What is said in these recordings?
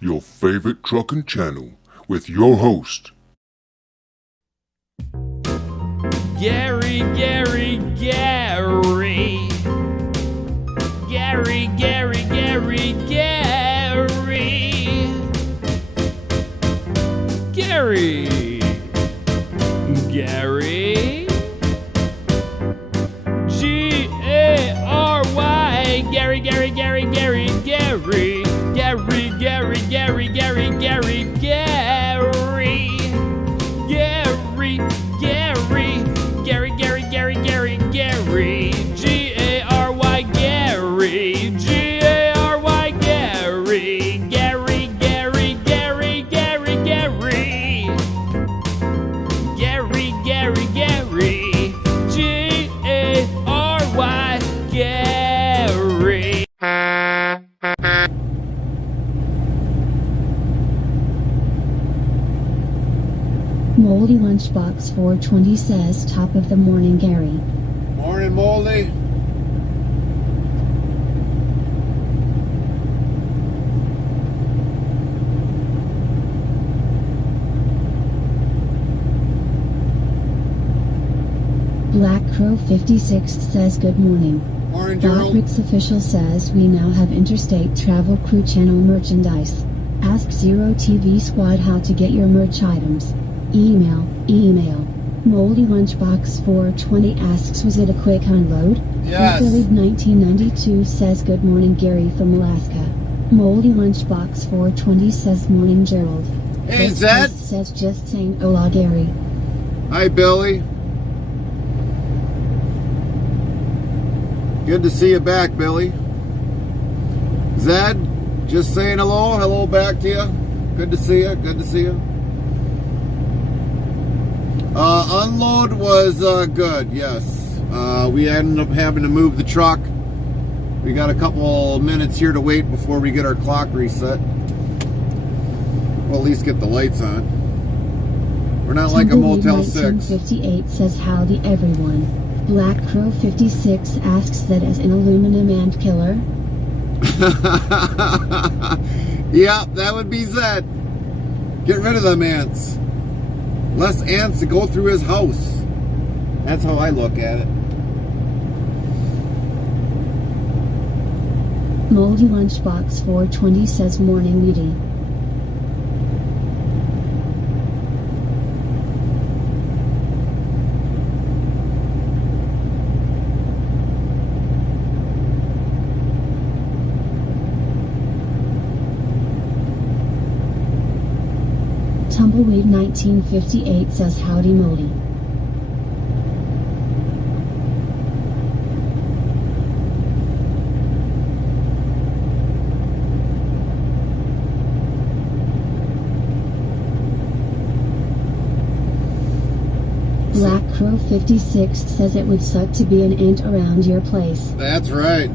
your favorite trucking channel, with your host, Gary. Moldy Lunchbox 420 says, top of the morning, Gary. Morning, Moldy. Black Crow 56 says, good morning. Morning, Gerald. Rick's official says we now have Interstate Travel Crew Channel merchandise. Ask Zero TV Squad how to get your merch items. Email. Moldy Lunchbox 420 asks, was it a quick unload? Yes. Philip 1992 says, good morning, Gary from Alaska. Moldy Lunchbox 420 says, morning, Gerald. Hey, This Zed. post says, just saying hola, Gary. Hi, Billy. Good to see you back, Billy. Zed, just saying hello. Hello back to you. Good to see you. Unload was good, yes. We ended up having to move the truck. We got a couple minutes here to wait before we get our clock reset. We'll at least get the lights on. We're not like a Motel 6. 1958 says, howdy everyone. Black Crow 56 asks, that as an aluminum ant killer? Yeah, that would be Zed. Get rid of them ants. Less ants to go through his house. That's how I look at it. Moldy Lunchbox 420 says, morning, Weedy. Tumbleweed 1958 says, howdy, Moldy. Black Crow 56 says, it would suck to be an ant around your place. That's right.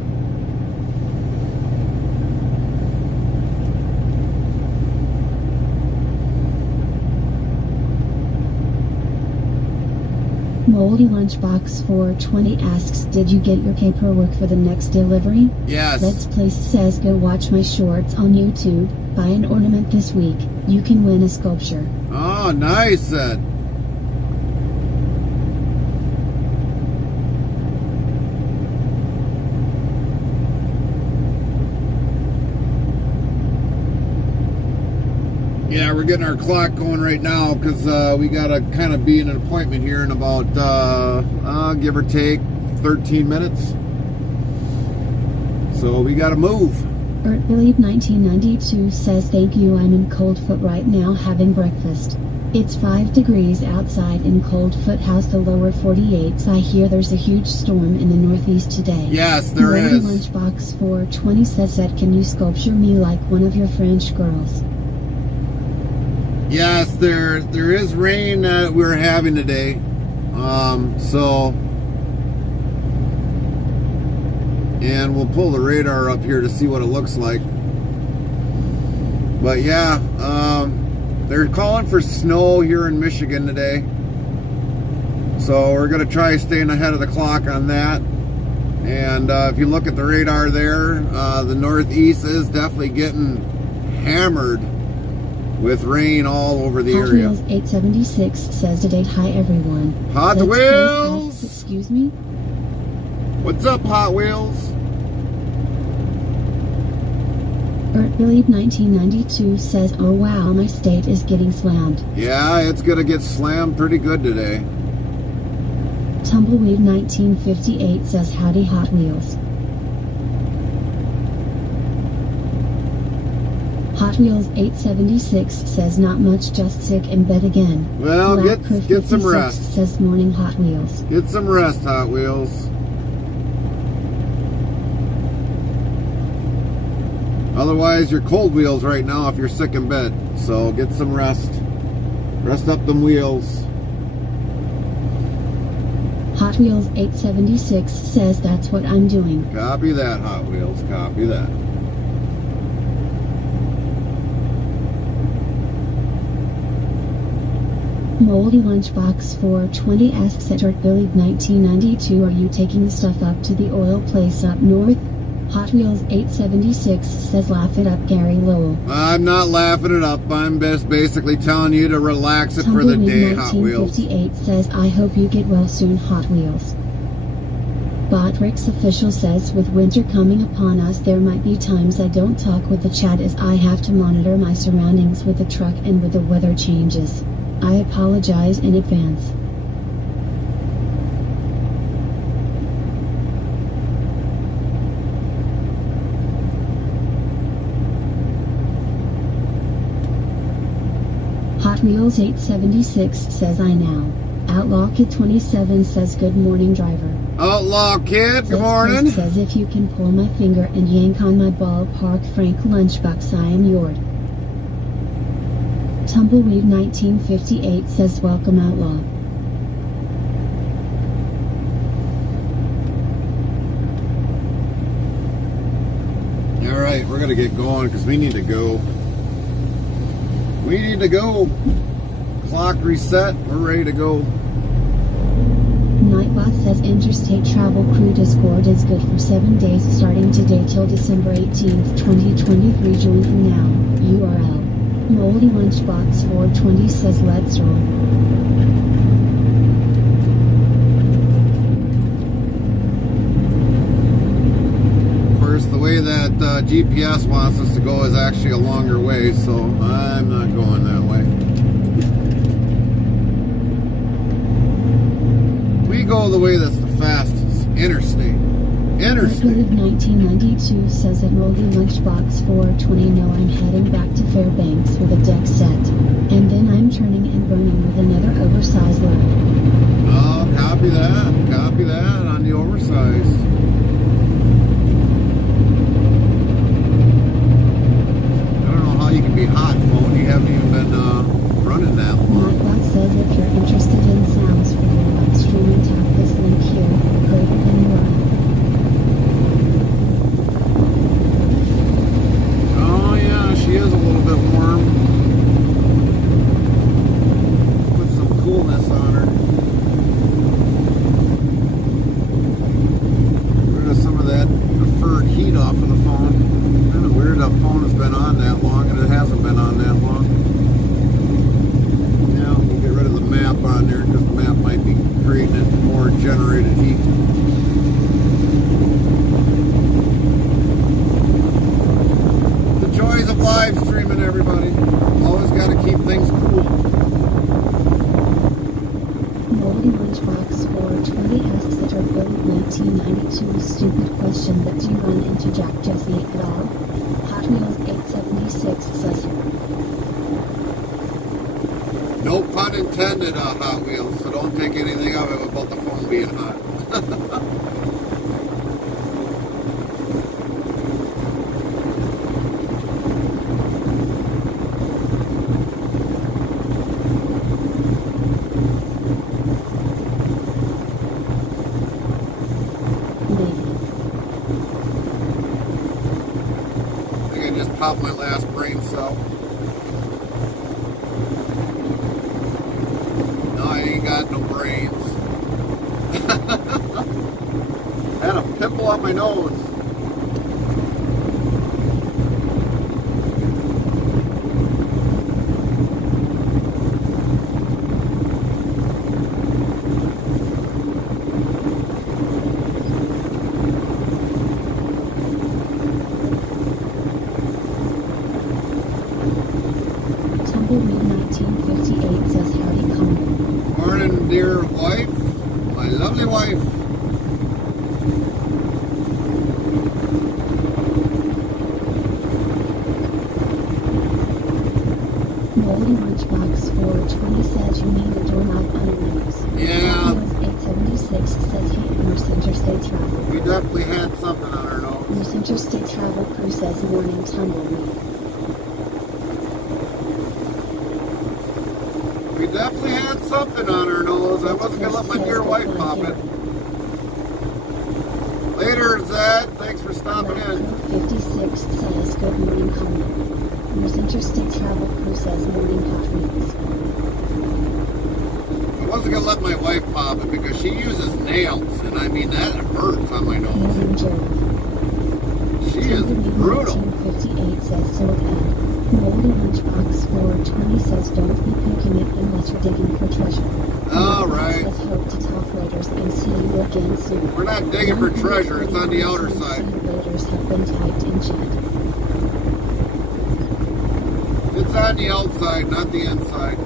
Moldy Lunchbox 420 asks, did you get your paperwork for the next delivery? Yes. Let's Place says, go watch my shorts on YouTube. Buy an ornament this week. You can win a sculpture. Oh, nice, Zed. Yeah, we're getting our clock going right now because we got to kind of be in an appointment here in about, give or take, 13 minutes. So we got to move. Bert Believe 1992 says, thank you, I'm in Coldfoot right now having breakfast. It's 5 degrees outside in Coldfoot House, the lower 48s. I hear there's a huge storm in the northeast today. Yes, there is. Lunchbox 420 says, that can you sculpture me like one of your French girls? Yes, there is rain that we're having today. And we'll pull the radar up here to see what it looks like. But yeah, they're calling for snow here in Michigan today. So we're going to try staying ahead of the clock on that. And if you look at the radar there, the northeast is definitely getting hammered with rain all over the Hot area. Wheels 876 says to date, hi everyone. Hot Let's Wheels! ask, excuse me? What's up, Hot Wheels? Believe 1992 says, oh wow, my state is getting slammed. Yeah, it's gonna get slammed pretty good today. Tumbleweed 1958 says, howdy Hot Wheels. Hot Wheels 876 says, not much, just sick in bed again. Well, Black get Crow some 56 rest. says, morning Hot Wheels. Get some rest, Hot Wheels. Otherwise, you're cold wheels right now if you're sick in bed. So get some rest. Rest up them wheels. Hot Wheels 876 says, that's what I'm doing. Copy that, Hot Wheels. Copy that. Moldy Lunchbox 420 asks at Billy 1992, are you taking stuff up to the oil place up north? Hot Wheels 876 says, laugh it up Gary Lowell. I'm not laughing it up. I'm just basically telling you to relax it for the day, Hot Wheels. 1958 says, I hope you get well soon, Hot Wheels. Botrix official says, with winter coming upon us, there might be times I don't talk with the chat as I have to monitor my surroundings with the truck and with the weather changes. I apologize in advance. Hot Wheels 876 says, I now. Outlaw Kid 27 says, good morning driver. Outlaw Kid, good Let's morning. Post says, if you can pull my finger and yank on my ballpark Frank Lunchbox, I am yours. Tumbleweed 1958 says, welcome Outlaw. Alright, we're going to get going because we need to go. We need to go. Clock reset. We're ready to go. Nightbot says, Interstate Travel Crew Discord is good for 7 days starting today till December 18th, 2023. Join now. URL. Moldy Lunchbox 420 says, let's roll. Of course, the way that GPS wants us to go is actually a longer way, so I'm not going that way. We go the way that's the fastest. Interstate. Interstate. 1992 says at Moldy Lunchbox 420, no, I'm heading back to Fairbanks with a deck set. And then I'm turning and burning with another oversized load. Oh, copy that. Copy that on the oversized. I don't know how you can be hot, phone. You haven't even been running that long. Nightbot says, if you're interested in sounds for your live streaming, tap this link here. Greater than URL. Oh yeah, she is a little bit warm. Put some coolness on her. Rid of some of that deferred heat off of the phone. Kind of weird, that phone has been on that long and it hasn't been on that long. Now we'll get rid of the map on there because the map might be creating it more generated heat. Joys of live streaming, everybody. Always got to keep things cool. Moldy Lunchbox 420 asks at our Bill 1992 stupid question that you run into Jack Jesse at all? Hot Wheels 876 says, No pun intended, Hot Wheels, so don't take anything of it about the phone being hot. Pop my last brain cell. No, I ain't got no brains. I had a pimple on my nose. Tumbleweed 1958 says howdy Connie. Morning, dear wife. My lovely wife. Moldy Lunchbox 420 says you need a doorknob on your nose. Yeah. 876 says hey, Nurse Interstate Travel. We definitely had something on our nose. Nurse Interstate Travel Crew says morning Tumbleweed. We definitely had something on our nose. I wasn't gonna let my dear wife pop it. Later, Zed. Thanks for stopping in. 56 says good morning Connie. Nurse Interstate Travel Crew says morning hot wheels. I wasn't gonna let my wife pop it because she uses nails, and I mean that hurts on my nose. Morning Gerald. She is brutal. 1958 says sold Ed. Moldy Lunchbox 420 says don't be poking it unless you're digging for treasure. All right. Says hope to talk later and see you again soon. We're not digging for treasure. It's on the outer side. See you laters have been typed in chat. It's on the outside, not the inside.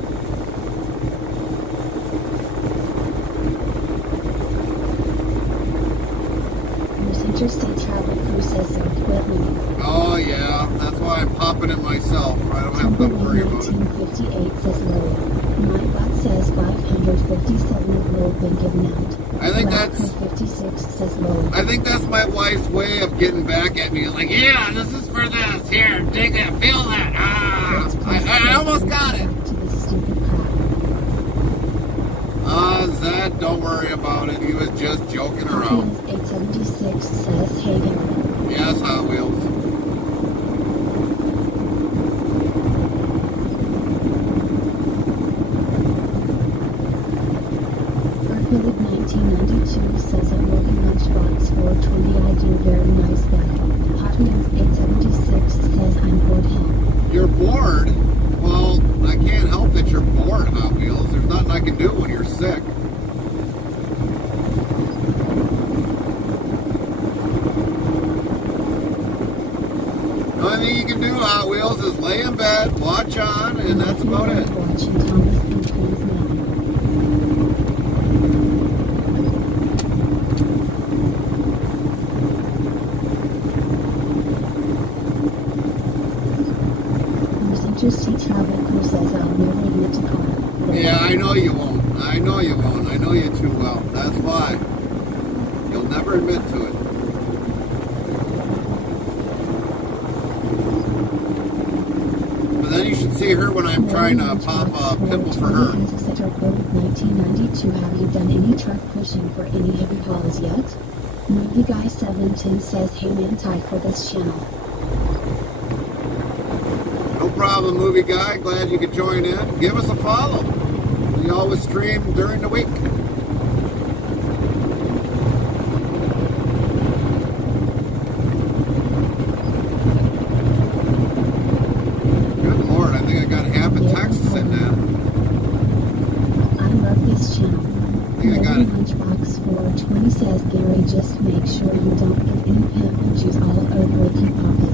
Nurse Interstate Travel Crew says so quit me. Oh yeah, that's why I'm popping it myself. I don't have to worry about it. 1958 says lower. Nightbot says 557 of low been given out. I think Black that's- 56 says lower. I think that's my wife's way of getting back at me. It's like, yeah, this is for this. Here, dig it, feel that. Ah, I almost got it. Back to this stupid crap. Zed, don't worry about it. He was just joking around. 876 says hey Gary. Yes, Hot Wheels. Earthbilled 1992 says at Moldy Lunchbox 420 I do very nice guy. Hot Wheels 876 says I'm bored hell. You're bored? Well, I can't help that you're bored, Hot Wheels. There's nothing I can do when you're sick. The only thing you can do, Hot Wheels, is lay in bed, watch on, and that's about it. Watching Thomas and Queen's Mountain. Nurse Interstate Travel Crew says I'll never admit to car. Yeah, I know you won't. I know you won't. I know you too well. That's why. You'll never admit to it. But then you should see her when I'm trying to pop a pimple for her. 1992, have you done any truck pushing for any heavy hauls yet? Movie Guy 710 says, hey man, tight for this channel. No problem, movie guy. Glad you could join in. Give us a follow. We always stream during the week. Good Lord, I think I got half of Texas in there. I love this channel. Yeah, I got it. Lunchbox 420 says, Gary, just make sure you don't get any pimple juice all over if you pop it.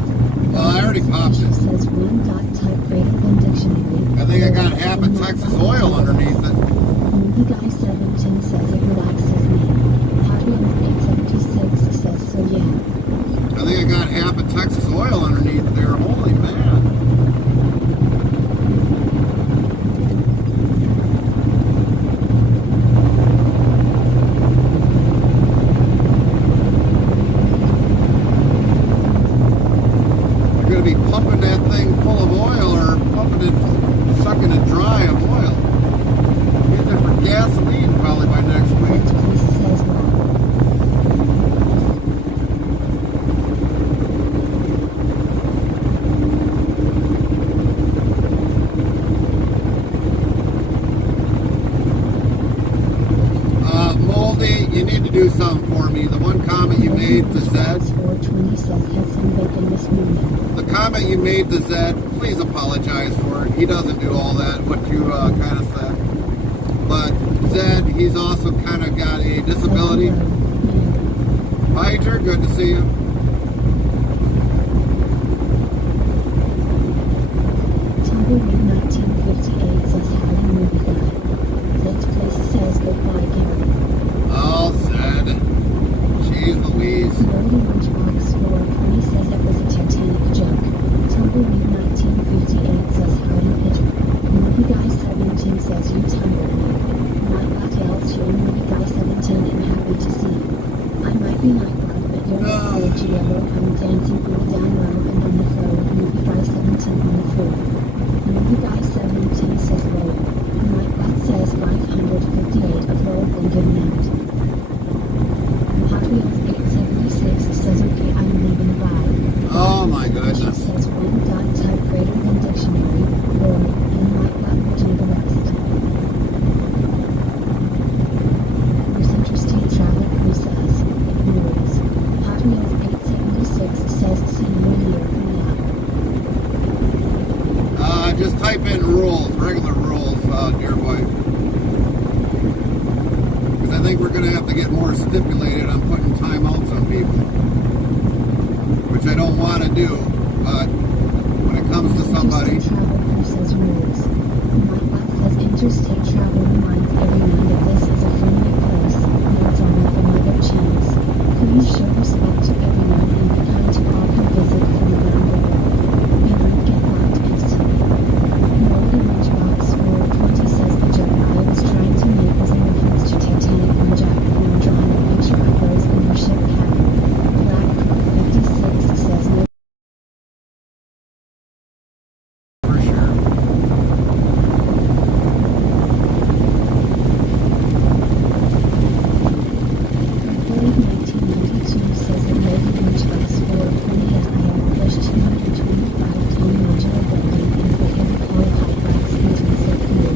Well, I already popped She it. says, one dot type greater than dictionary. I think I got half of Texas oil underneath it. Movie Guy 710 says it relaxes me. Hot Wheels 876 says, so yeah. I think I got half of Texas oil underneath there. Holy man. You're going to be pumping that thing full of oil or pumping it, sucking it dry of oil. Use it for gasoline probably by next week. This piece says wow. Moldy, you need to do something for me. The one comment you made to Zed, 420 says, had some bacon this morning. the comment you made to Zed, please apologize for it. He doesn't do all that, what you kind of said. But Zed, he's also kind of got a disability. Major, good to see you. Tumbleweed 1950 Just type in rules, regular rules, dear wife. Because I think we're going to have to get more stipulated on putting timeouts on people. Which I don't want to do, but when it comes to somebody... Travel Crew says rules. My bot says Interstate Travel reminds everyone that this is a friendly place, that's all from other channels. Please show respect to everyone and be kind to all who visit from around the world. You might get blocked instantly. Moldy Lunchbox 420 says the joke I was trying to make was in reference to Titanic when Jack Finn drawing a picture of Rose in her ship cabin. Black Crook 56 says no. For sure. Blade 1992 says that Moldy Lunchbox 420 has I have pushed 225-ton modular building and put every core high racks into the set fuel.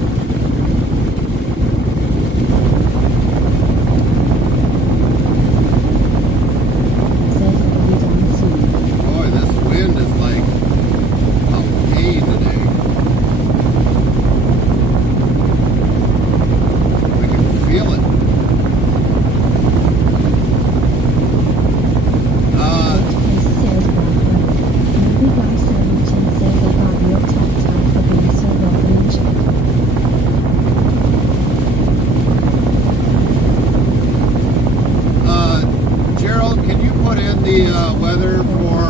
Says it will be done soon. Boy, this wind is like a pain today. I can feel it. Gerald, can you put in the weather for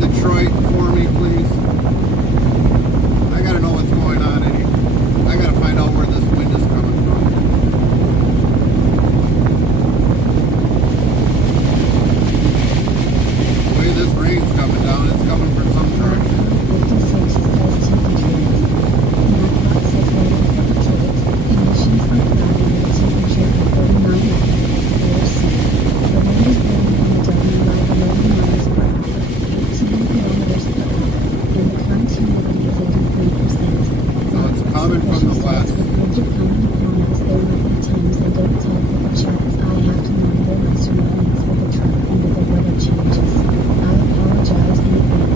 Detroit for me, please? I gotta know what's going on in here. I gotta find out where this wind is coming from. The way this rain's coming down, it's coming from some direction. 56 says to Detroit. Nightbot says weather for Detroit. Conditions are cloudy with a temperature of 39 degrees below C. The wind is blowing from the WI 11 miles per hour, 18 kilometers per hour, and the current humidity is 83%. So it's coming from the west. With winter coming upon us, there might be times I don't talk with the chat as I have to monitor my surroundings with the truck and the weather changes. I apologize in advance.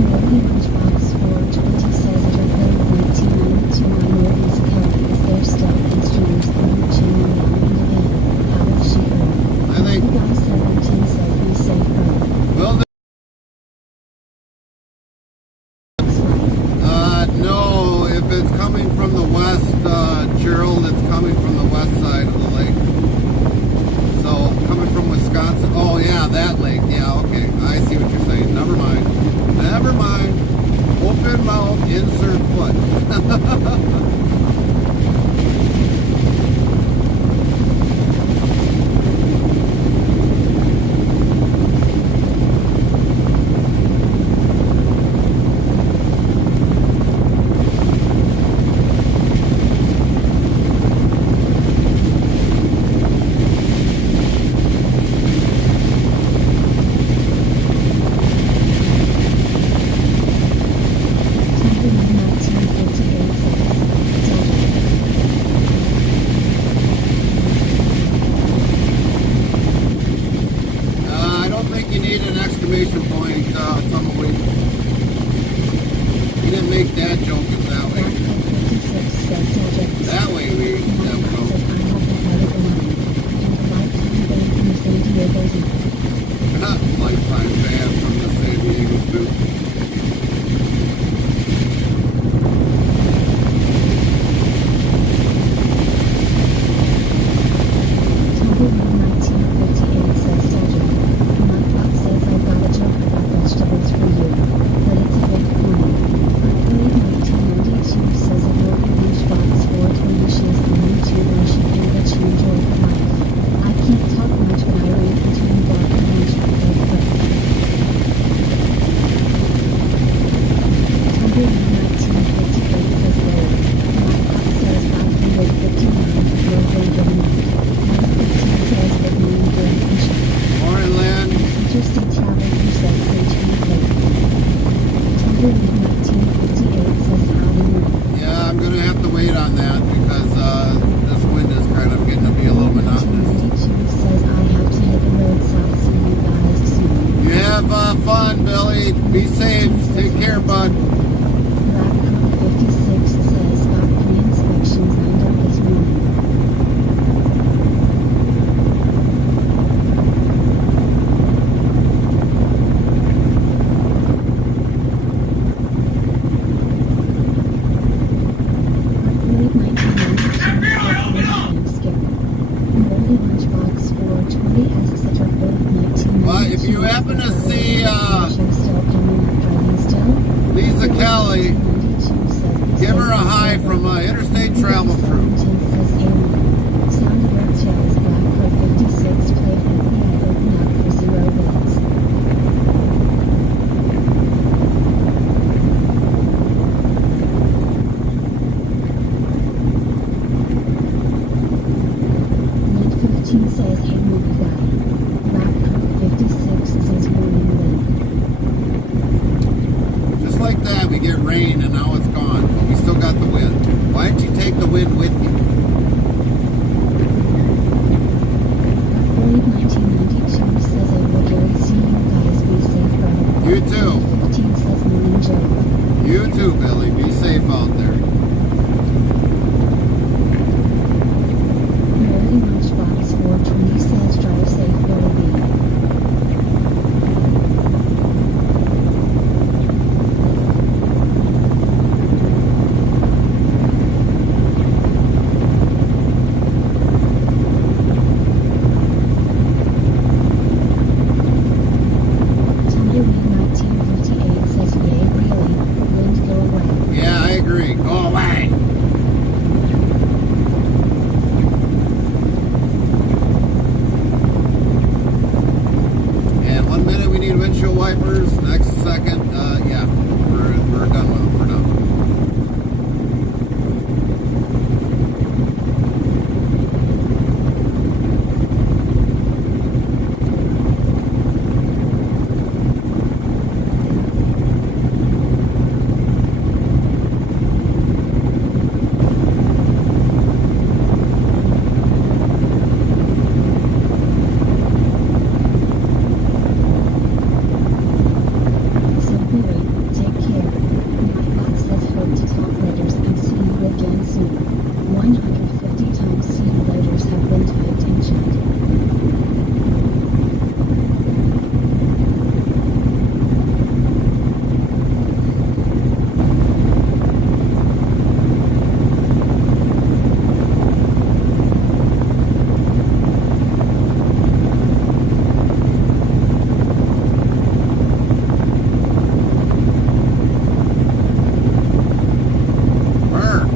Moldy Lunchbox 420 says at her play 1992 on Moldy's account is there still and streams the new channel now and again. How is she heard? I think, Guy 17 says be safe, bro. well, no, if it's coming from the west, Gerald, it's coming from the west side of the lake. So, coming from Wisconsin. Oh, yeah, that lake. Yeah, okay. I see what you're saying. Never mind. Never mind. Open mouth, insert foot. I don't think you need an exclamation point, tumbleweed. You didn't make that joke that way. That way we have go. Not lifetime ban from the San Diego boot. Fun, Billy. Be safe. Take care, bud. Blackhawk 56 says got pre-inspections lined up this morning. Upgrade 1992 scary. Moldy Lunchbox 420 asks that your upgrade 1992 Well, if you happen to see still coming up driving still? Lisa Kelly, give her a hi from Interstate Travel Crew. Sound of reptiles, Blackhawk 56 play FBI open up for 0 bits. Link 15 says hey movie guy. Blackhawk 56 says warning link. Just like that, we get rain and now it's gone. But we still got the wind. Why don't you take the wind with you? Upgrade 1992 says I will Gary see you guys be safe brother. You too. 15 says morning Joe. You too, Billy. Be safe out there. Moldy Lunchbox 420 says drive safe Billy B. Tumbleweed 1958 says yay really, wind go away. Yeah, I agree. Go away. And 1 minute we need windshield wipers. Next second, yeah, we're done with them for now. Simple rate, take care. Nightbot says hope to talk letters and see you again soon. 150 times see you letters have been typed in chat. Burn.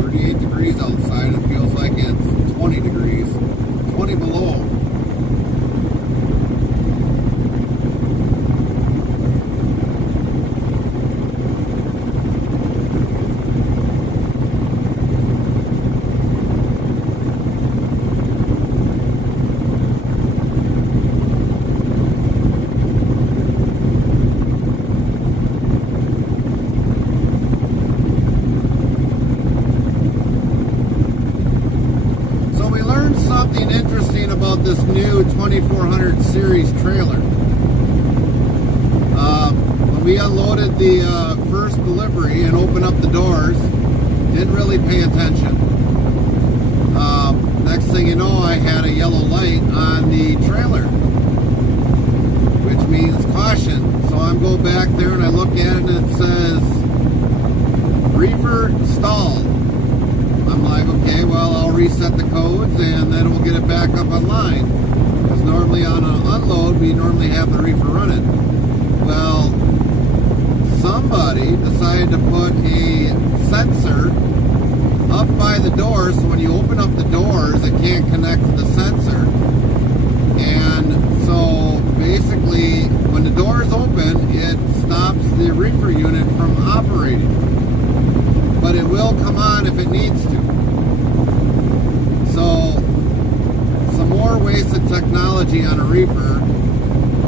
38 degrees outside. It feels like it's 20 degrees. 20 below. So we learned something interesting about this new 2400 series trailer. When we unloaded the first delivery and opened up the doors, didn't really pay attention. Next thing you know, I had a yellow light on the trailer, which means caution. So I'm go back there and I look at it and it says Reefer stalled. I'm like, okay, well, I'll reset the codes and then we'll get it back up online. Because normally on an unload, we normally have the reefer running. Well, somebody decided to put a sensor up by the door, so when you open up the doors, it can't connect to the sensor. And so basically, when the doors open, it stops the reefer unit from operating. But it will come on if it needs to. So, some more wasted technology on a reefer.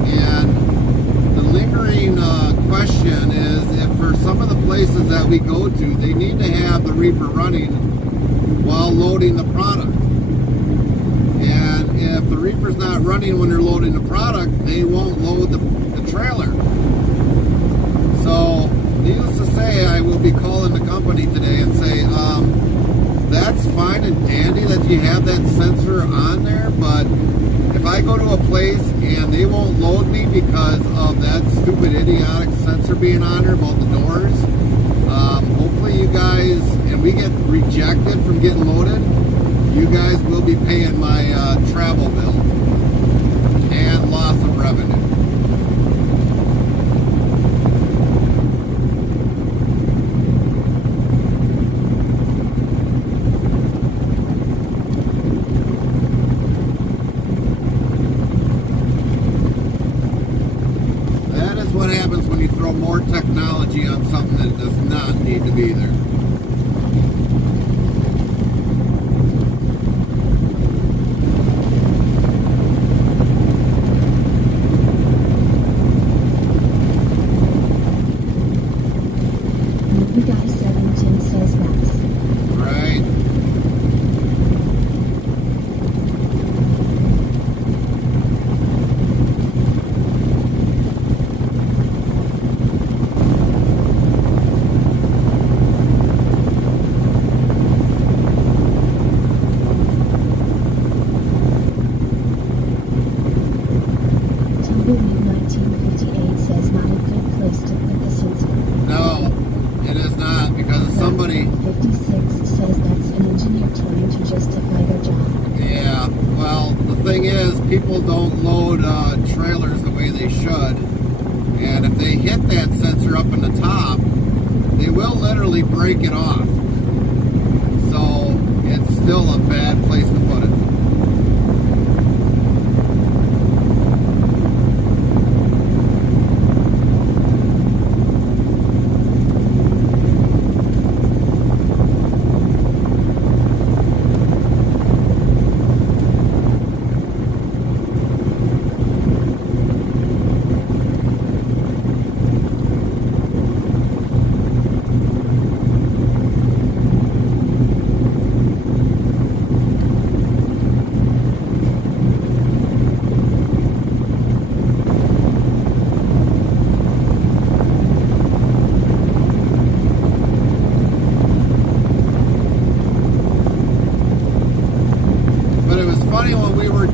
And the lingering question is, if for some of the places that we go to, they need to have the reefer running while loading the product. And if the reefer's not running when they're loading the product, they won't load the trailer. be calling the company today and say, that's fine and dandy that you have that sensor on there, but if I go to a place and they won't load me because of that stupid idiotic sensor being on there about the doors, hopefully you guys, and we get rejected from getting loaded, you guys will be paying my travel bill and loss of revenue. What happens when you throw more technology on something that does not need to be there. Movie Guy 17 says that's Right. Tumbleweed 1958 says not a good place to put the sensor. No, it is not, because somebody... 56 says that's an engineer trying to justify their job. Yeah, well, the thing is, people don't load trailers the way they should. And if they hit that sensor up in the top, they will literally break it off. So, it's still a bad place to put it.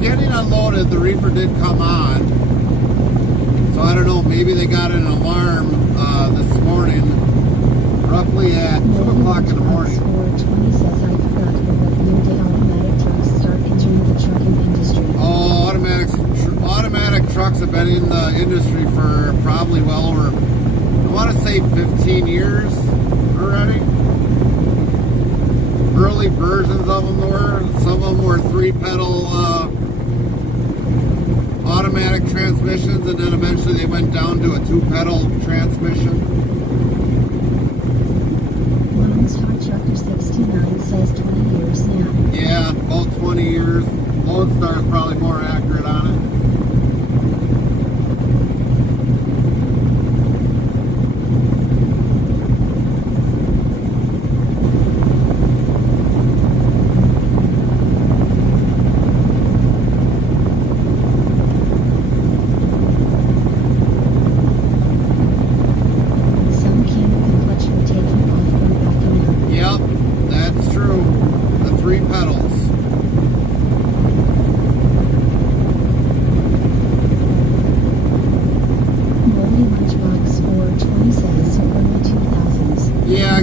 Getting unloaded, the Reefer did come on. So I don't know, maybe they got an alarm this morning, roughly at 2 o'clock in the morning. 420 says I forgot what year did automatic trucks start entering the trucking industry. Oh, automatic trucks have been in the industry for probably well over, I want to say 15 years already. Early versions of them were, some of them were 3-pedal automatic transmissions, and then eventually they went down to a 2-pedal transmission. Lone Star Trucker 69 says 20 years now. Yeah, about 20 years. Lone Star is probably more accurate on it.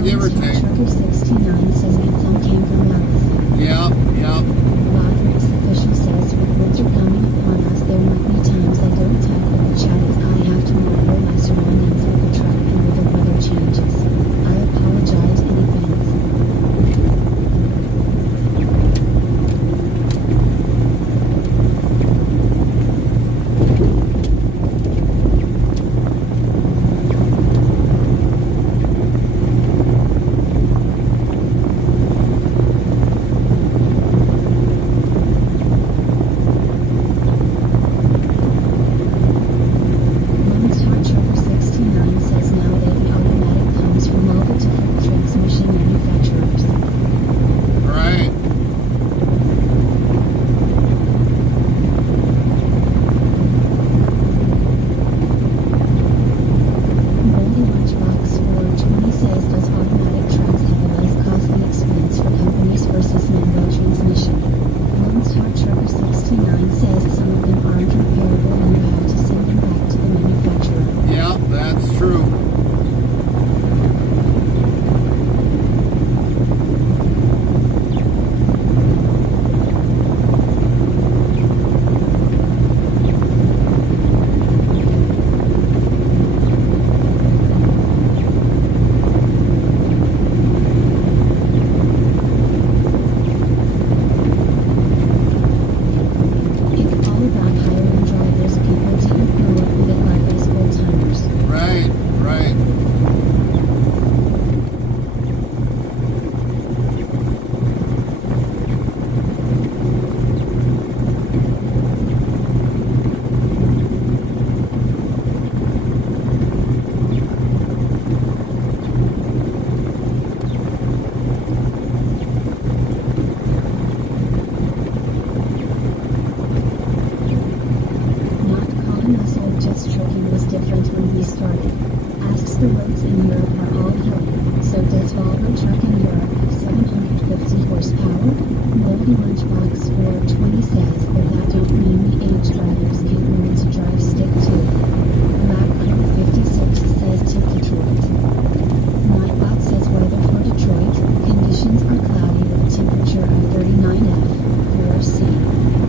Give or take. Trucker 69 says Anthem came from Dallas. Yep. Roderick's official says with winter coming upon us, there might be times I don't type in the chat as I have to monitor my surroundings with the truck and with the weather changes. I apologize in advance. the roads in Europe are all hilly, so does Volvo truck in Europe have 750 horsepower? Moldy Lunchbox 420 says, but that don't mean the age drivers can't learn to drive stick to. Black Crew 56 says tip Detroit. Nightbot says weather for Detroit, conditions are cloudy with a temperature of 39 F4C.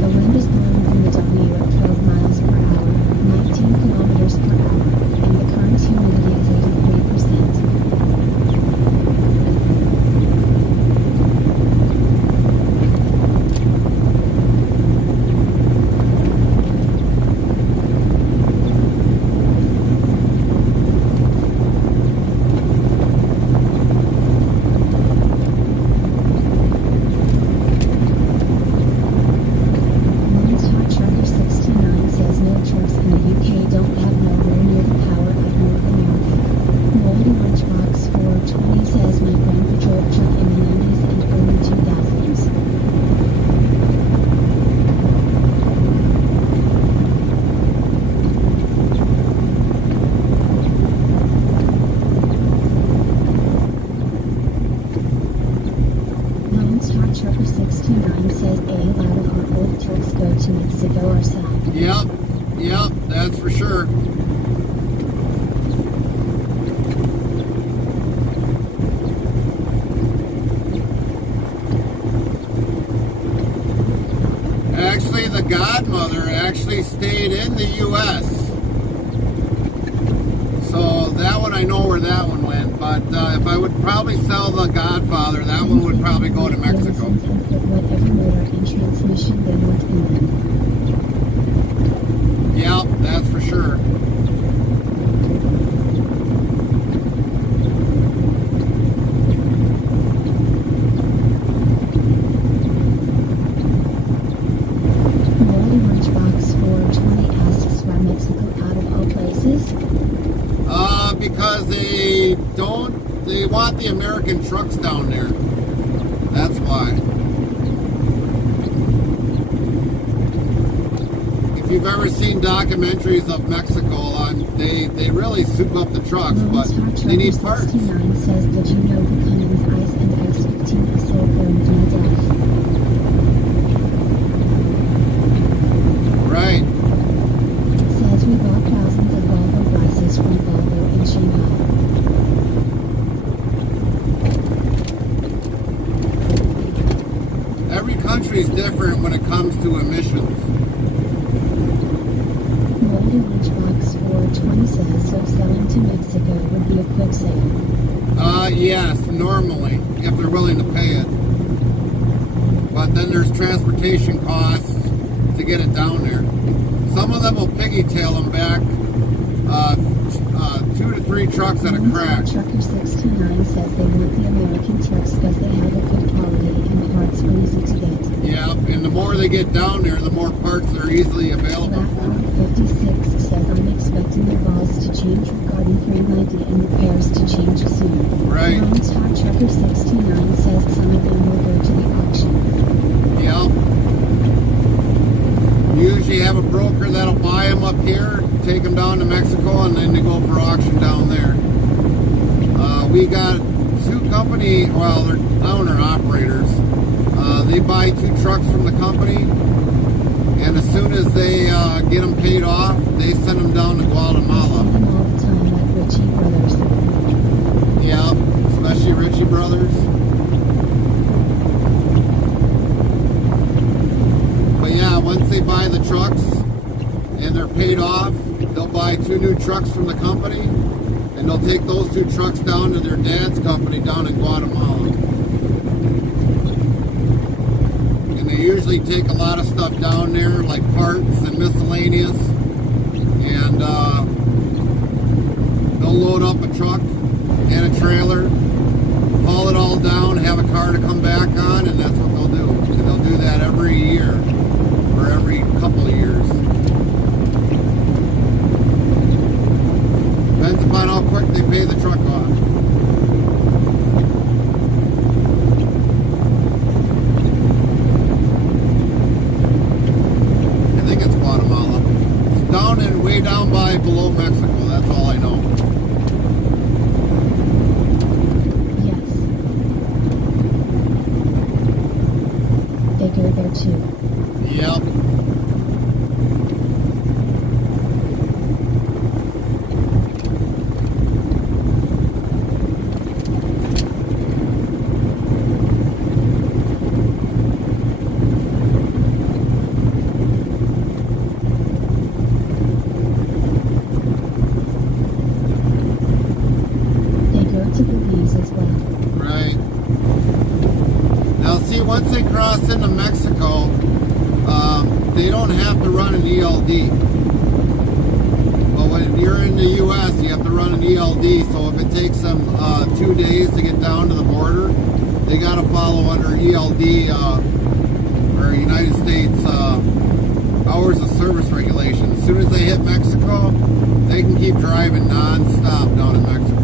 The wind is blowing from the W at 12 miles per hour, 19 kilometers per hour, and the current humidity is 83%. Yep, that's for sure. Actually, the godmother actually stayed in the U.S. So that one, I know where that one went. But if I would probably sell the godfather, that one would probably go to Mexico. Yep, that's for sure. Moldy Lunchbox 420 asks why Mexico out of all places? Because they want the American trucks down there. That's why. If you've ever seen documentaries of Mexico, they really soup up the trucks, but they need parts. 69 says, did you know the Cummins Ice and X15 is sold there in Philadelphia? Right. Says we bought thousands of Volvo prices from Volvo in Shanghai. Every country is different when it comes to emissions. Moldy Lunchbox 420 says, so selling to Mexico would be a quick sale. Yes, normally, if they're willing to pay it. But then there's transportation costs to get it down there. Some of them will piggy-tail them back 2 to 3 trucks at a crack. Trucker 629 says they want the American trucks because they have a good quality and parts are easy to get. Yeah, and the more they get down there, the more parts are easily available for them. 56 says I'm expecting the laws to change regarding frame ID and repairs to change soon. Right. Hot Trucker 69 says some of them will go to the auction. Yeah. You usually have a broker that'll buy them up here, take them down to Mexico, and then they go for auction down there. We got 2 company, well, they're owner-operators. They buy 2 trucks from the company, and as soon as they get them paid off, they send them down to Guatemala. We see them all the time like Ritchie Brothers. Yeah, especially Ritchie Brothers. But yeah, once they buy the trucks and they're paid off, they'll buy 2 new trucks from the company, and they'll take those 2 trucks down to their dad's company down in Guatemala. And they usually take a lot of stuff down there, like parts and miscellaneous, and they'll load up a truck and a trailer, haul it all down, have a car to come back on, and that's what they'll do. And they'll do that every year, or every couple of years. Depends upon how quick they pay the truck off. I think it's Guatemala. It's down and way down by below Mexico, that's all I know. Right. Now, see, once they cross into Mexico, they don't have to run an ELD. But when you're in the U.S., you have to run an ELD. So if it takes them 2 days to get down to the border, they got to follow under ELD or United States hours of service regulations. As soon as they hit Mexico, they can keep driving non-stop down in Mexico.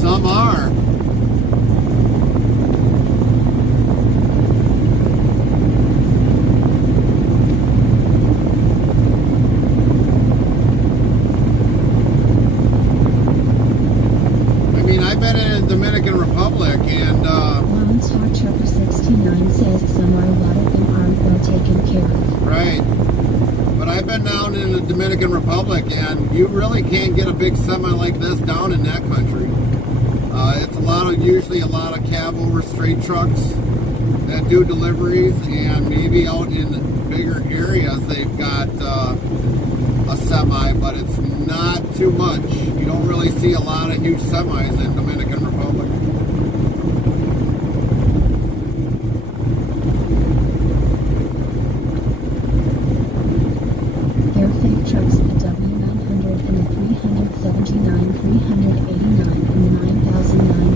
Some are. I mean, I've been in the Dominican Republic and Lawrence Hard Trucker 69 says some are, a lot of them aren't well taken care of. right. But I've been down in the Dominican Republic and you really can't get a big semi like this down in that country. It's usually a lot of cab over straight trucks that do deliveries, and maybe out in bigger areas they've got a semi, but it's not too much. You don't really see a lot of huge semis in Dominican Republic. They're fake trucks, the W900 and the 379, 389, and the 9900.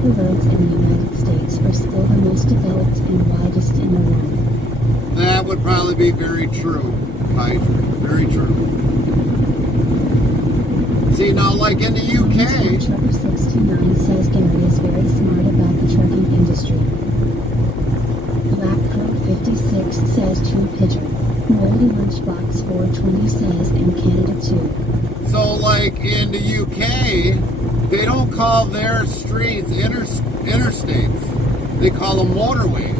The roads in the United States are still the most developed and widest in the world. That would probably be very true, Hydra. Very true. See, now, like in the UK, Trucker 69 says Gary is very smart about the trucking industry. Black Crow 56 says True Pigeon. Moldy Lunchbox 420 says and Canada too. so like in the UK, they don't call their streets interstates. They call them motorways.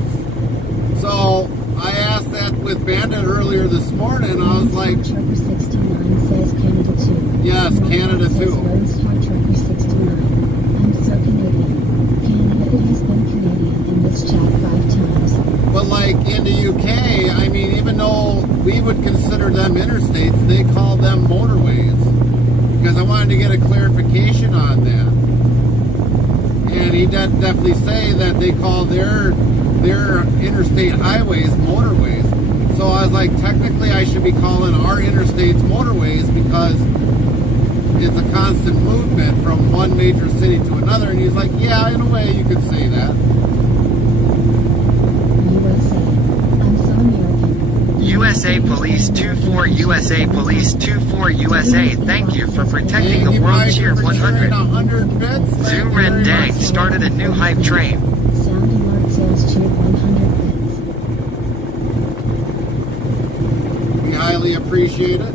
So I asked that with Bandit earlier this morning. I was like, Trucker 69 says Canada too. yes, Canada too. Lawrence Hard Trucker 69. I'm so Canadian. Canada, it has been Canadian in this chat 5 times. But like in the UK, I mean, even though we would consider them interstates, they call them motorways. Because I wanted to get a clarification on that. And he did definitely say that they call their interstate highways motorways. So I was like, technically I should be calling our interstates motorways because it's a constant movement from one major city to another. And he's like, yeah, in a way you could say that. USA Police 24, USA Police 24, USA. Thank you for protecting the world. Cheer 100. Zuren Dang started a new hype train. Sounding Art says cheer 100 bits. We highly appreciate it.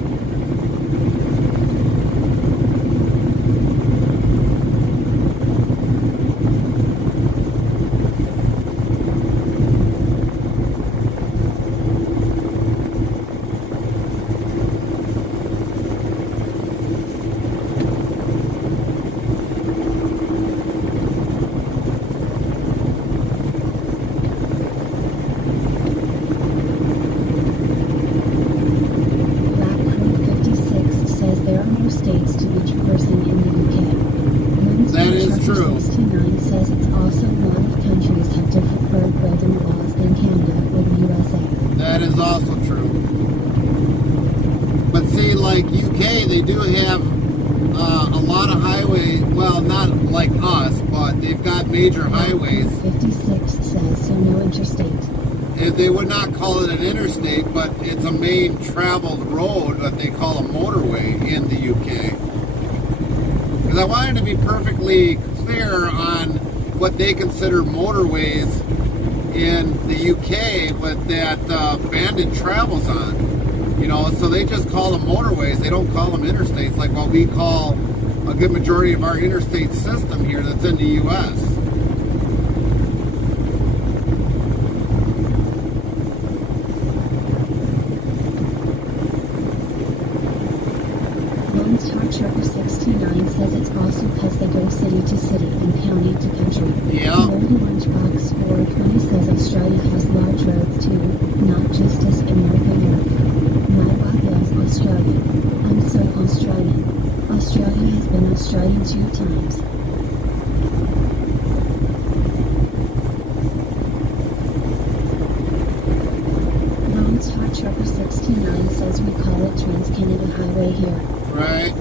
That is true. 69 says it's also a lot of countries have different road building laws than Canada or the USA. That is also true. But see, like UK, they do have a lot of highways. Well, not like us, but they've got major highways. 56 says so no interstate. they would not call it an interstate, but it's a main traveled road that they call a motorway in the UK. Because I wanted to be perfectly clear on what they consider motorways in the UK, but that Bandit travels on. You know, so they just call them motorways. They don't call them interstates like what we call a good majority of our interstate system here that's in the U.S. Lone Star Trucker 69 says it's also because they go city to city and county to country. Yeah. Moldy Lunchbox 420 says Australia has large roads too, not just us in North America. My wife loves Australia. I'm so Australian. Australia has been Australian 2 times. Lone Star Trucker 69 says we call it Trans-Canada Highway here. Right.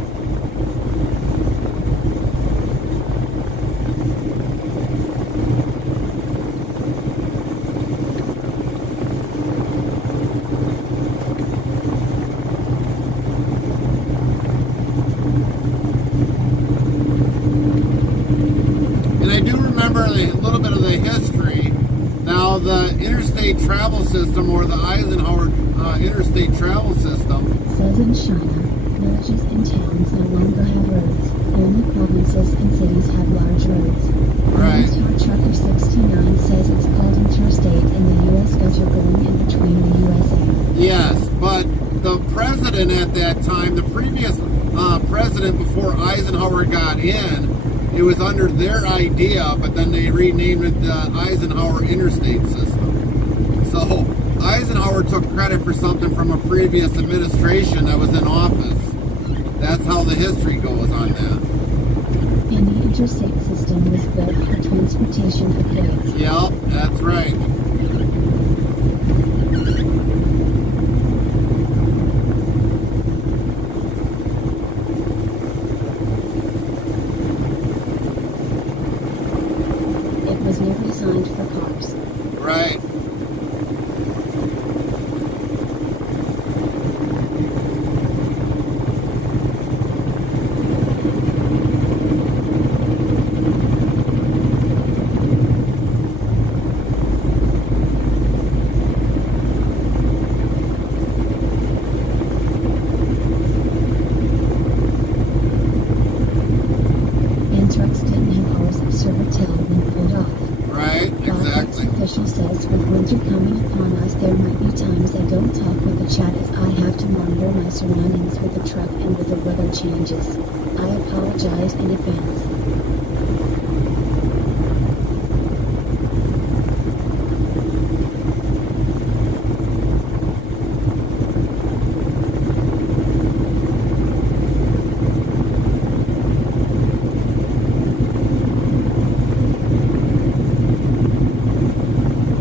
And I do remember a little bit of the history. Now, the interstate travel system, or the Eisenhower interstate travel system, Says in China, villages and towns no longer have roads. Only provinces and cities have large roads. Right. Lone Star Trucker 69 says it's called Interstate in the U.S. because you're going in between the USA. yes, but the president at that time, the previous president before Eisenhower got in, it was under their idea, but then they renamed it the Eisenhower interstate system. So Eisenhower took credit for something from a previous administration that was in office. That's how the history goes on that. And the interstate system was built for transportation of goods. Yep, that's right. It was never designed for cars. Right. And trucks didn't have hours of servitel when pulled off. Right, exactly. Official says with winter coming upon us, there might be times I don't talk with the chat as I have to monitor my surroundings with the truck and with the weather changes. I apologize in advance.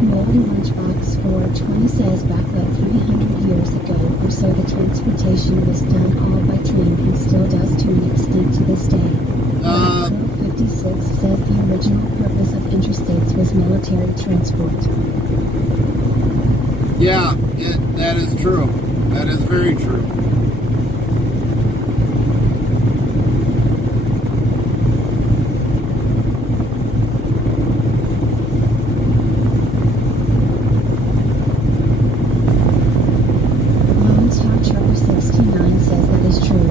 Moldy Lunchbox 420 says back like 300 years ago or so the transportation was done all by train and still does to an extent to this day. Black Pearl 56 says the original purpose of interstates was military transport. Yeah, that is true. That is very true. Lone Star Trucker 69 says that is true.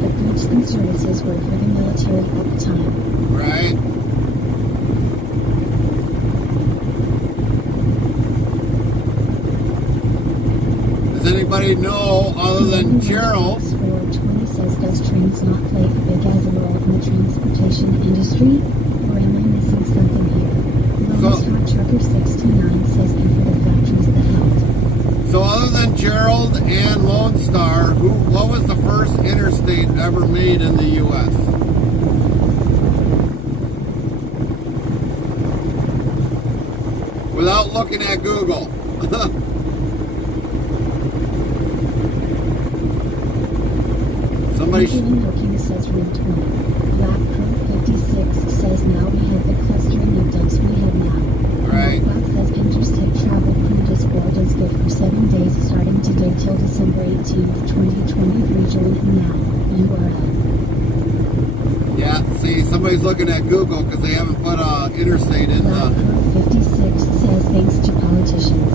The goods and services were for the military at the time. Right. Does anybody know other than Gerald? 420 says does trains not play a big as a role in the transportation industry? Or am I missing something here? Lone Star Trucker 69 says and for the factories that helped. So other than Gerald and Lone Star, what was the first interstate ever made in the U.S.? without looking at Google. Somebody Looking says room 20. Black Crow 56 says now we have the clustering of dumps we have now. Right. Box says Interstate Travel Crew Discord is good for 7 days starting today till December 18th, 2023. Join now. URL. Yeah, see, somebody's looking at Google because they haven't put Interstate in Black Crow 56 says thanks to politicians.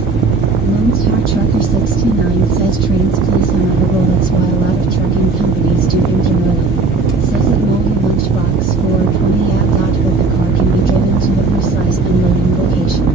Lone Star Trucker 69 says trains place on other roads while a lot of trucking companies do intermodal. Says that Moldy Lunchbox 420 at dot with the car can be driven to the precise unloading location.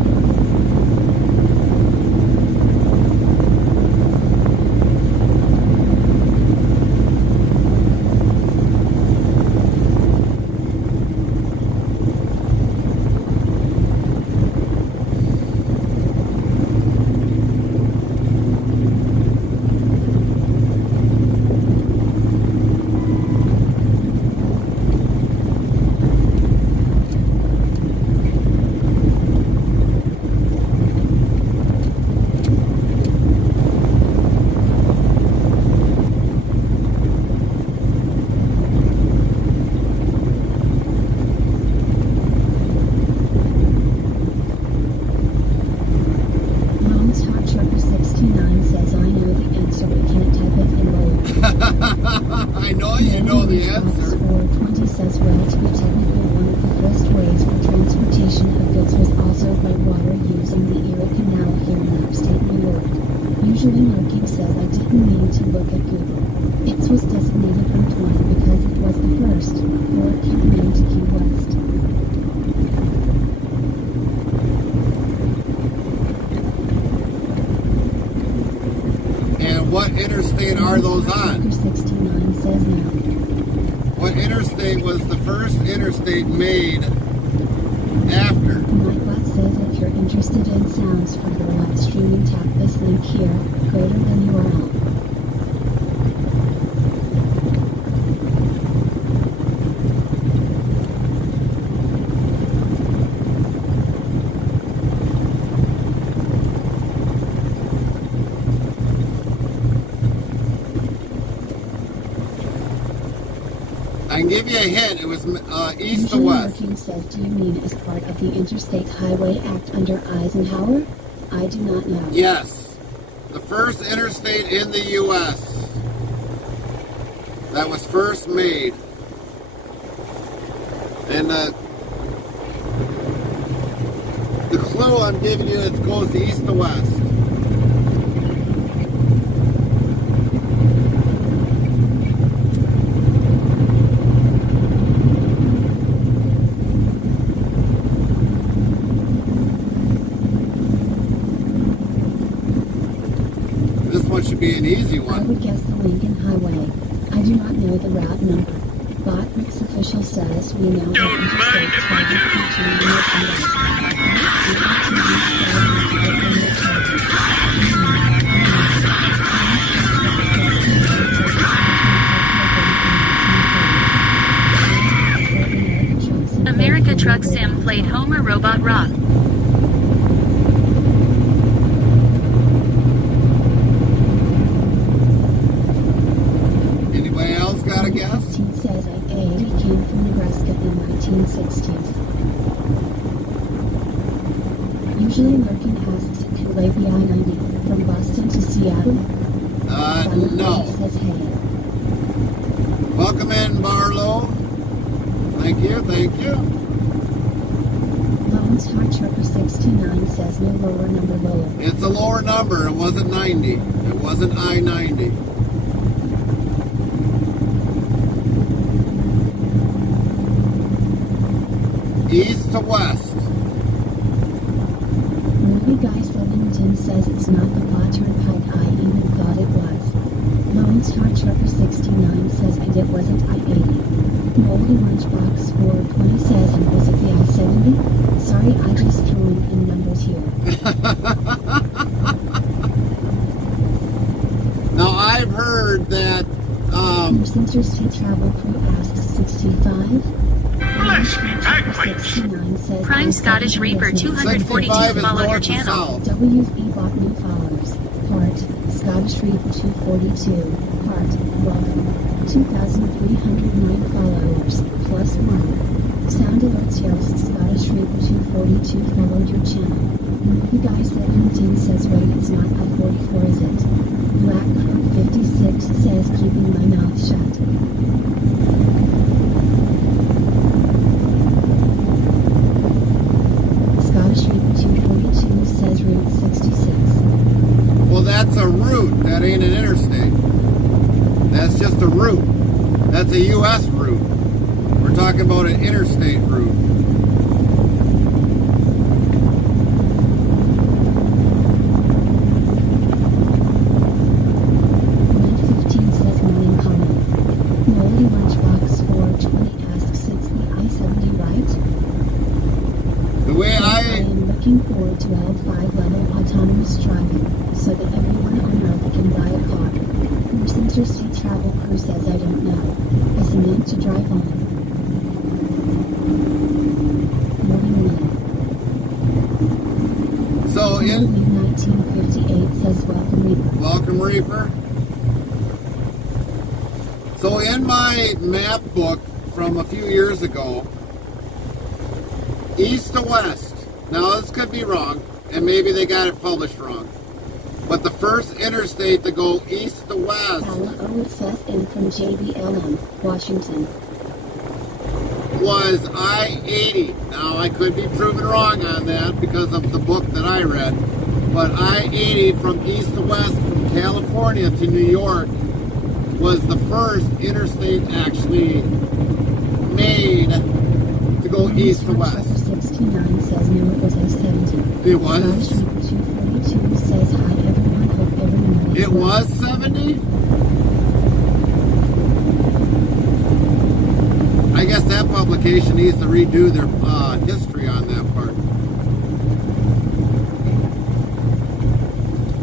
I know you know the answer. 420 says, well, to be technical, one of the first ways for transportation of goods was also by water using the Erie Canal here in upstate New York. Usually Marking says I didn't mean to look at Google. It was designated route 1 because it was the first, or Key Main to Key West. What interstate are those on? 69 says now. What interstate was the first interstate made after? MyBot says if you're interested in sounds for your live streaming, tap this link here, greater than URL. I can give you a hint. It was east to west. Marking says, do you mean as part of the Interstate Highway Act under Eisenhower? I do not know. Yes. The first interstate in the U.S. that was first made. And the clue I'm giving you is it goes east to west. Should be an easy one. I would guess the Lincoln Highway. I do not know the route number. Botnick's official says we now Don't mind if I do. America Truck Sim played Homer Robot Rock. Got a guess? 16 says I-80 came from Nebraska in the 1960s. Usually Merkin asks who laid the I-90 from Boston to Seattle. No. Says hey. Welcome in, Barlow. Thank you, thank you. Lone Star Trucker 69 says no lower number lower. It's a lower number. It wasn't 90. It wasn't I-90. East to west. Movie Guy 17 says it's not the Paw Turnpike I even thought it was. Lone Star Trucker 69 says and it wasn't I-80. Moldy Lunchbox 420 says and was it the I-70? Sorry, I just throwing in numbers here. Now I've heard that Interstate Travel Crew asks 65. Bless me, 69 says Prime Scottish Reefer 242 65 is followed your north to channel. south. WB bought new followers. Part, Scottish Reaper 242. Part, welcome. 2,309 followers, plus 1. Sound alerts yells Scottish Reaper 242 followed your channel. Movie Guy 17 says wait it's not at 44 is it? Black Crow 56 says keeping my mouth shut. Scottish Reaper 242 says Route 66. Well, that's a route. That ain't an interstate. That's just a route. That's a U.S. route. We're talking about an interstate route. Red 15 says morning comment. Moldy Lunchbox 420 asks it's the I-70 right? The way I I... am looking forward to L5 level autonomous driving, so that everyone on Earth can buy a car. Whose Interstate travel crew says I don't know. Is it meant to drive on? Morning Lane. So in... 1958 says welcome Reaper. Welcome, Reefer. So in my map book from a few years ago, east to west, now this could be wrong, and maybe they got it published wrong, but the first interstate to go east to west OSFN from JBLM, Washington. was I-80. Now I could be proven wrong on that because of the book that I read, but I-80 from east to west from California to New York was the first interstate actually made to go east to west. 69 says no, it was I-70. It was? Scottish Reaper 242 says hi everyone, hope everyone is It well. was 70? I guess that publication needs to redo their history on that part.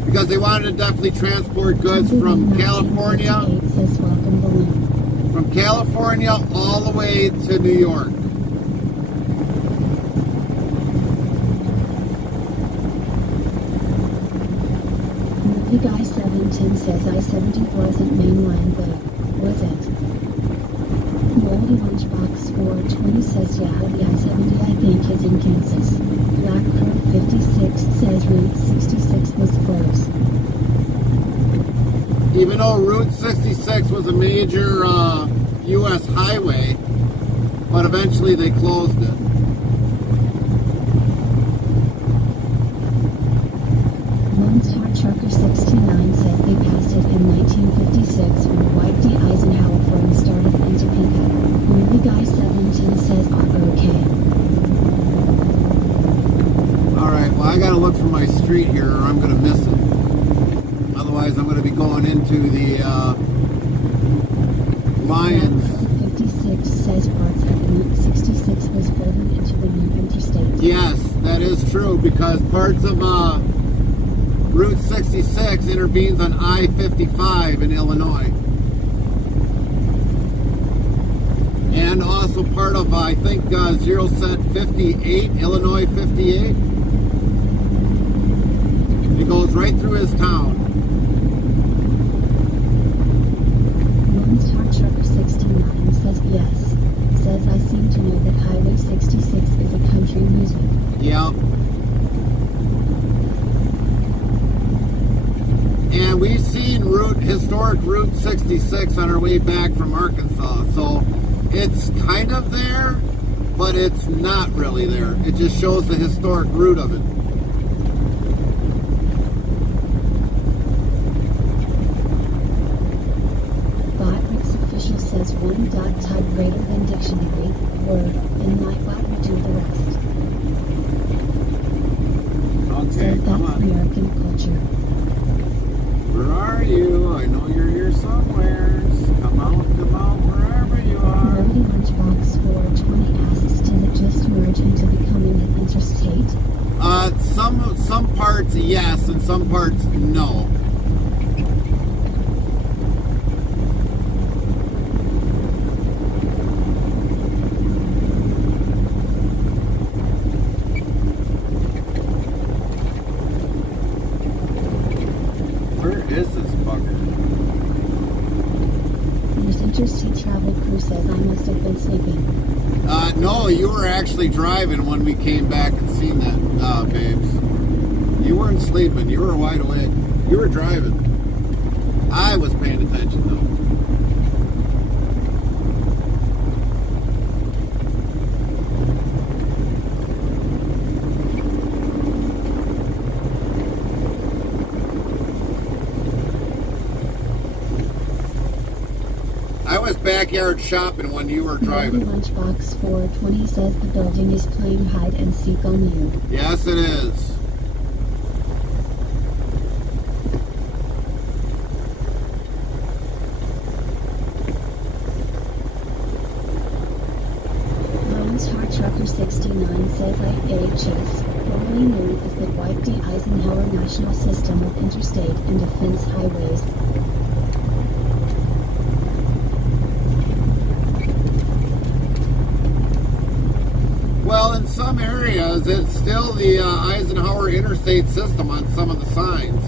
Because they wanted to definitely transport goods from California, 1958 says welcome balloon. from California all the way to New York. Movie Guy 17 says I-70 wasn't mainline though, was it? Moldy Lunchbox 420 says yeah, the I-70 I think is in Kansas. Black Crow 56 says Route 66 was closed. Even though Route 66 was a major U.S. highway, but eventually they closed it. Lone Star Trucker 69 says they passed it in 1956 when Dwight D. Eisenhower firm started in Topeka. Movie Guy 17 says okay. Alright, well I gotta look for my street here or I'm gonna miss it. Otherwise I'm gonna be going into the Lions. 56 says parts of Route 66 was folded into the new interstate. Yes, that is true because parts of Route 66 intervenes on I-55 in Illinois. And also part of, I think, 0 set 58, Illinois 58. It goes right through his town. Lone Star Trucker 69 says yes. Says I seem to know that Highway 66 is a country music. Yeah. And we've seen historic Route 66 on our way back from Arkansas. So it's kind of there, but it's not really there. It just shows the historic route of it. Botwick's official says one dot type greater than dictionary, word, and Nightbot will do the rest. Okay, Says come that's on. American culture. Where are you? I know you're here somewhere. Come out, wherever you are. Moldy Lunchbox 420 asks did it just merge into becoming an interstate? Some parts yes, and some parts no. Interstate Travel Crew says I must have been sleeping. No, you were actually driving when we came back and seen that, babes. You weren't sleeping. You were wide awake. You were driving. I was paying attention, though. I was backyard shopping when you were driving. Lunchbox 420 says the building is playing hide and seek on you. Yes, it is. Lone Star Trucker 69 says IHS, formerly known as the Dwight D. Eisenhower National System of Interstate and Defense Highways. Well, in some areas, it's still the Eisenhower Interstate system on some of the signs.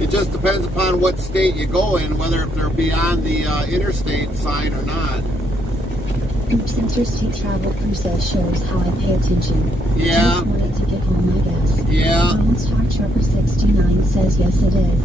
It just depends upon what state you go in, whether if they're beyond the interstate sign or not. Oops, Interstate Travel Crew says shows how I pay attention. Yeah. Just wanted to get home, I guess. Yeah. Lone Star Trucker 69 says yes it is.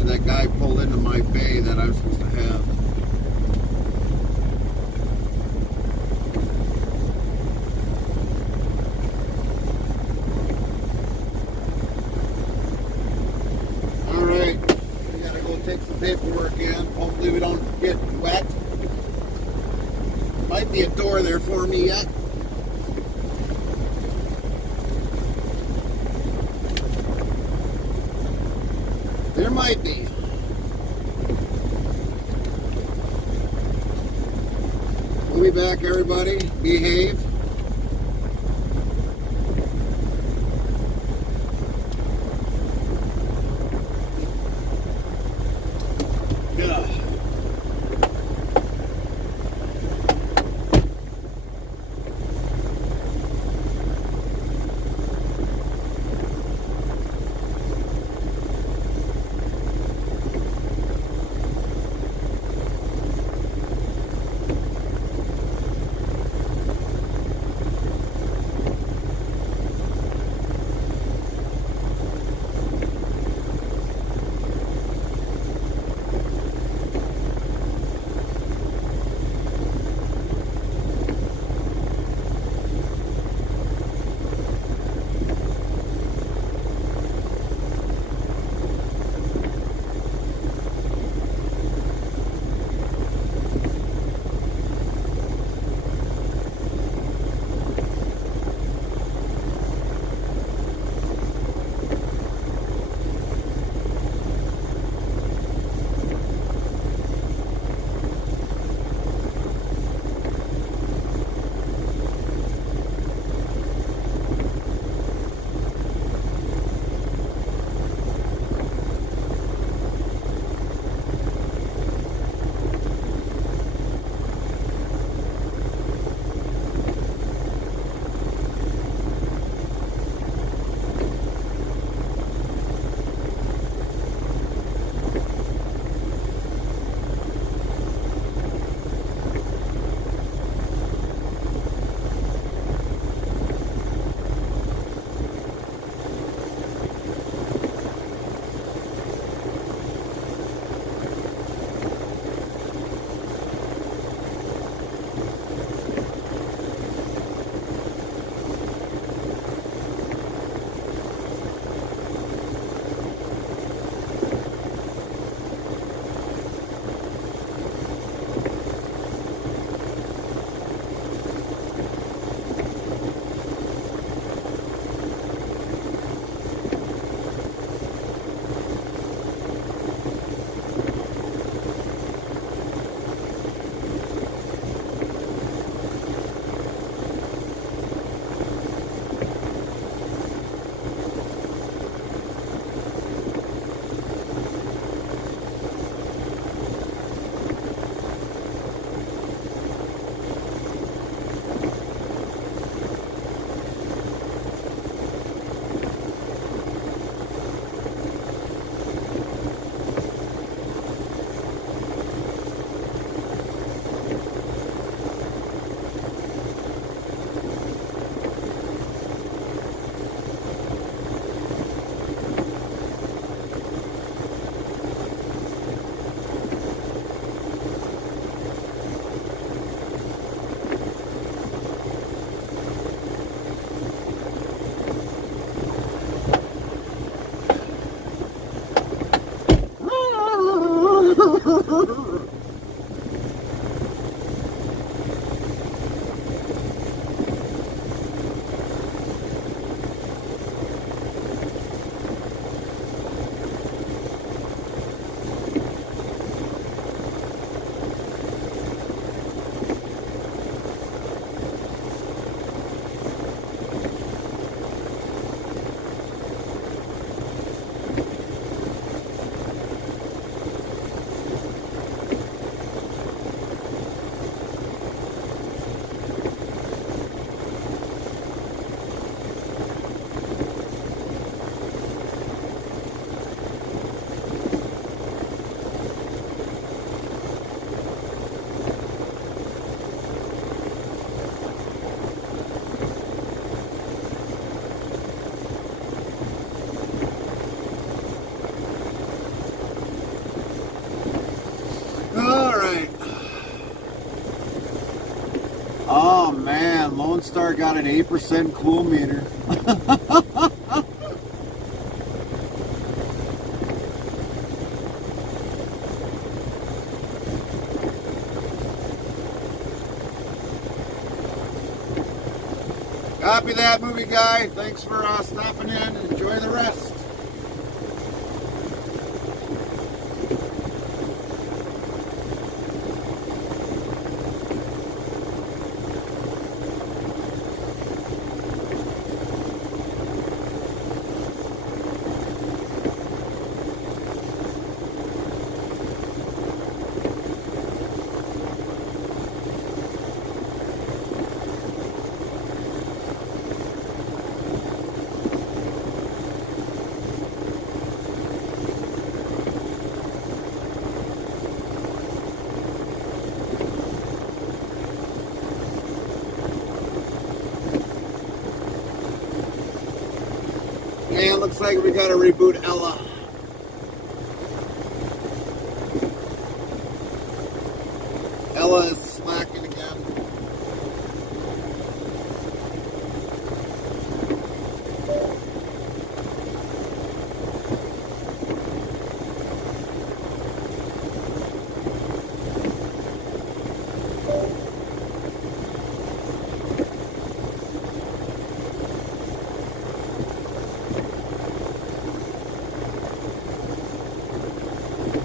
That guy pulled into my bay that I was supposed to have. Alright, we gotta go take some paperwork in. Hopefully we don't get wet. Might be a door there for me yet. There might be. We'll be back, everybody. Behave. Yeah. Oh man, Lone Star got an 8% cool meter. Copy that, movie guy. Thanks for stopping in. Enjoy the rest. And looks like we gotta reboot Ella. Ella is slacking again.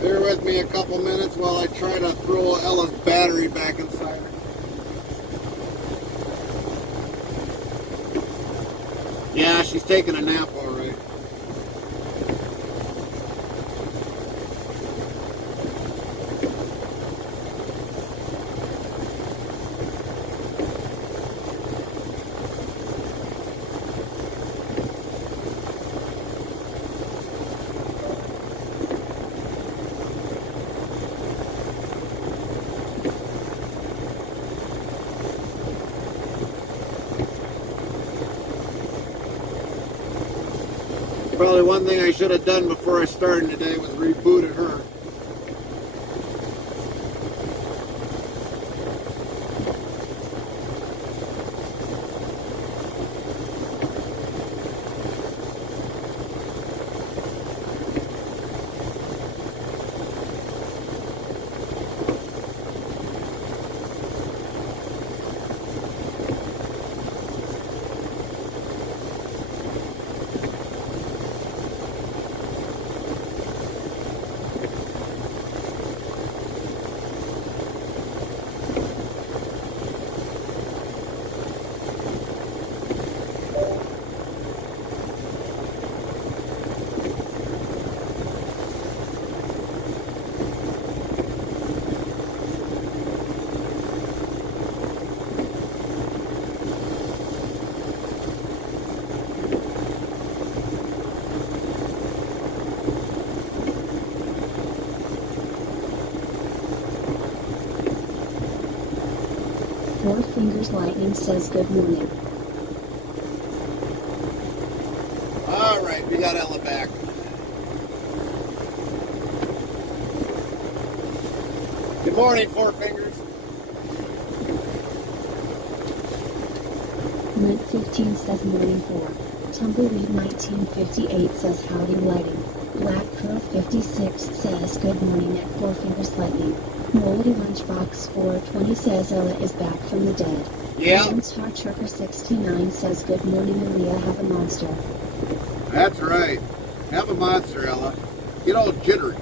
Bear with me a couple minutes while I try to throw Ella's battery back inside her. Yeah, she's taking a nap all right. Probably one thing I should have done before I started today was rebooted her. Four Fingers Lightning says good morning. Alright, we got Ella back. Good morning, Four Fingers. Mint 15 says morning 4. Tumbleweed 1958 says howdy lighting. Black Crow 56 says good morning at Four Fingers Lightning. Moldy Lunchbox 420 says Ella is back from the dead. Yeah. Star Trucker 69 says good morning Maria, have a monster. That's right. Have a monster, Ella. Get all jittery.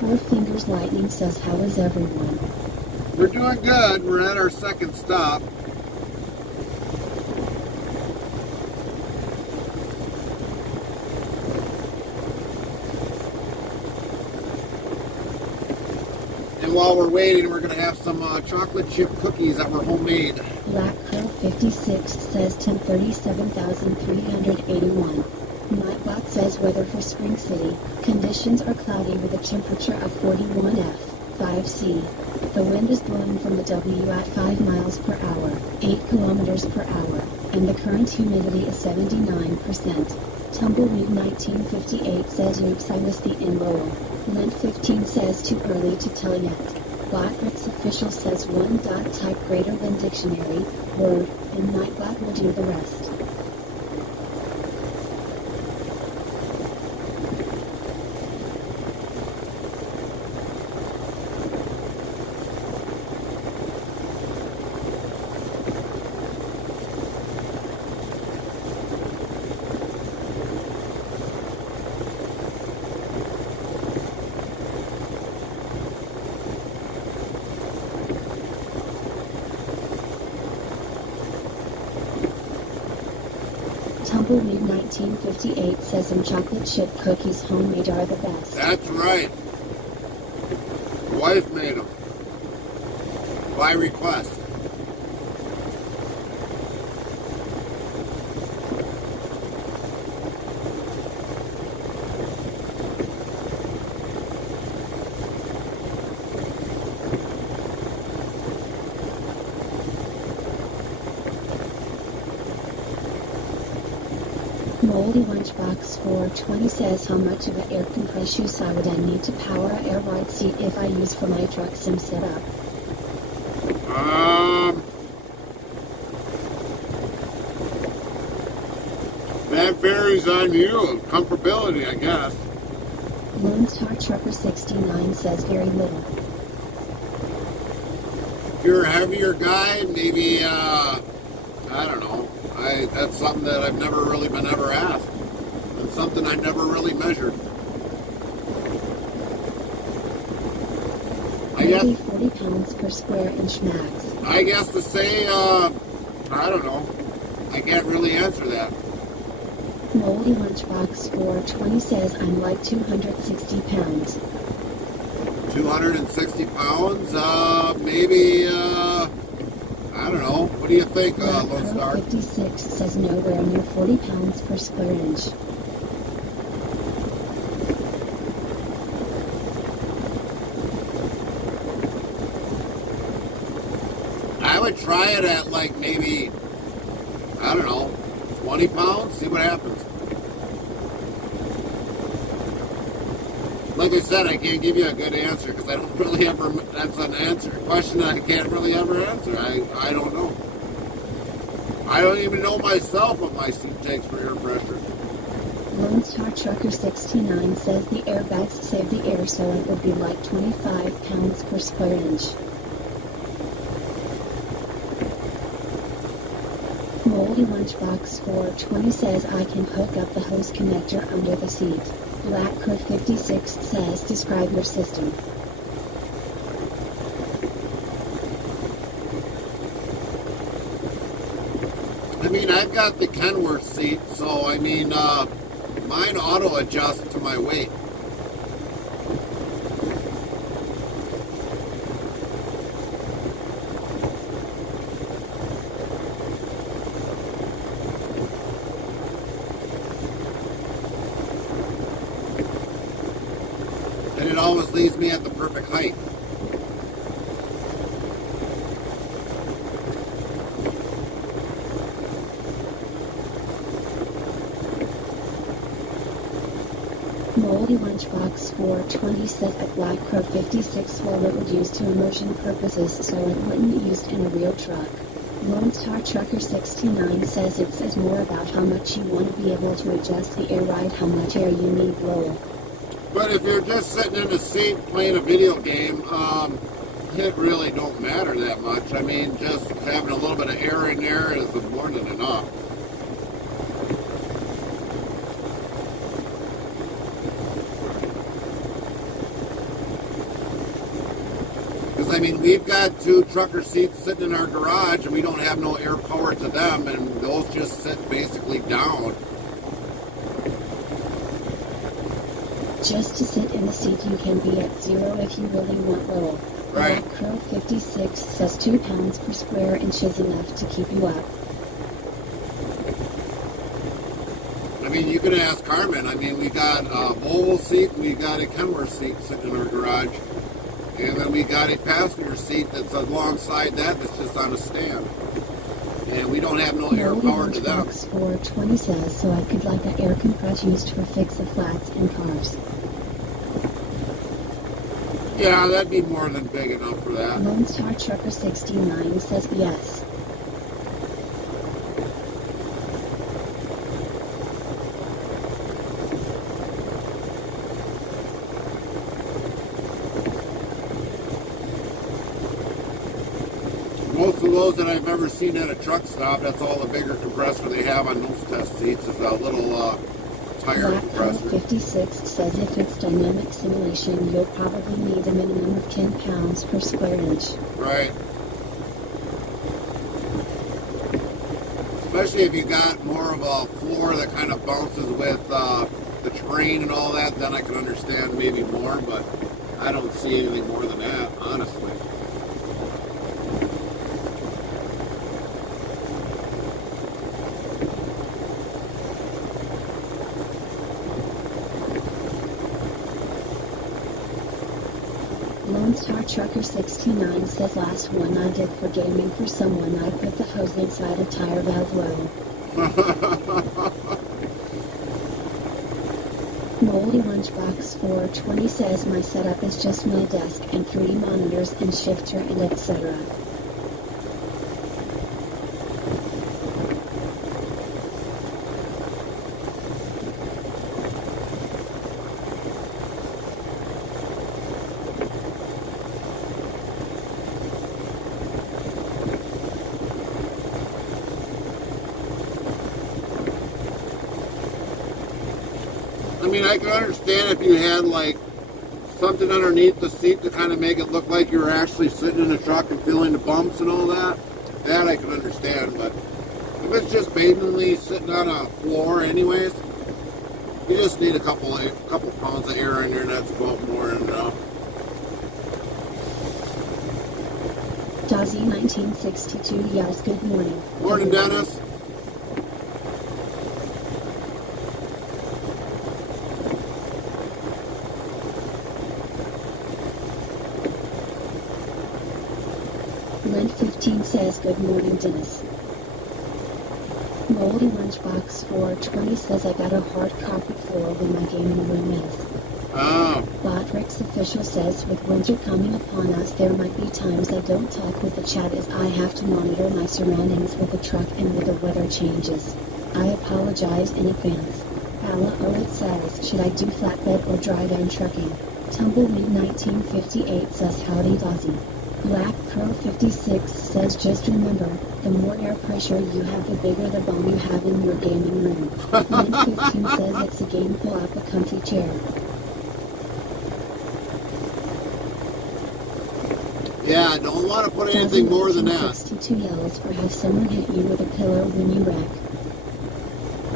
Four Fingers Lightning says how is everyone? We're doing good. We're at our second stop. And while we're waiting, we're going to have some chocolate chip cookies that were homemade. Black Crow 56 says 1037,381. Nightbot says weather for Spring City. Conditions are cloudy with a temperature of 41F, 5C. The wind is blowing from the W at 5 miles per hour, 8 kilometers per hour, and the current humidity is 79%. Tumbleweed 1958 says oops I missed the in roll. Lent 15 says too early to tell yet. Blackrick's official says one dot type greater than dictionary, word, and Nightbot will do the rest. Tumbleweed 1958 says them chocolate chip cookies homemade are the best. That's right. Wife made them. By request. Moldy Lunchbox 420 says how much of an air compressed use I would I need to power a air ride seat if I use for my truck sim setup. That varies on you. Comfortability, I guess. Lone Star Trucker 69 says very little. If you're a heavier guy, maybe, I don't know. That's something that I've never really been ever asked. And something I never really measured. I guess 40 pounds per square inch max. I guess to say, I don't know. I can't really answer that. Moldy Lunchbox 420 says I'm like 260 pounds. 260 pounds? Maybe, I don't know. What do you think, Lone Star? 56 says nowhere near 40 pounds per square inch. I would try it at like maybe, I don't know, 20 pounds, see what happens. Like I said, I can't give you a good answer because I don't really ever, that's an answer, a question I can't really ever answer. I don't know. I don't even know myself what my seat takes for air pressure. Lone Star Trucker 69 says the airbags save the air so it would be like 25 pounds per square inch. Moldy Lunchbox 420 says I can hook up the hose connector under the seat. Blackcurve 56 says describe your system. I mean, I've got the Kenworth seat, so I mean, mine auto adjusts to my weight. And it always leaves me at the perfect height. Moldy Lunchbox 420 says at Blackcurve 56 well it would use to immersion purposes so it wouldn't used in a real truck. Lone Star Trucker 69 says it says more about how much you want to be able to adjust the air ride, how much air you need blow. But if you're just sitting in a seat playing a video game, it really don't matter that much. I mean, just having a little bit of air in there is more than enough. Because, I mean, we've got 2 trucker seats sitting in our garage, and we don't have no air power to them, and those just sit basically down. Just to sit in the seat you can be at 0 if you really want low. Right. Blackcurve 56 says 2 pounds per square inch is enough to keep you up. I mean, you could ask Carmen. I mean, we got a Volvo seat, we got a Kenworth seat sitting in our garage, and then we got a passenger seat that's alongside that that's just on a stand. And we don't have no air power to them. Box 420 says so I could like an air compressor used for fix the flats in cars. Yeah, that'd be more than big enough for that. Lone Star Trucker 69 says yes. Most of those that I've ever seen at a truck stop, that's all the bigger compressor they have on those test seats is a little tire Black compressor. 56 says if it's dynamic simulation, you'll probably need a minimum of 10 pounds per square inch. Right. Especially if you got more of a floor that kind of bounces with the terrain and all that, then I can understand maybe more, but I don't see anything more than that, honestly. Lone Star Trucker 69 says last one I did for gaming for someone, I put the hose inside a tire valve well. Moldy Lunchbox 420 says my setup is just my desk and 3 monitors and shifter and etc. I mean, I can understand if you had like something underneath the seat to kind of make it look like you were actually sitting in a truck and feeling the bumps and all that. That I can understand, but if it's just blatantly sitting on a floor anyways, you just need a couple pounds of air in there, and that's about more than enough. Dazzy 1962 yells good morning. Morning, Dennis. Lent 15 says good morning Dennis. Moldy Lunchbox 420 says I got a hard copy floor where my gaming room is. Oh, Botrick's official says with winter coming upon us there might be times I don't talk with the chat as I have to monitor my surroundings with the truck and with the weather changes. I apologize in advance. Ala Olet says should I do flatbed or dry van trucking? Tumbleweed 1958 says howdy Dazzy. Black Pro 56 says just remember, the more air pressure you have the bigger the bomb you have in your gaming room. Lent 15 says it's a game, pull up a comfy chair. yeah, I don't want to put anything more than that. 62 yells for have someone hit you with a pillow when you wreck.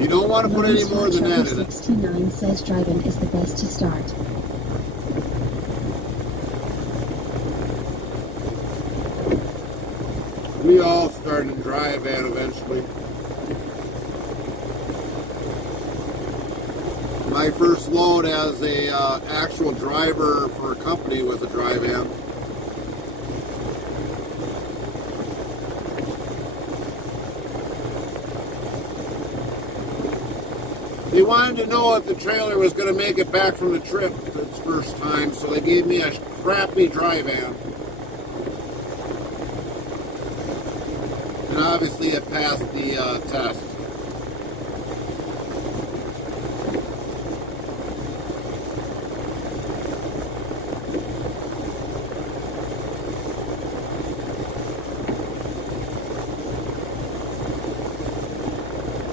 You don't want to put any more than that in it. 69 says driving is the best to start. We all started to drive van eventually. My first load as a actual driver for a company was a dry van. They wanted to know if the trailer was going to make it back from the trip its first time, so they gave me a crappy dry van. And obviously it passed the test.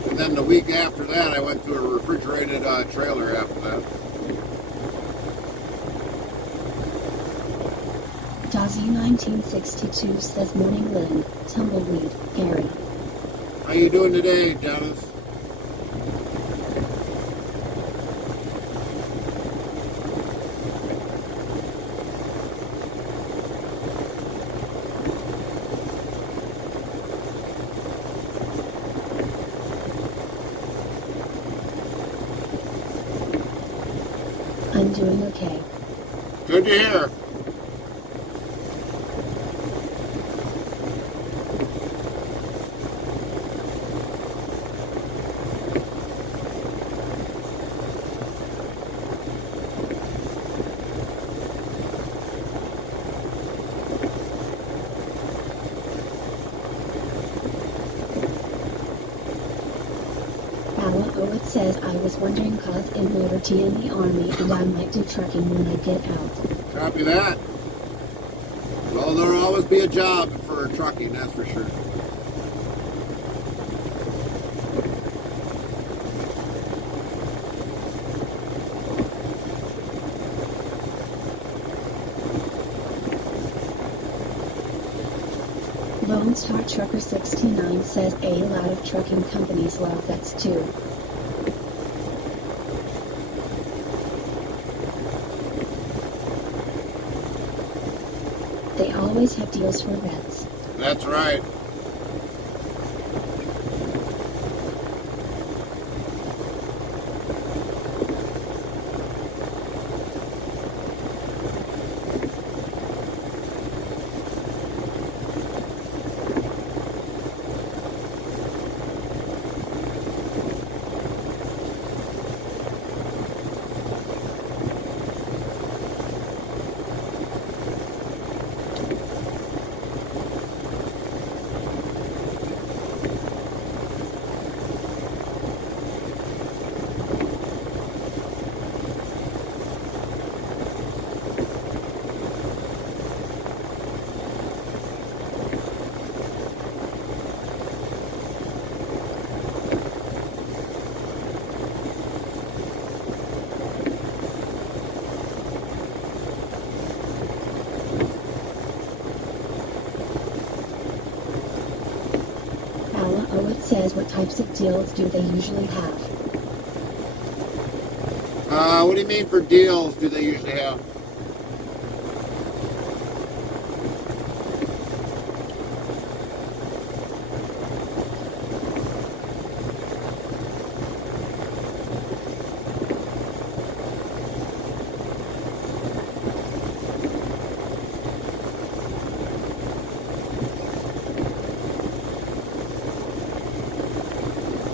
And then the week after that, I went to a refrigerated trailer after that. Dazzy 1962 says morning Lynn, tumbleweed, Gary. How you doing today, Dennis? I'm doing okay. Good to hear. Ala Owit says, I was wondering cause in motor T in the army and I might do trucking when I get out. Copy that. Well, there'll always be a job for trucking, that's for sure. Lone Star Trucker 69 says a lot of trucking companies love vets too. They always have deals for vets. That's right. Says what types of deals do they usually have? What do you mean for deals do they usually have?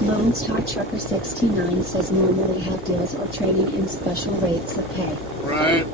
Lone Star Trucker 69 says normally have deals or training and special rates of pay. Right.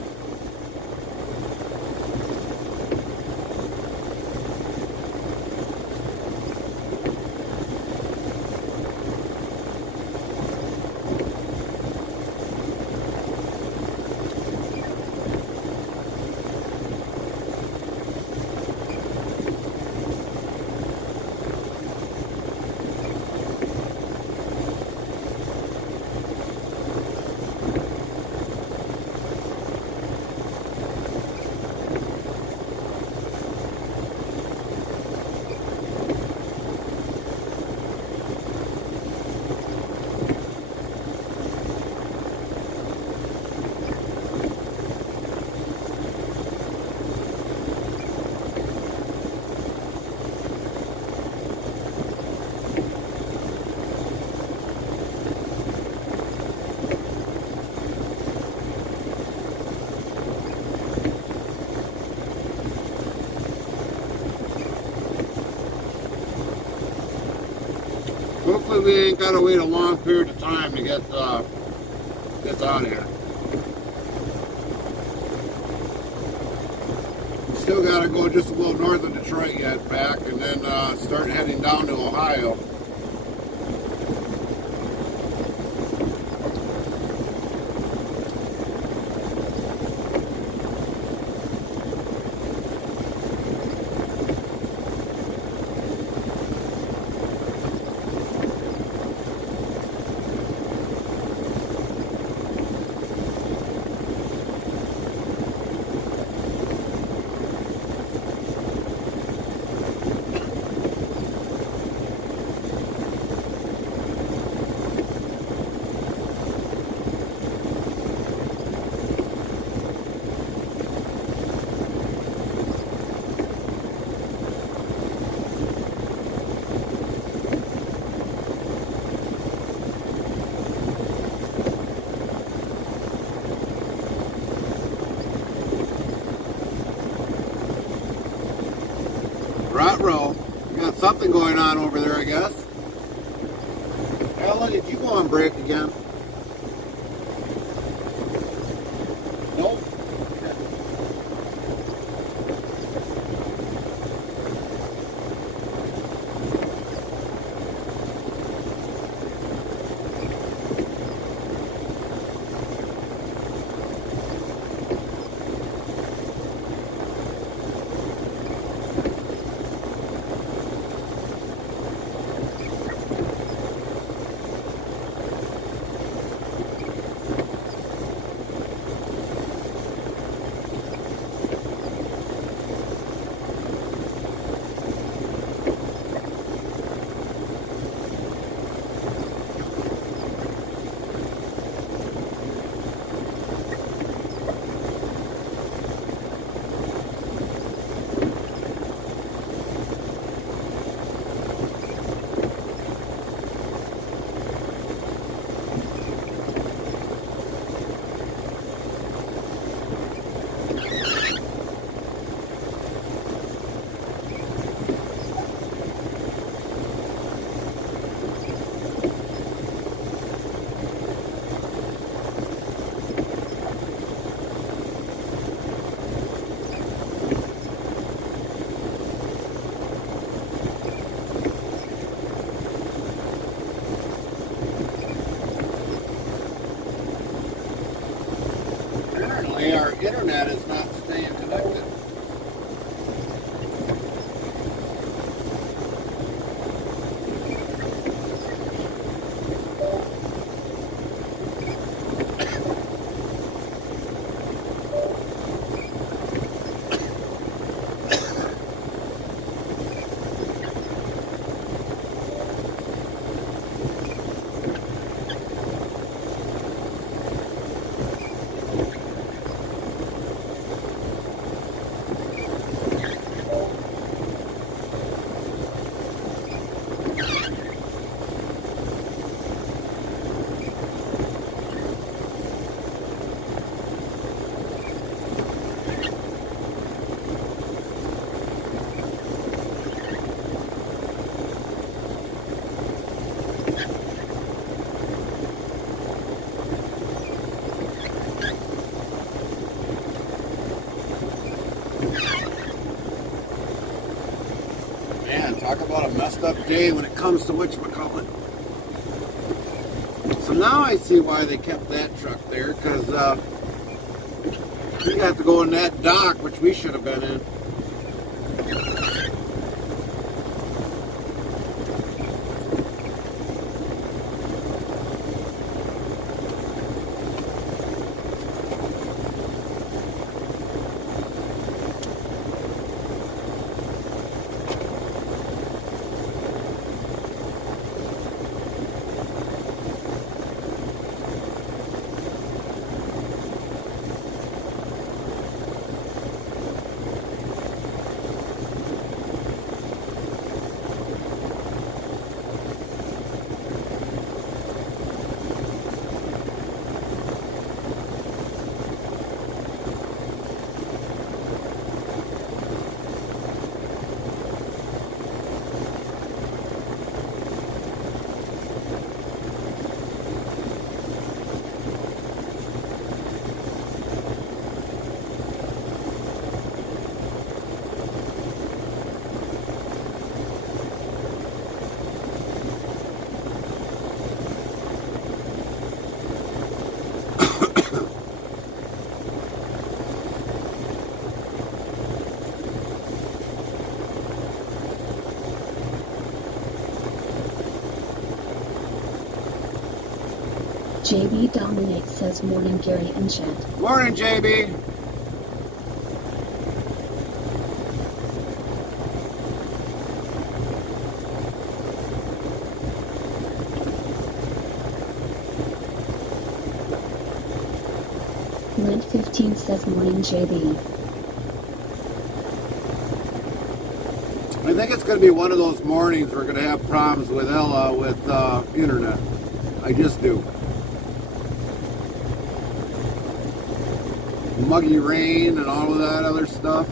Hopefully we ain't got to wait a long period of time to get out of here. We still got to go just a little north of Detroit yet back and then start heading down to Ohio. Row. You got something going on over there, I guess. Ella, did you go on break again? Nope. Talk about a messed up day when it comes to whatchamacallit. So now I see why they kept that truck there, because we got to go in that dock, which we should have been in. JB Dominate says morning Gary and chat. Morning, JB. Lint 15 says morning JB. I think it's going to be one of those mornings we're going to have problems with Ella with internet. I just do. Muggy rain and all of that other stuff.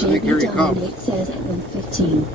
JB Dominate says at 1:15.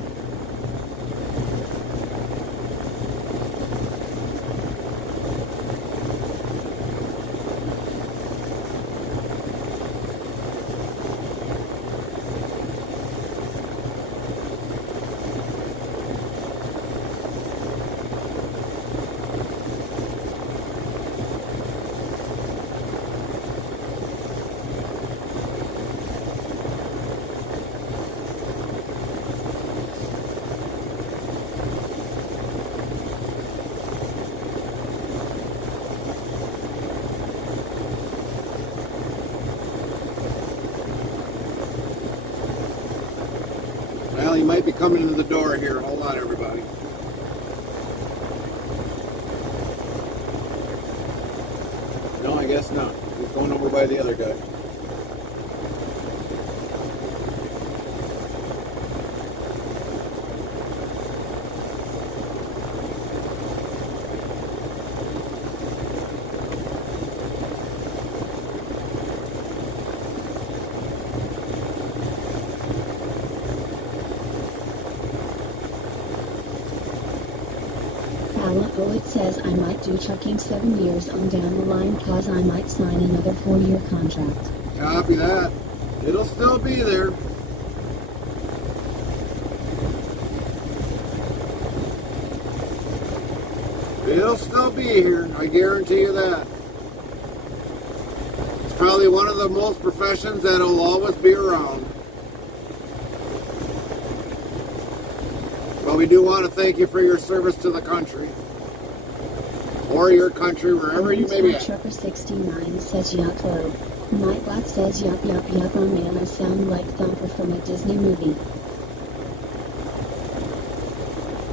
Well, he might be coming into the door here. Hold on, everybody. No, I guess not. He's going over by the other guy. Oh, it says I might do trucking 7 years on down the line cause I might sign another 4-year contract. Copy that. It'll still be there. It'll still be here. I guarantee you that. It's probably one of the most professions that'll always be around. But we do want to thank you for your service to the country. Or your country, wherever you may be at. Trucker 69 says yup low. Nightbot says yup yup yup. Oh man, I sound like Thumper from a Disney movie.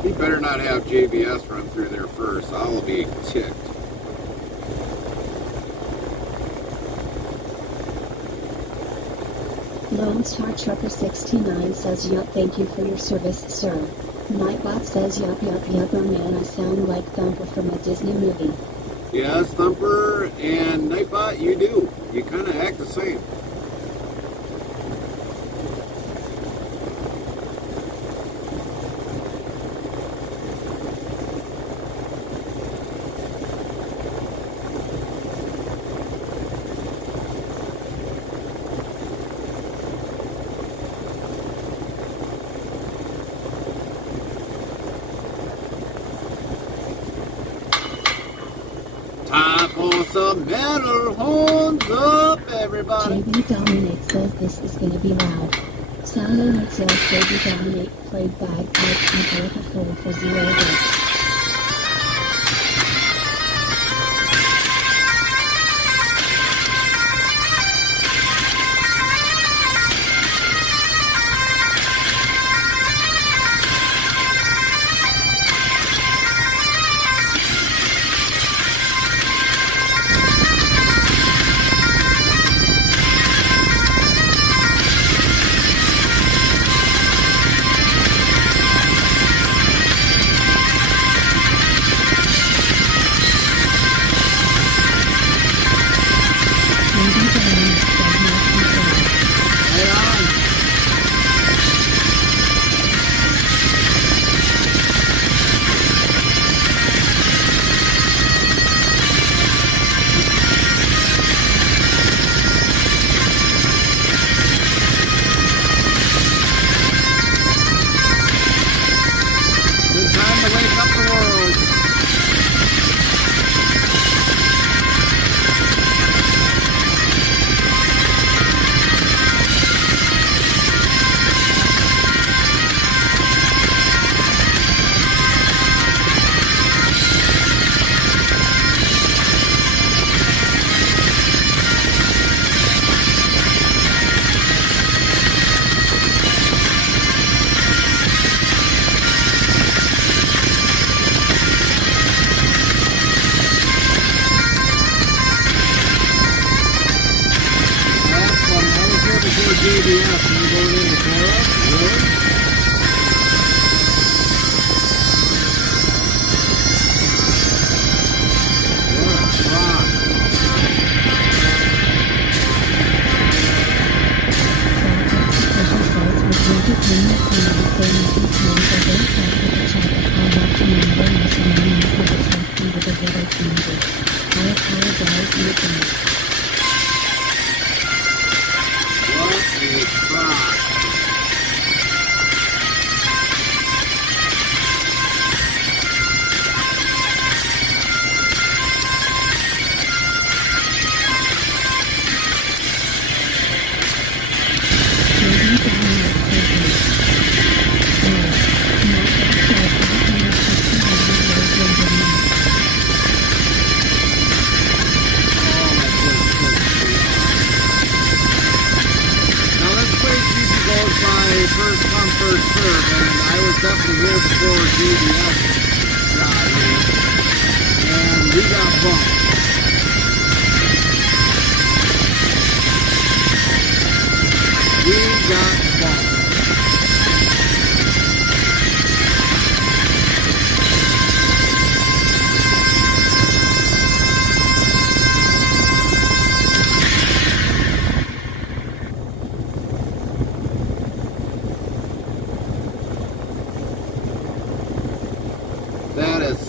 He better not have JBS run through there first. I'll be ticked. Lone Star Trucker 69 says, yup, thank you for your service, sir. Nightbot says, yup, oh man, I sound like Thumper from a Disney movie. Yes, Thumper and Nightbot, you do. You kind of act the same. Time for some metal horns up, everybody. JB Dominate says this is gonna be loud. Sound alert says JB Dominate played bagpipes and broke a fool for 0 bits.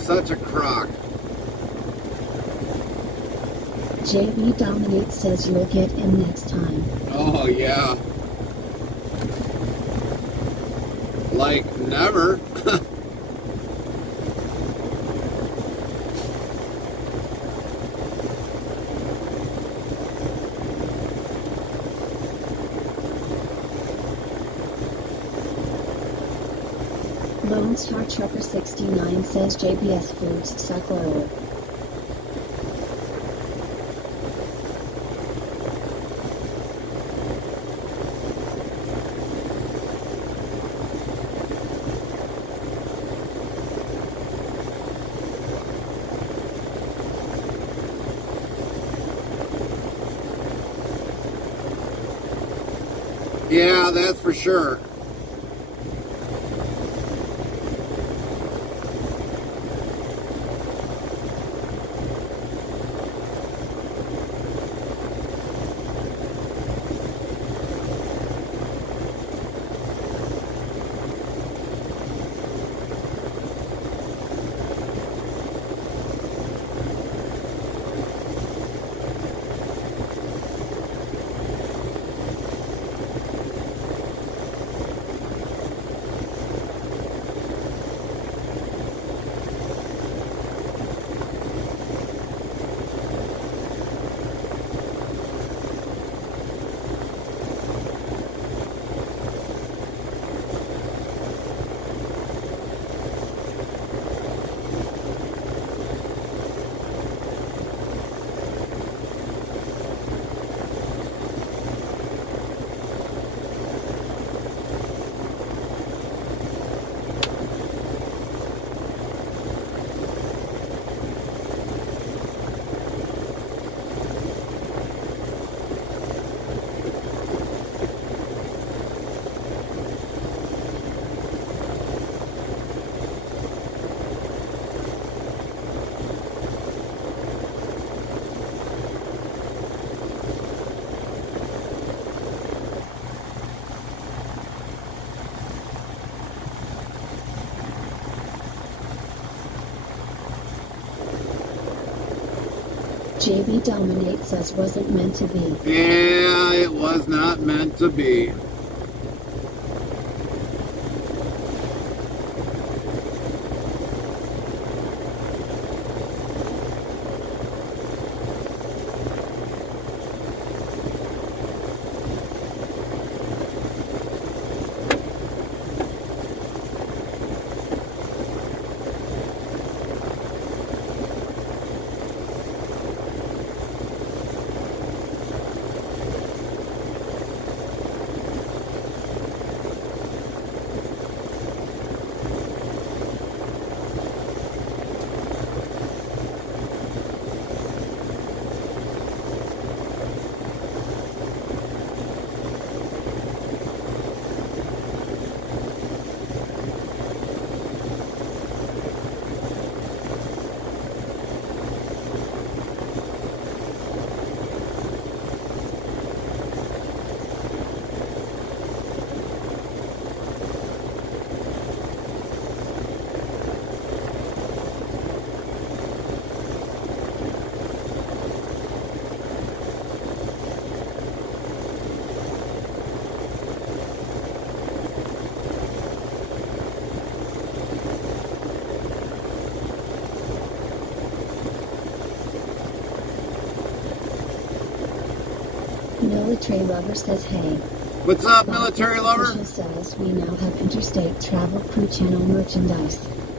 Such a crock. JB Dominate says you'll get him next time. Oh, yeah. Like never. Lone Star Trucker 69 says JBS foods suck oil. Yeah, that's for sure. JB Dominate says wasn't meant to be. Yeah, it was not meant to be. Military Lover says hey. What's up, Military Lover? Official says we now have Interstate Travel Crew Channel merchandise.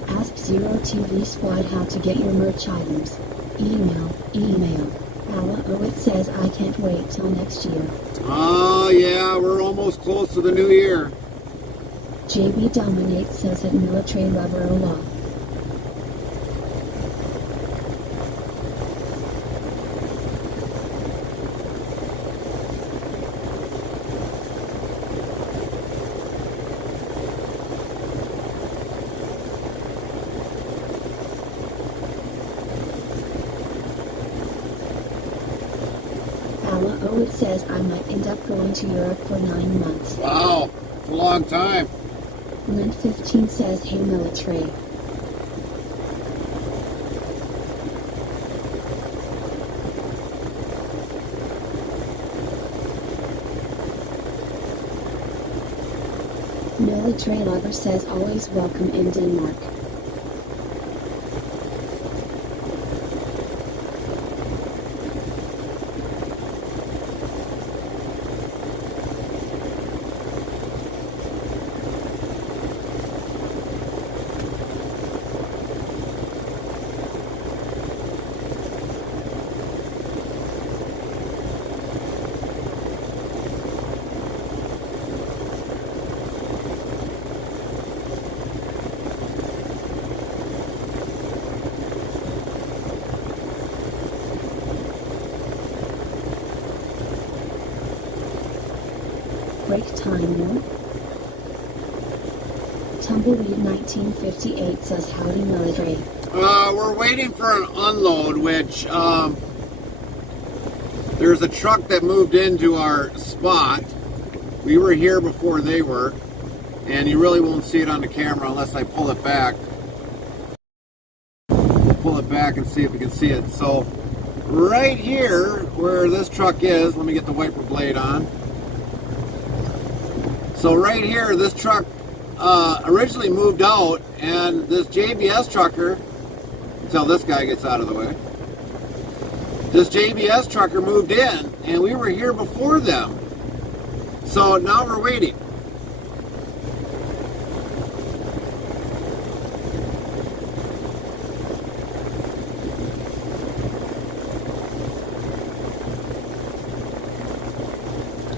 Ask Zero TV Squad how to get your merch items. Email. Ala Owit says I can't wait till next year. Oh, yeah, we're almost close to the new year. JB Dominate says at Military Lover Allah. It says I might end up going to Europe for 9 months. Wow, it's a long time. Lint 15 says hey military. Military Lover says always welcome in Denmark. break time, no? Tumbleweed 1958 says howdy military. We're waiting for an unload, which, there's a truck that moved into our spot. We were here before they were, and you really won't see it on the camera unless I pull it back. We'll pull it back and see if we can see it. So, right here, where this truck is, let me get the wiper blade on. So right here, this truck originally moved out, and this JBS trucker, until this guy gets out of the way, this JBS trucker moved in, and we were here before them. So now we're waiting.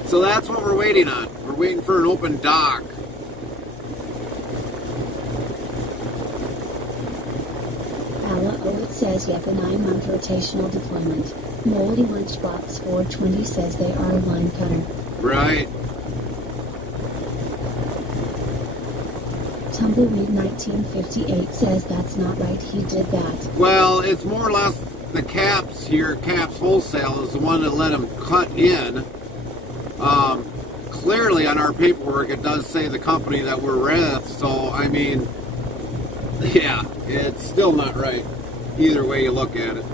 So that's what we're waiting on. We're waiting for an open dock. It says yep, a 9-month rotational deployment. Moldy Lunchbox 420 says they are a line cutter. Right. Tumbleweed 1958 says that's not right, he did that. Well, it's more or less the Caps here, Caps Wholesale is the one that let him cut in. Clearly on our paperwork it does say the company that we're with, so I mean, yeah, it's still not right. Either way you look at it.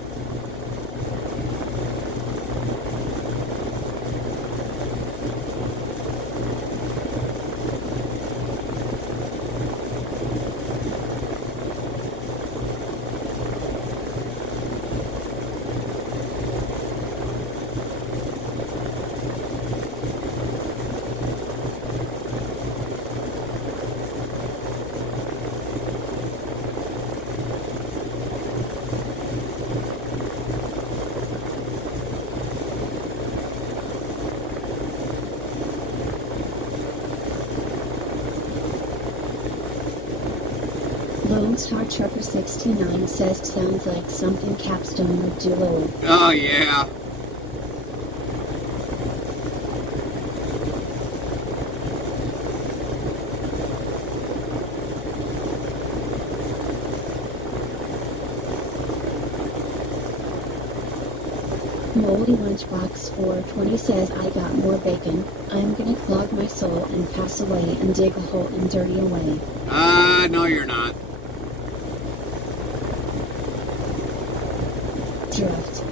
Lone Star Trucker 69 says sounds like something Capstone would do lower. Oh yeah. Moldy Lunchbox 420 says I got more bacon. I'm gonna clog my soul and pass away and dig a hole and dirty away. No you're not. Drift.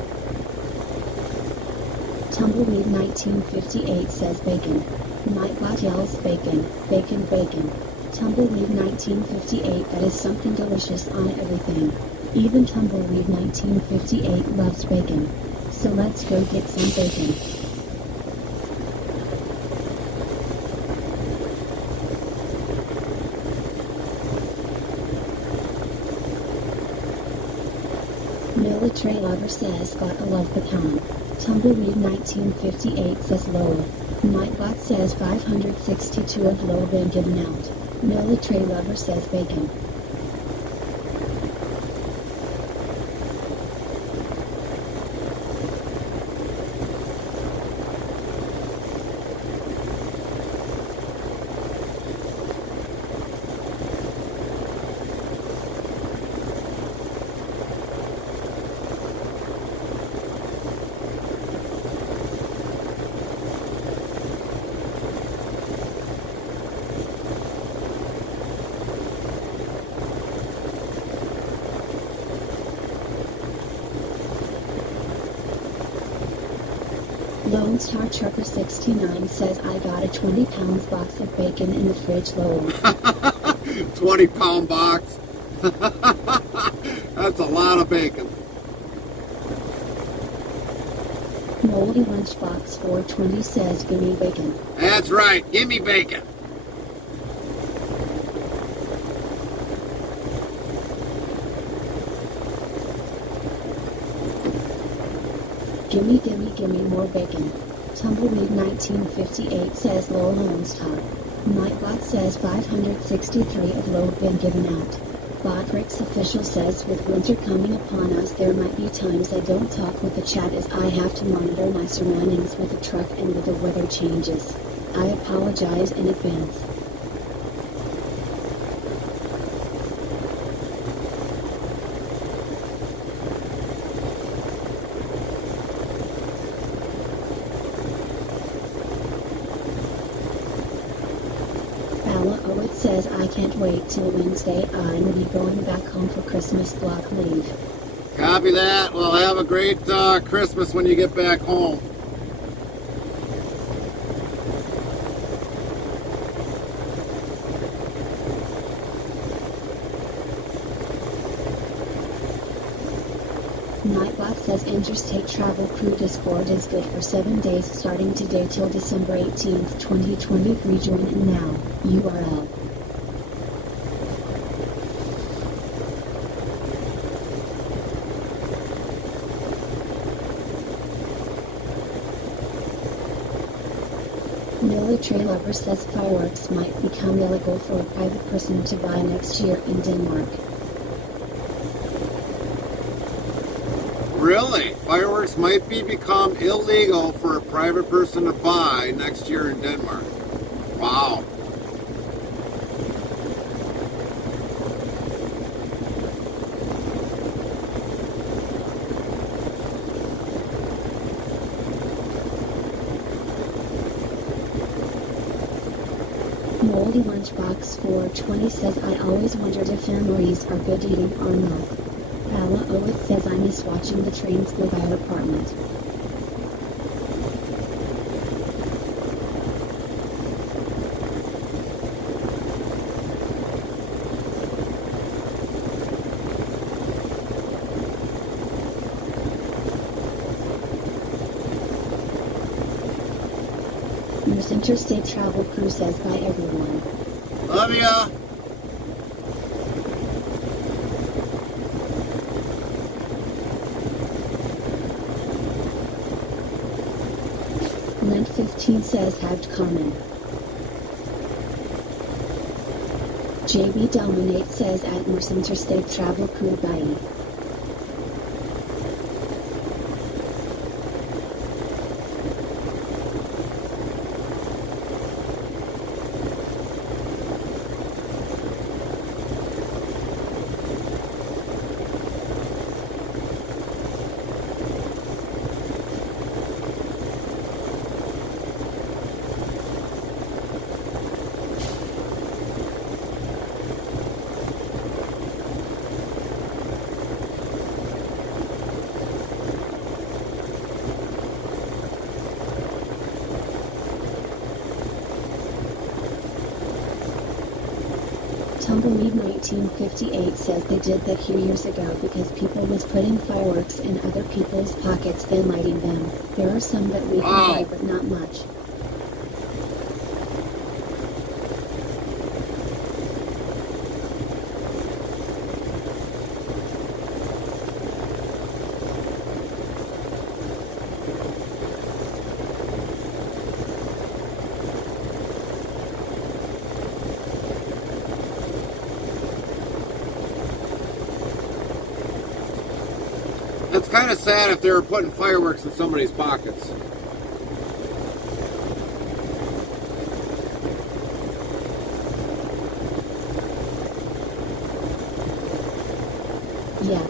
Tumbleweed 1958 says bacon. Nightbot yells bacon, bacon, bacon. Tumbleweed 1958 that is something delicious on everything. Even Tumbleweed 1958 loves bacon. So let's go get some bacon. Military Lover says gotta love pecan. Tumbleweed 1958 says lower. Nightbot says 562 of low been given out. Military Lover says bacon. Lone Star Trucker 69 says I got a 20-pound box of bacon in the fridge lower. 20-pound box. That's a lot of bacon. Moldy Lunchbox 420 says gimme bacon. That's right, give me bacon. Gimme, gimme, gimme more bacon. Tumbleweed 1958 says low Lone Star. Nightbot says 563 of low been given out. Botrick's official says with winter coming upon us there might be times I don't talk with the chat as I have to monitor my surroundings with the truck and with the weather changes. I apologize in advance. It says I can't wait till Wednesday. I'm gonna be going back home for Christmas block leave. Copy that. Well, have a great Christmas when you get back home. Nightbot says Interstate Travel Crew Discord is good for 7 days starting today till December 18th, 2023. Join in now. URL. Military Lover says fireworks might become illegal for a private person to buy next year in Denmark. Really? Fireworks might become illegal for a private person to buy next year in Denmark. Wow. Moldy Lunchbox 420 says I always wondered if memories are good eating or not. Pala Owit says I miss watching the trains go by our apartment. Interstate Travel Crew says bye everyone. Love ya. Lent 15 says have common. JB Dominate says at Merce Interstate Travel Crew bye. Tumbleweed 1958 says they did that here years ago because people was putting fireworks in other people's pockets then lighting them. There are some that we can buy but not much. It's kind of sad if they were putting fireworks in somebody's pockets. Yeah.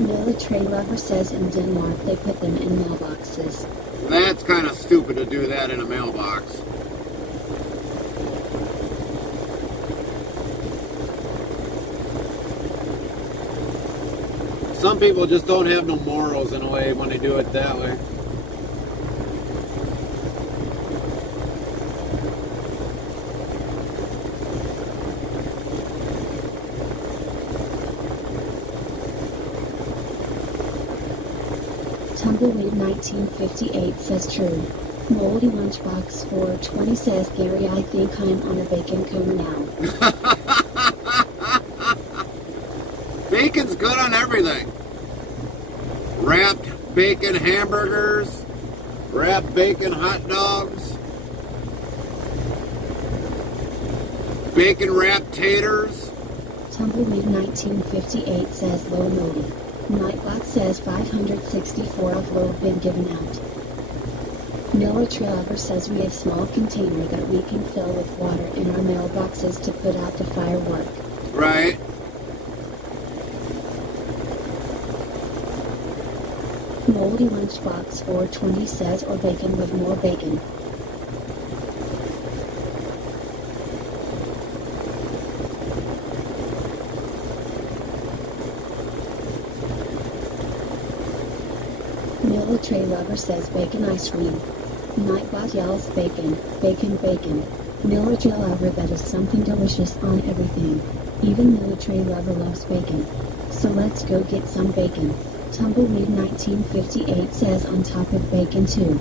Military Lover says in Denmark they put them in mailboxes. That's kind of stupid to do that in a mailbox. Some people just don't have no morals in a way when they do it that way. Tumbleweed 1958 says true. Moldy Lunchbox 420 says Gary I think I'm on a bacon cone now. Bacon's good on everything. Wrapped bacon hamburgers, wrapped bacon hot dogs, bacon wrapped taters. Tumbleweed 1958 says low Modi. Nightbot says 564 of load been given out. Military lover says we have small container that we can fill with water in our mailboxes to put out the firework. Right. Moldy Lunchbox 420 says or bacon with more bacon. Military lover says bacon ice cream. Nightbot yells bacon, bacon, bacon. Military lover, that is something delicious on everything. Even military lover loves bacon. So let's go get some bacon. Tumbleweed 1958 says on top of bacon too.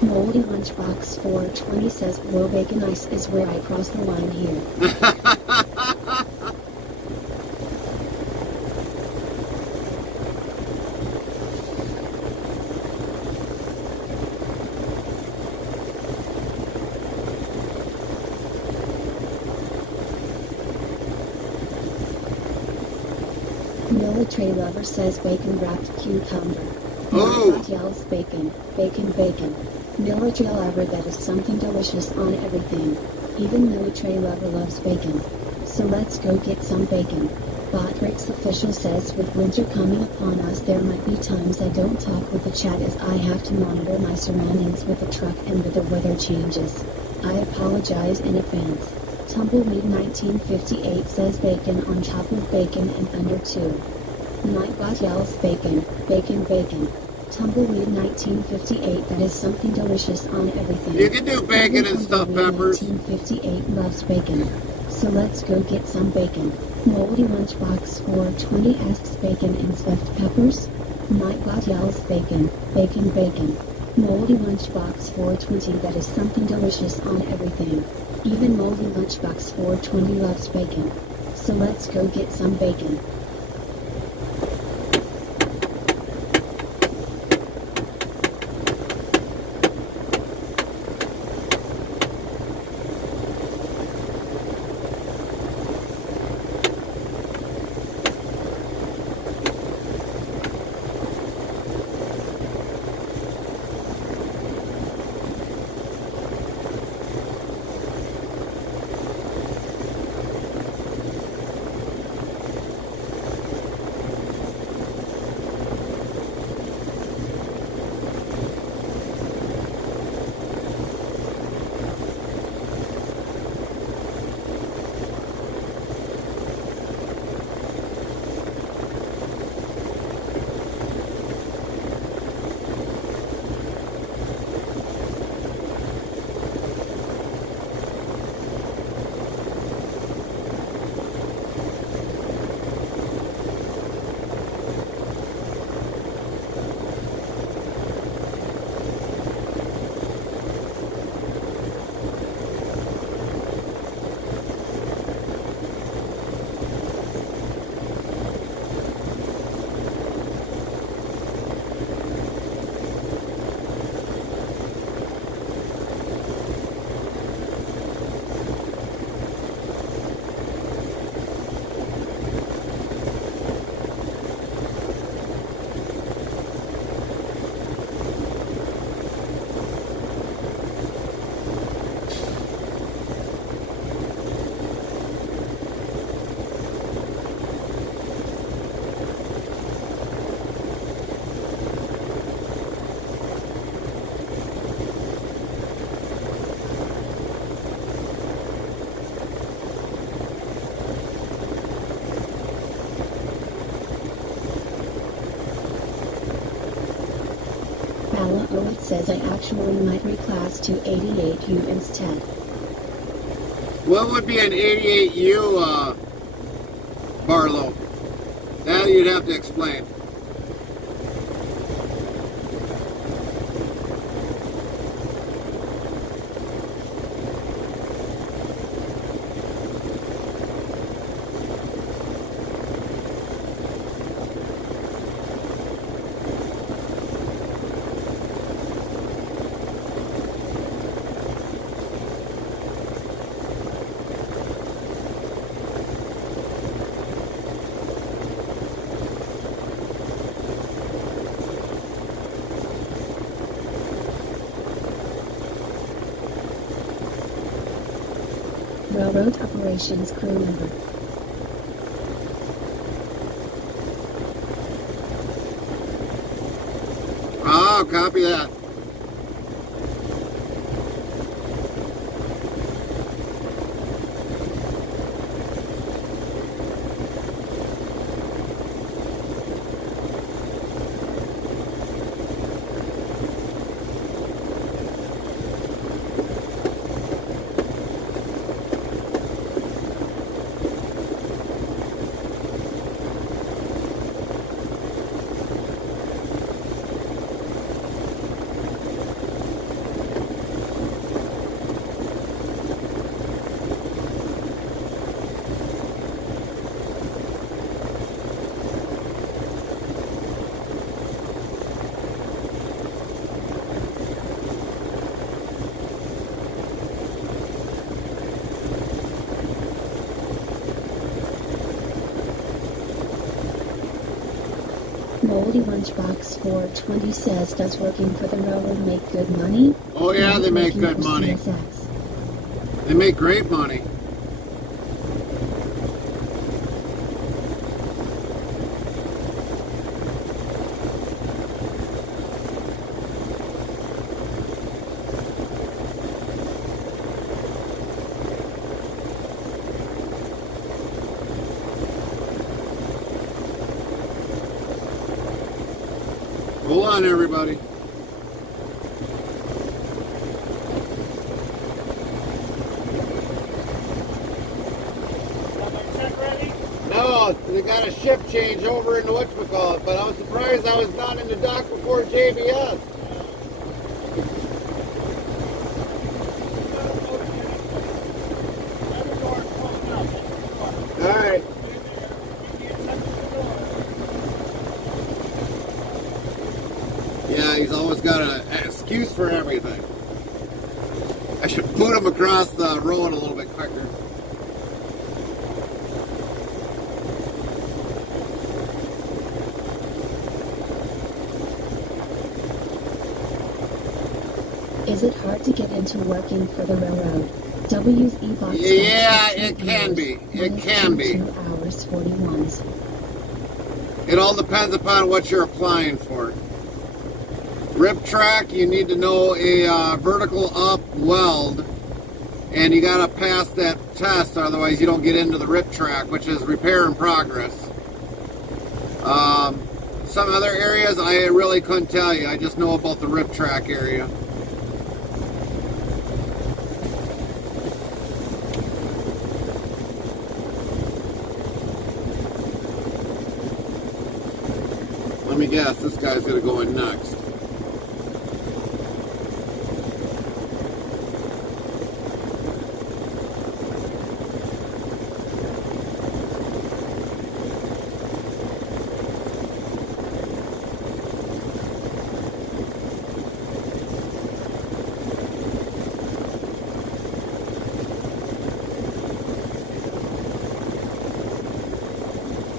Moldy Lunchbox 420 says low bacon ice is where I cross the line here. Military lover says bacon wrapped cucumber. Oh! Yells bacon, bacon, bacon. Military lover, that is something delicious on everything. Even military lover loves bacon. So let's go get some bacon. Botrix official says with winter coming upon us there might be times I don't talk with the chat as I have to monitor my surroundings with the truck and with the weather changes. I apologize in advance. Tumbleweed 1958 says bacon on top of bacon and under 2. Nightbot yells bacon, bacon, bacon. Tumbleweed 1958, that is something delicious on everything. You can do bacon and stuffed peppers. 1958 loves bacon. So let's go get some bacon. Moldy Lunchbox 420 asks bacon and stuffed peppers. Nightbot yells bacon, bacon, bacon. Moldy Lunchbox 420, that is something delicious on everything. Even Moldy Lunchbox 420 loves bacon. So let's go get some bacon. It says I actually might reclass to 88U instead. What would be an 88U, Barlow? That you'd have to explain. Railroad operations crew member. Oh, copy that. Moldy Lunchbox 420 says, does working for the railroad make good money? Oh yeah, they make Working good for money. CSX. They make great money. Hold on, everybody. No, they got a shift change over into whatchamacallit, but I was surprised I was not in the dock before JBS. Alright. Yeah, he's always got an excuse for everything. I should put him across the road a little bit quicker. Is it hard to get into working for the railroad? W's e-box. Yeah, it can be. It can be. 2 hours 41s. It all depends upon what you're applying for. Rip track, you need to know a vertical up weld, and you got to pass that test, otherwise you don't get into the rip track, which is repair in progress. Some other areas I really couldn't tell you. I just know about the rip track area. Let me guess, this guy's going to go in next.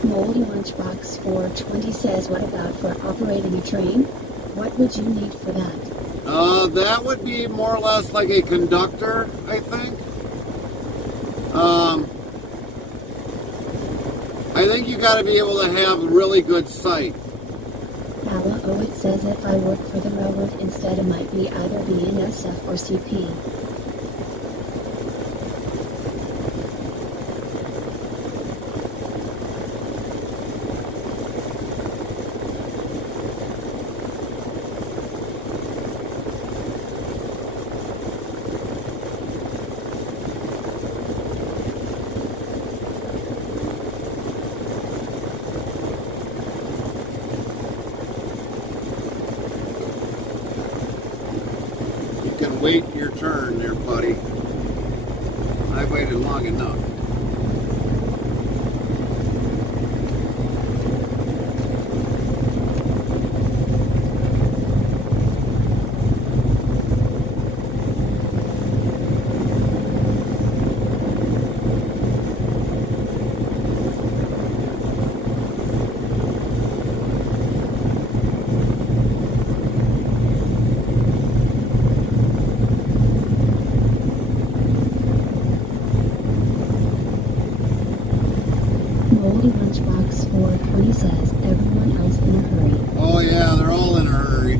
Moldy Lunchbox 420 says, what about for operating a train? What would you need for that? That would be more or less like a conductor, I think. I think you got to be able to have really good sight. Bala Owit says, if I work for the railroad instead, it might be either BNSF or CP. Wait your turn there, buddy. I waited long enough. Tony says everyone else in a hurry. Oh yeah, they're all in a hurry.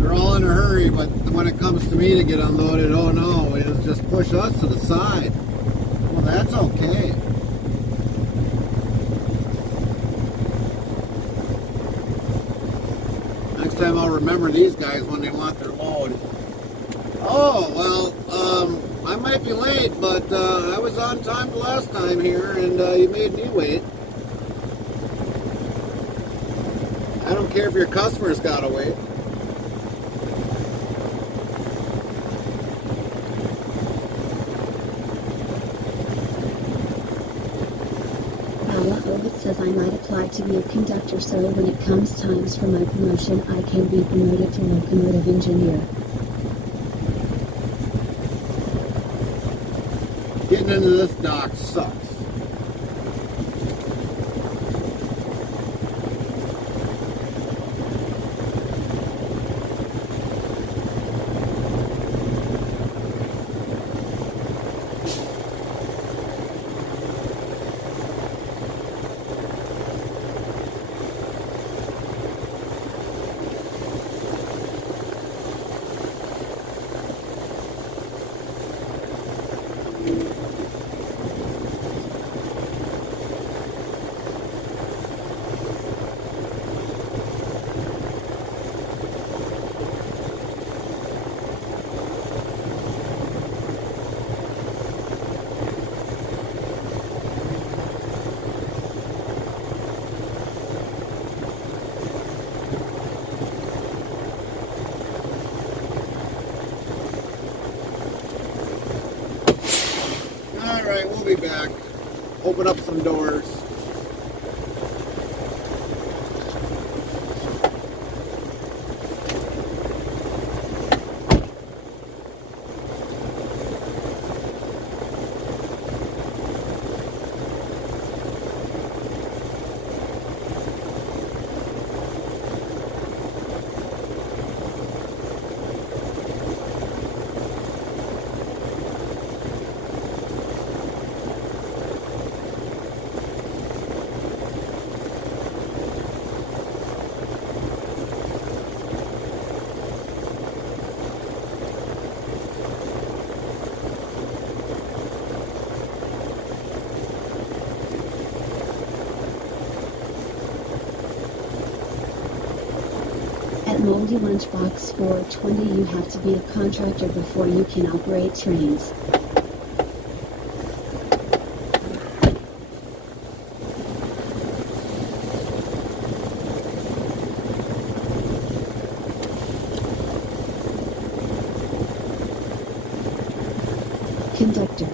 They're all in a hurry, but when it comes to me to get unloaded, oh no, it'll just push us to the side. Well, that's okay. Next time I'll remember these guys when they want their load. Oh, well, I might be late, but I was on time the last time here, and you made me wait. I don't care if your customers gotta wait. Bella Ovid says I might apply to be a conductor so when it comes times for my promotion I can be promoted to locomotive engineer. Getting into this dock sucks. Alright, we'll be back. Open up some doors. At Moldy Lunchbox 420 you have to be a contractor before you can operate trains. Conductor.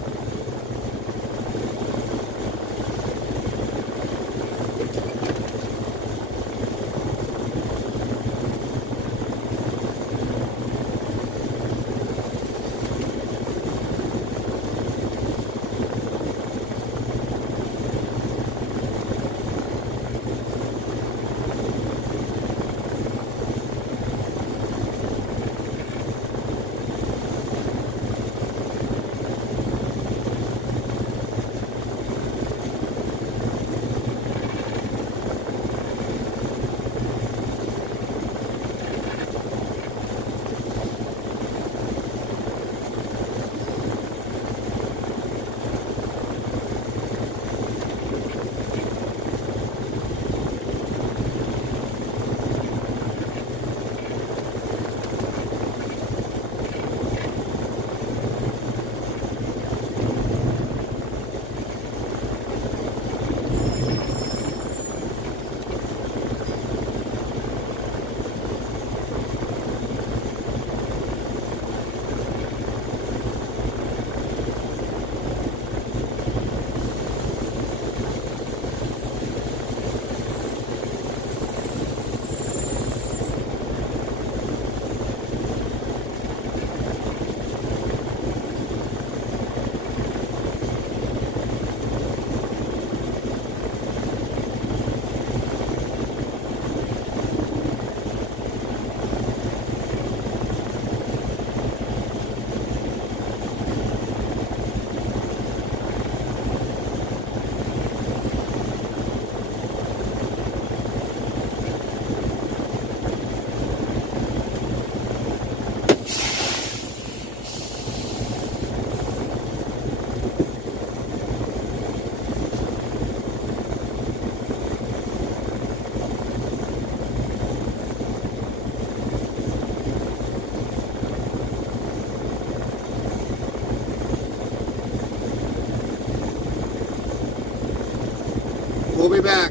We'll be back.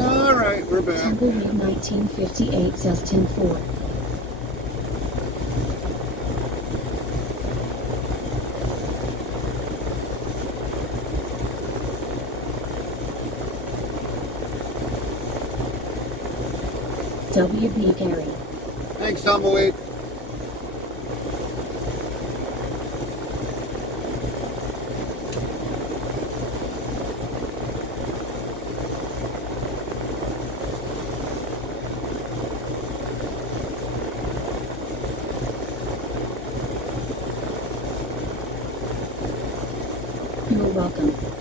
All right, we're back. Tumbleweed 1958 says 10-4. WB Gary. Thanks, Tumbleweed. You're welcome.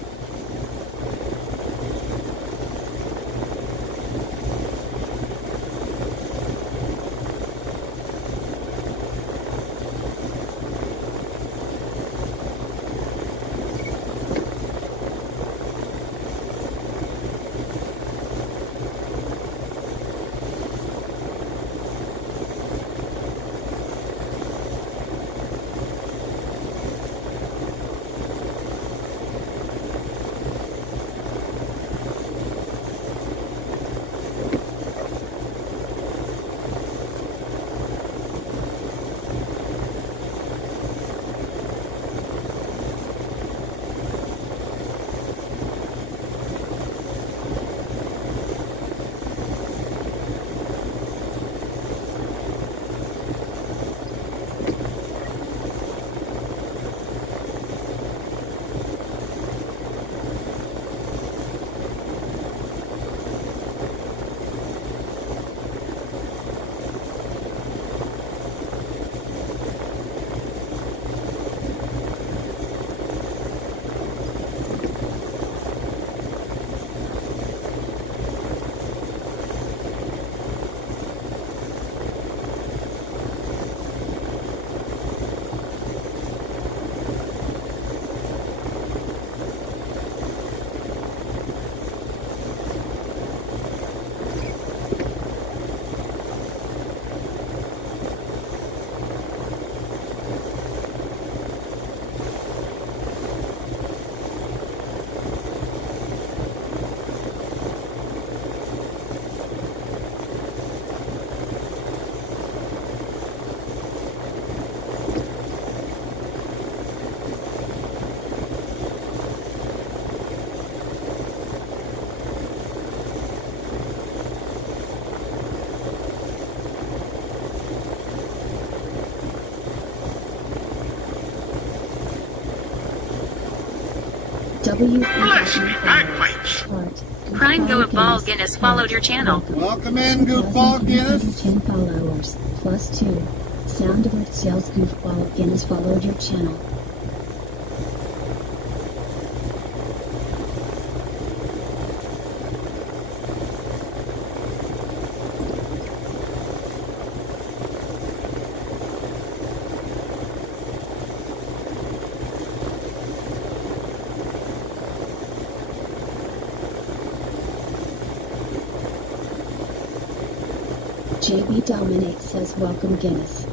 bagpipes. Prime Goofball Guinness followed your channel. Welcome in, Goofball Guinness. 10 followers, plus 2. Sound of Earth Sales Goofball Guinness followed your channel. JB Dominate says welcome Guinness.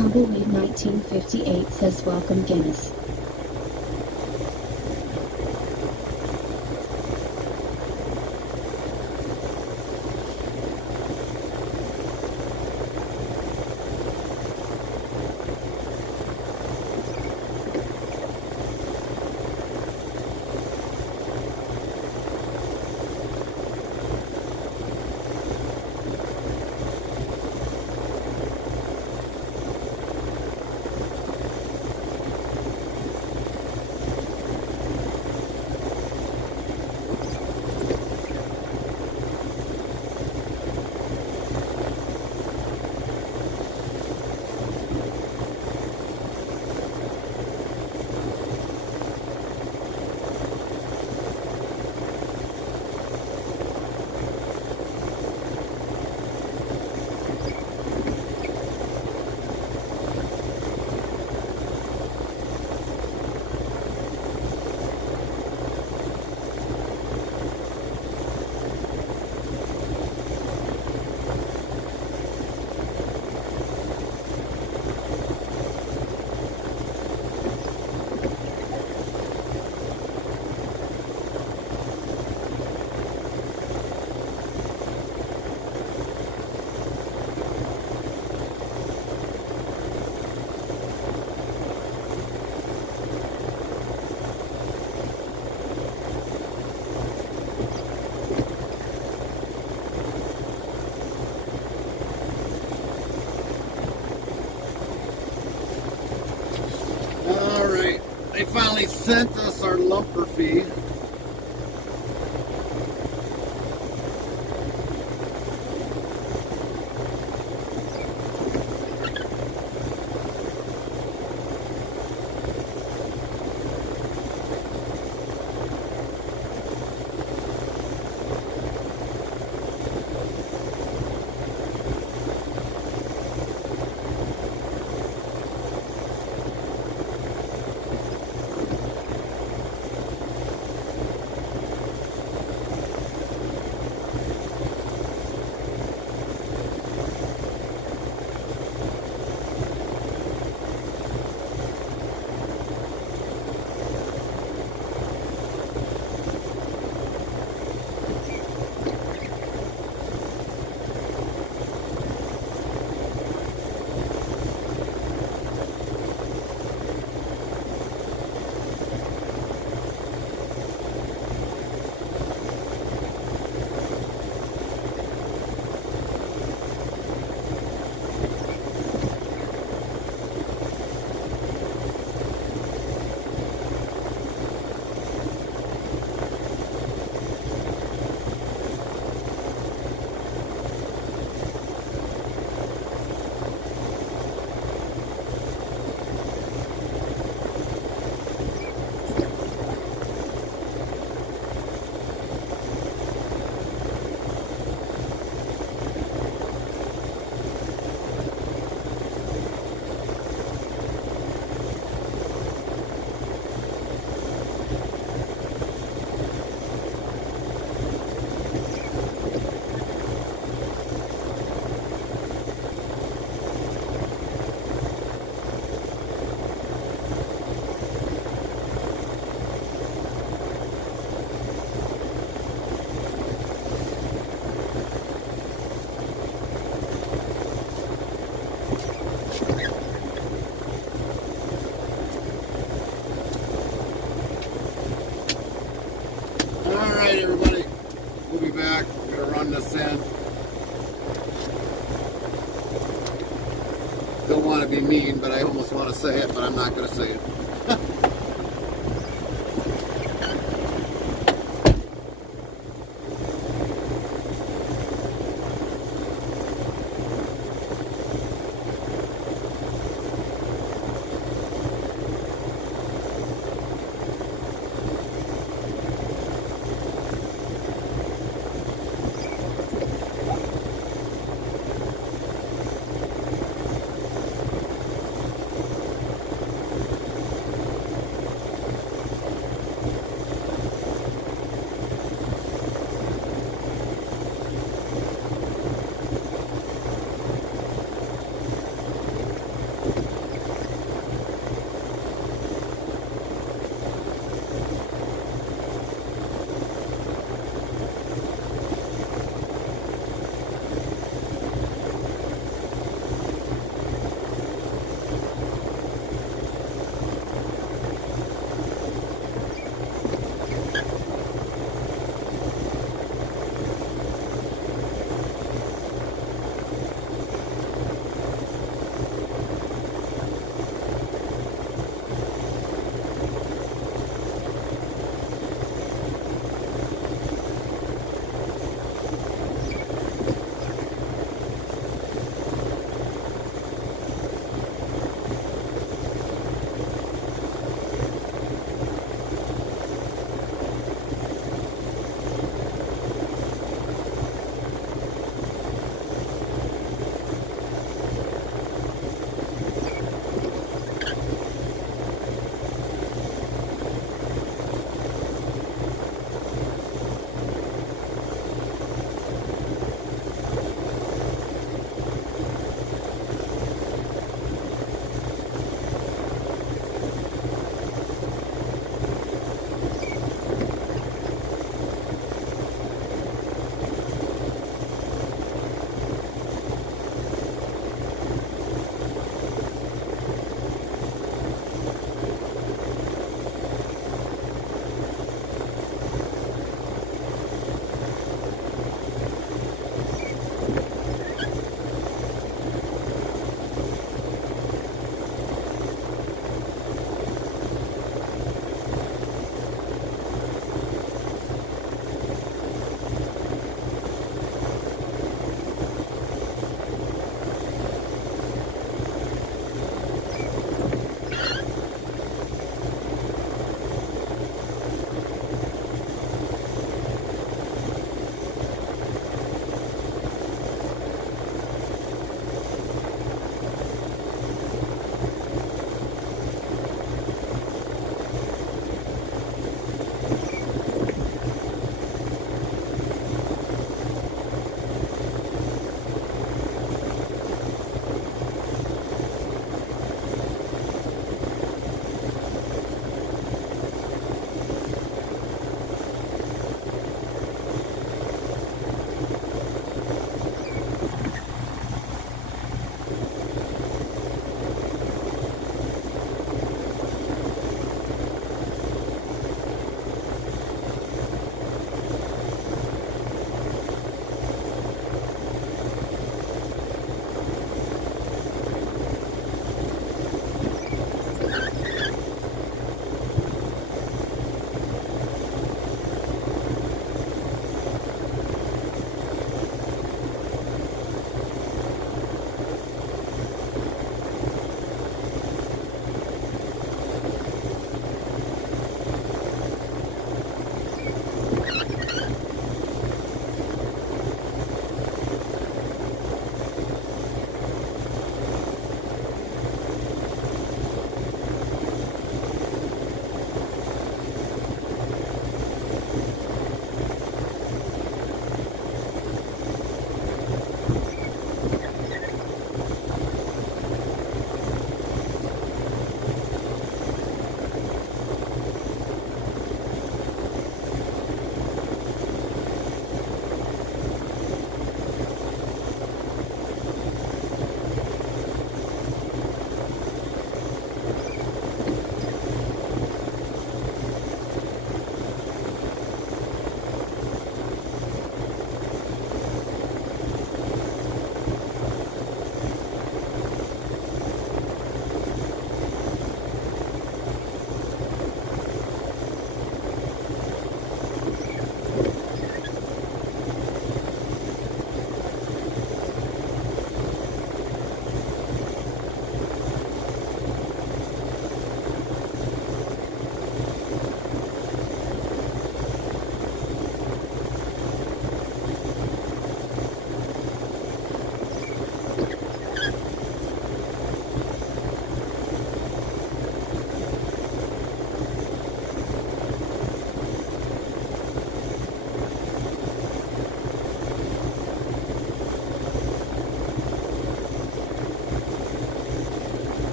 Tumbleweed 1958 says welcome Guinness. They finally sent us our lumper fee. run this in. Don't want to be mean, but I almost want to say it, but I'm not going to say it.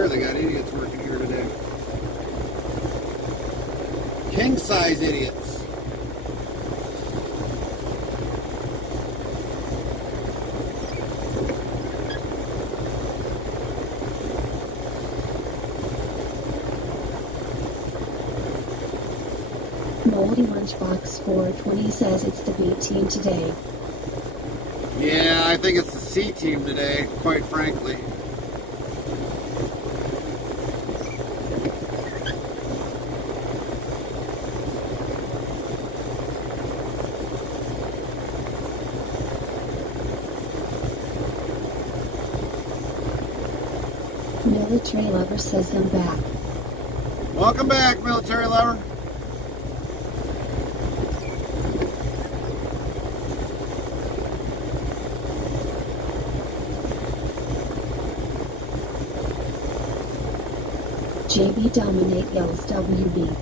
sure they got idiots working here today. King size idiots. Moldy Lunchbox 420 says it's the B team today. Yeah, I think it's the C team today, quite frankly. Military Lover says I'm back. Welcome back, Military Lover. JB Dominate yells WB.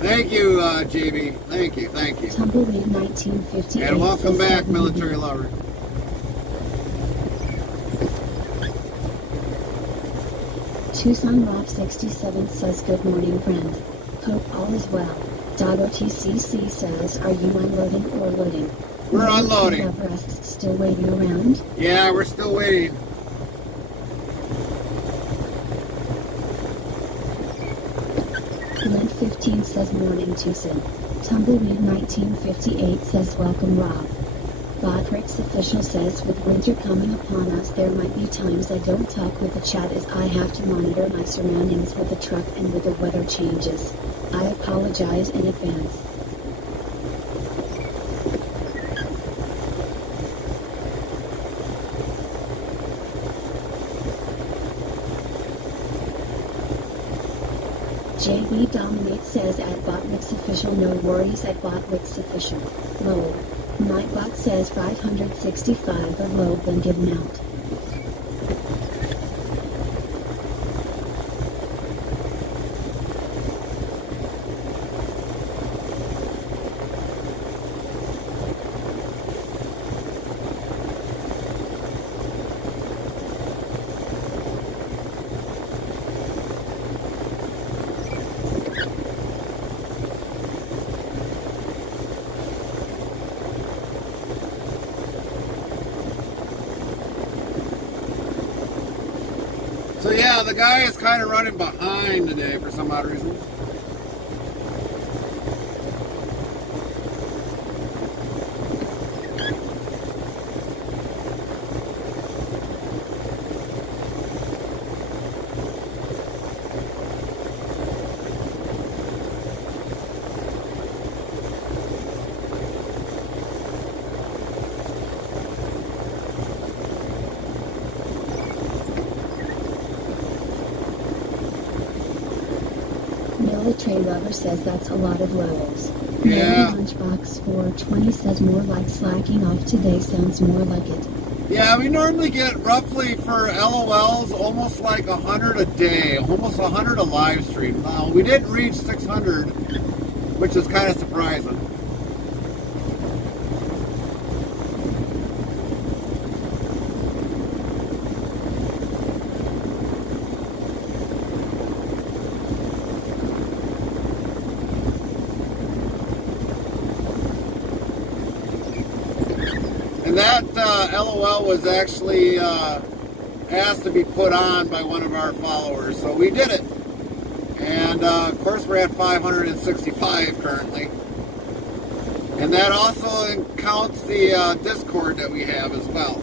Thank you, JB. Thank you, thank you. Tumbleweed 1958. And welcome says back, WB. Military Lover. Tucson Rob 67 says good morning friend. Hope all is well. .otcc says are you unloading or loading? We're unloading. Everest's still waiting around? Yeah, we're still waiting. Lent 15 says morning Tucson. Tumbleweed 1958 says welcome Rob. Botrick's official says with winter coming upon us there might be times I don't talk with the chat as I have to monitor my surroundings with the truck and with the weather changes. I apologize in advance. JB Dominate says at Botrick's official no worries at Botrick's official. Lol. Nightbot says 565 of load then given out. So yeah, the guy is kind of running behind today for some odd reason. Military Lover says that's a lot of levels. Yeah. Lunchbox 420 says more like slacking off today sounds more like it. Yeah, we normally get roughly for LOLs almost like 100 a day, almost 100 a live stream. Now, we didn't reach 600, which is kind of surprising. And that LOL was actually asked to be put on by one of our followers, so we did it. And of course we're at 565 currently. And that also counts the Discord that we have as well.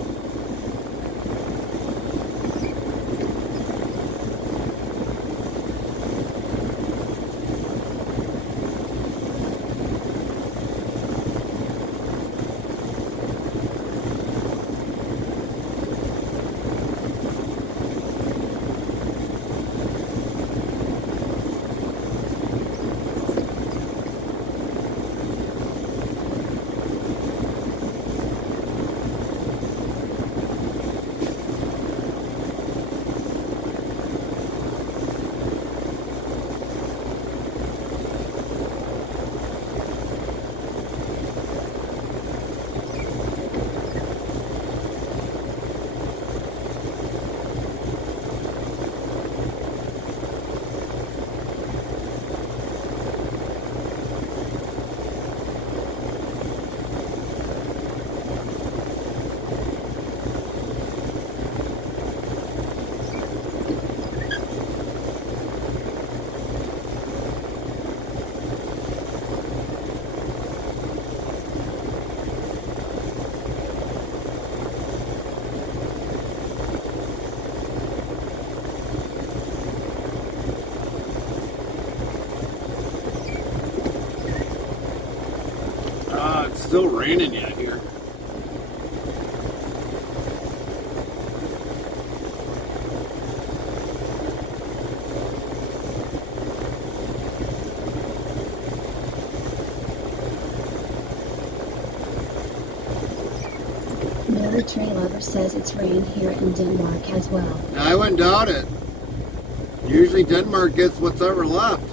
still raining yet here. Military Lover says it's rained here in Denmark as well. I wouldn't doubt it. Usually Denmark gets what's ever left.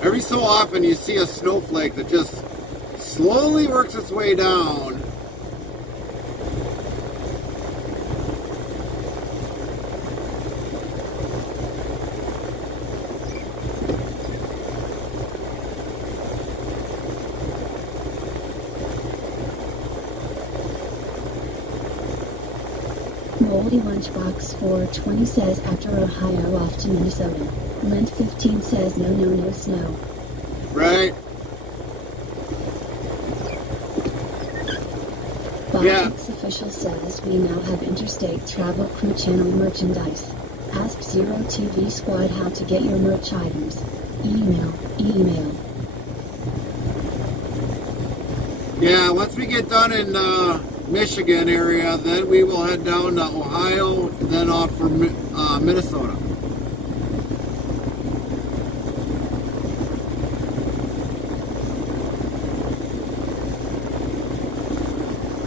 Every so often you see a snowflake that just slowly works its way down. Moldy Lunchbox 420 says after Ohio off to Minnesota. Lent 15 says no snow. Right? Baltics Official says we now have Interstate Travel Crew Channel merchandise. Ask Zero TV Squad how to get your merch items. Email. Yeah, once we get done in Michigan area, then we will head down to Ohio, then off for Minnesota.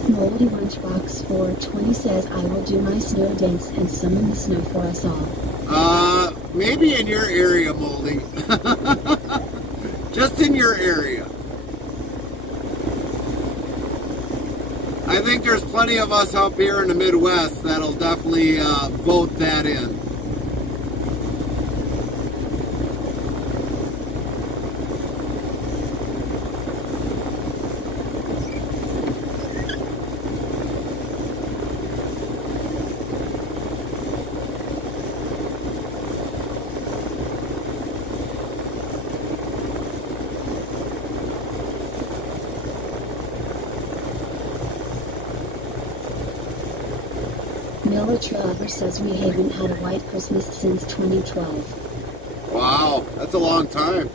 Moldy Lunchbox 420 says I will do my snow dance and summon the snow for us all. Maybe in your area, Moldy. Just in your area. I think there's plenty of us up here in the Midwest that'll definitely vote that in. Military Lover says we haven't had a white Christmas since 2012. Wow, that's a long time.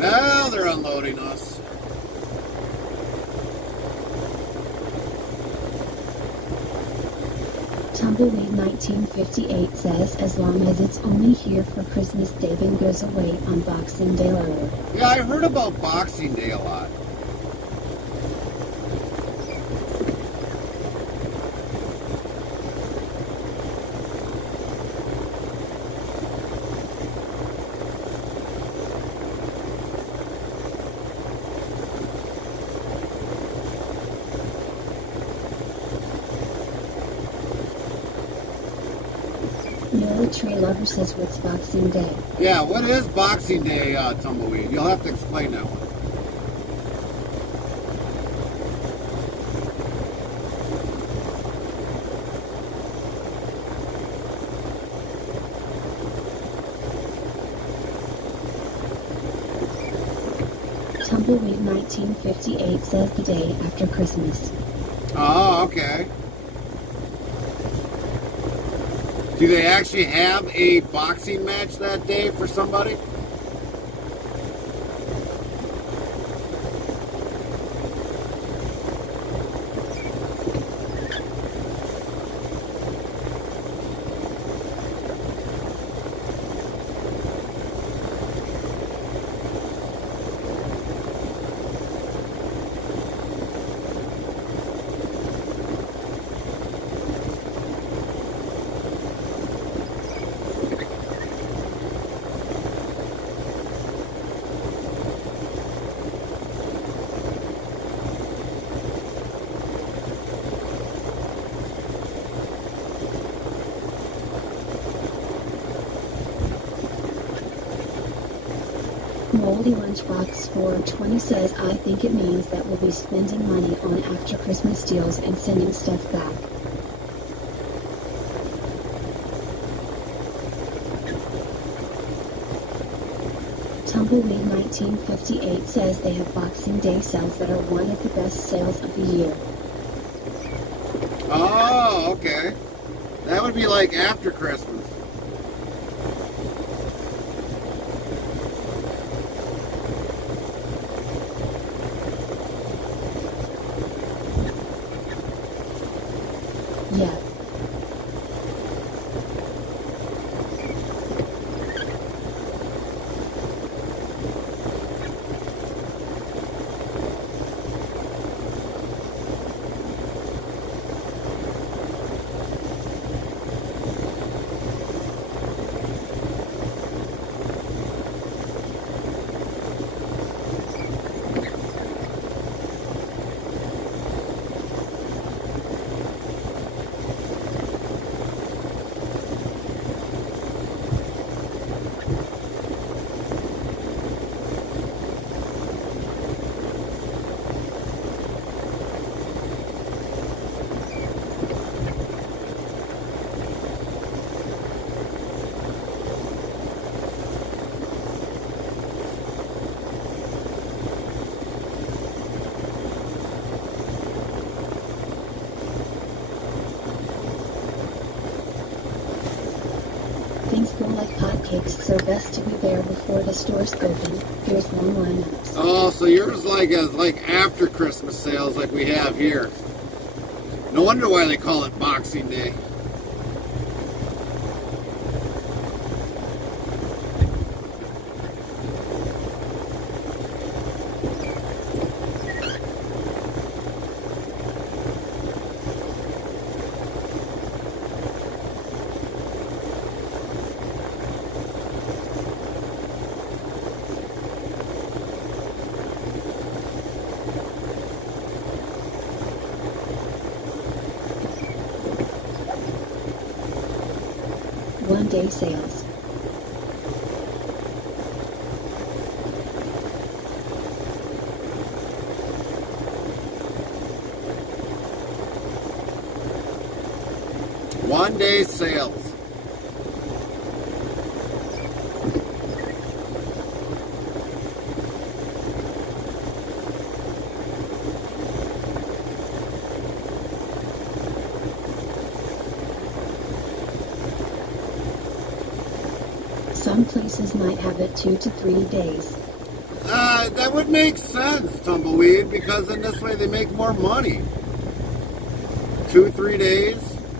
Now they're unloading us. Tumbleweed 1958 says as long as it's only here for Christmas Day then goes away on Boxing Day later. Yeah, I heard about Boxing Day a lot. Military Lover says what's Boxing Day? Yeah, what is Boxing Day, Tumbleweed? You'll have to explain that one. Tumbleweed 1958 says the day after Christmas. Oh, okay. Do they actually have a boxing match that day for somebody? Moldy Lunchbox 420 says I think it means that we'll be spending money on after Christmas deals and sending stuff back. Tumbleweed 1958 says they have Boxing Day sales that are one of the best sales of the year. Oh, okay. That would be like after Christmas. Yeah. Things go like hotcakes, so best to be there before the stores open. Here's long lineups. Oh, so yours is like after Christmas sales like we have here. No wonder why they call it Boxing Day. One-day sales. One-day sales. Some places might have it 2 to 3 days. That would make sense, Tumbleweed, because then this way they make more money. 2-3 days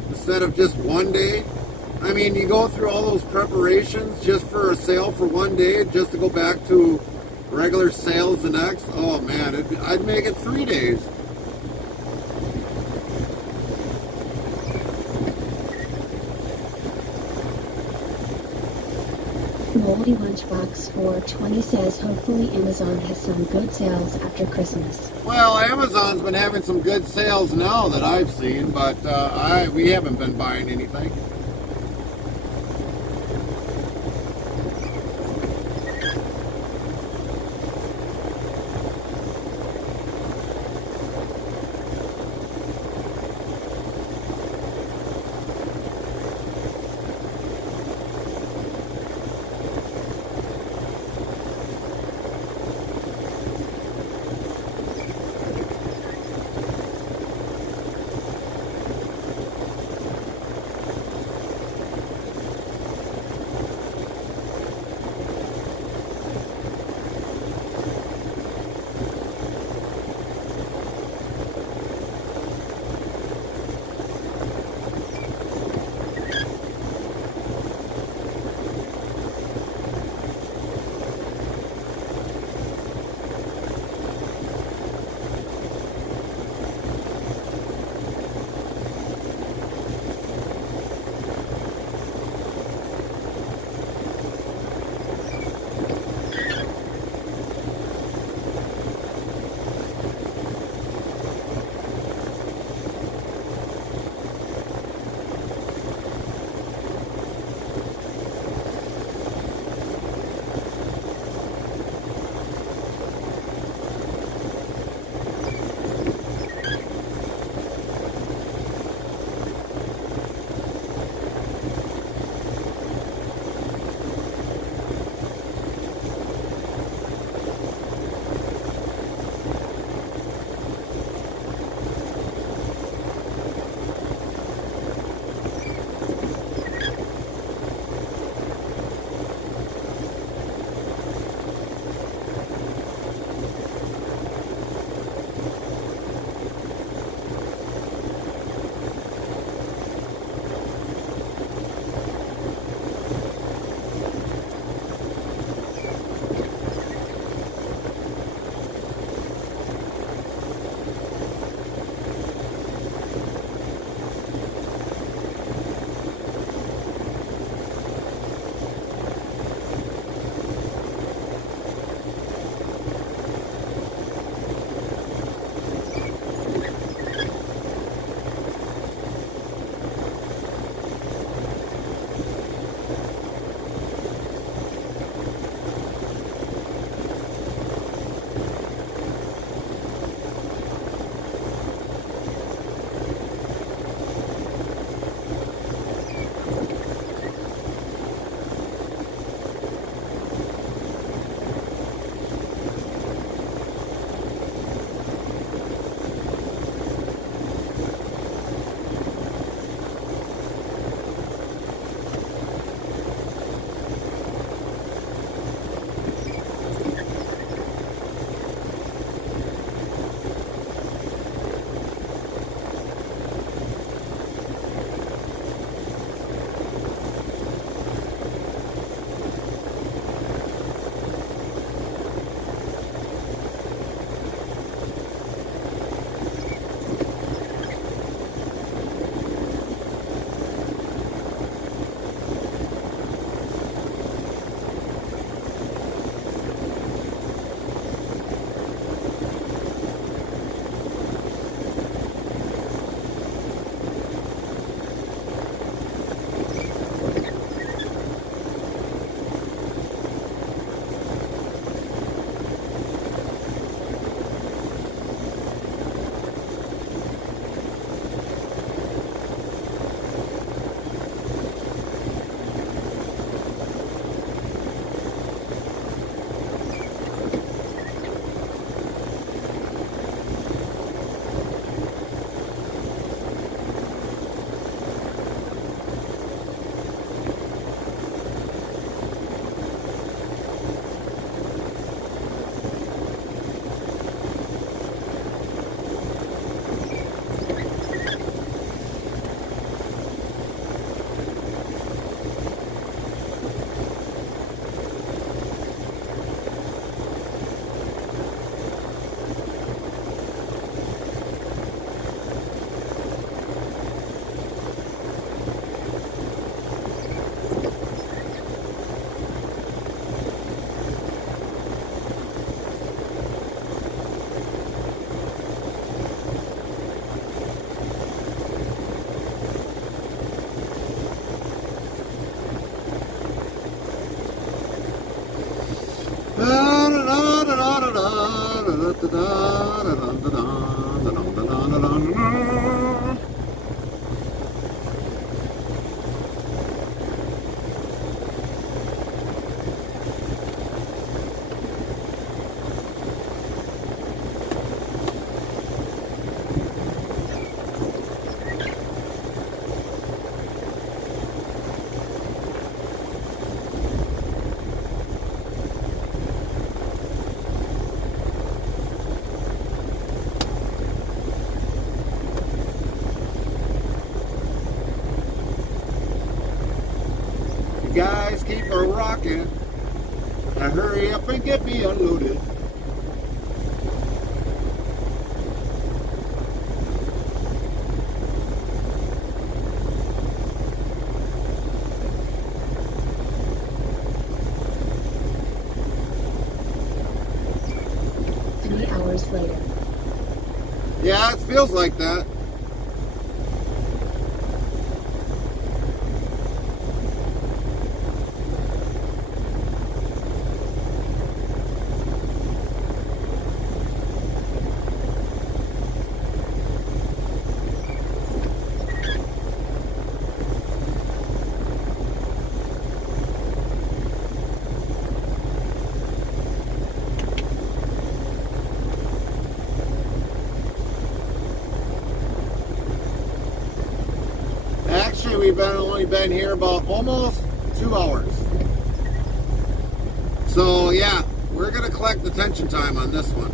instead of just 1 day. I mean, you go through all those preparations just for a sale for 1 day, just to go back to regular sales the next. Oh man, I'd make it 3 days. Moldy Lunchbox 420 says hopefully Amazon has some good sales after Christmas. Well, Amazon's been having some good sales now that I've seen, but we haven't been buying anything. Guys, keep her rocking. Now hurry up and get me unloaded. Later. Yeah, it feels like that. We've only been here about almost 2 hours. So yeah, we're gonna collect the detention time on this one.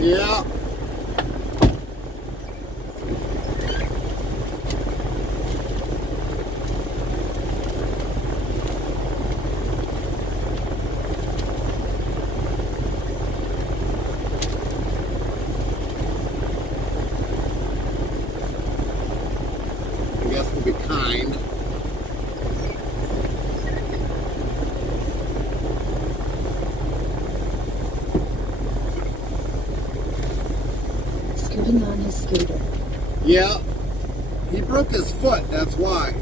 Yeah. I guess we'll be kind. Scooting on his scooter. Yeah. He broke his foot, that's why.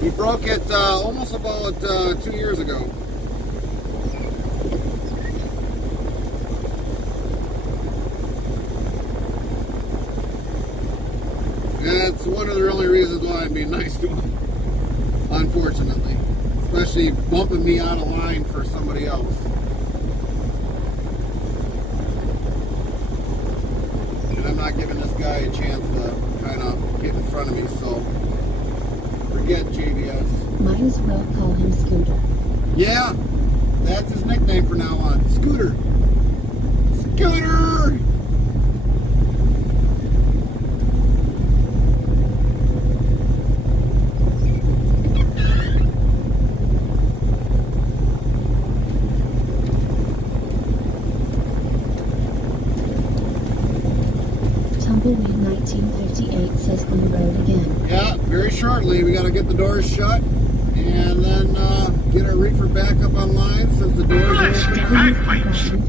He broke it almost about 2 years ago. That's one of the only reasons why I'm being nice to him, unfortunately. Especially bumping me out of line for somebody else. And I'm not giving this guy a chance to kind of get in front of me, so forget JBS. Might as well call him Scooter. Yeah, that's his nickname from now on. Scooter. Scooter! 1958 says on the road again. Yeah, very shortly. We got to get the doors shut and then get our reefer back up online since the doors are open.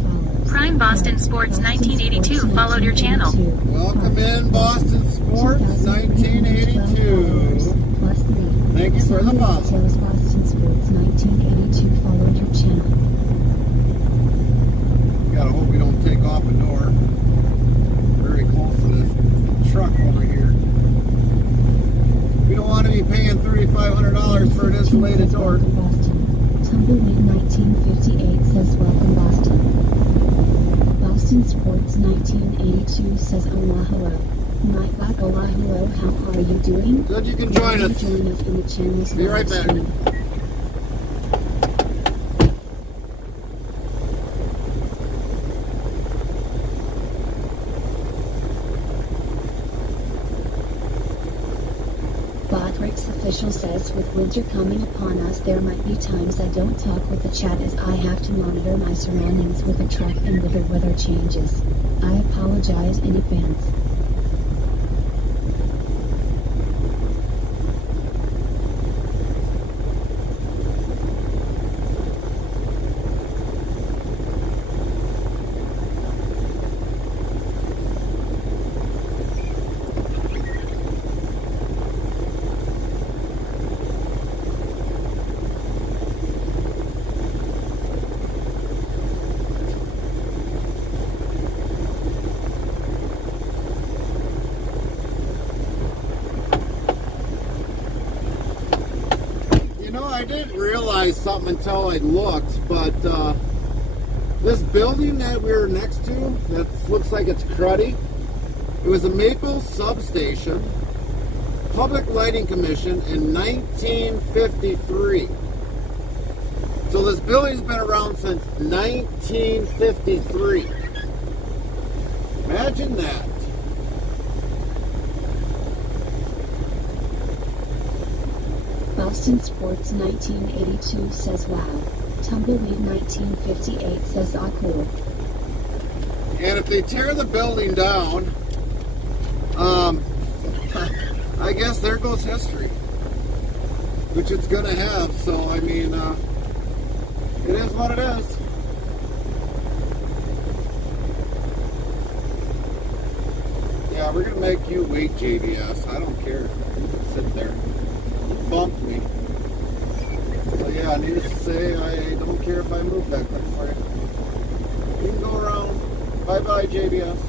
Prime Boston Sports 1982 followed your channel. Welcome in, Boston Sports 1982. Plus 3. Thank you for the follow. Sales Boston Sports 1982 followed your channel. Gotta hope we don't take off a door. Very close to this truck over here. We don't want to be paying $3,500 for an insulated door. Welcome Boston. Tumbleweed 1958 says welcome Boston. Boston Sports 1982 says Allah hello. My God, Allah hello, how are you doing? Good, you can join us. Join us in the channel's Be right live back. stream. Botrick's official says with winter coming upon us there might be times I don't talk with the chat as I have to monitor my surroundings with the truck and with the weather changes. I apologize in advance. I didn't realize something until I looked, but this building that we're next to, that looks like it's cruddy, it was a Maple substation, Public Lighting Commission in 1953. So this building's been around since 1953. Imagine that. Boston Sports 1982 says wow. Tumbleweed 1958 says ah cool. And if they tear the building down, I guess there goes history, which it's gonna have. So I mean, it is what it is. Yeah, we're gonna make you wait, JBS. I don't care. You can sit there. You bumped me. So yeah, needless to say, I don't care if I move that quick for you. You can go around. Bye-bye, JBS.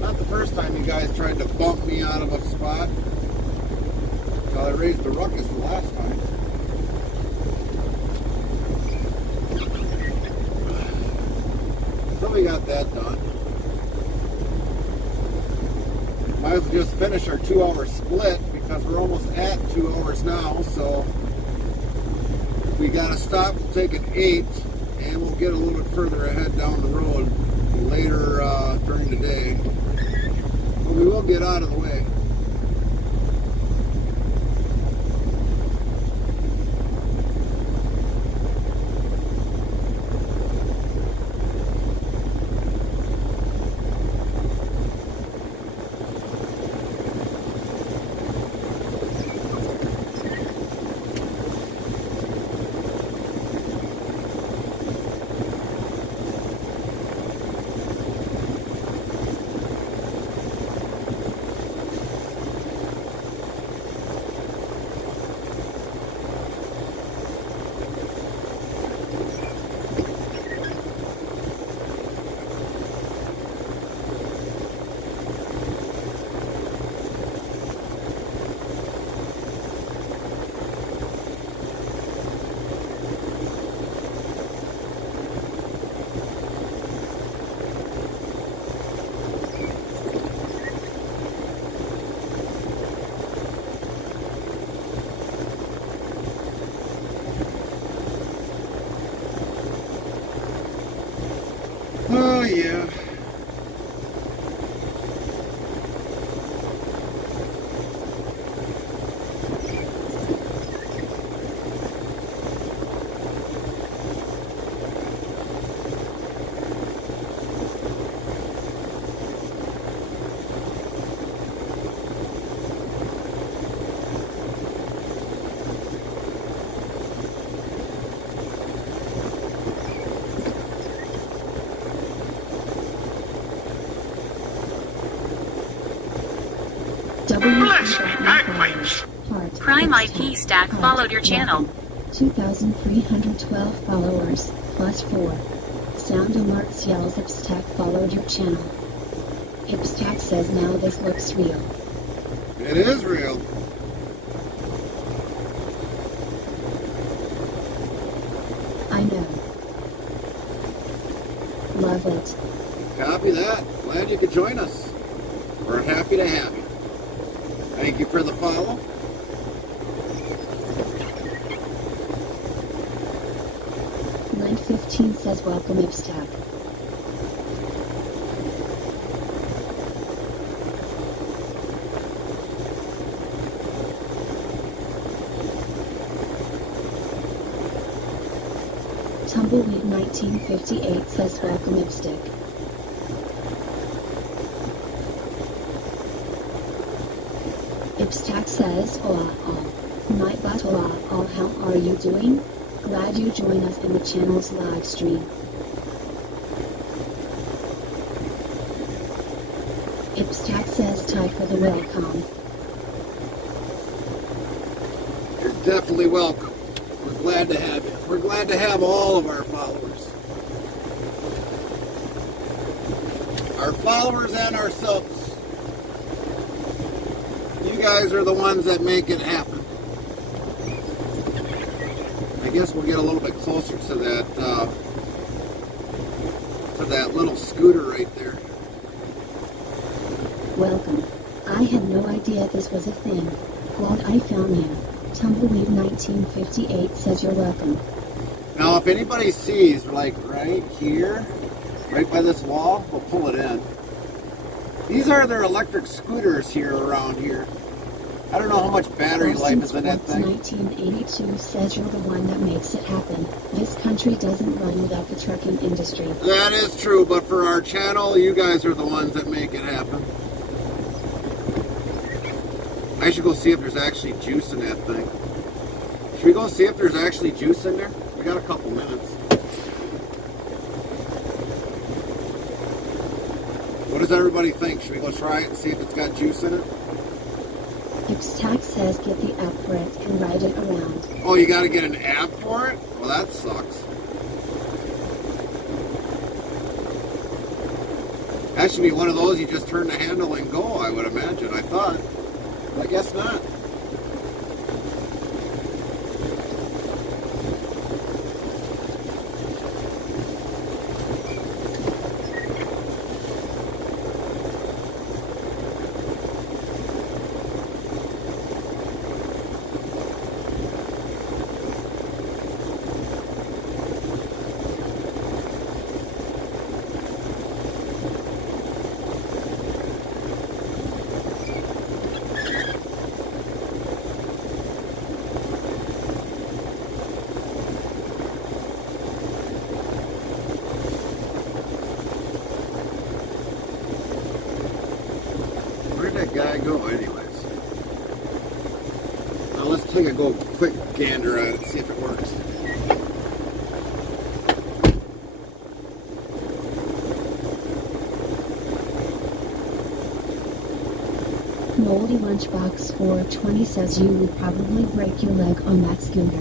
Not the first time you guys tried to bump me out of a spot. Well, I raised the ruckus the last time. So we got that done. Might as well just finish our 2-hour split because we're almost at 2 hours now. So if we got to stop, we'll take an 8 and we'll get a little bit further ahead down the road later during the day. But we will get out of the way. Bless me, bagpipes. Heart. Prime IP Stack followed your channel. 2,312 followers, plus 4. Sound alerts yells Ipstack followed your channel. Ipstack says now this looks real. It is real. I know. Love it. Copy that. Glad you could join us. We're happy to have you. Thank you for the follow. Line 15 says welcome Ipstack. Tumbleweed 1958 says welcome Ipstick. Ipstack says hola all. Nightbot hola all, how are you doing? Glad you joined us in the channel's live stream. Ipstack says tie for the welcome. You're definitely welcome. We're glad to have you. We're glad to have all of our followers. Our followers and our subs. You guys are the ones that make it happen. I guess we'll get a little bit closer to that little scooter right there. Welcome. I had no idea this was a thing. Glad I found you. Tumbleweed 1958 says you're welcome. Now, if anybody sees, like right here, right by this wall, we'll pull it in. These are their electric scooters here around here. I don't know how much battery life is in that thing. 1982 says you're the one that makes it happen. This country doesn't run without the trucking industry. That is true, but for our channel, you guys are the ones that make it happen. I should go see if there's actually juice in that thing. Should we go see if there's actually juice in there? We got a couple minutes. What does everybody think? Should we go try it and see if it's got juice in it? Ipstack says get the app for it and ride it around. Oh, you got to get an app for it? Well, that sucks. That should be one of those you just turn the handle and go, I would imagine. I thought. I guess not. Where'd that guy go anyways? Now let's take a quick gander at it, see if it works. Moldy Lunchbox 420 says you would probably break your leg on that scooter.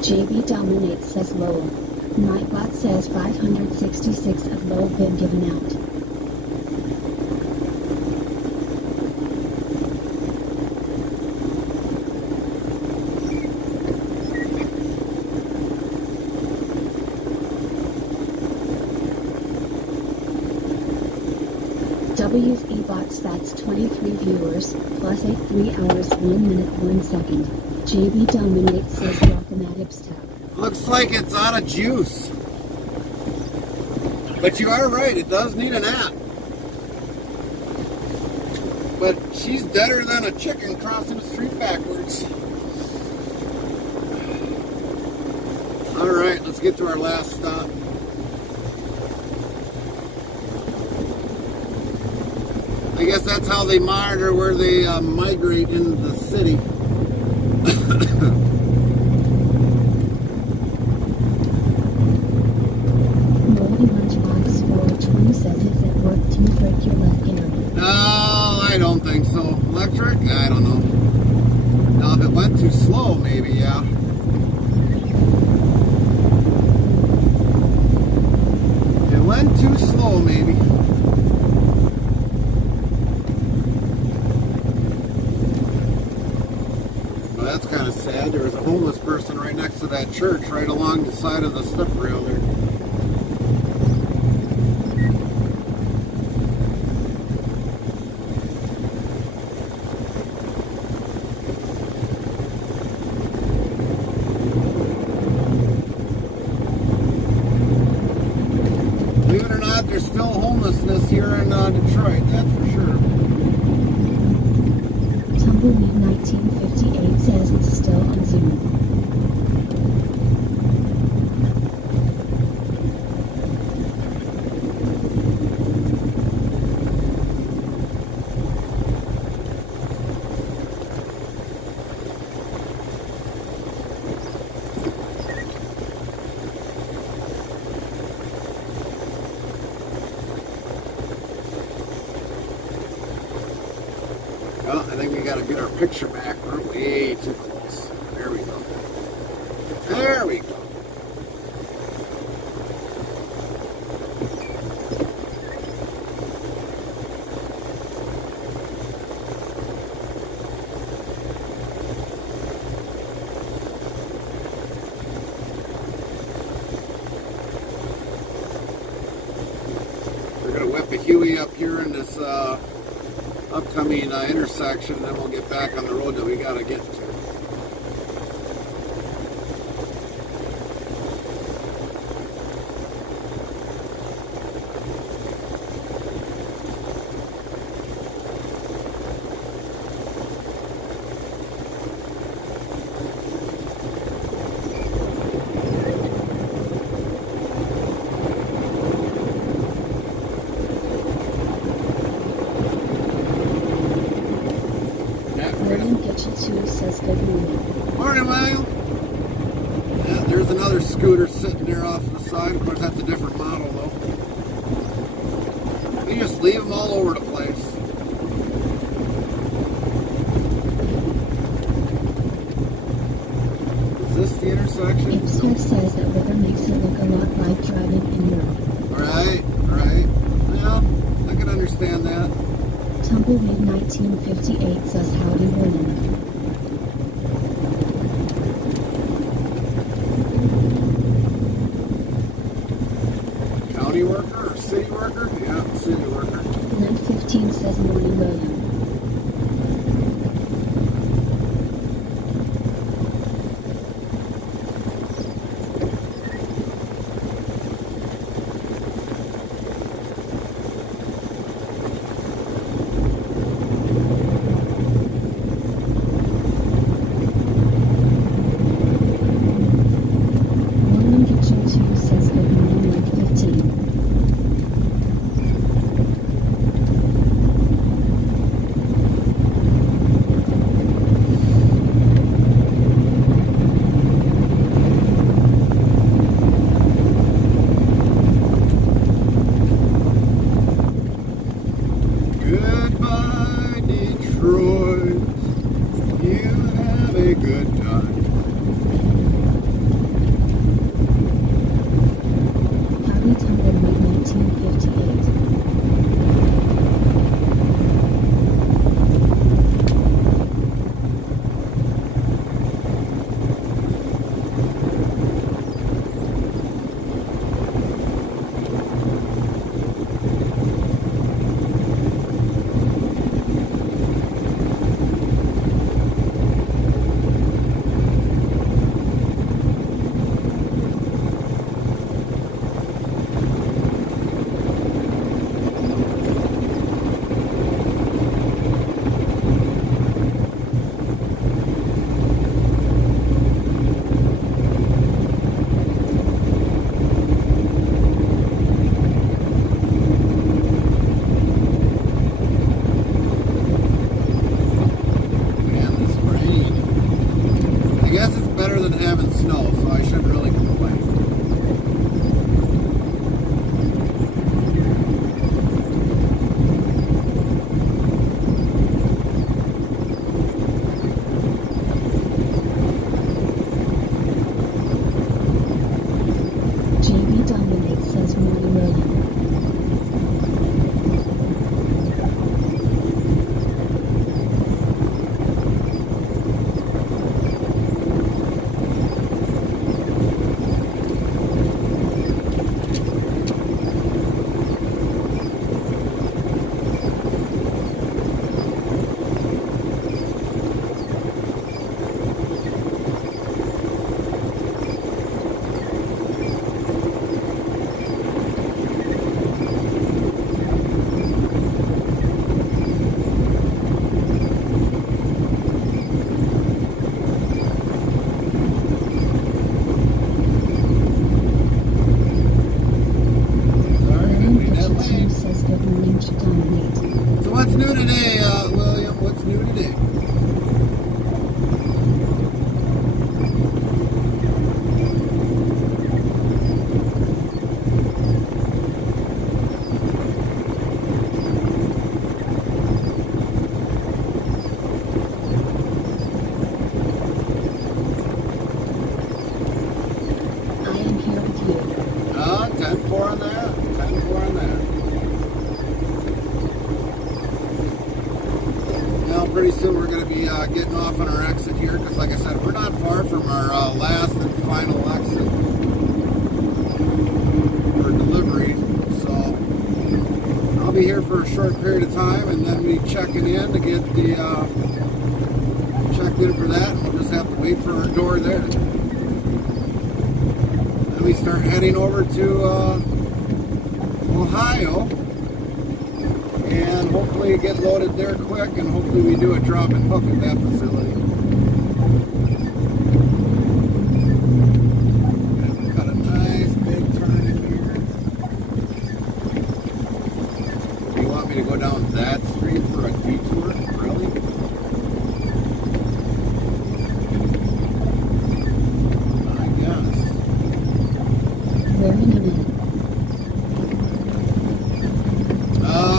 JB Dominates says low. Nightbot says 566 of low been given out. W's eBots that's 23 viewers, plus 8 3 hours 1 minute 1 second. JB Dominates says welcome at Ipstack. Looks like it's out of juice. But you are right, it does need an app. But she's deader than a chicken crossing the street backwards. Alright, let's get to our last stop. I guess that's how they monitor where they migrate into the city. homeless person right next to that church, right along the side of the step rail there. Believe it or not, there's still homelessness here in Detroit, that's for sure. Tumbleweed 1958 says it's still on Zoom. Well, I think we got to get our picture back. We're way too close. There we go. There we go. We're going to whip a Huey up here in this upcoming intersection, and then we'll get back on the road that we got to get to. William Kitchen 2 says good morning. Morning, William. Yeah, there's another scooter sitting there off to the side. Of course, that's a different model, though. They just leave them all over the place. Is this the intersection? Ipswich says that weather makes it look a lot like driving in Europe. Alright, alright. Well, I can understand that. Tumbleweed 1958 says howdy William. County worker or city worker? Yeah, city worker. Lynn 15 says morning William. William Kitchen 2 says good morning Lynn 15. pretty soon we're going to be getting off on our exit here because, like I said, we're not far from our last and final exit for delivery. So I'll be here for a short period of time and then be checking in to get the checked in for that, and we'll just have to wait for our door there. Then we start heading over to Ohio, and hopefully get loaded there quick, and hopefully we do a drop and hook at that facility. And cut a nice big turn in here. Do you want me to go down that street for a detour? Really? I guess. Where are you going?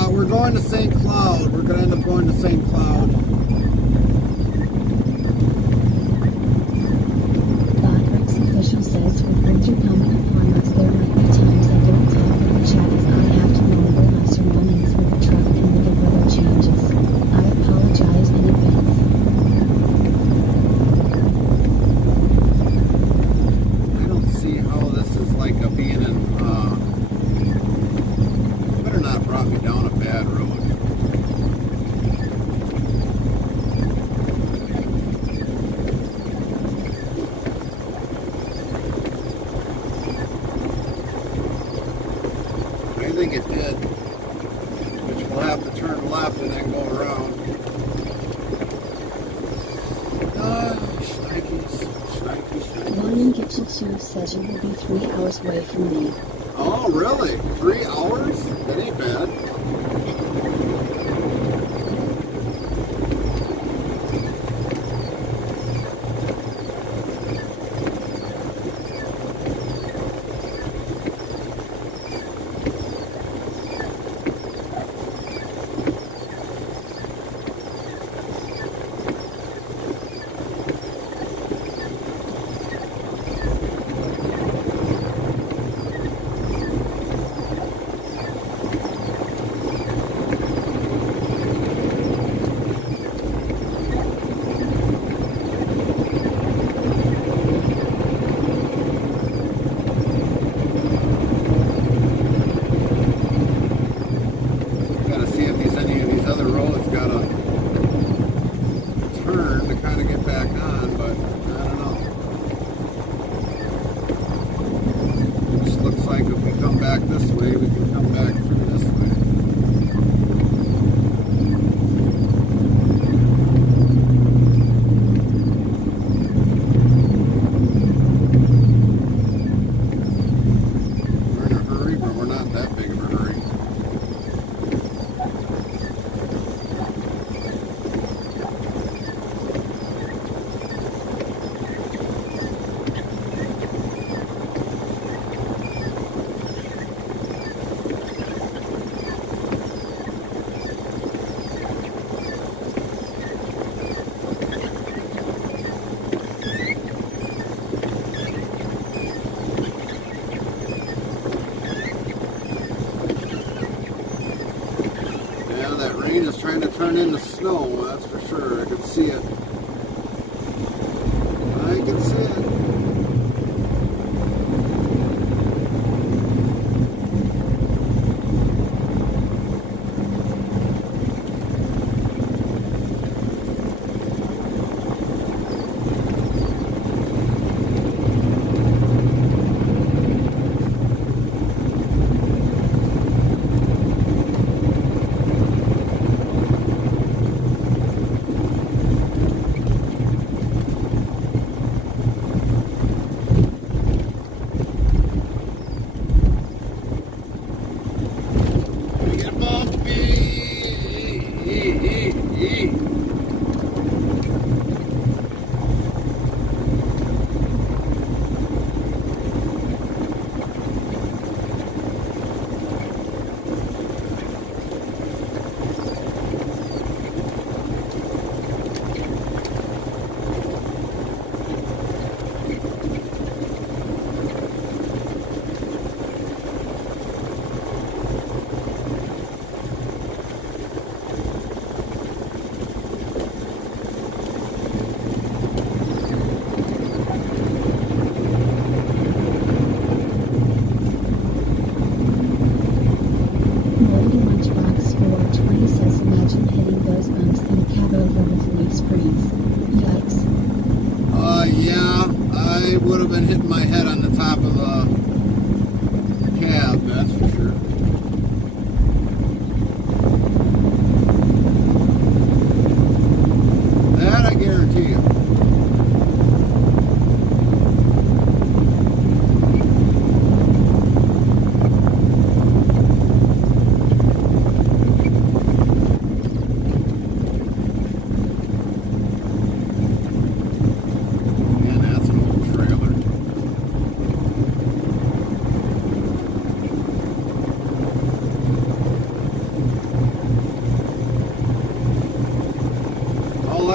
We're going to St. Cloud. We're going to end up going to St. Cloud. Hamtramck's official says with winter coming upon us there might be times I don't talk in the chat as I have to remember my surroundings with the truck and with the weather changes. I apologize in advance. I don't see how this is like a being in, better not brought me down a bad road. I think it did, which we'll have to turn left and then go around. Shnikes. One in Gipsel says you will be 3 hours away from me. Oh, really? 3 hours? That ain't bad. Trying to turn into snow, that's for sure. I can see it. I can see it.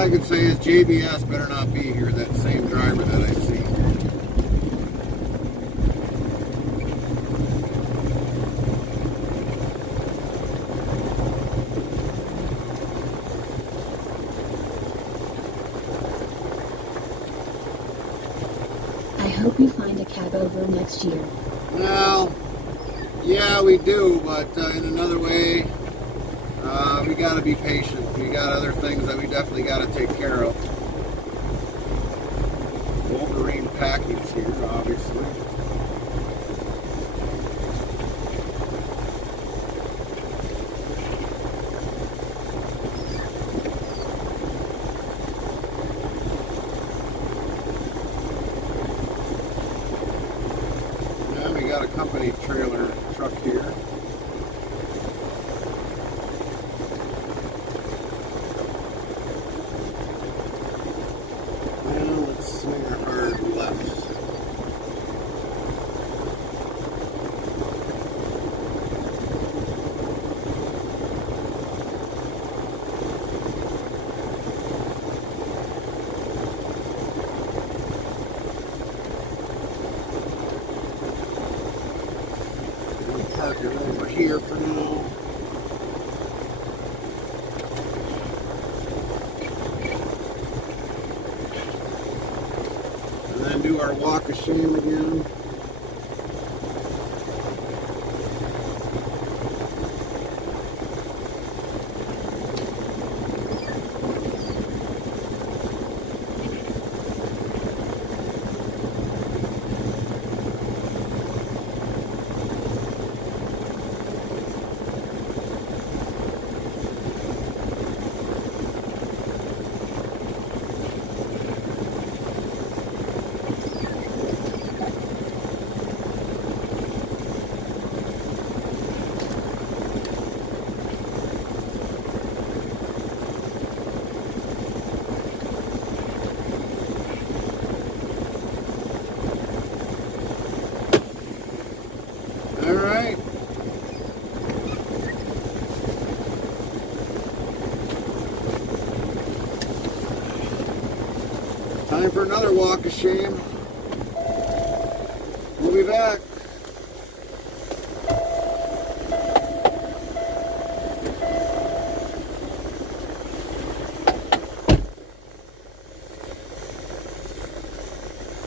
I can say is JBS better not be here, that same driver that I see. I hope you find a cab over next year. Well, yeah, we do, but in another way, we got to be patient. We got other things that we definitely got to take care of. Wolverine package here, obviously. Yeah, we got a company trailer truck here. Park it over here for now. And then do our walk of shame again. Time for another walk of shame. We'll be back.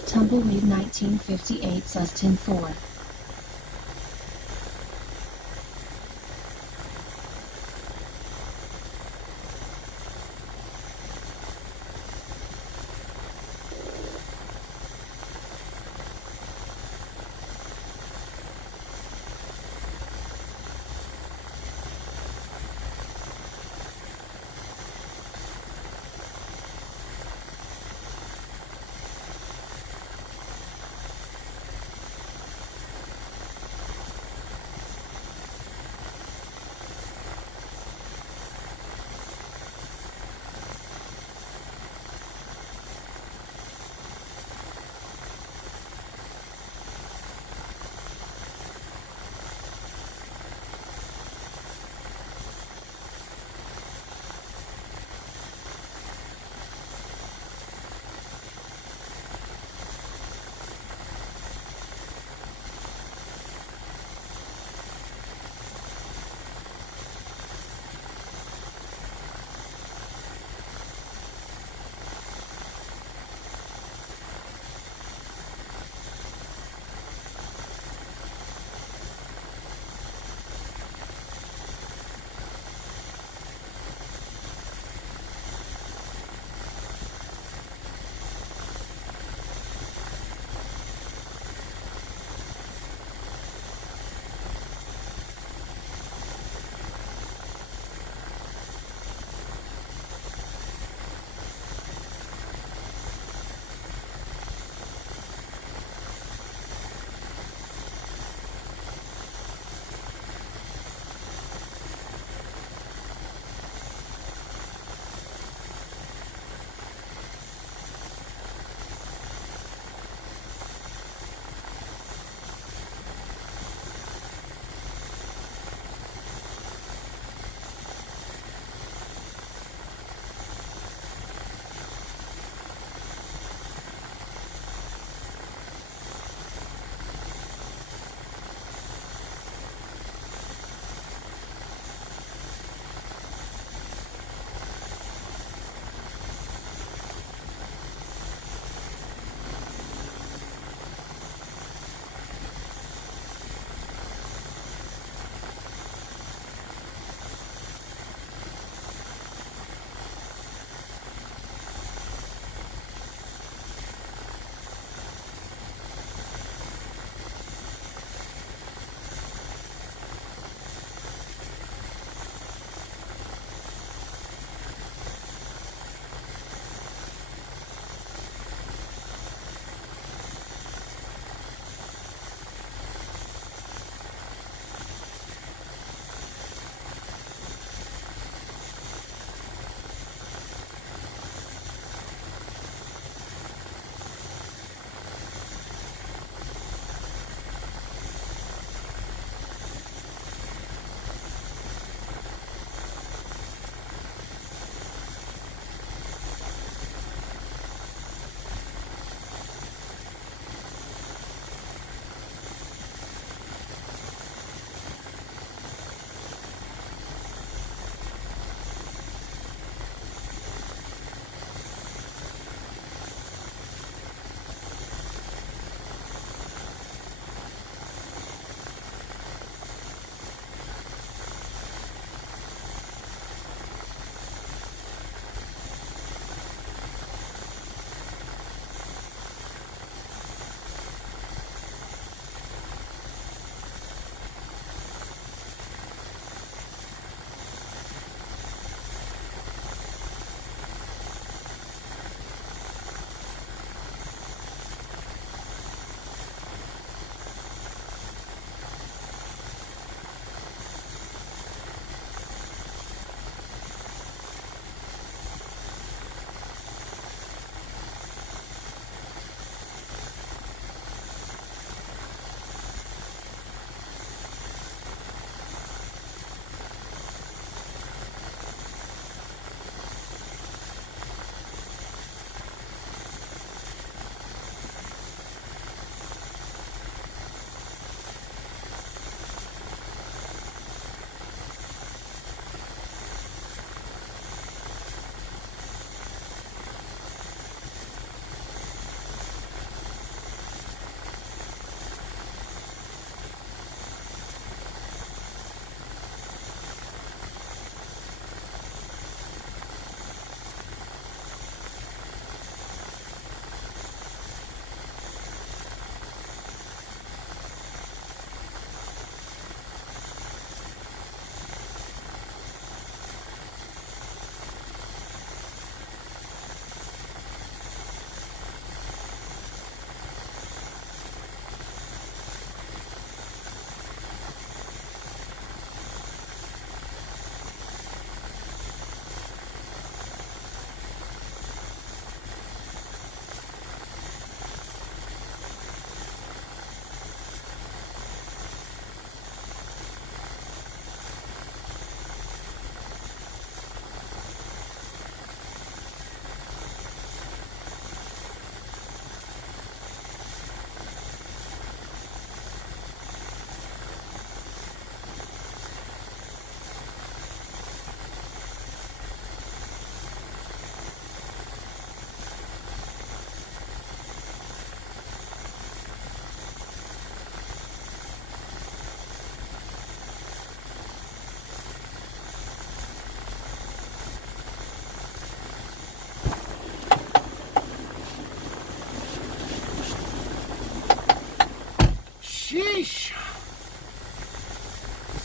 Tumbleweed 1958 Sustin 4.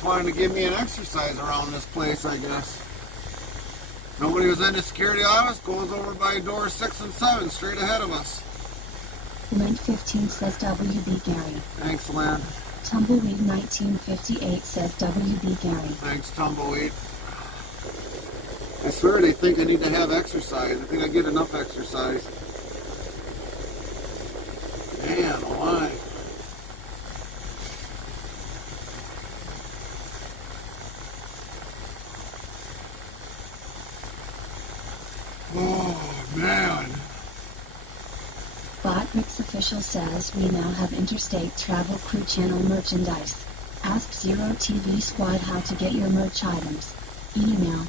just wanted to give me an exercise around this place, I guess. Nobody was in the security office. Goes over by door 6 and 7, straight ahead of us. Lint 15 says WB Gary. Thanks, Lynn. Tumbleweed 1958 says WB Gary. Thanks, Tumbleweed. I swear they think I need to have exercise. I think I get enough exercise. Man, why? Oh, man. Botmix Official says we now have Interstate Travel Crew Channel merchandise. Ask Zero TV Squad how to get your merch items. Email.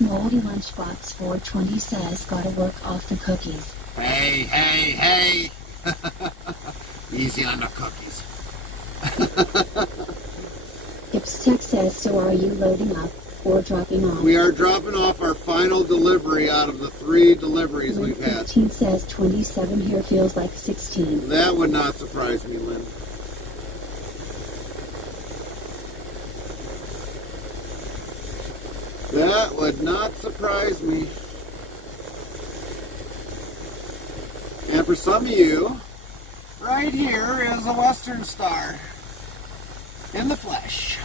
Moldy Lunchbox 420 says gotta work off the cookies. Hey. Easy on the cookies. Ipstech says, so are you loading up or dropping off? We are dropping off our final delivery out of the 3 deliveries we've had. 15 says 27 here feels like 16. That would not surprise me, Lynn. That would not surprise me. And for some of you, right here is a Western Star in the flesh.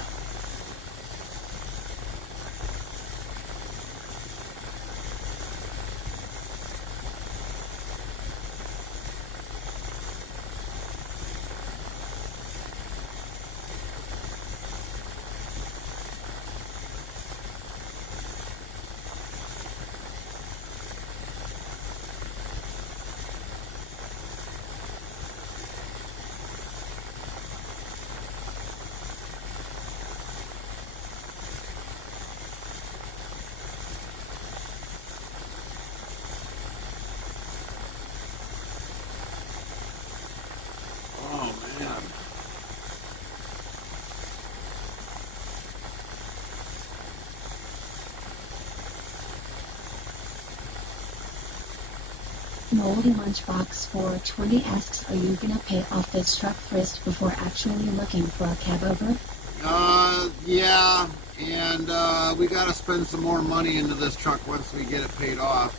Moldy Lunchbox 420 asks, are you gonna pay off this truck first before actually looking for a cab over? Yeah, and we gotta spend some more money into this truck once we get it paid off.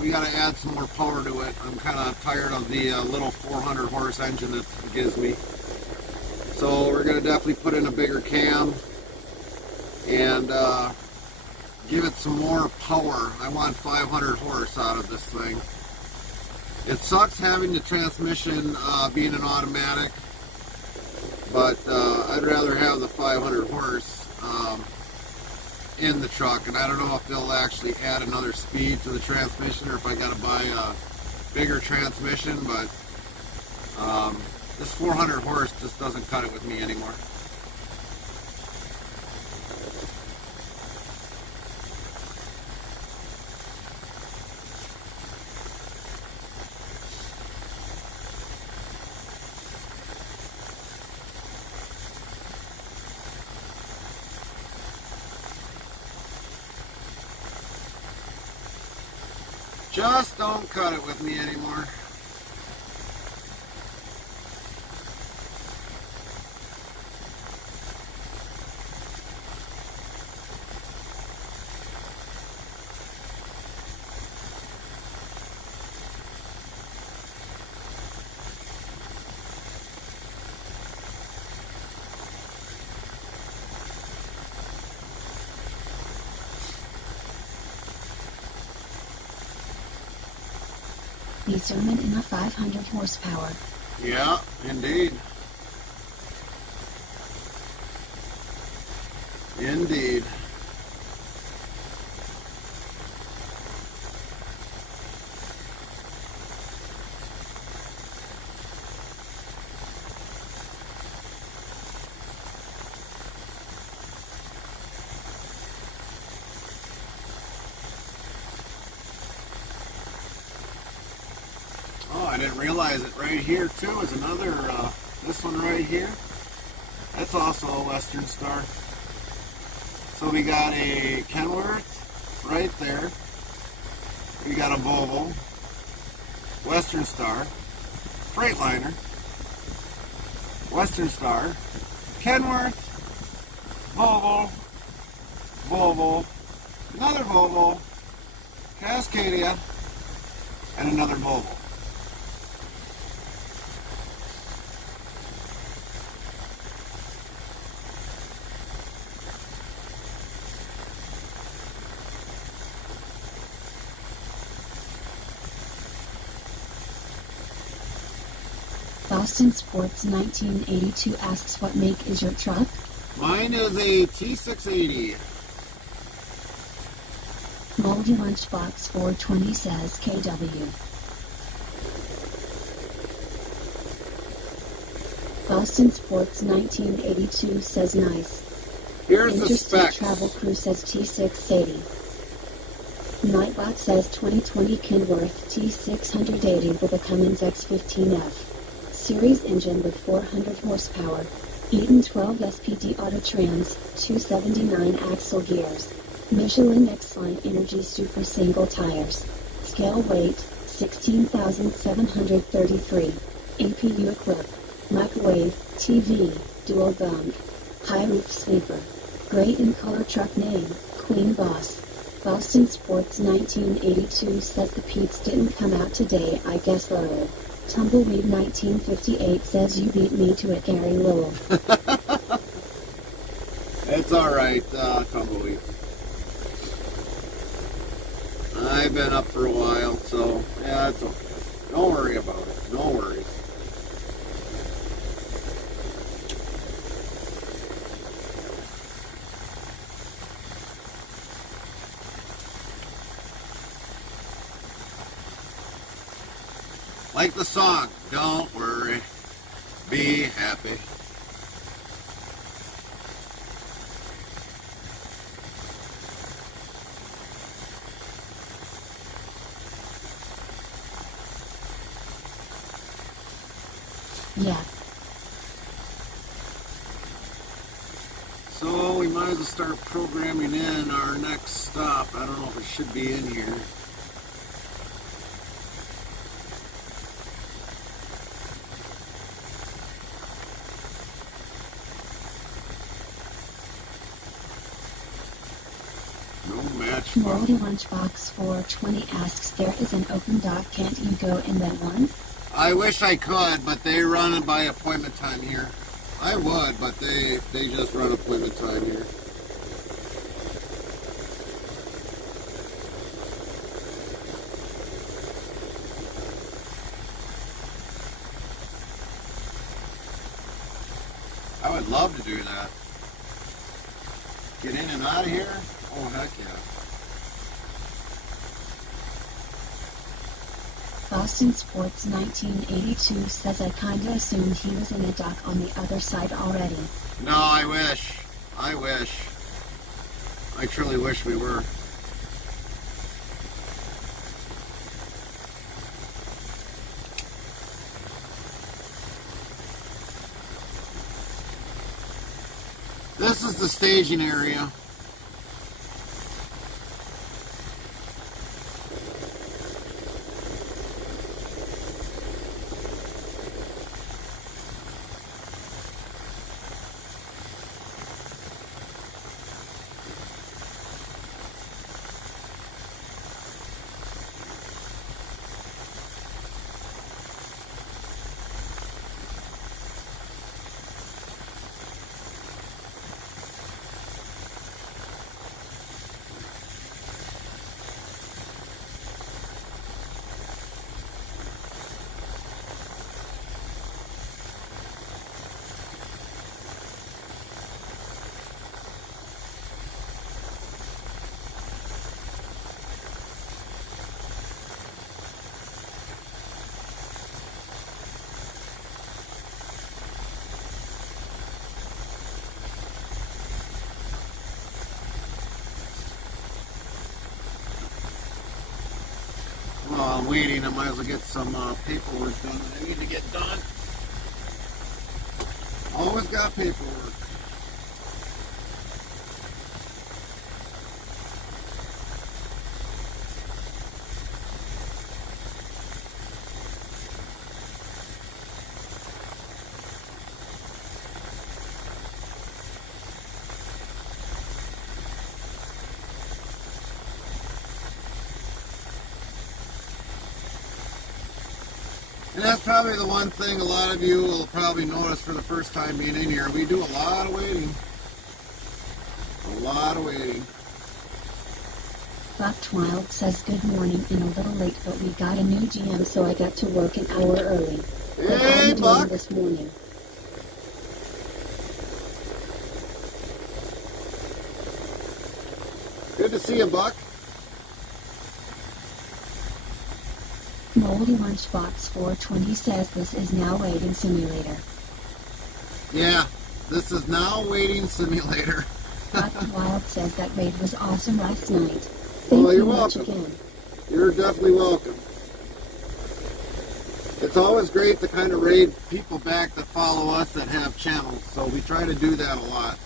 We gotta add some more power to it. I'm kind of tired of the little 400 horse engine that it gives me. So we're gonna definitely put in a bigger cam and give it some more power. I want 500 horse out of this thing. It sucks having the transmission being an automatic, but I'd rather have the 500 horse in the truck, and I don't know if they'll actually add another speed to the transmission or if I gotta buy a bigger transmission, but this 400 horse just doesn't cut it with me anymore. Just don't cut it with me anymore. Beeserman in a 500 horsepower. Yeah, indeed. Indeed. I didn't realize it right here too is another, this one right here, that's also a Western Star. So we got a Kenworth right there, we got a Volvo, Western Star, Freightliner, Western Star, Kenworth, Volvo, Volvo, another Volvo, Cascadia, and another Volvo. Boston Sports 1982 asks, what make is your truck? Mine is a T680. Moldy Lunchbox 420 says KW. Boston Sports 1982 says nice. Here's the Interstate specs. Travel Crew says T680. Nightbot says 2020 Kenworth T680 with a Cummins X15F. Series engine with 400 horsepower. Eaton 12 SPD Autotrans, 279 axle gears. Michelin X-Line Energy Super Single tires. Scale weight, 16,733. APU equipped. Microwave, TV, dual bunk. High roof sleeper. Gray in color truck name, Queen Boss. Boston Sports 1982 says the Pete's didn't come out today, I guess Lowell. Tumbleweed 1958 says you beat me to it, Gary Lowell. It's alright, Tumbleweed. I've been up for a while, so yeah, it's okay. Don't worry about it. No worries. Like the song, don't worry, be happy. Yeah. So we might as well start programming in our next stop. I don't know if it should be in here. No match. Moldy Lunchbox 420 asks, there is an open dock, can't you go in that one? I wish I could, but they run it by appointment time here. I would, but they just run appointment time here. I would love to do that. Get in and out of here? Oh, heck yeah. Boston Sports 1982 says, I kinda assumed he was in a dock on the other side already. No, I wish. I wish. I truly wish we were. This is the staging area. While I'm waiting, I might as well get some paperwork done that I need to get done. Always got paperwork. And that's probably the one thing a lot of you will probably notice for the first time being in here. We do a lot of waiting. A lot of waiting. Buckwild says good morning and a little late, but we got a new GM, so I got to work an hour early. What are Hey, you doing Buck. this morning? Good to see you, Buck. Moldy Lunchbox 420 says this is now Waiting Simulator. Yeah, this is now Waiting Simulator. Buckwild says that raid was awesome last night. Well, Thank you're you much welcome. again. You're definitely welcome. It's always great to kind of raid people back that follow us that have channels, so we try to do that a lot.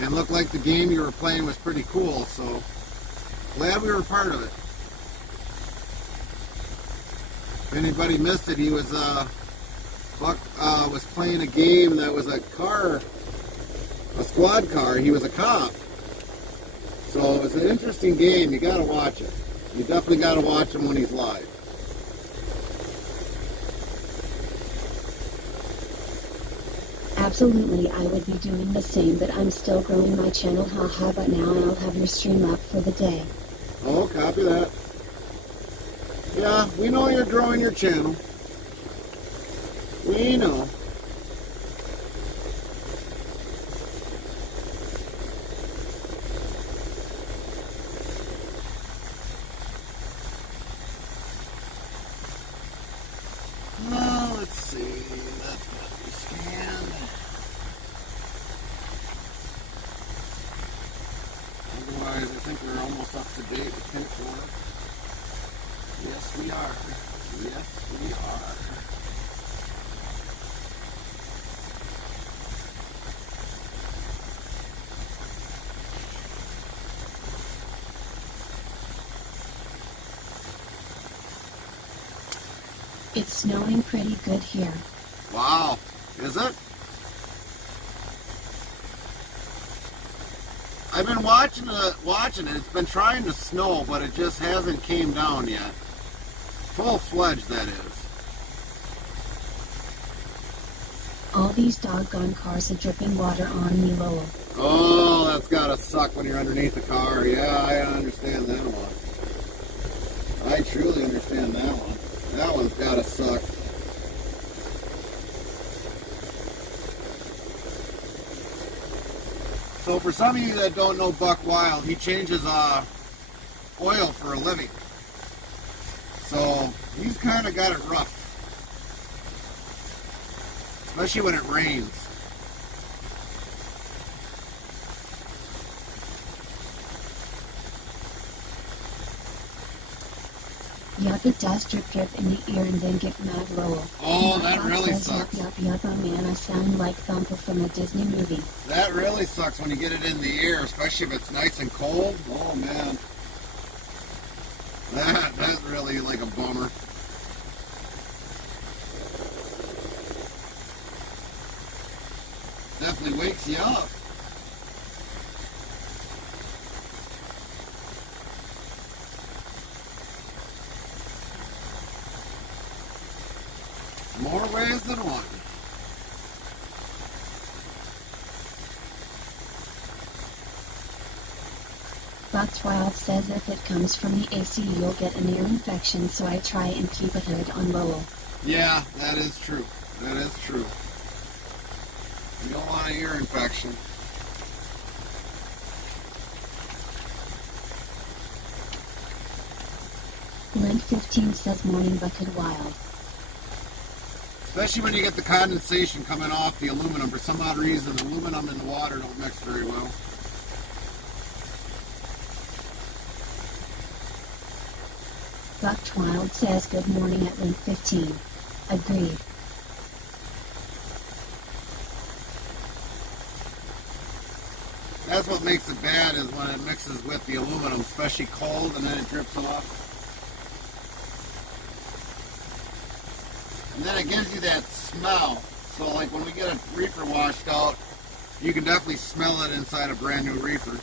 And looked like the game you were playing was pretty cool, so glad we were part of it. If anybody missed it, he was Buck was playing a game that was a squad car. He was a cop. So it was an interesting game. You gotta watch it. You definitely gotta watch him when he's live. Absolutely, I would be doing the same, but I'm still growing my channel, haha, but now I'll have your stream up for the day. Oh, copy that. Yeah, we know you're growing your channel. We know. Well, let's see. That's what we scanned. Otherwise, I think we're almost up to date with Pink Corner. Yes, we are. Yes, we are. It's snowing pretty good here. Wow. Is it? I've been watching it. It's been trying to snow, but it just hasn't came down yet. Full-fledged, that is. All these doggone cars are dripping water on me, Lowell. Oh, that's gotta suck when you're underneath the car. Yeah, I understand that one. I truly understand that one. That one's gotta suck. So for some of you that don't know Buck Wild, he changes oil for a living. So he's kind of got it rough. Especially when it rains. Yup, it does drip in the ear and then get mad, Lowell. Oh, My that boss really says, sucks. Yup, oh man, I sound like Thumper from a Disney movie. That really sucks when you get it in the ear, especially if it's nice and cold. Oh man. That's really like a bummer. Definitely wakes you up. More ways than one. Buckwild says if it comes from the AC, you'll get an ear infection, so I try and keep it hood on Lowell. Yeah, that is true. That is true. You don't want an ear infection. Lent 15 says morning bucket wild. Especially when you get the condensation coming off the aluminum. For some odd reason, aluminum and the water don't mix very well. Buckwild says good morning at Lent 15. Agreed. That's what makes it bad is when it mixes with the aluminum, especially cold, and then it drips off. And then it gives you that smell. So like when we get a reefer washed out, you can definitely smell it inside a brand new reefer.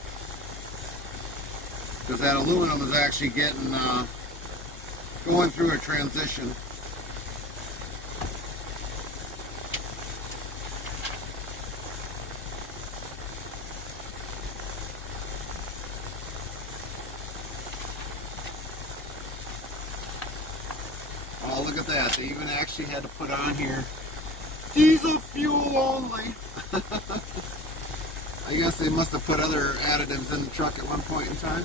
because that aluminum is actually getting going through a transition. Oh, look at that. They even actually had to put on here diesel fuel only. I guess they must have put other additives in the truck at one point in time.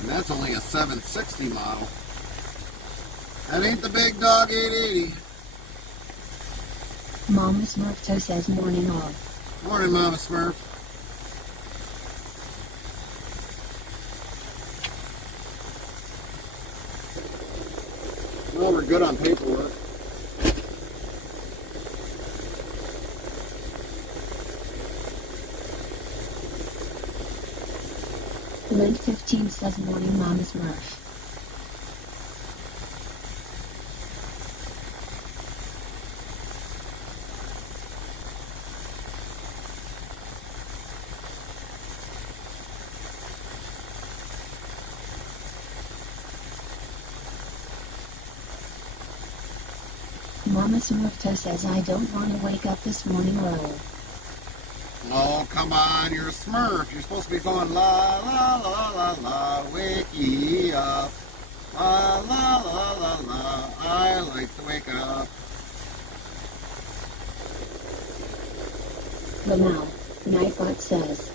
And that's only a 760 model. That ain't the big dog 880. Mama Smurfto says morning all. Morning, Mama Smurf. Well, we're good on paperwork. Link 15 says morning Mama Smurf. Mama Smurfto says I don't want to wake up this morning early. Oh, come on, you're a Smurf. You're supposed to be going la la la la la, wake ye up. La la la la la, I like to wake up. Lamal, Nightbot says.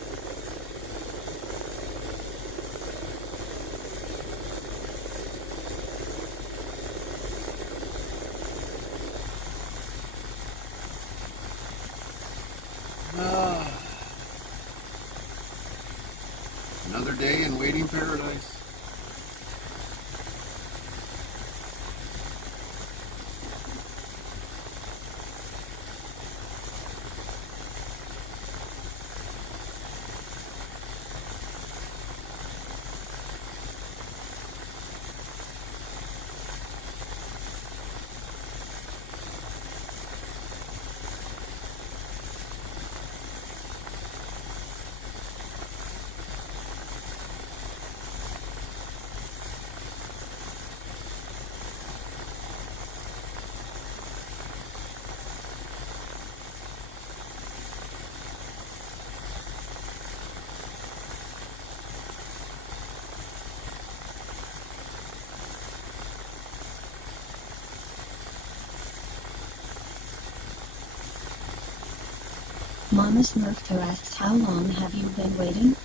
Another day in waiting paradise. Mama Smurfto asks how long have you been waiting?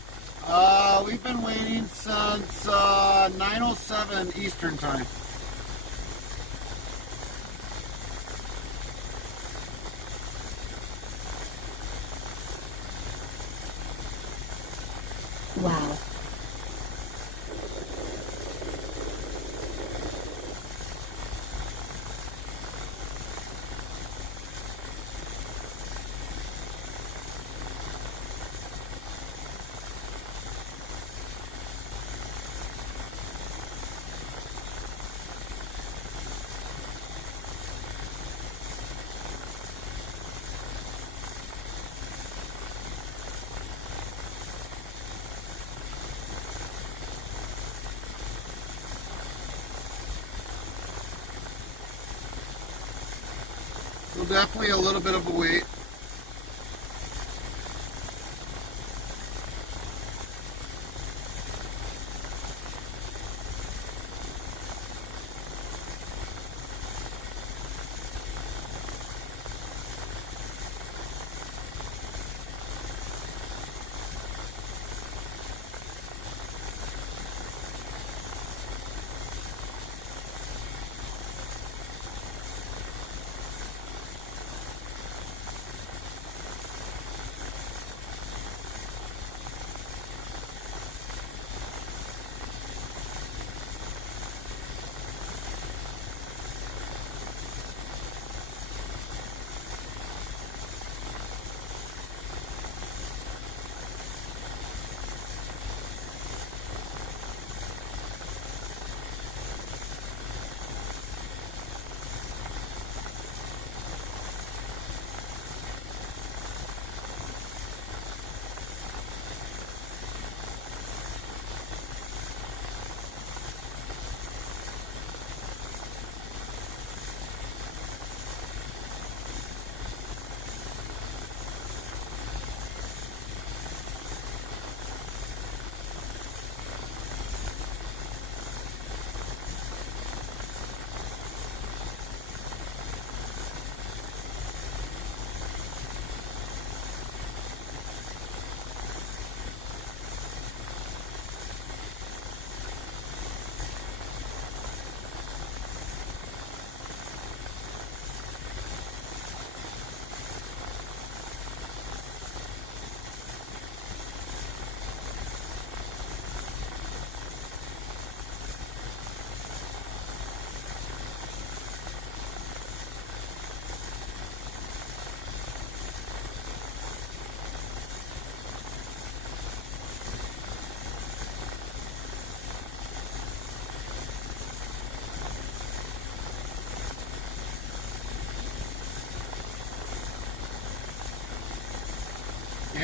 We've been waiting since 9:07 Eastern time. Wow. So definitely a little bit of a wait.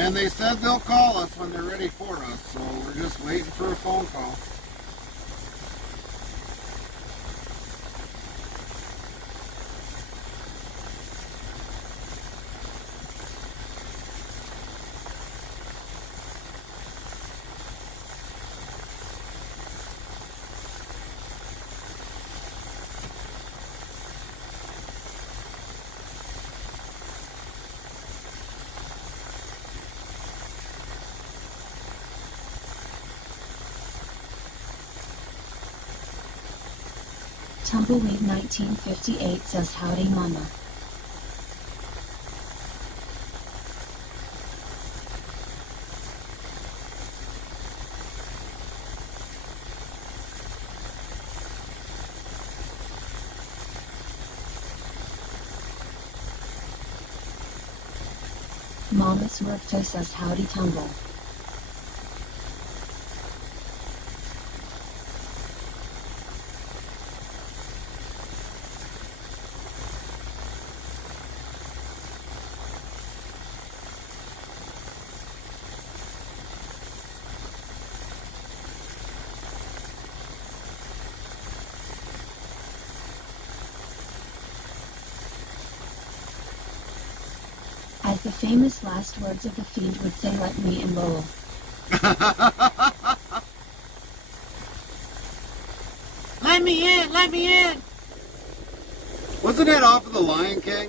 And they said they'll call us when they're ready for us, so we're just waiting for a phone call. Tumbleweed 1958 says howdy mama. Mama's Reefer says howdy tumble. As the famous last words of the fiend would say, let me in Lowell. Let me in! Let me in! Wasn't that off of The Lion King?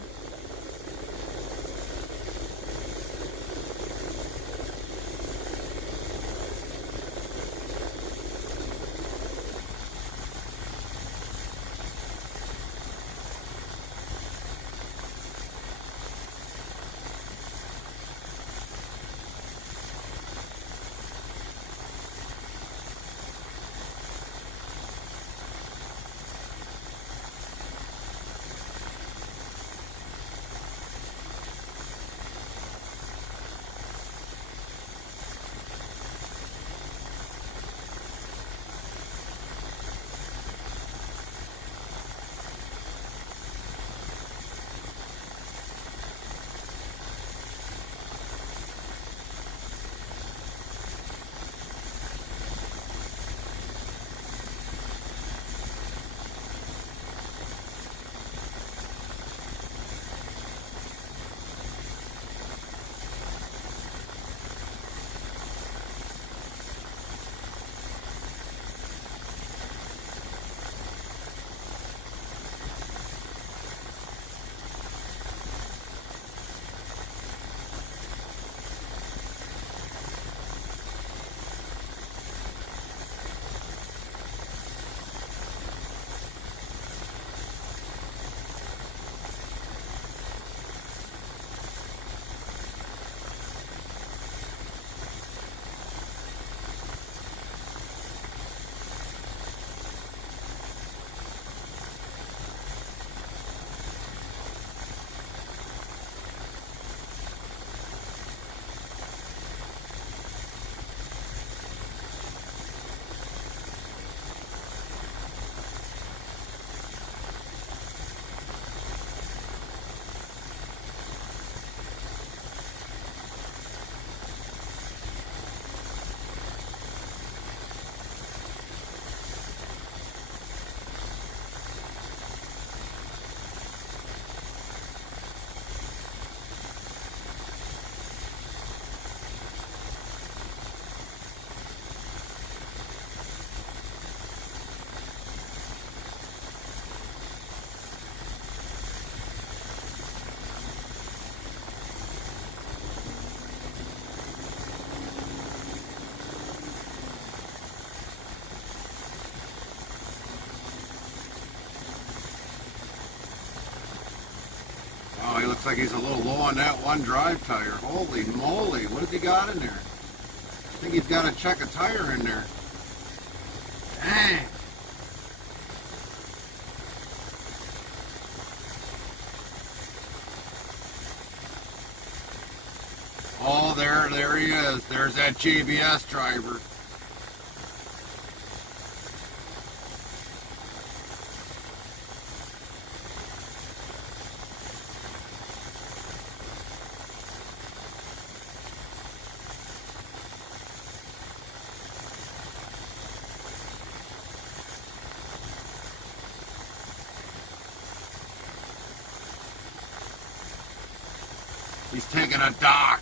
He looks like he's a little low on that one drive tire. Holy moly, what has he got in there? I think he's got to check a tire in there. Dang. Oh, there he is. There's that JBS driver. He's taking a dock.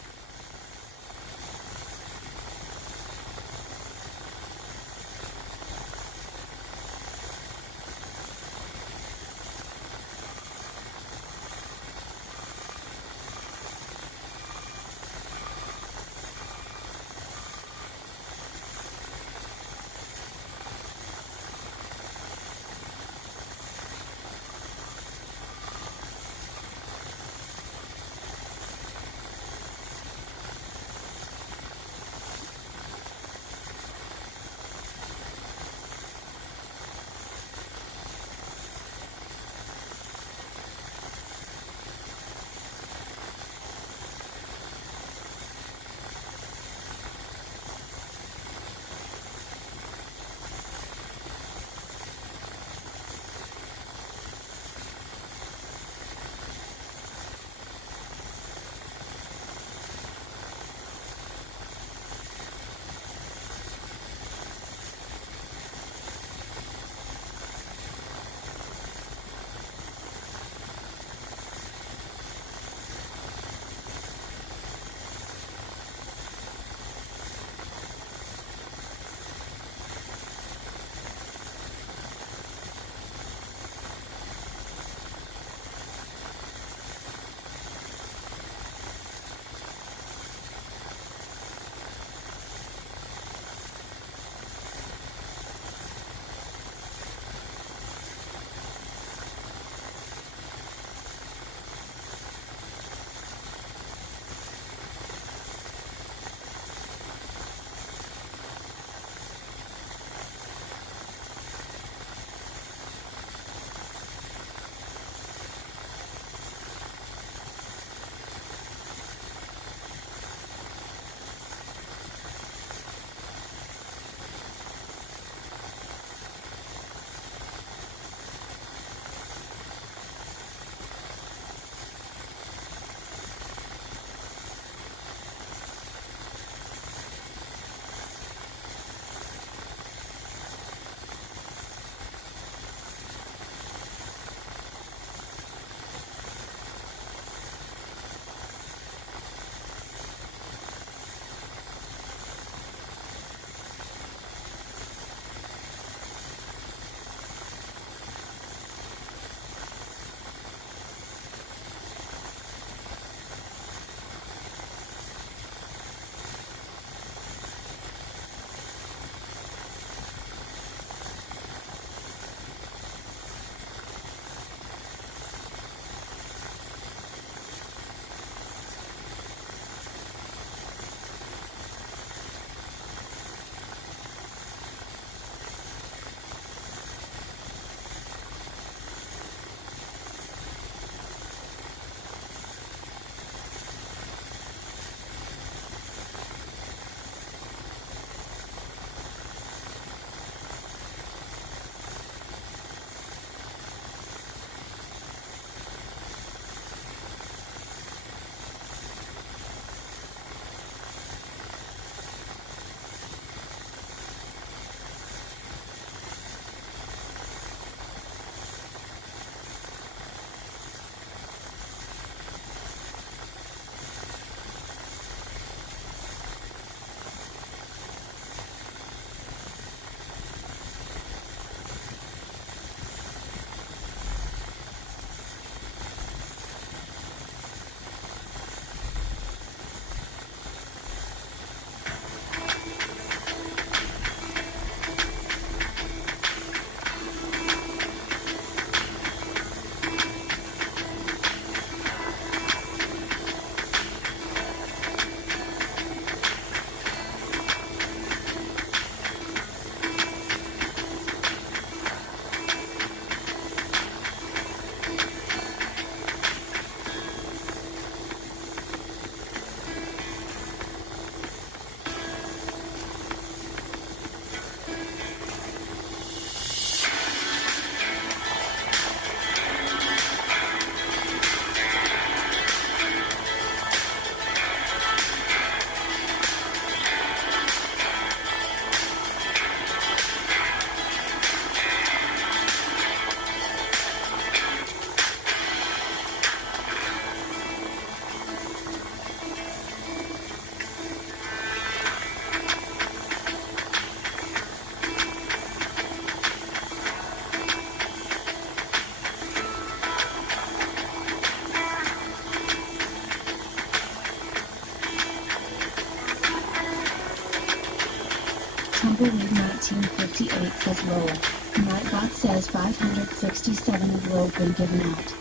Tumbleweed 1958 says Lowell. Nightbot says 567 of Lowell been given out.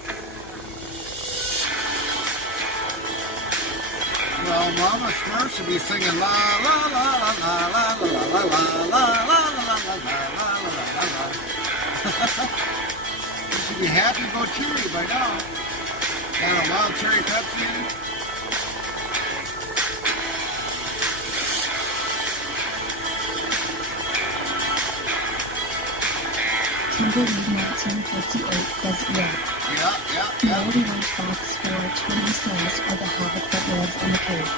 Well, Mama Smurf should be singing la la la la la la la la la la la la. You should be happy about cherry by now. And a wild cherry Pepsi. Tumbleweed 1958 says yeah. Yeah. Melody Lunchbox 420 says are the habit that lives on the cave.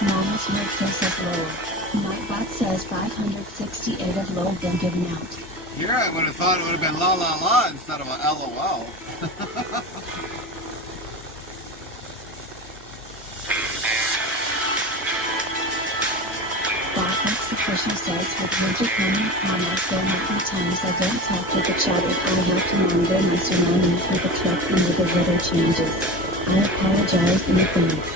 Mama Smith says Lowell. Nightbot says 568 of Lowell been given out. Here I would have thought it would have been la la la instead of a LOL. Blackness Patricia says with winter coming upon us there might be times I don't talk with the chat if I have to monitor my surroundings with the truck and with the weather changes. I apologize in advance.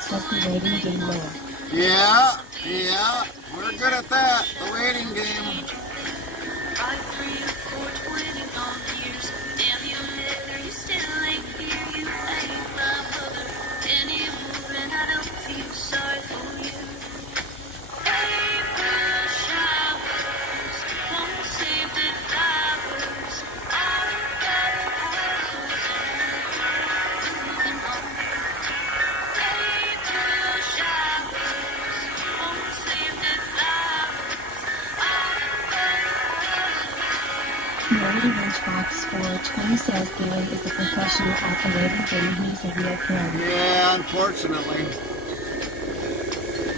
Says the waiting game low. Yeah, we're good at that. The waiting game. Melody Lunchbox 420 says Gary is a professional at the waiting game. He's a real pro. Yeah, unfortunately.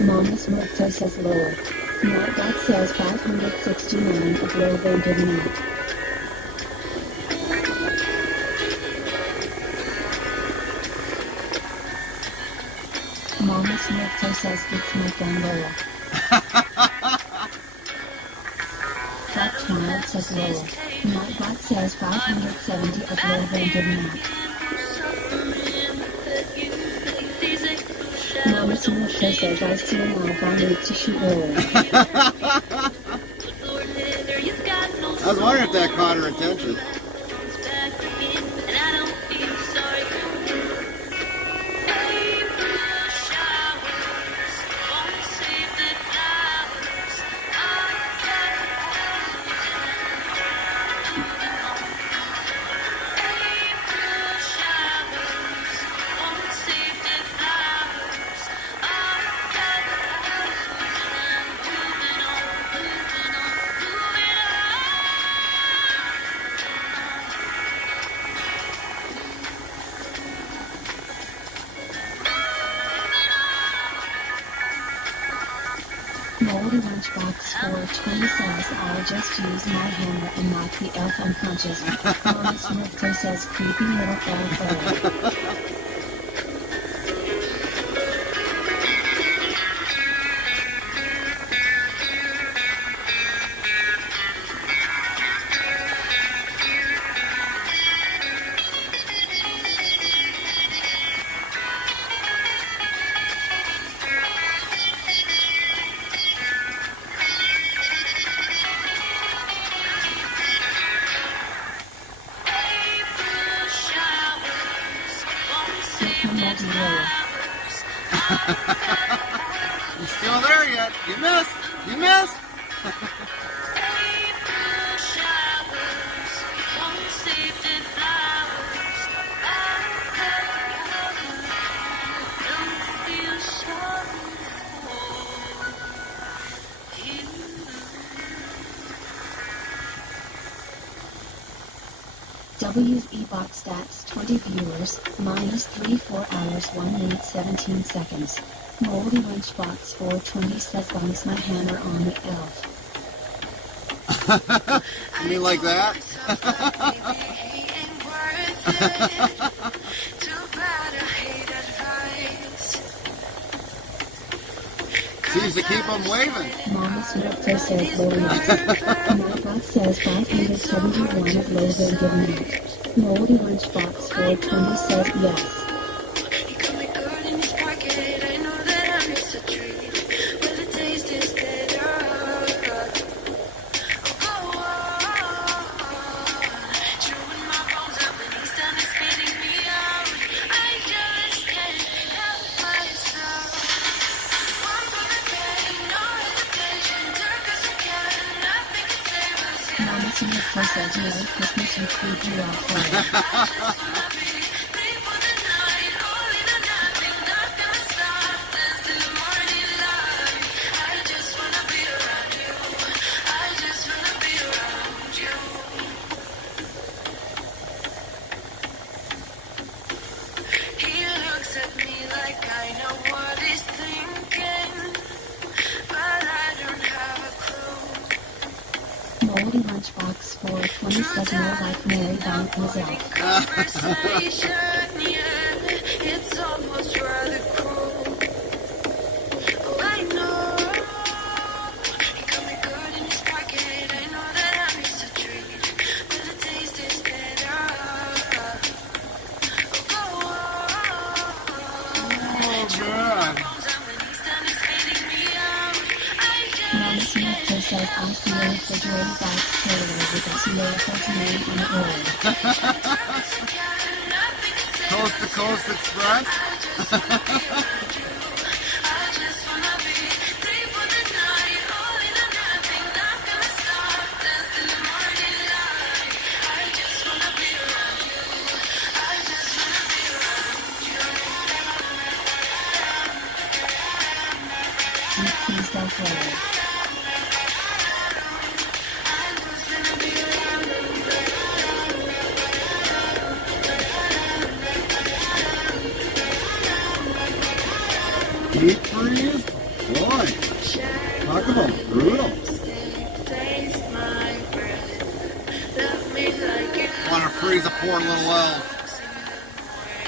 Mama Smurfto says Lowell. Nightbot says 569 of Lowell been given out. Mama Smurfto says it's my gun Lowell. That child says Lowell. Nightbot says 570 of Lowell been given out. Mama Smurfto says I see an elf, I need to shoot Lowell. I was wondering if that caught her attention. Melody Lunchbox 420 says I'll just use my hammer and knock the elf unconscious. Mama Smurfto says creepy little elf. You still there yet? You missed. You missed. W's e-box stats 20 viewers, minus 4 hours 1 minute 17 seconds. Moldy Lunchbox 420 says bounce my hammer on the elf. You mean like that? Seems to keep them waving. Mama Smith says low Nightbot says 571 of low been given out. Moldy Lunchbox 420 says yes. Mama Smith says Merry Christmas and food you out for. Moldy Lunchbox 420 says more like Mary Bound myself. It's almost rather cruel. Oh, I know. He got me good in his pocket. I know that I missed a treat, but the taste is better. Mama Smith says I see a refrigerated box trailer with a Sierra 49 on it road. Coast to Coast Express. Please don't play. Deep freeze? Boy, talk about brutal. Want to freeze a poor little elf.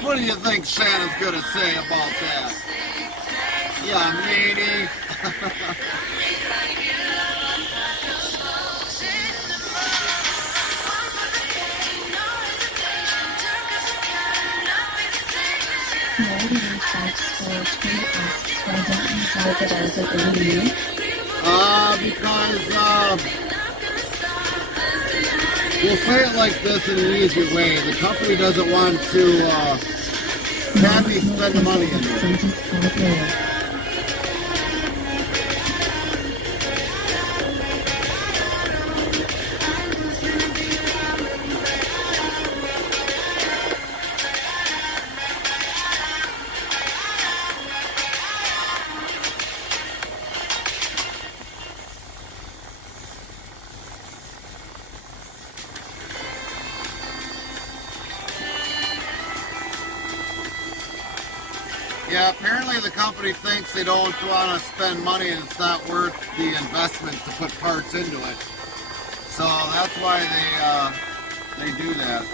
What do you think Santa's going to say about that? Yeah, matey. Moldy Lunchbox 420 asks why don't you tell that I was a baby? Because, we'll say it like this in an easier way. The company doesn't want to, have me spend the money in it. Yeah, apparently the company thinks they don't want to spend money and it's not worth the investment to put parts into it. So that's why they do that.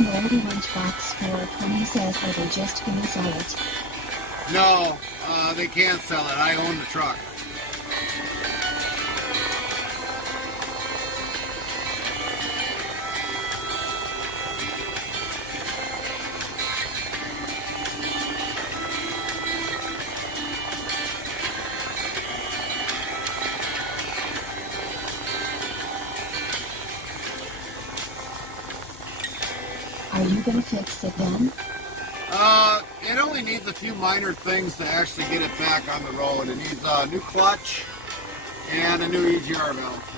Moldy Lunchbox 420 says, are they just gonna sell it? No, they can't sell it. I own the truck. Are you gonna fix it then? It only needs a few minor things to actually get it back on the road. It needs a new clutch and a new EGR valve.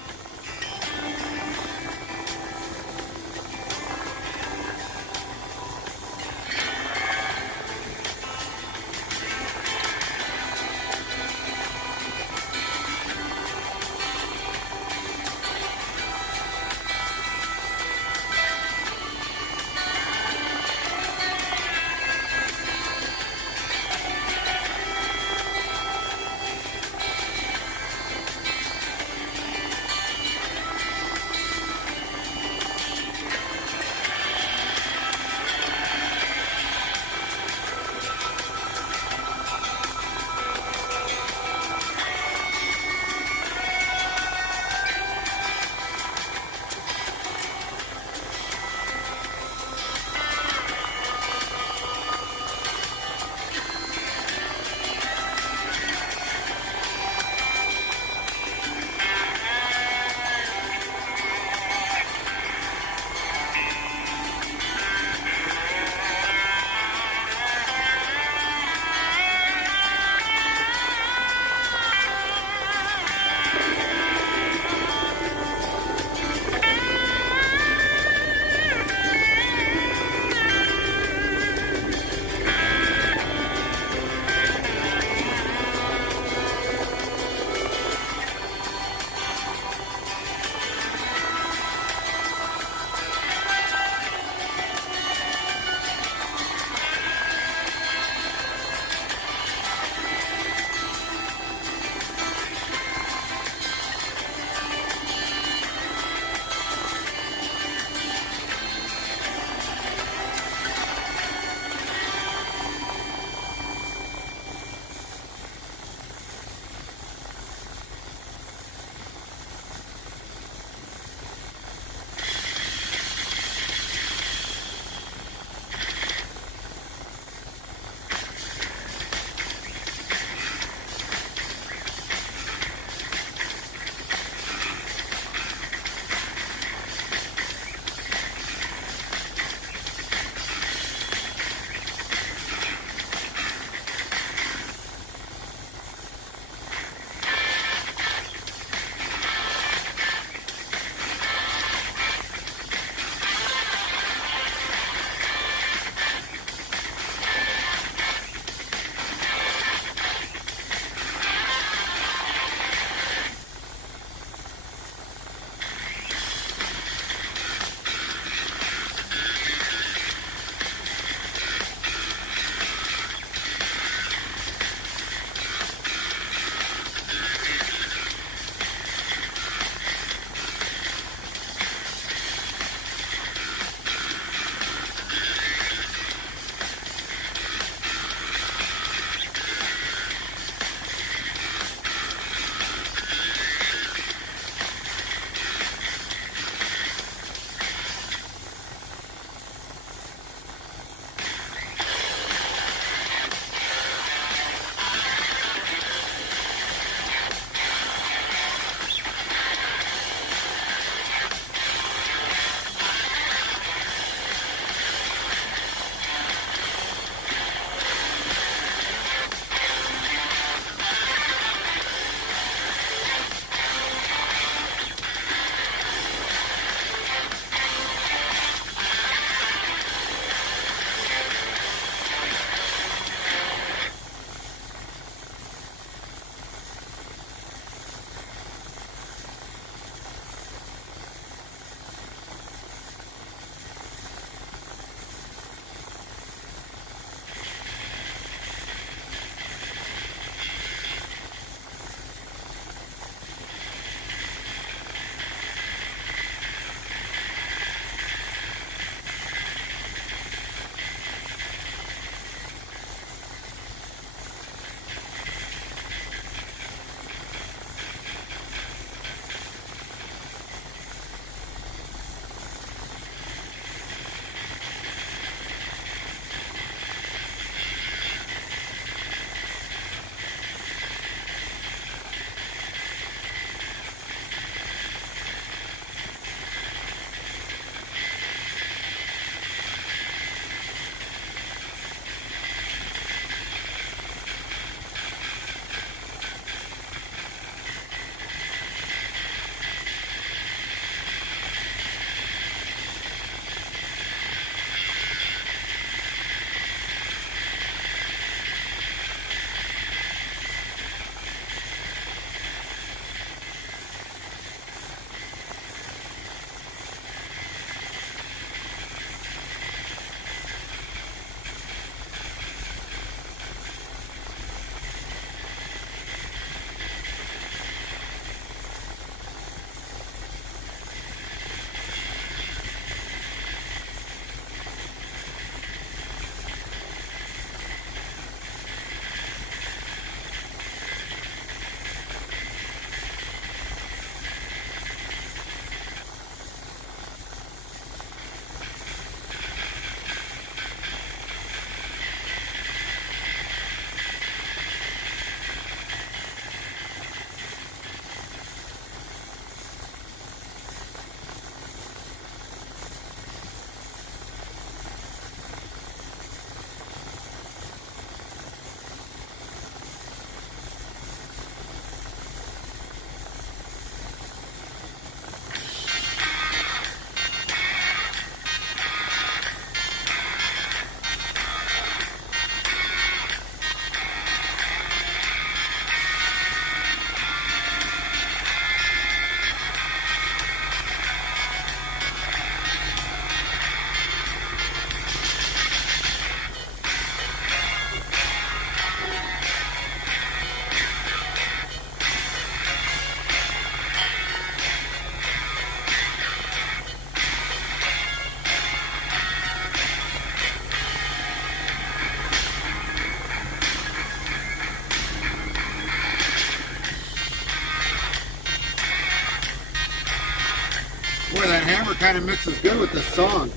Boy, that hammer kind of mixes good with this song.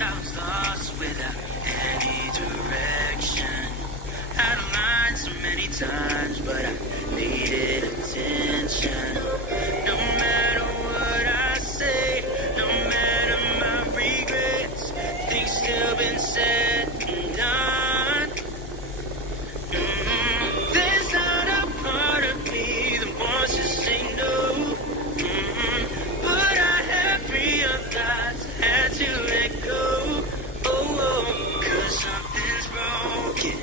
I was lost without any direction. Had a line so many times, but I needed attention. No matter what I say, no matter my regrets, things still been said and done. There's not a part of me that wants to say no. But I have realized I had to let go. Oh, 'cause something's broken,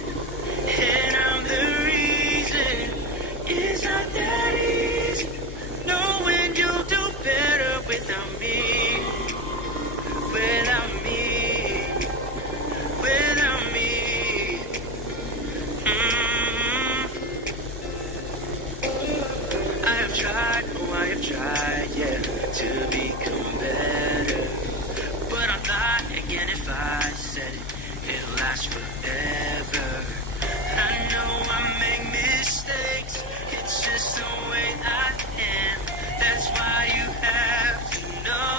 and I'm the reason. It's not that easy, knowing you'll do better without me. Without me. Without me. I have tried, yeah, to become better. But I thought again, if I said it, it'll last forever. I know I make mistakes, it's just the way I am. That's why you have to know.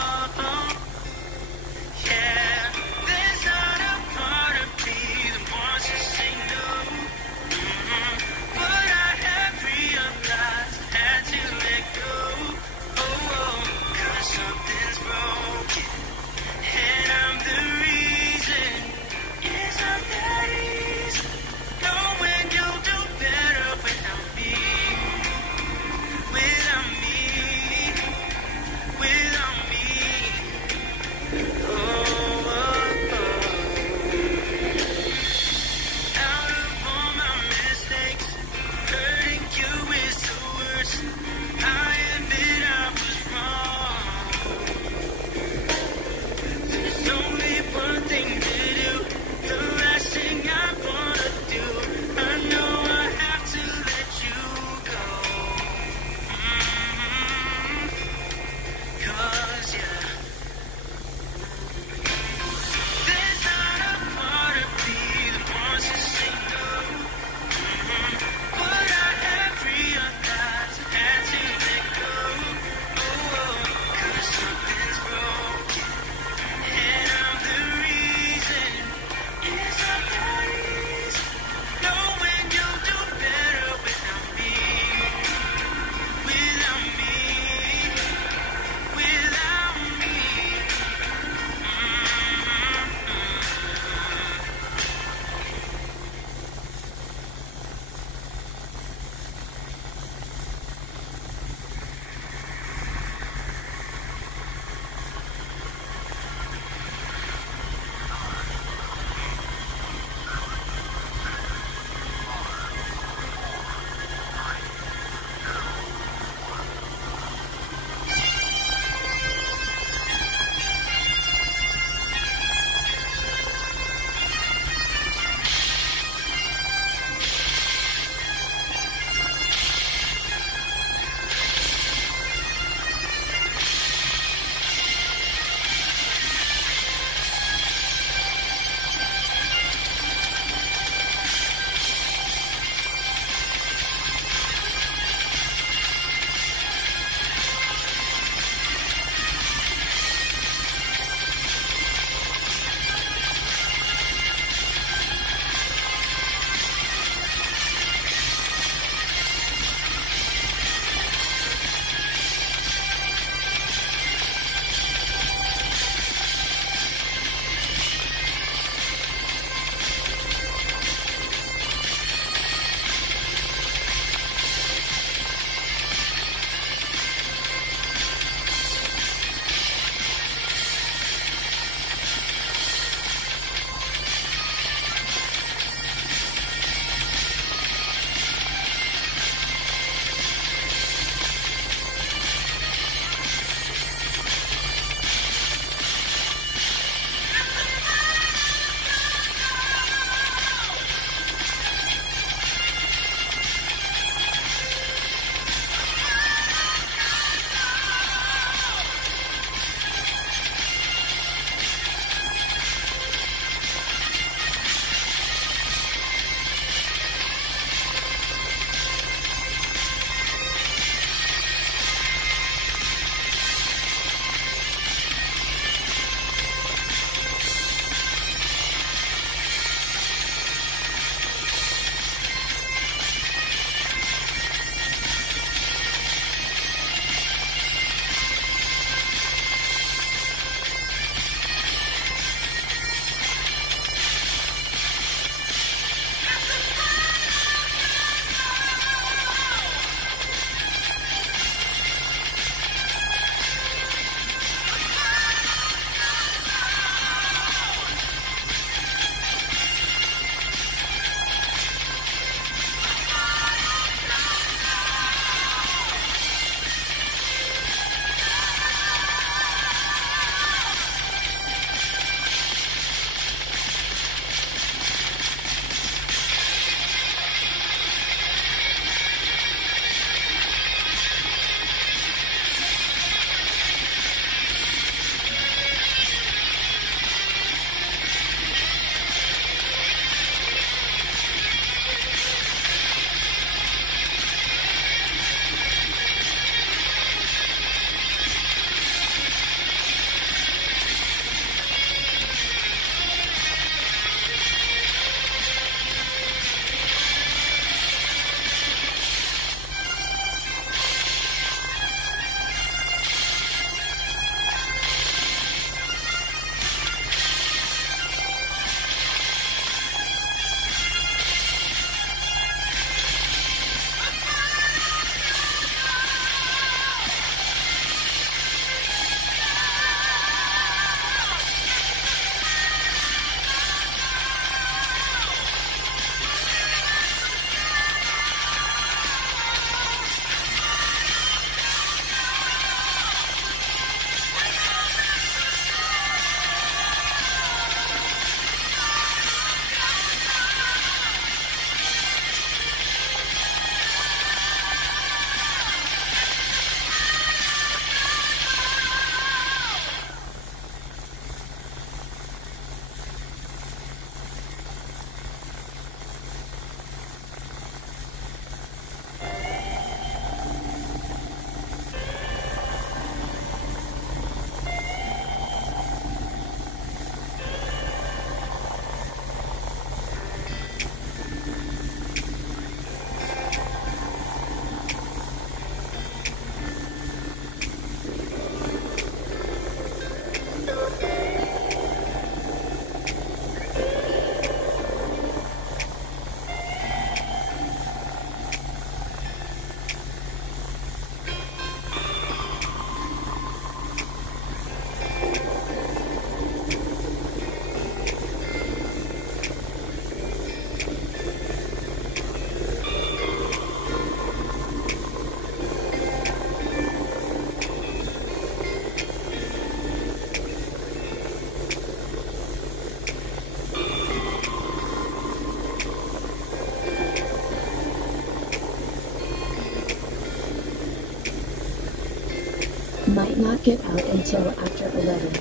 Might not get out until after 11.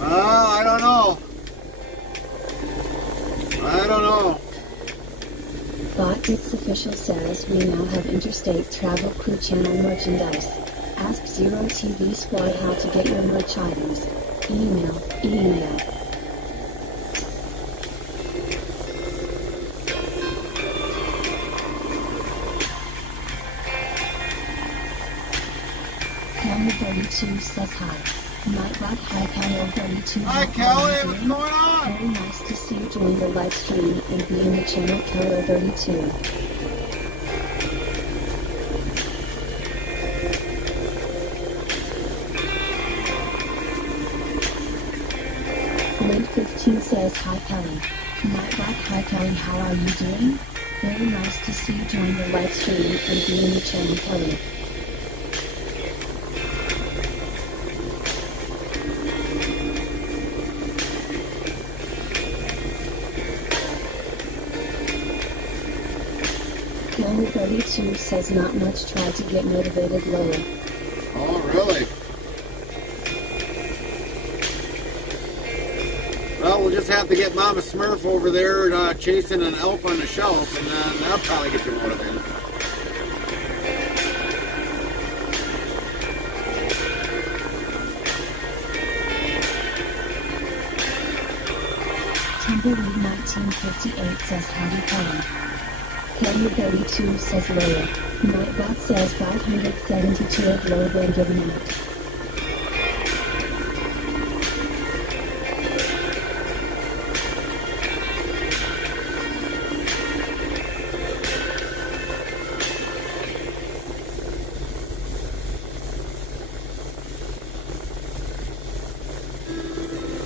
I don't know. I don't know. Botfix official says we now have Interstate Travel Crew Channel merchandise. Ask Zero TV Squad how to get your merch items. Email. Kelly 32 says hi. Nightbot, hi Kelly 32. Hi Kelly, what's going on? Very nice to see you join the live stream and be in the channel Kelly 32. Link 15 says hi Kelly. Nightbot, hi Kelly, how are you doing? Very nice to see you join the live stream and be in the channel Kelly. Kelly 32 says not much, try to get motivated lower. Oh, really? Well, we'll just have to get Mama Smurf over there chasing an elf on the shelf, and then that'll probably get you motivated. Timberweed 1958 says howdy Kelly. Kelly 32 says lower. Nightbot says 572 of lower than given out.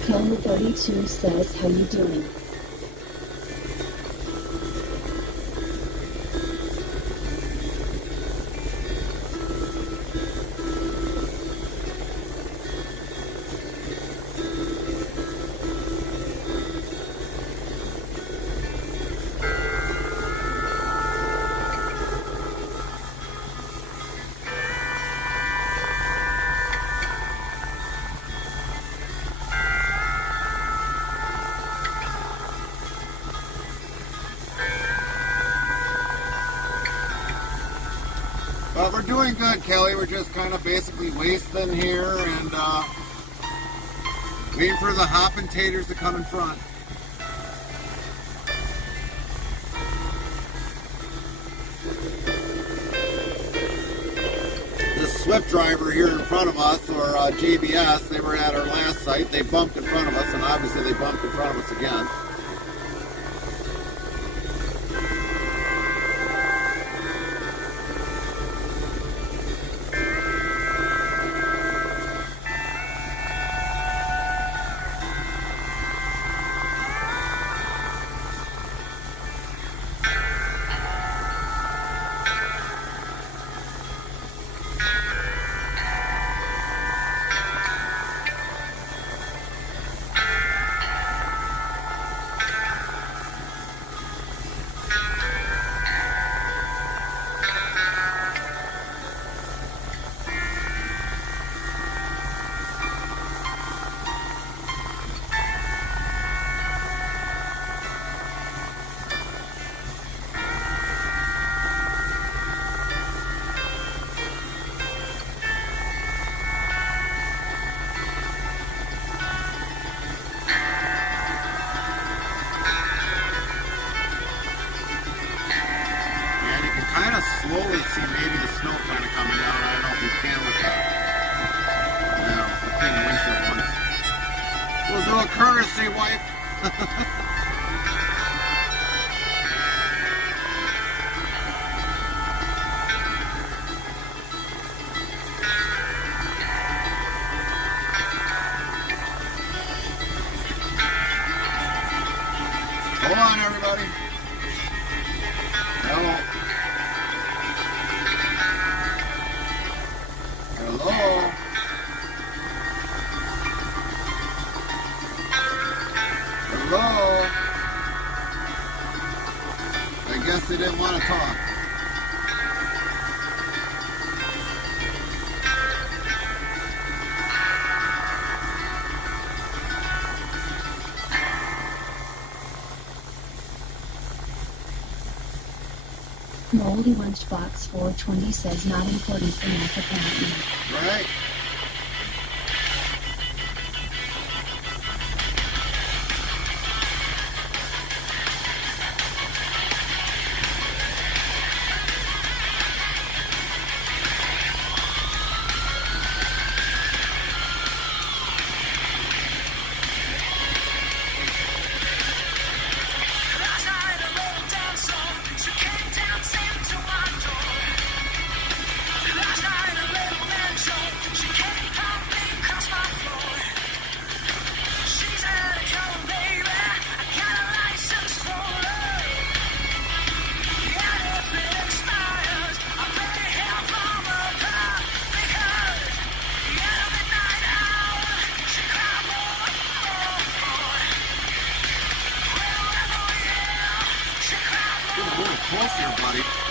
Kelly 32 says how you doing? Well, we're doing good, Kelly. We're just kind of basically wasting here and waiting for the hopping taters to come in front. This Swift driver here in front of us, or JBS, they were at our last site. They bumped in front of us, and obviously they bumped in front of us again. Slowly see maybe the snow kind of coming down. I don't know if you can with the thin windshield ones. We'll do a courtesy wipe. Hold on, everybody. Hello. Hello. Hello. I guess they didn't want to talk. Moldy Lunchbox 420 says not important enough apparently. Right? Close here, buddy.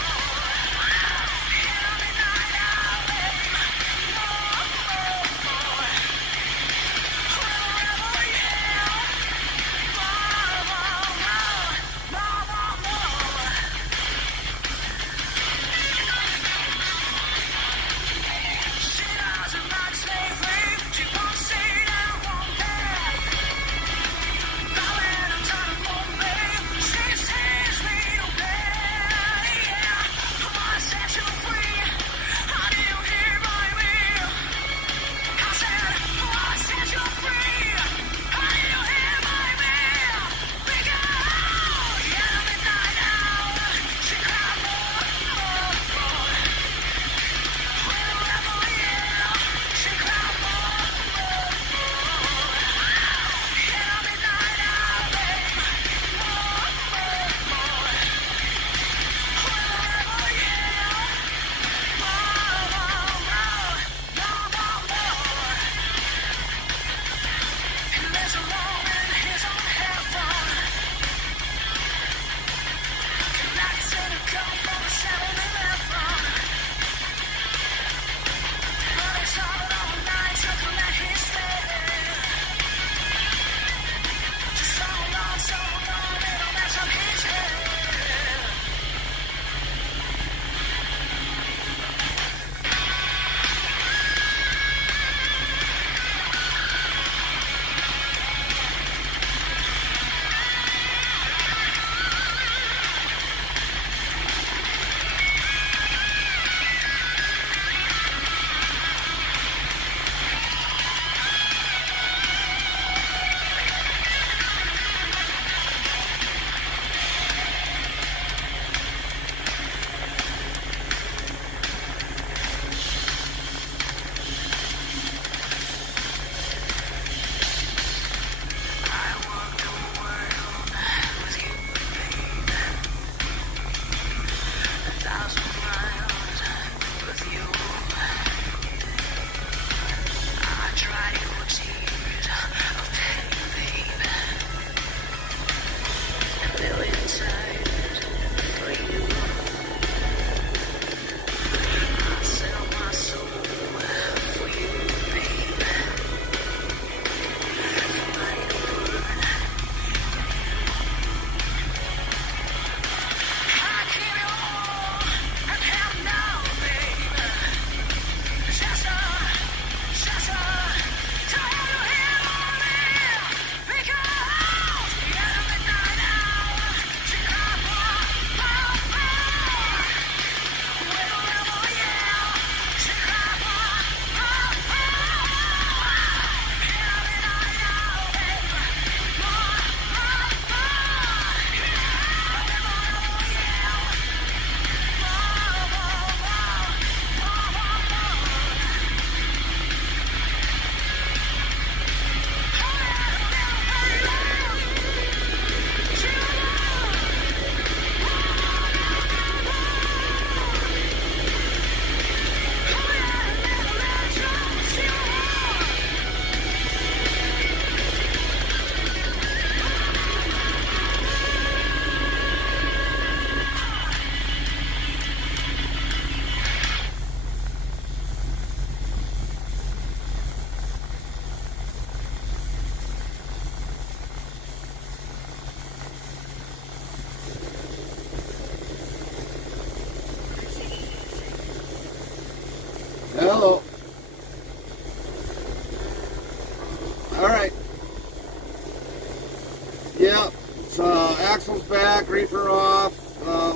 axles back, reefer off,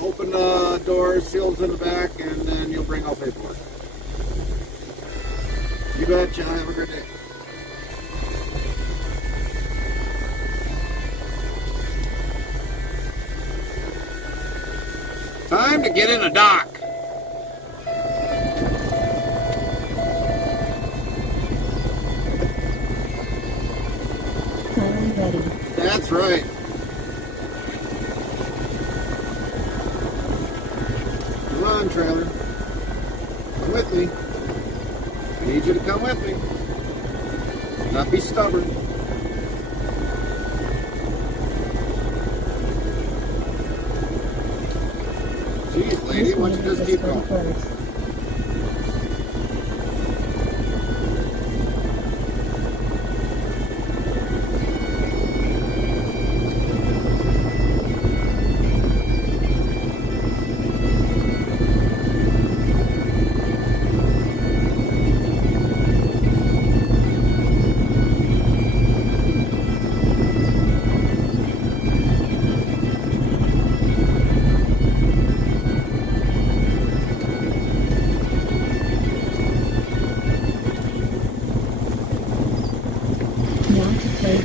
open the doors, seals in the back, and then you'll bring all paperwork. You betcha. Have a great day. Time to get in the dock. Finally ready. That's right. Come on, trailer. Come with me. I need you to come with me. Not be stubborn. Jeez, lady, why don't you just keep going?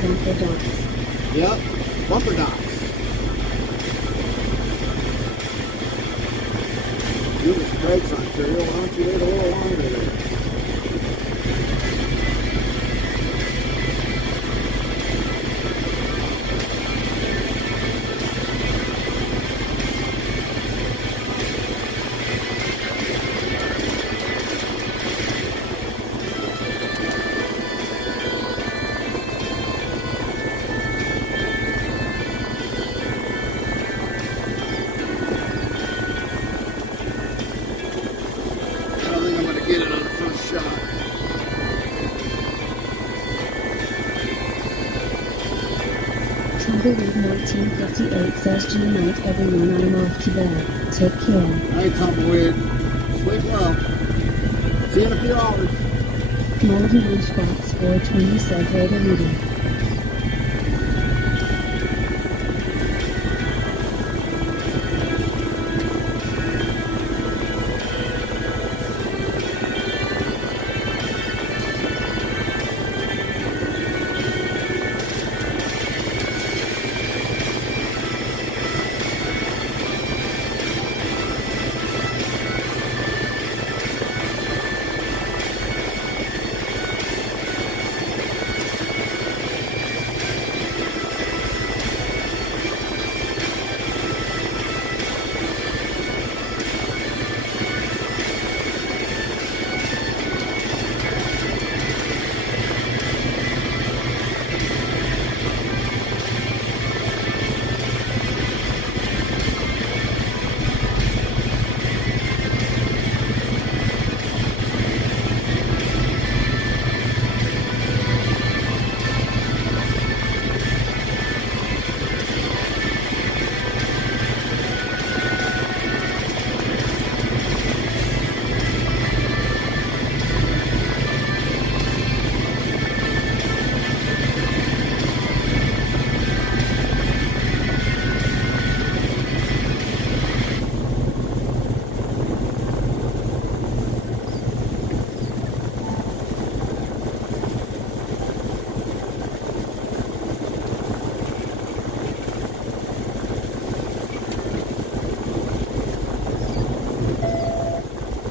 Bumper docks. Yep, bumper docks. Goodness Christ, Ontario, why don't you wait a little longer there? Get it on the first shot. Tumbleweed 1958 says, "Good night everyone, I'm off to bed. Take care." Night, Tumbleweed. Sleep well. See you in a few hours. Moldy Lunchbox 420 says, "Later reading."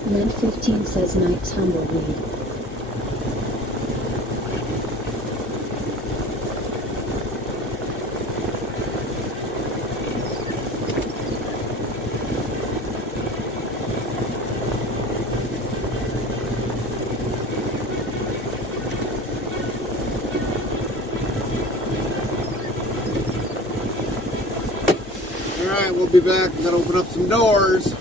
Lent 15 says, "Night Tumbleweed." Alright, we'll be back. We gotta open up some doors.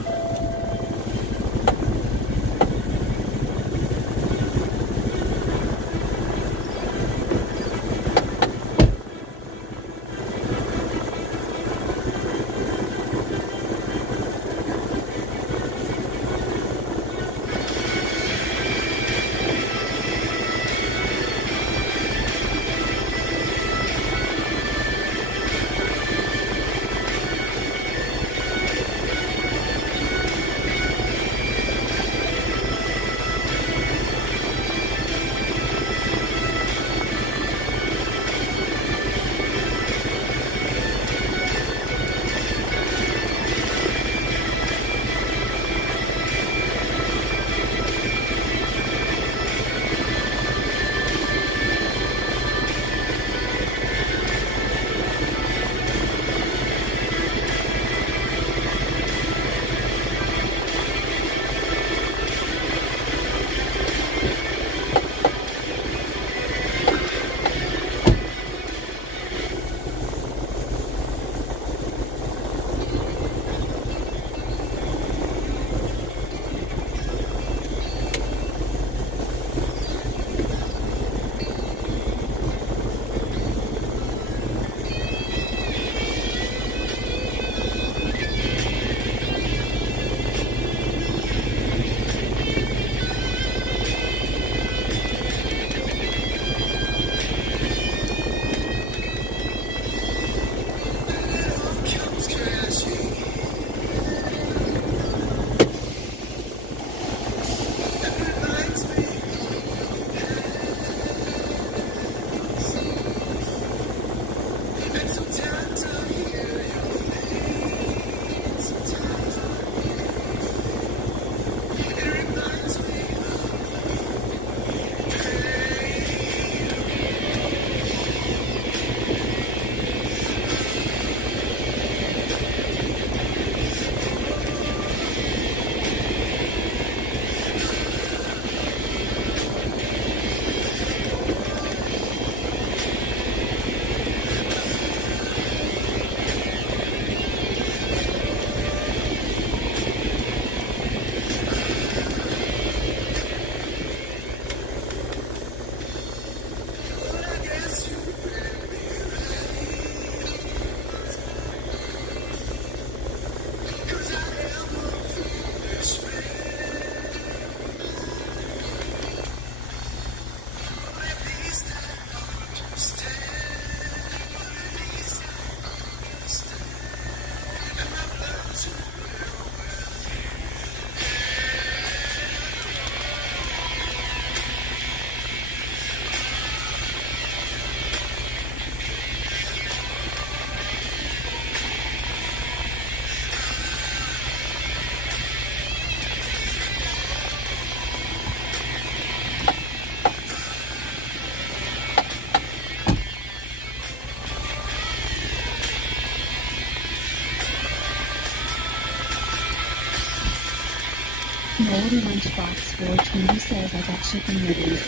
Moldy Lunchbox 420 says I got chicken nuggets.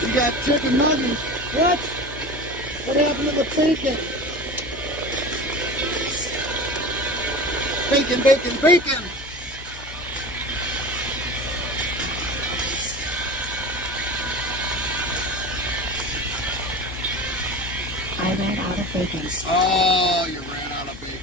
You got chicken nuggets? What? What happened to the bacon? Bacon, bacon, bacon! I ran out of bacon. Oh, you ran out of bacon.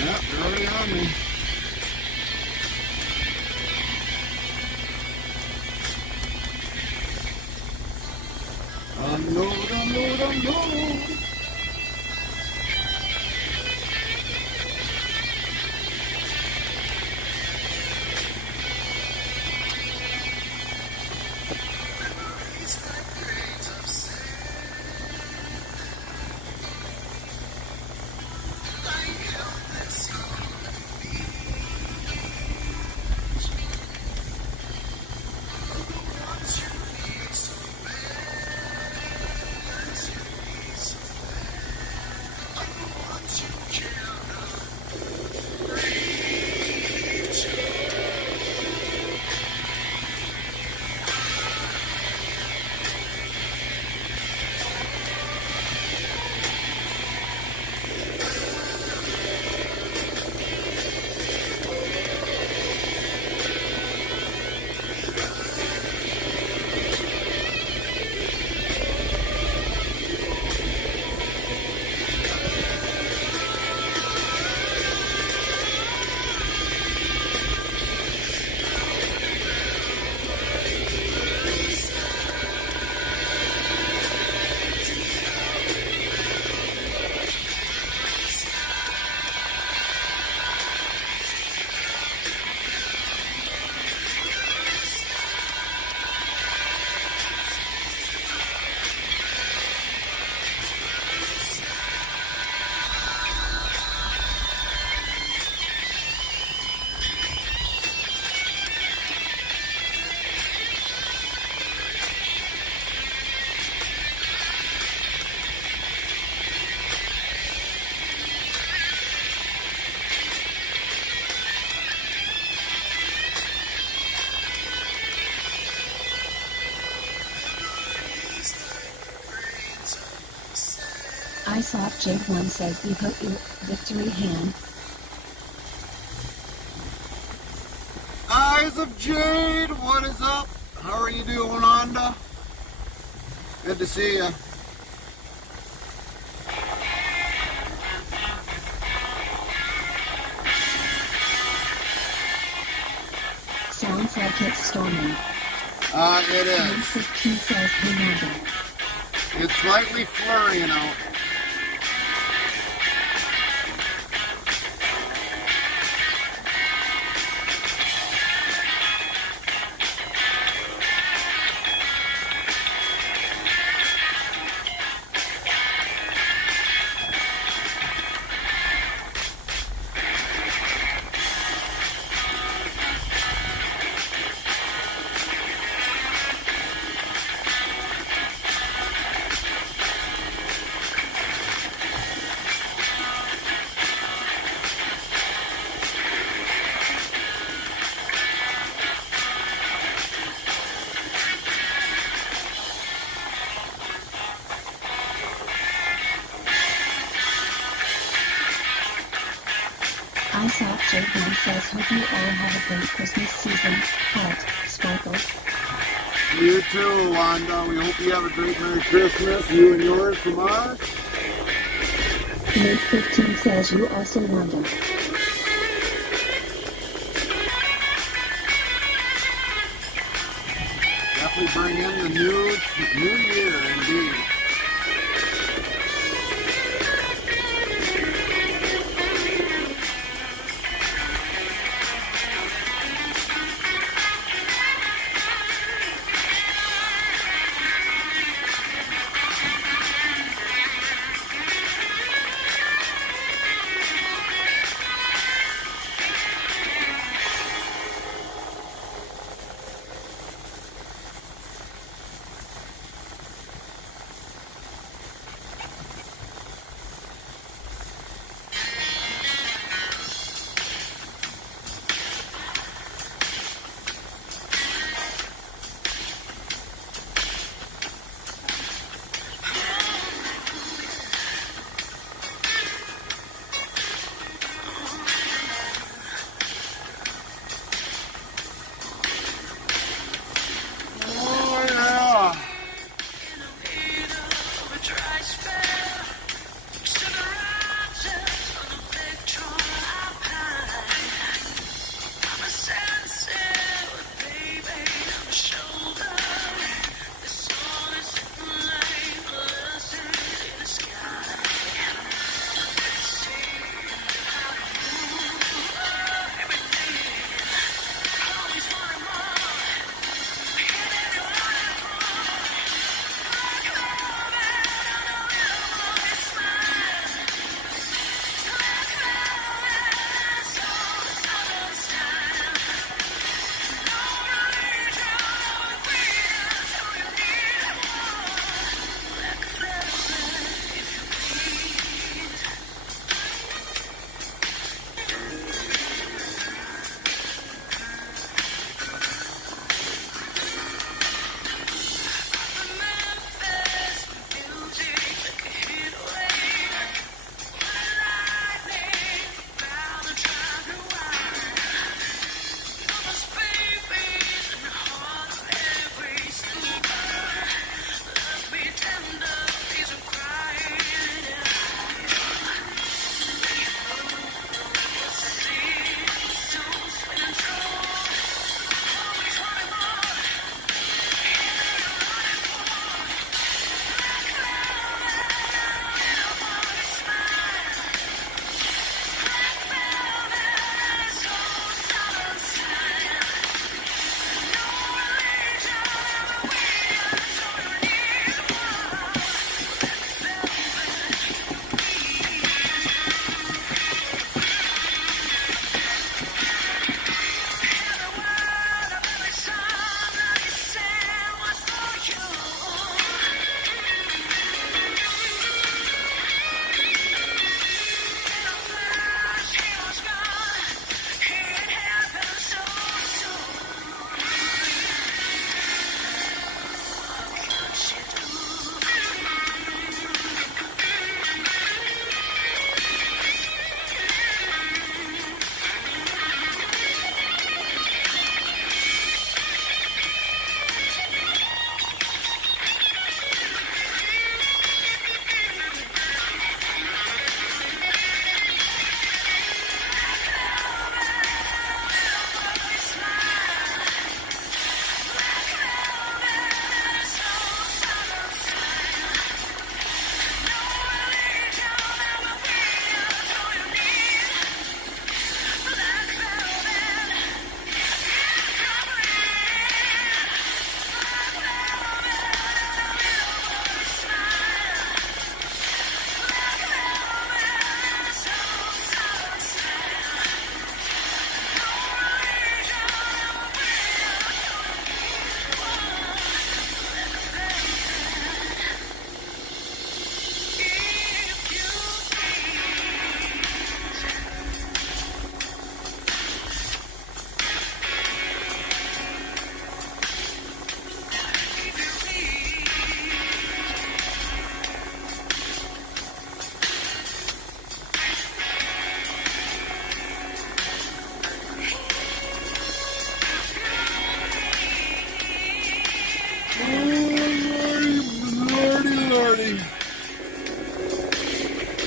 Yep, they're already on me. Unload, unload, unload. Isoft J1 says you put your victory hand. Eyes of Jade, what is up? How are you doing, Onda? Good to see you. Sounds like it's storming. It is. 115 says Hamtramck. It's slightly flurrying out. Isoft J1 says hope you all have a great Christmas season. Heart, sparkles. You too, Wanda. We hope you have a great Merry Christmas. You and yours from us. Nate 15 says you also Wanda. definitely bring in the new year, indeed.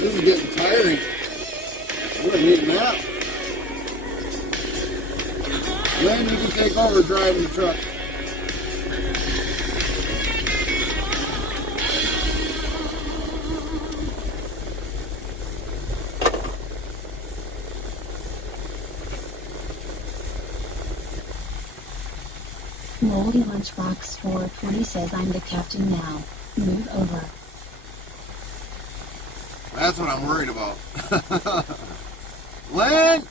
This is getting tiring. I'm gonna need a nap. Then you can take over driving the truck. Moldy Lunchbox 420 says I'm the captain now. Move over. That's what I'm worried about. Lynn!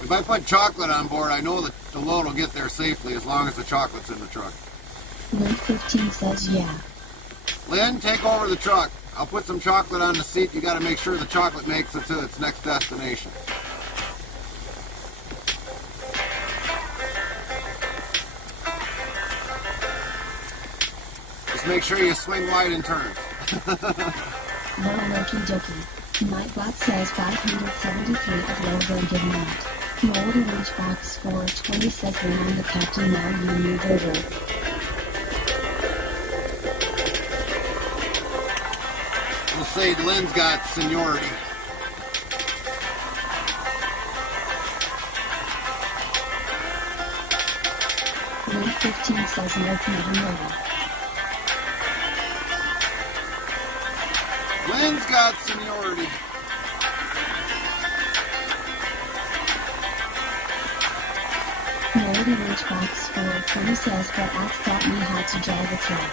If I put chocolate on board, I know that the load will get there safely as long as the chocolate's in the truck. Lynn 15 says yeah. Lynn, take over the truck. I'll put some chocolate on the seat. You got to make sure the chocolate makes it to its next destination. Just make sure you swing wide in turns. Low Loki Doki. Nightbot says 573 of low very good night. Moldy Lunchbox 420 says when I'm the captain now you move over. We'll say Lynn's got seniority. Lynn 15 says nope, never over. Lynn's got seniority. Moldy Lunchbox 420 says that Axe taught me how to drive a truck.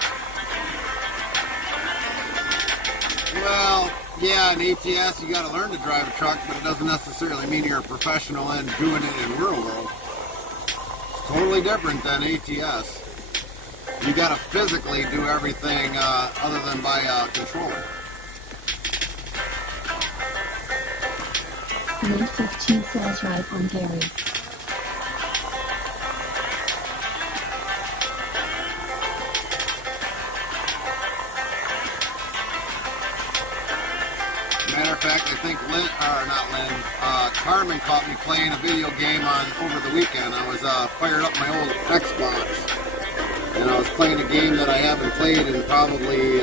Well, yeah, in ATS you got to learn to drive a truck, but it doesn't necessarily mean you're a professional and doing it in real world. It's totally different than ATS. You got to physically do everything other than by controller. Lynn 15 says right on Gary. Matter of fact, I think Carmen caught me playing a video game over the weekend. I was fired up my old Xbox, and I was playing a game that I haven't played in probably,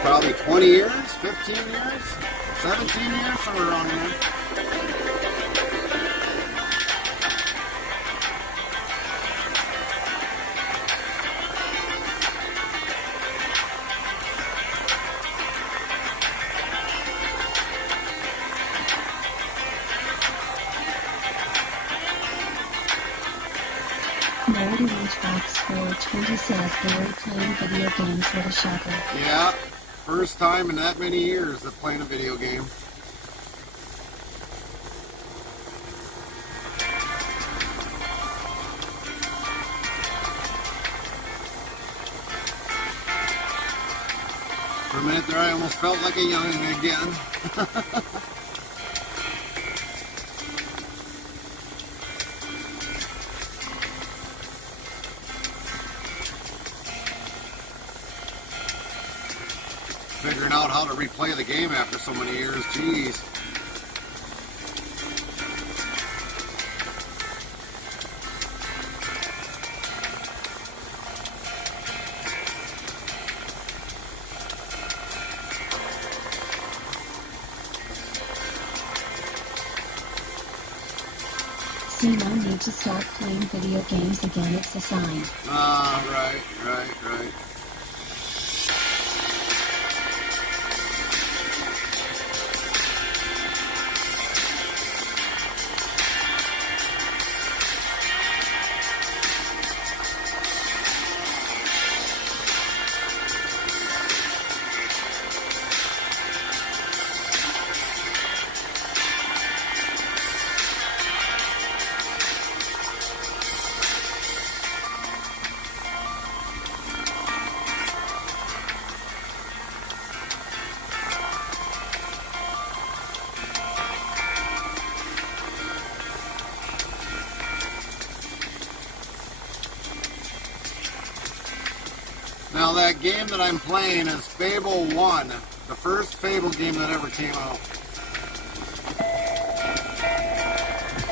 probably 20 years, 15 years, 17 years, somewhere around there. Moldy Lunchbox 420 says Gary playing video games with a shocker. Yeah, first time in that many years of playing a video game. For a minute there, I almost felt like a youngin' again. Figuring out how to replay the game after so many years, jeez. See, no need to start playing video games again, it's a sign. Ah, right. Now that game that I'm playing is Fable 1, the first Fable game that ever came out.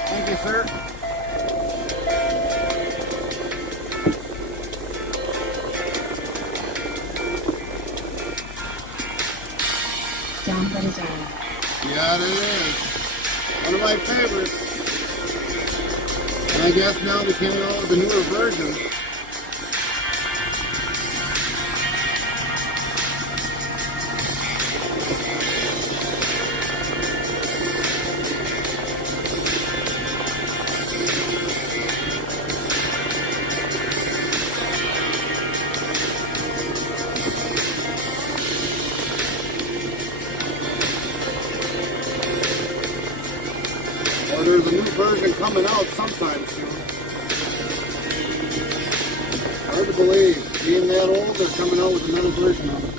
Thank you, sir. Down but is all. Yeah, it is. One of my favorites. And I guess now they came out with a newer version. Or there's a new version coming out sometime soon. Hard to believe. Being that old, they're coming out with another version of it.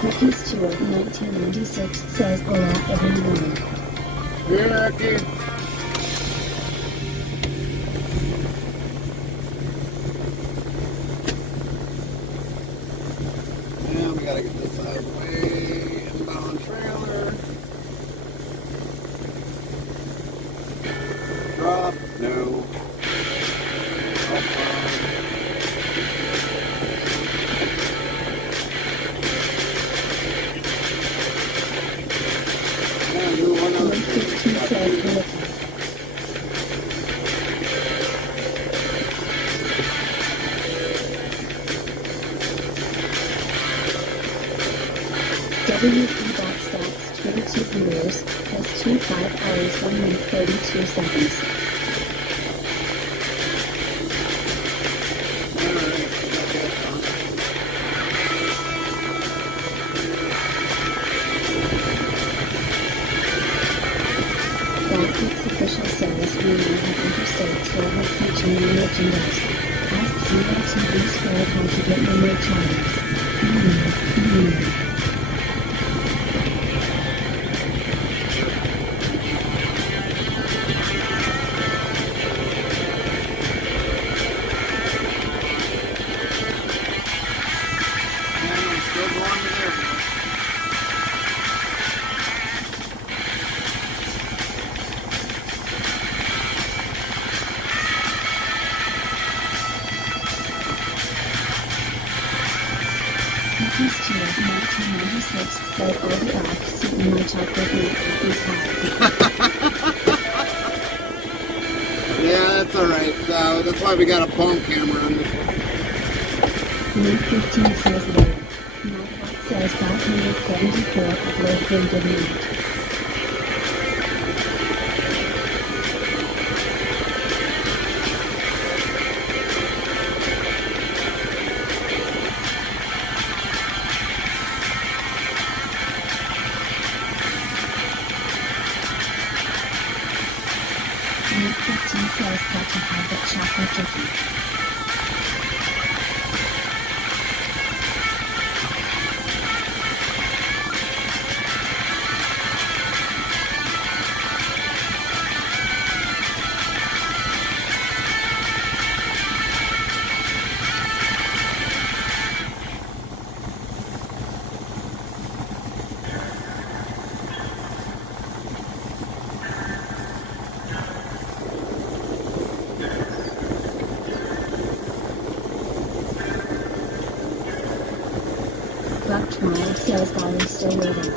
Ricky's Tour 1996 says hola everyone. Here, Ricky. Yeah, we gotta get this out of the way. Inbound trailer. Drop. No. WP Backstacks 22 years, has 5 hours 1 minute 32 seconds. Backstacks official says we now have Interstate travel coaching and merchandise. Ask Zero TV Squared how to get your merch items. Email. Ricky's Tour 1996 said all the acts in my chocolate milk coffee pie. Yeah, that's alright. That's why we got a phone camera on this one. Mid 15 says load. Nightbot says 574 upload bin did not. Mid 15 says got to have that chocolate cookie. Buck Tomorrow says Dolly's still waiting.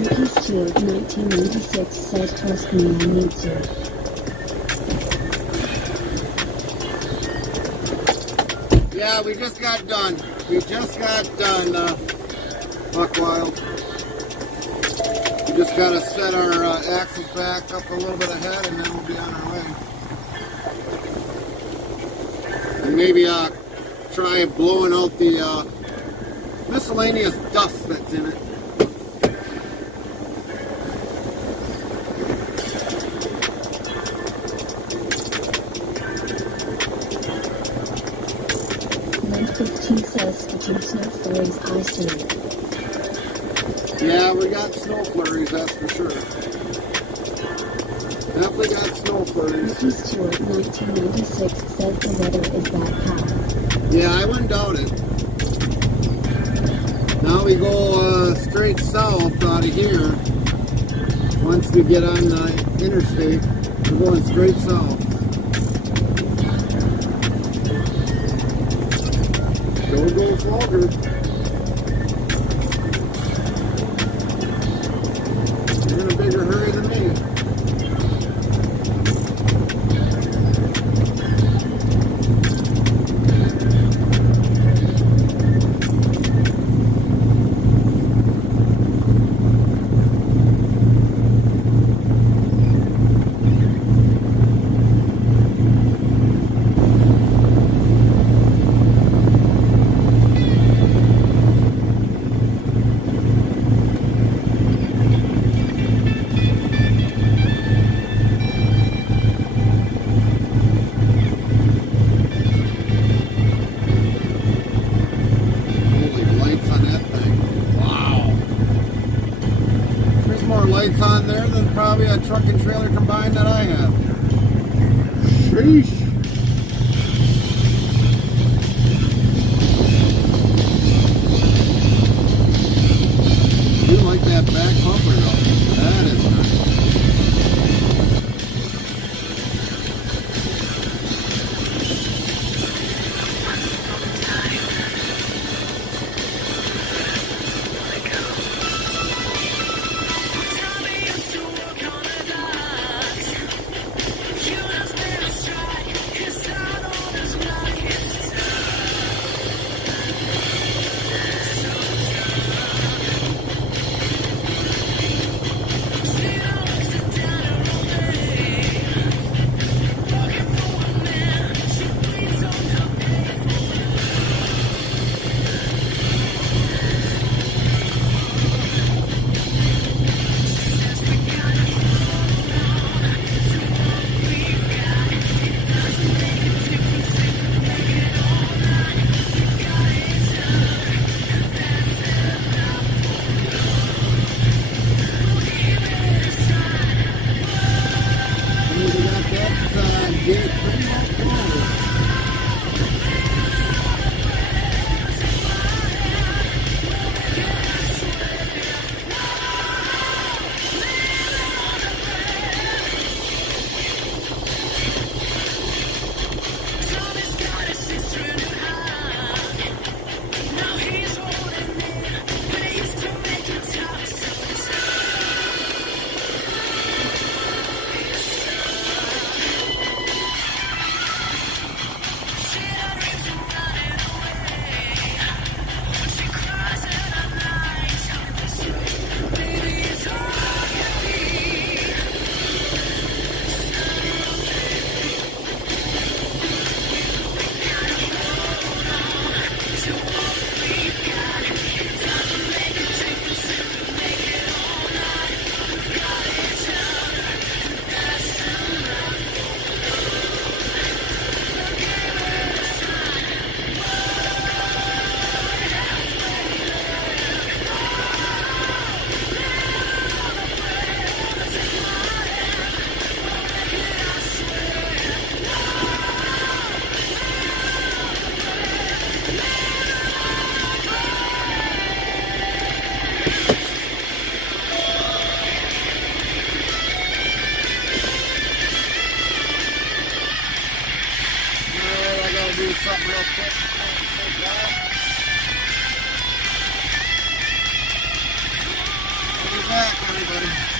Ricky's Tour 1996 says trust me I need to. Yeah, we just got done. Buck Wild. We just gotta set our axles back up a little bit ahead and then we'll be on our way. And maybe try blowing out the miscellaneous dust that's in it. Link 15 says fatigue snow flurries I see. Yeah, we got snow flurries, that's for sure. Definitely got snow flurries. Ricky Stewart 1996 says the weather is that hot. Yeah, I wouldn't doubt it. Now we go straight south out of here. Once we get on the interstate, we're going straight south. Don't go forward. You're in a bigger hurry than me. Lights on there than probably a truck and trailer combined that I have. Sheesh. You like that back bumper though. That is nice. something real quick. We'll be back, everybody.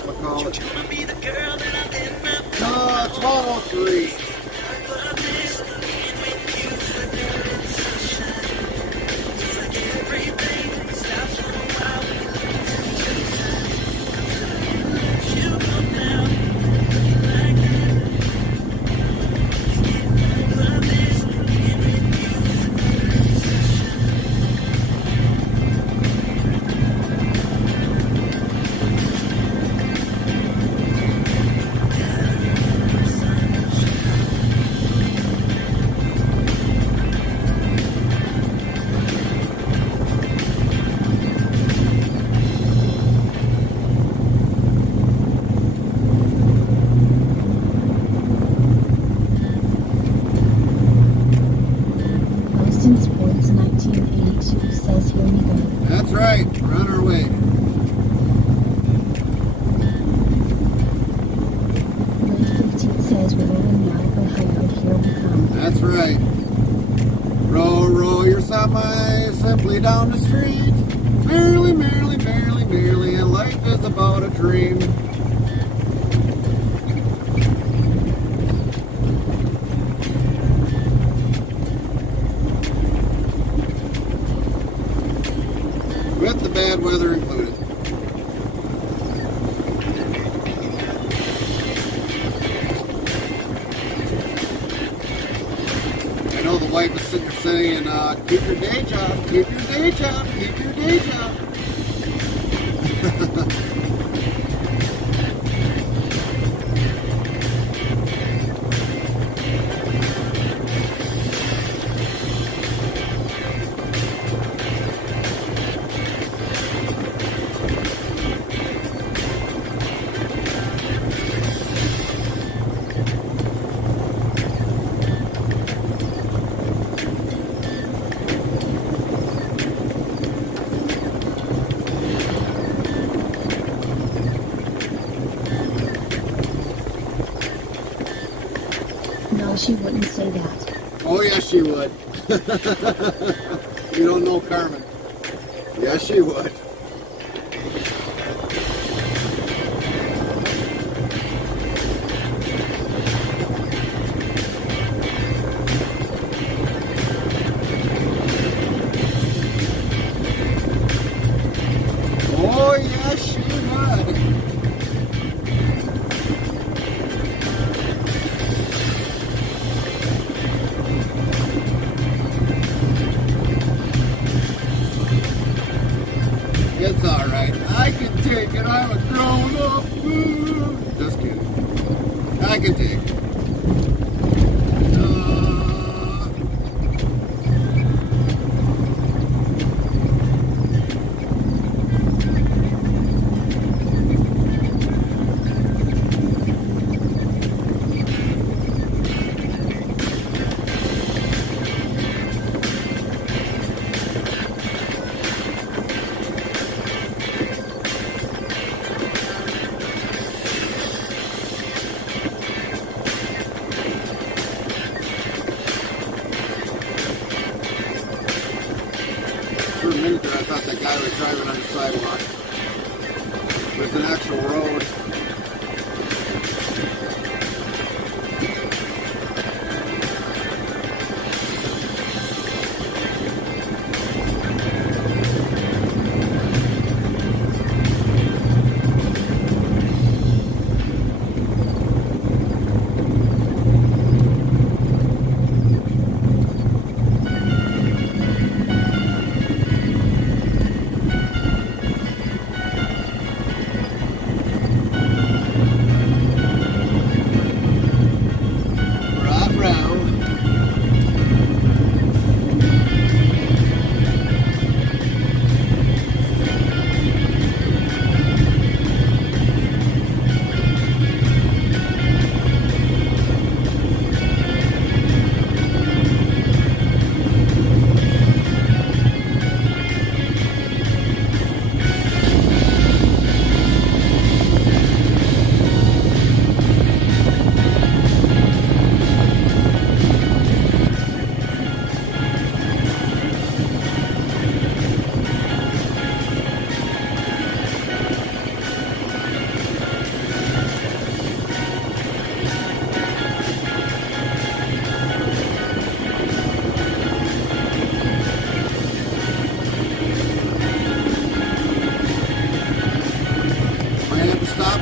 call it. 12:03. That's right. We're on our way. Road 15 says we're rolling out of Ohio. Here we come. That's right. Row, row your semi simply down the street. Merrily, merrily, merrily, merrily, and life is about a dream. With the bad weather included. I know the wife is sitting there saying, keep your day job, keep your day job, keep your day job. No, she wouldn't say that. Oh, yes, she would. You don't know Carmen. Yes, she would. Oh, yes, she would. It's alright. I can take it. I'm a grown up. Just kidding. I can take it. For a minute there, I thought that guy was driving on the sidewalk. But it's an actual road.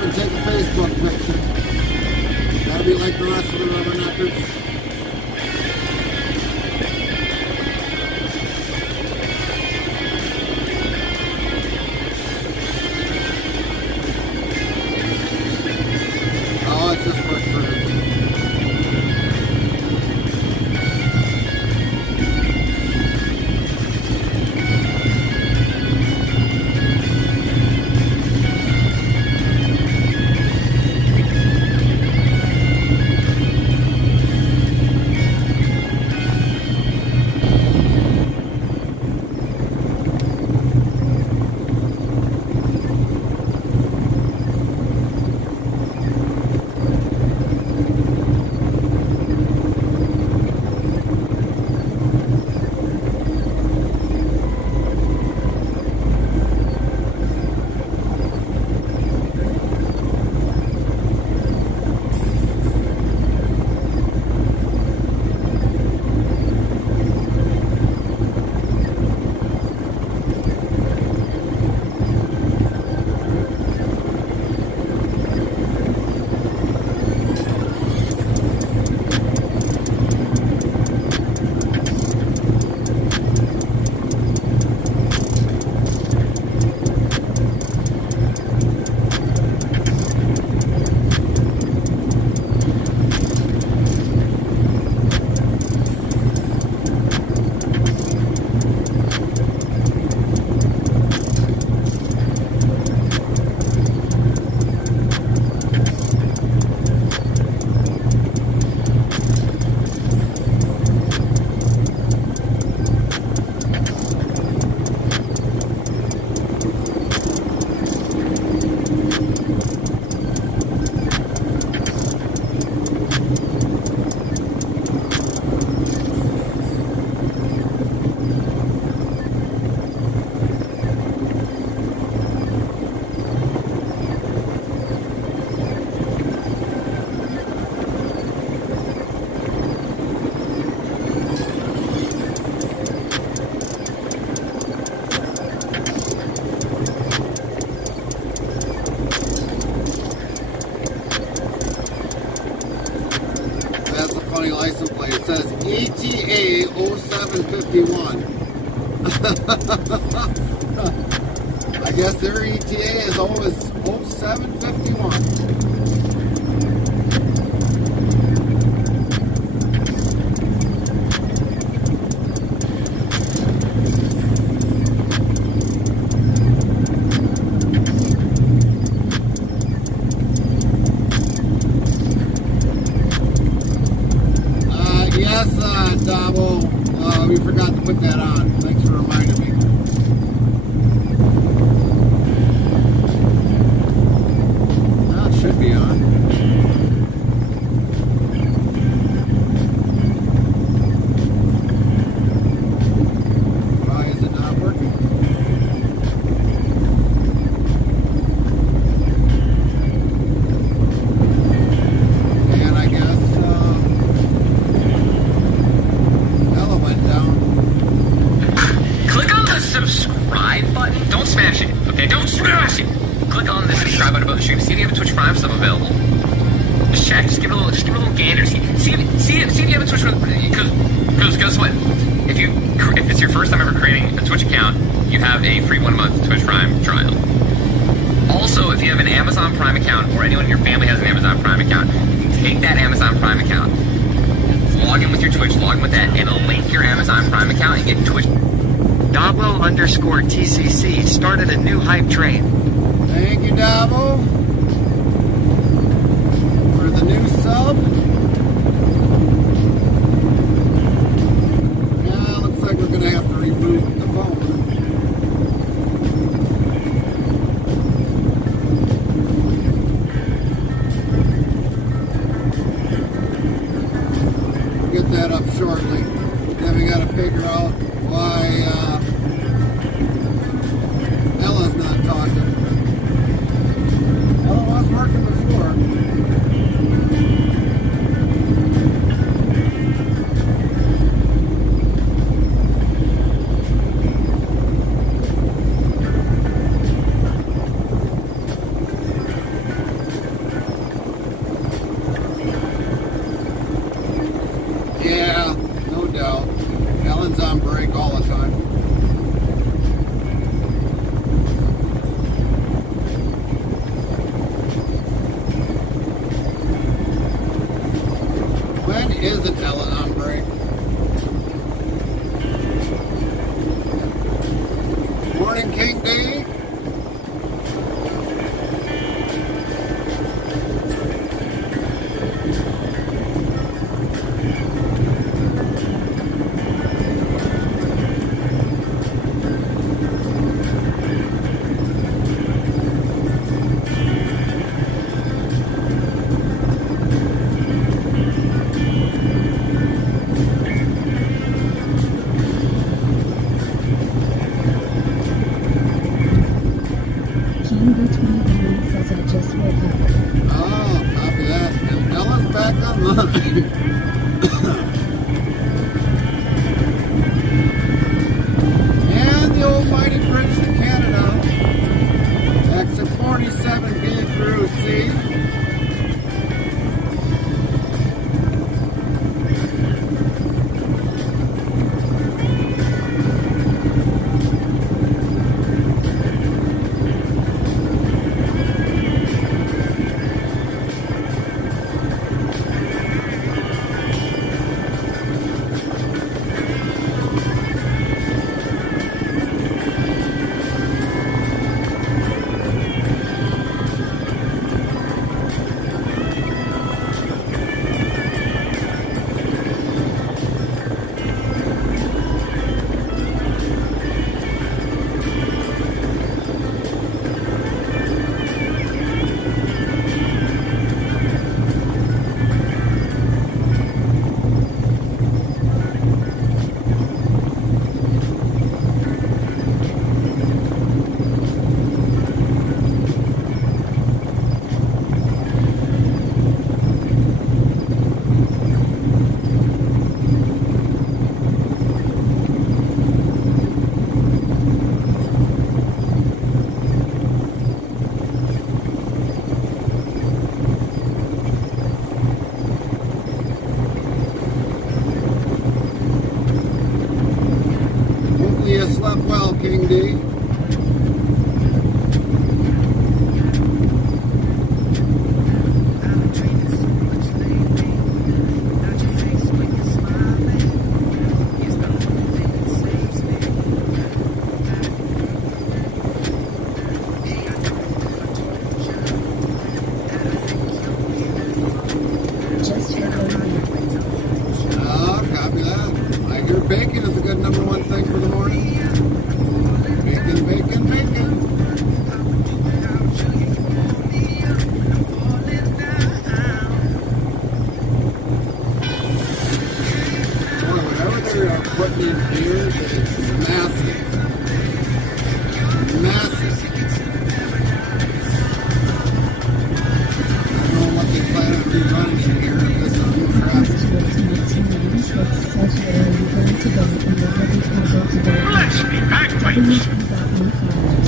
and take a Facebook picture. Gotta be like the rest of the rubberneckers. Oh, it's just for cruise. License plate. It says ETA 0751. I guess their ETA is always 0751. Dabo, we forgot to put that on. Thanks for reminding me. Well, it should be on. Why is it not working? And I guess subscribe button. Don't smash it. Okay, don't smash it. Click on the subscribe button above the stream. See if you have a Twitch Prime sub available. Just check. Just give it a little gander. See if you have a Twitch because guess what? If it's your first time ever creating a Twitch account, you have a free 1 month Twitch Prime trial. Also, if you have an Amazon Prime account or anyone in your family has an Amazon Prime account, you can take that Amazon Prime account, log in with your Twitch, log in with that, and it'll link your Amazon Prime account and get Twitch. Dabo_TCC started a new hype train. Thank you, Dabo, for the new sub. Yeah, looks like we're going to have to reboot the phone. Get that up shortly. Then we got to figure out why Ella's not talking. isn't Ella on break. Morning, King D. King B21 says I just woke up. Oh, copy that. And Ella's back online. And the old mighty Prince of Canada. Exit 47B through C. Hopefully you slept well, King D. Just heard over here. Oh, copy that. I hear bacon is a good number one thing for the morning. Bacon, bacon, bacon. Boy, whatever they are putting in here, it's massive. Massive. I don't know what they plan on rerunning in here. If this is new crap. Let's be bagpipes.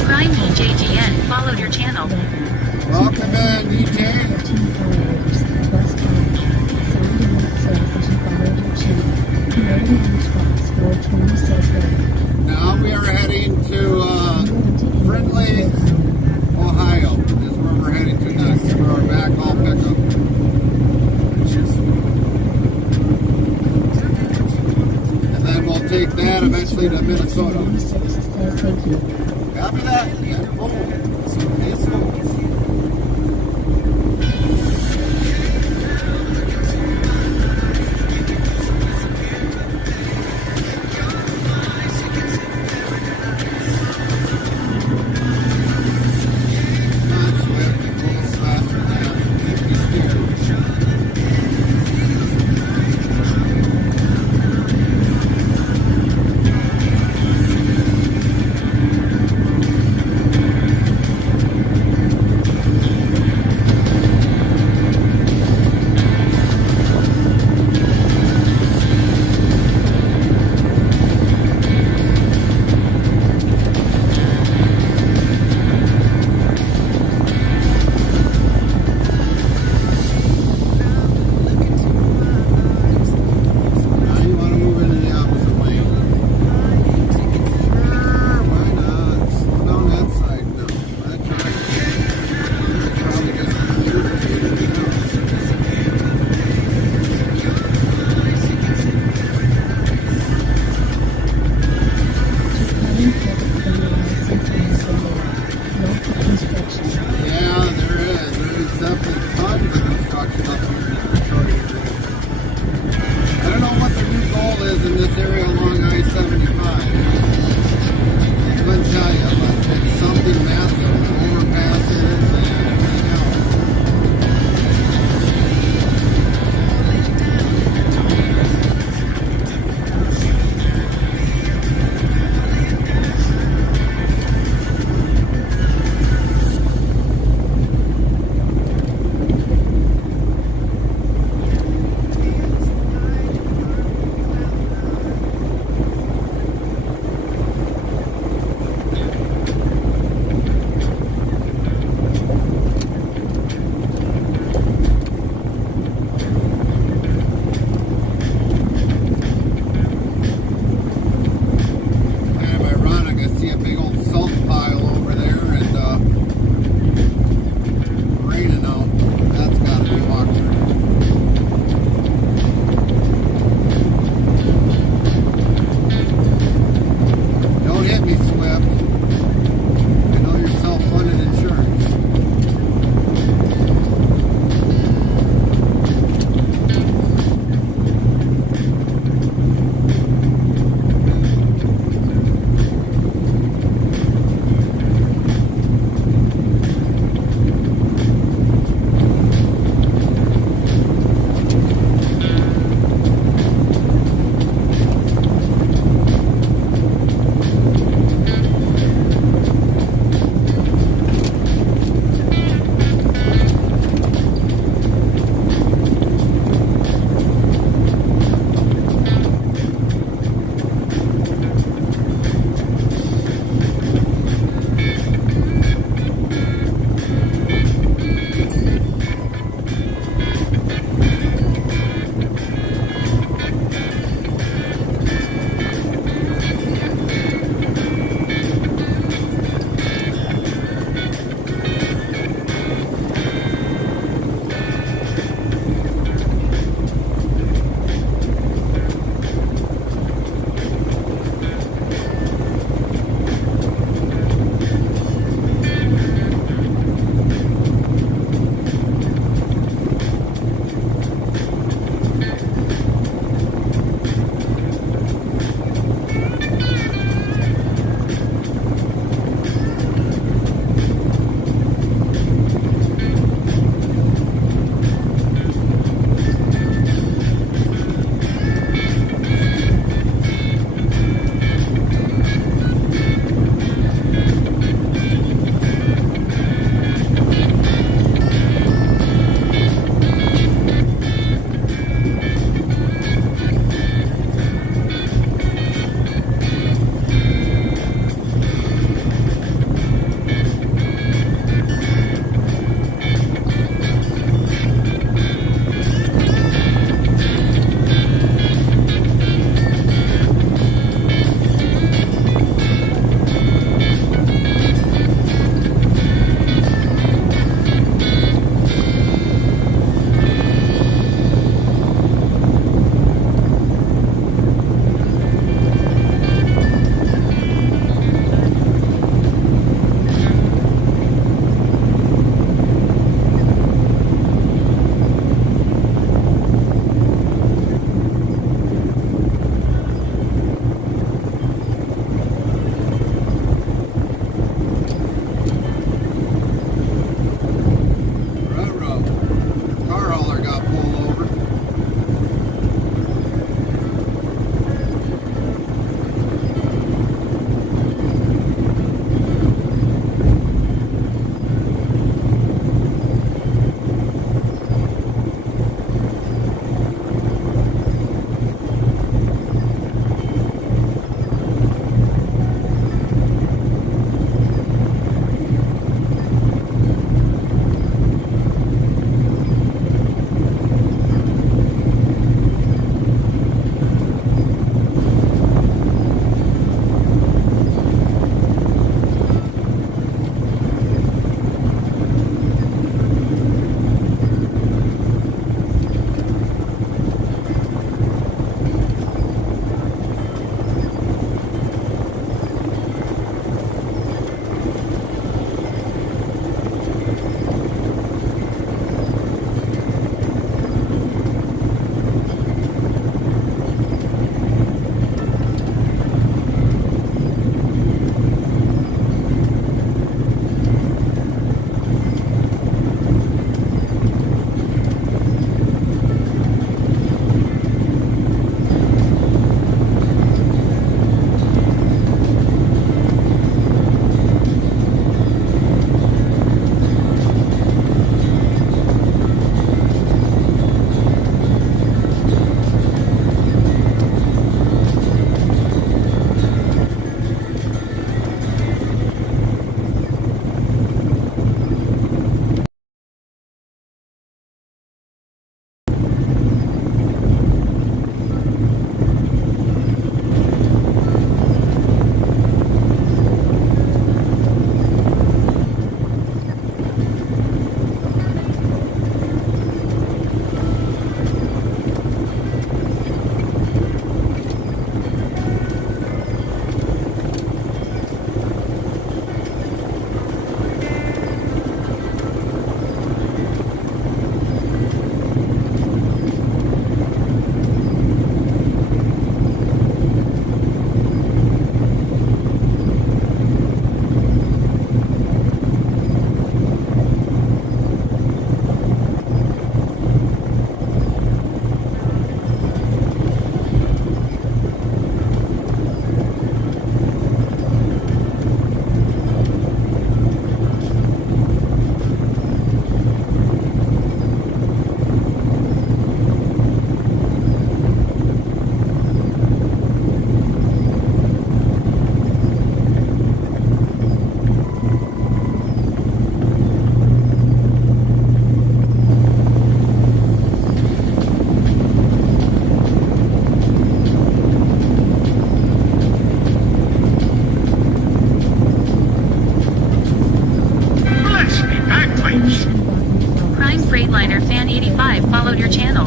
Grimy JGN followed your channel. Welcome in, DJ. Now we are heading to Findlay, Ohio. Is where we're heading to next for our backhaul pickup. And then we'll take that eventually to Minnesota. Copy that. Yeah, full. It's full. Freightliner Fan 85 followed your channel.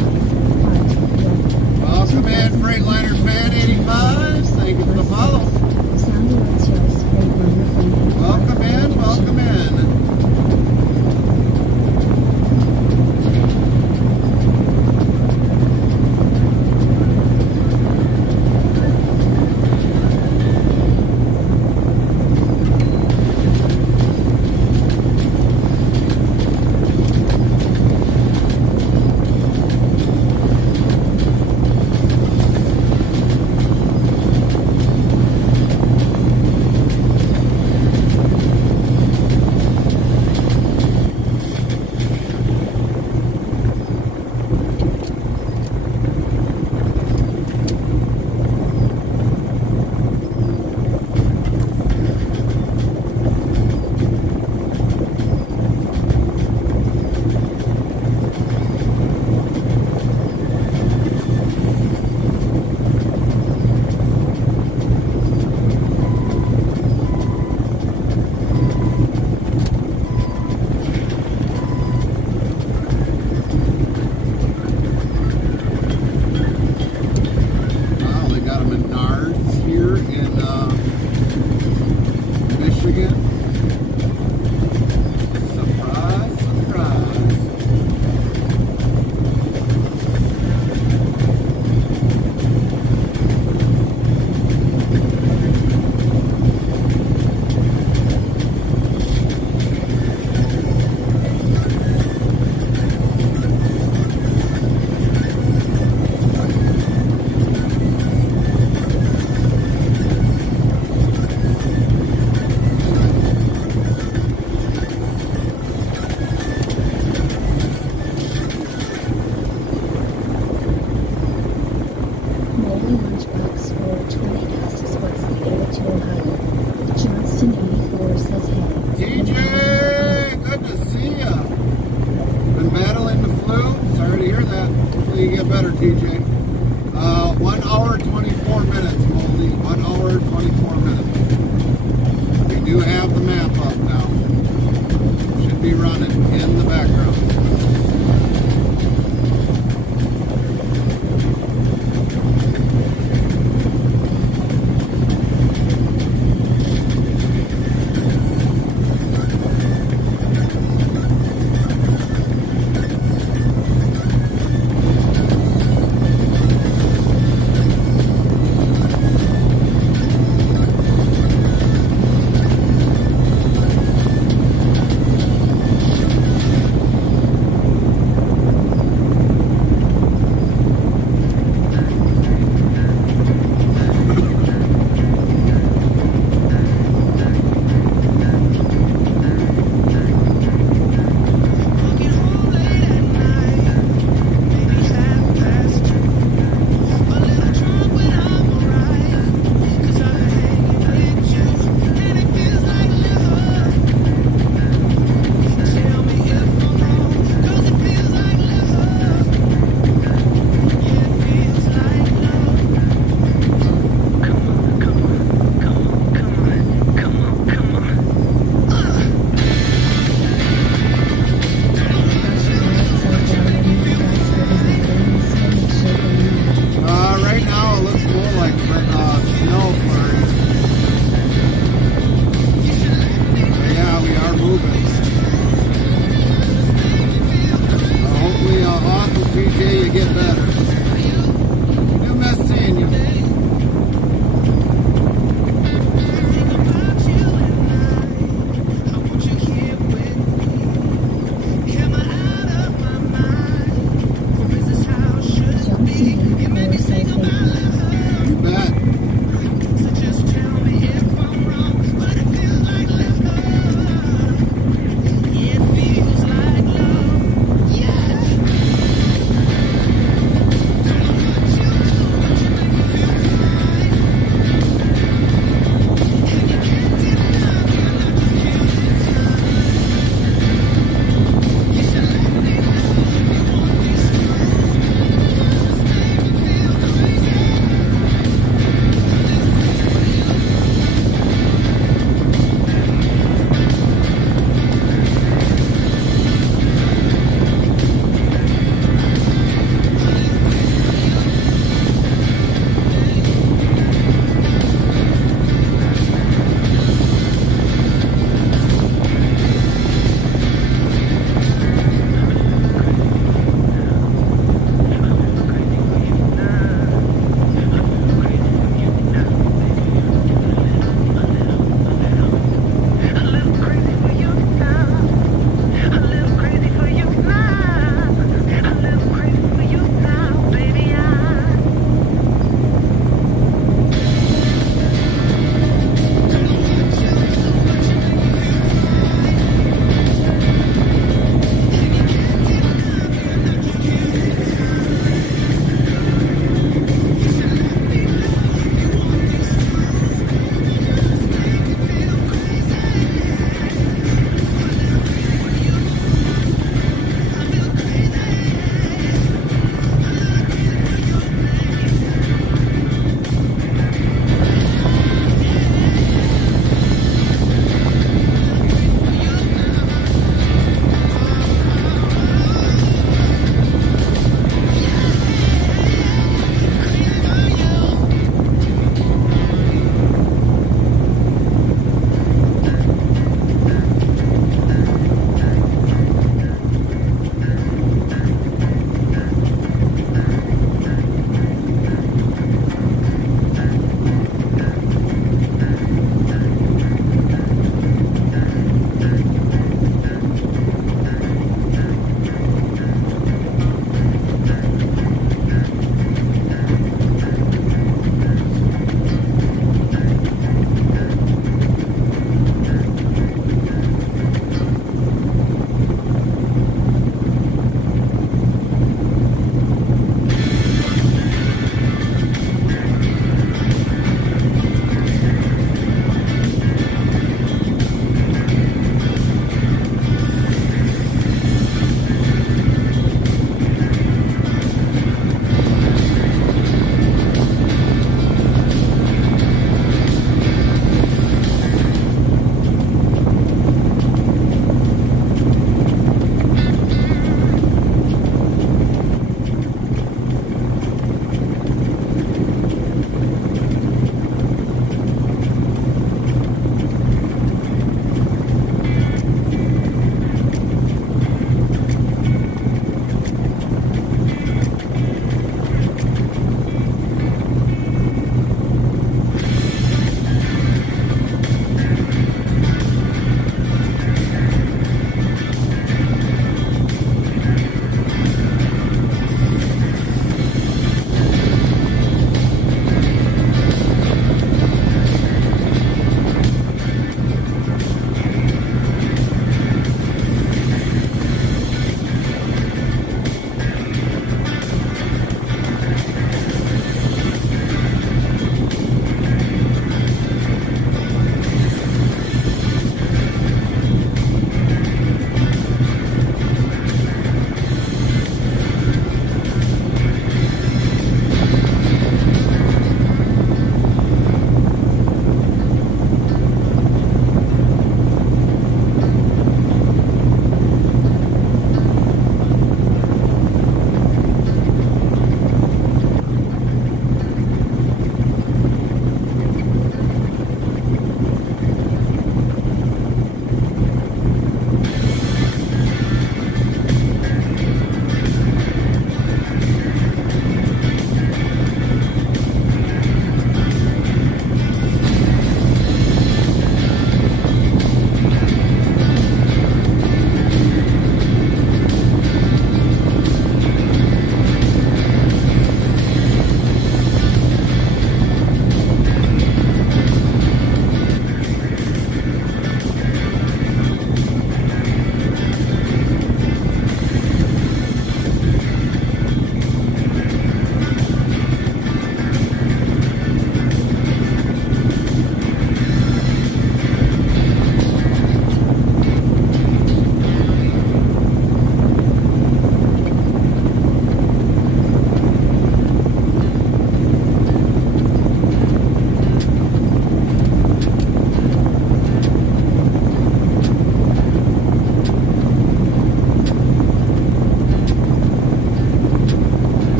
Welcome in, Freightliner Fan 85. Thank you for the follow. Sound alerts, yes, Freightliner Fan 85. Welcome in, welcome in.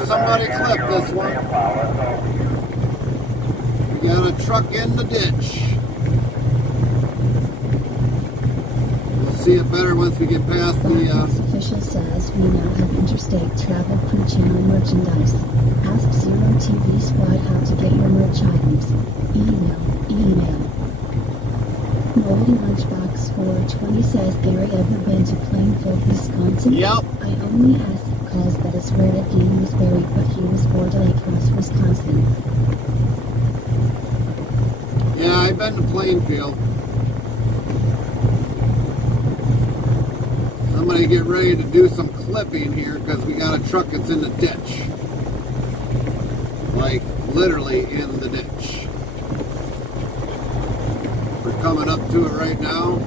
Yeah, somebody clipped this one. We got a truck in the ditch. We'll see it better once we get past the... Blackbox official says we now have Interstate Travel Crew Channel merchandise. Ask Zero TV Squad how to get your merch items. Email. Moldy Lunchbox 420 says, Gary, ever been to Plainfield, Wisconsin? Yep. I only asked because that is where the game was buried, but he was born to Lake House, Wisconsin. Yeah, I've been to Plainfield. I'm going to get ready to do some clipping here because we got a truck that's in the ditch. Like, literally in the ditch. We're coming up to it right now.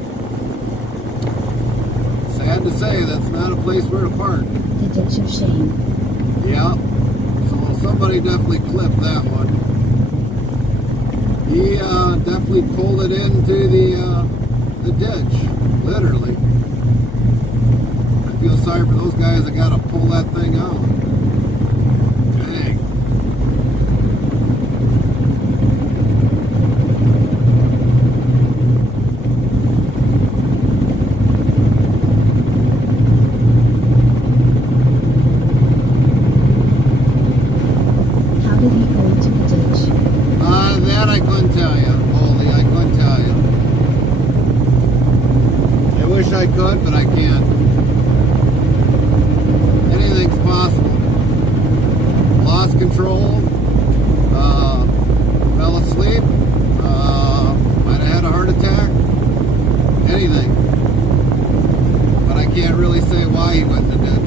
Sad to say, that's not a place where to park. The ditch of shame. Yeah. So somebody definitely clipped that one. He definitely pulled it into the ditch. Literally. I feel sorry for those guys that got to pull that thing out. Dang. How did he go into the ditch? That I couldn't tell you. Holy, I couldn't tell you. I wish I could, but I can't. Anything's possible. Lost control. Fell asleep. Might have had a heart attack. Anything. But I can't really say why he went in the ditch.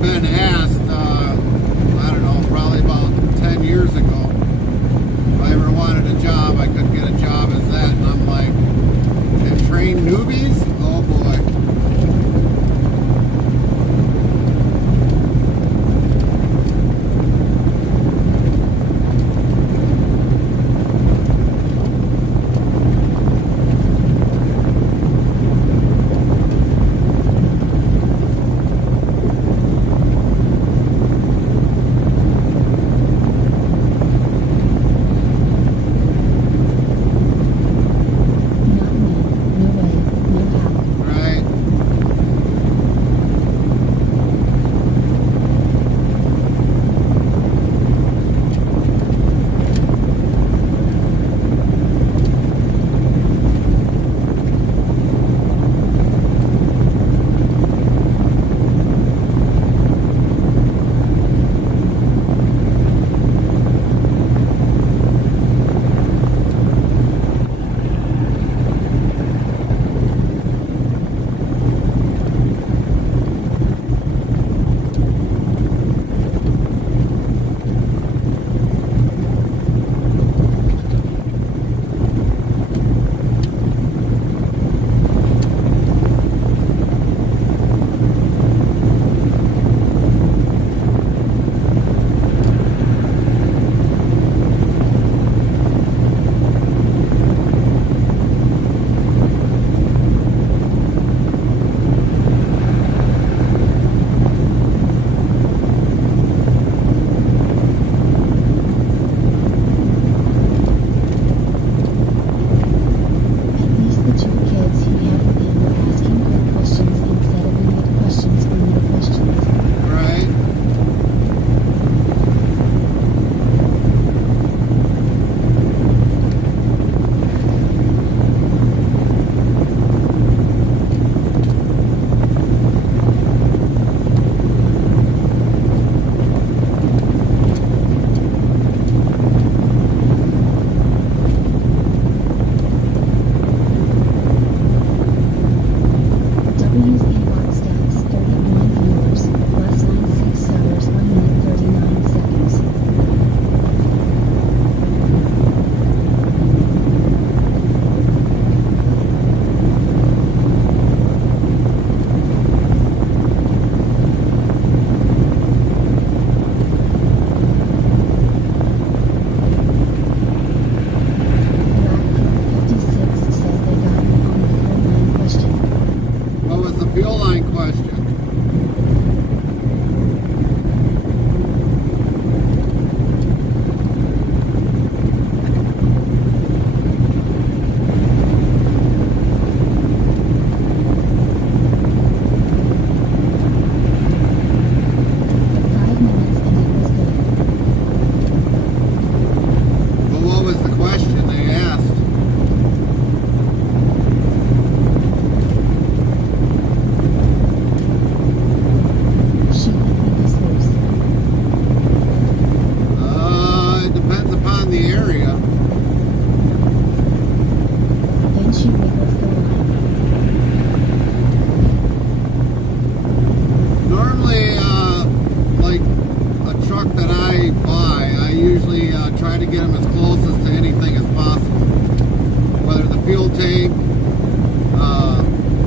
been asked, I don't know, probably about 10 years ago, if I ever wanted a job, I could get a job as that. And I'm like, and train newbies? Oh boy. Not me. No way. No how. Right. At least the two kids who have been were asking quick questions instead of made questions or no questions. Right. W's Ewok stats 31 viewers, plus 96 stars 1 minute 39 seconds. Black56 says they got me on the full line question. What was the fuel line question? The 5 minutes and it was good. But what was the question they asked? She let me this loose. It depends upon the area. Then she wiggles the line. Normally, like a truck that I buy, I usually try to get them as closest to anything as possible. Whether the fuel tank,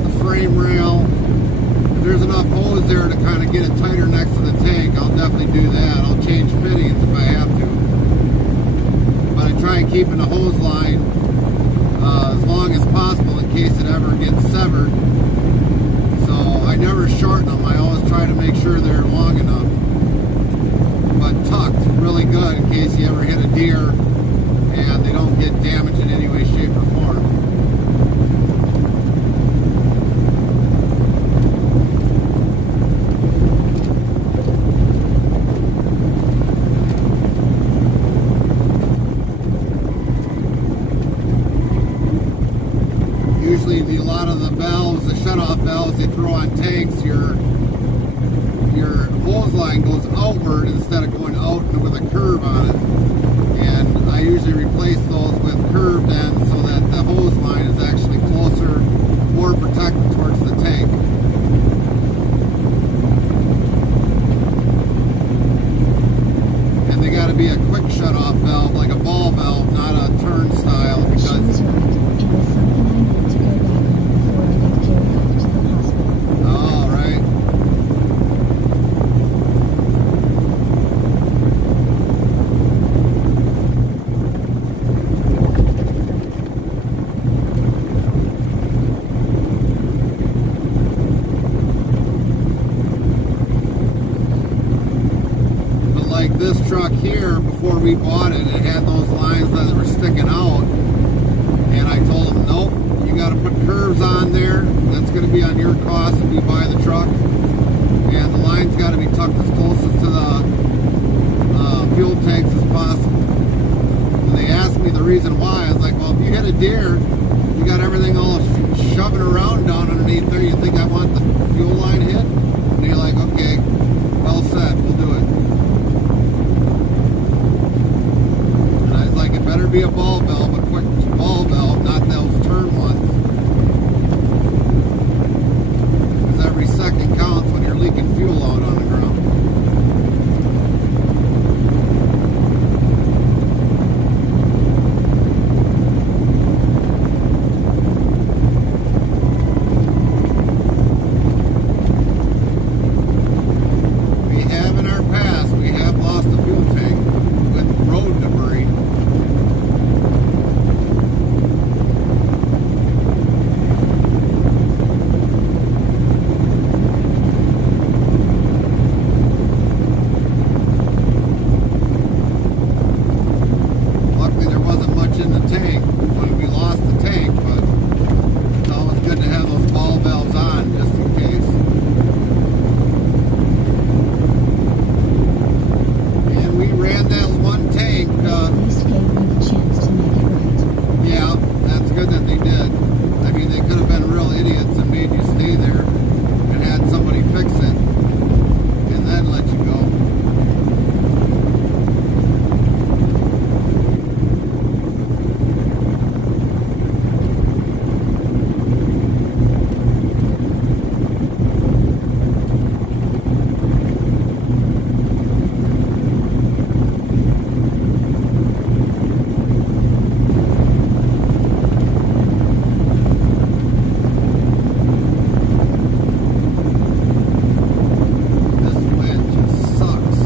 the frame rail, if there's enough hose there to kind of get it tighter next to the tank, I'll definitely do that. I'll change fittings if I have to. But I try and keep in the hose line as long as possible in case it ever gets severed. So I never shorten them. I always try to make sure they're long enough. But tucked really good in case you ever hit a deer and they don't get damaged in any way, shape, or form. Usually a lot of the valves, the shutoff valves they throw on tanks, your hose line goes outward instead of going out with a curve on it. And I usually replace those with curved ends so that the hose line is actually closer, more protected towards the tank. valve, not a turnstile, She because was right. It was something I need to go back on before I get carried off to the hospital. all right. But like this truck here, before we bought it, it had those lines that were sticking out. And I told them, nope, you got to put curves on there. That's going to be on your cost if you buy the truck. And the line's got to be tucked as closest to the fuel tanks as possible. And they asked me the reason why. I was like, well, if you hit a deer, you got everything all shoving around down underneath there. You think I want the fuel line hit? And they're like, okay, well said, we'll do it. And I was like, it better be a ball valve, a quick ball valve, not those turn ones. Because every second counts when you're leaking fuel out on the ground. We have in our past, we have lost a fuel tank with road debris. Luckily, there wasn't much in the tank when we lost the tank, but it's always good to have those ball valves on just in case. And we ran that one tank. At least gave me the chance to make it right. Yeah, that's good that they did. I mean, they could have been real idiots and made you stay there and had somebody fix it and then let you go. This wind just sucks.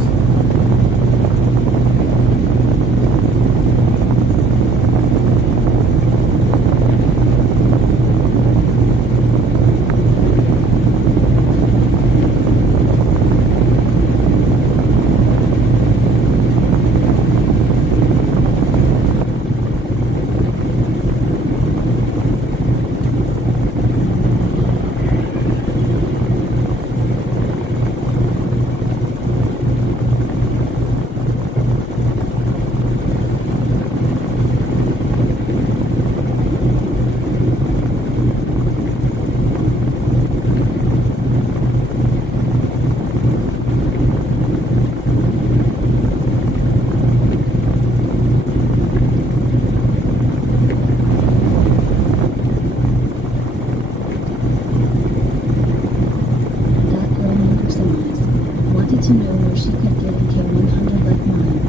That girl never surmised. Wanted to know where she could get a K100 like mine.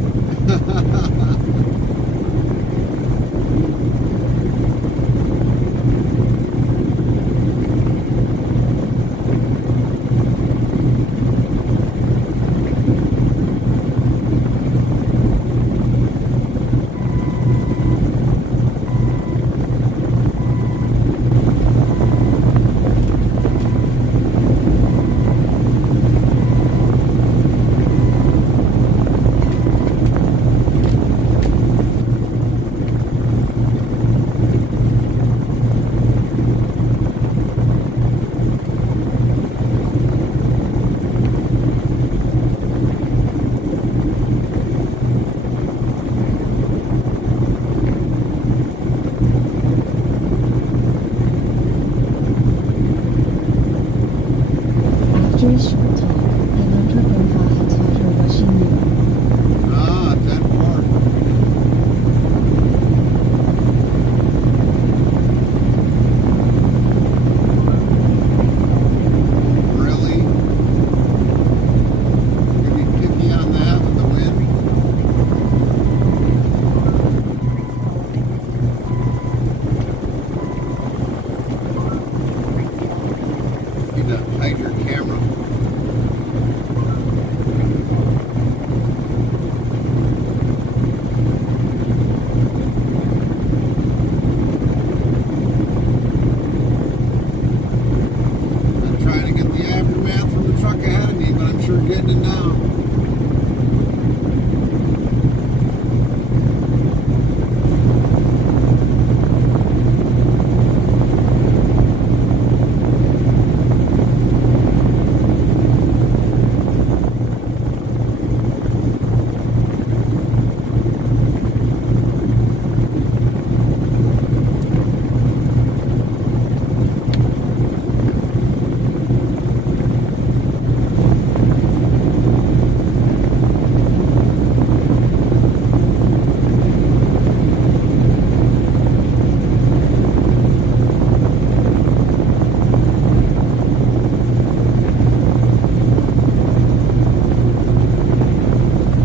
now.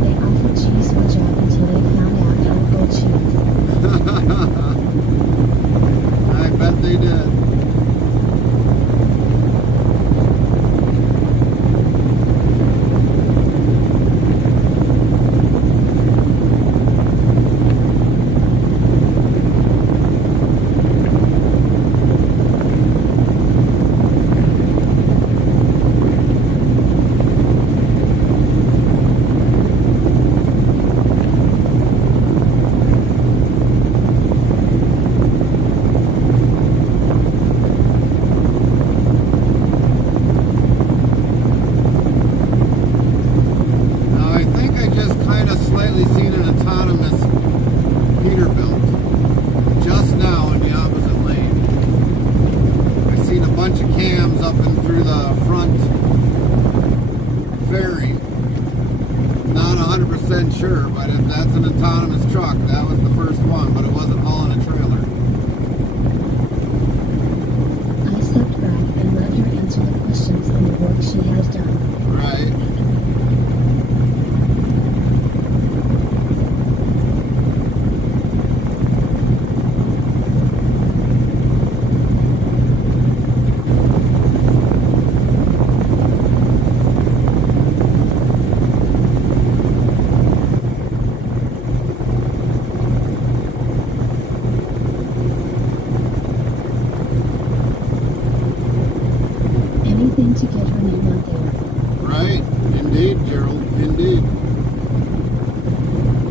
They offered cheese for job until they found out how to go cheese. I bet they did. Now I think I just kind of slightly seen an autonomous Peterbilt just now in the opposite lane. I seen a bunch of cams up and through the front fairing. Not 100% sure, but if that's an autonomous truck, that was the first one, but it wasn't hauling a trailer. I stepped back and let her answer the questions on the work she has done. Right. Anything to get her name out there. Right. Indeed, Gerald. Indeed.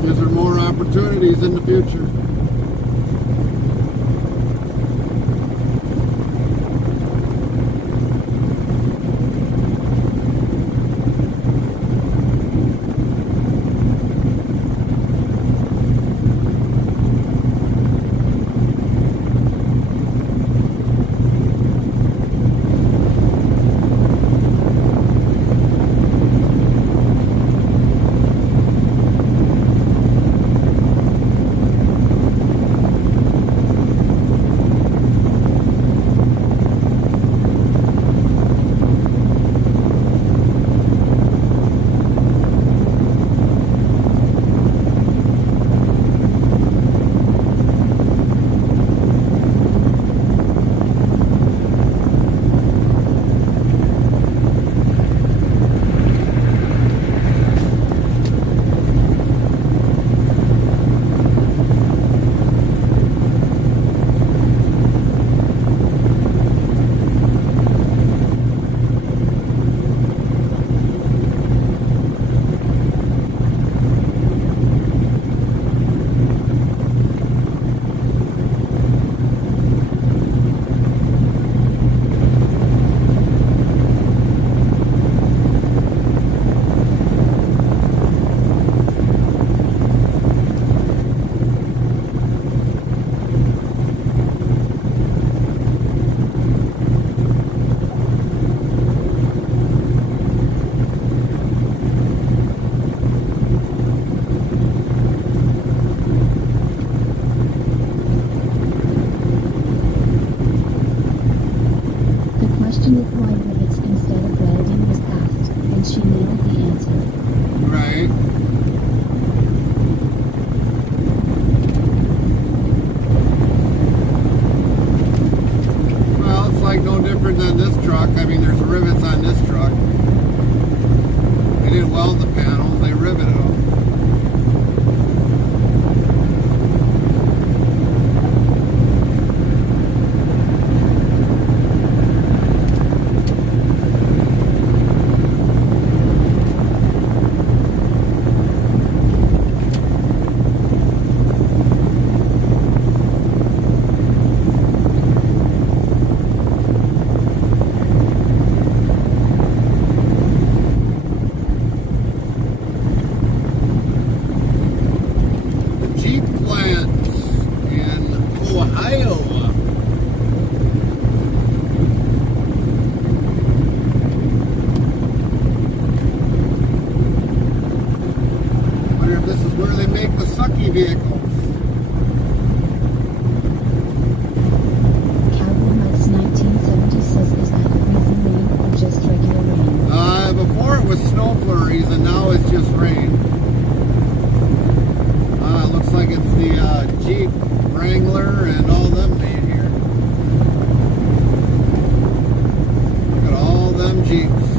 Gives her more opportunities in the future. this is where they make the sucky vehicles. Cowboy Mike's 1970 says, is that everything rain or just regular rain? Before it was snow flurries and now it's just rain. It looks like it's the Jeep Wrangler and all them made here. Look at all them Jeeps.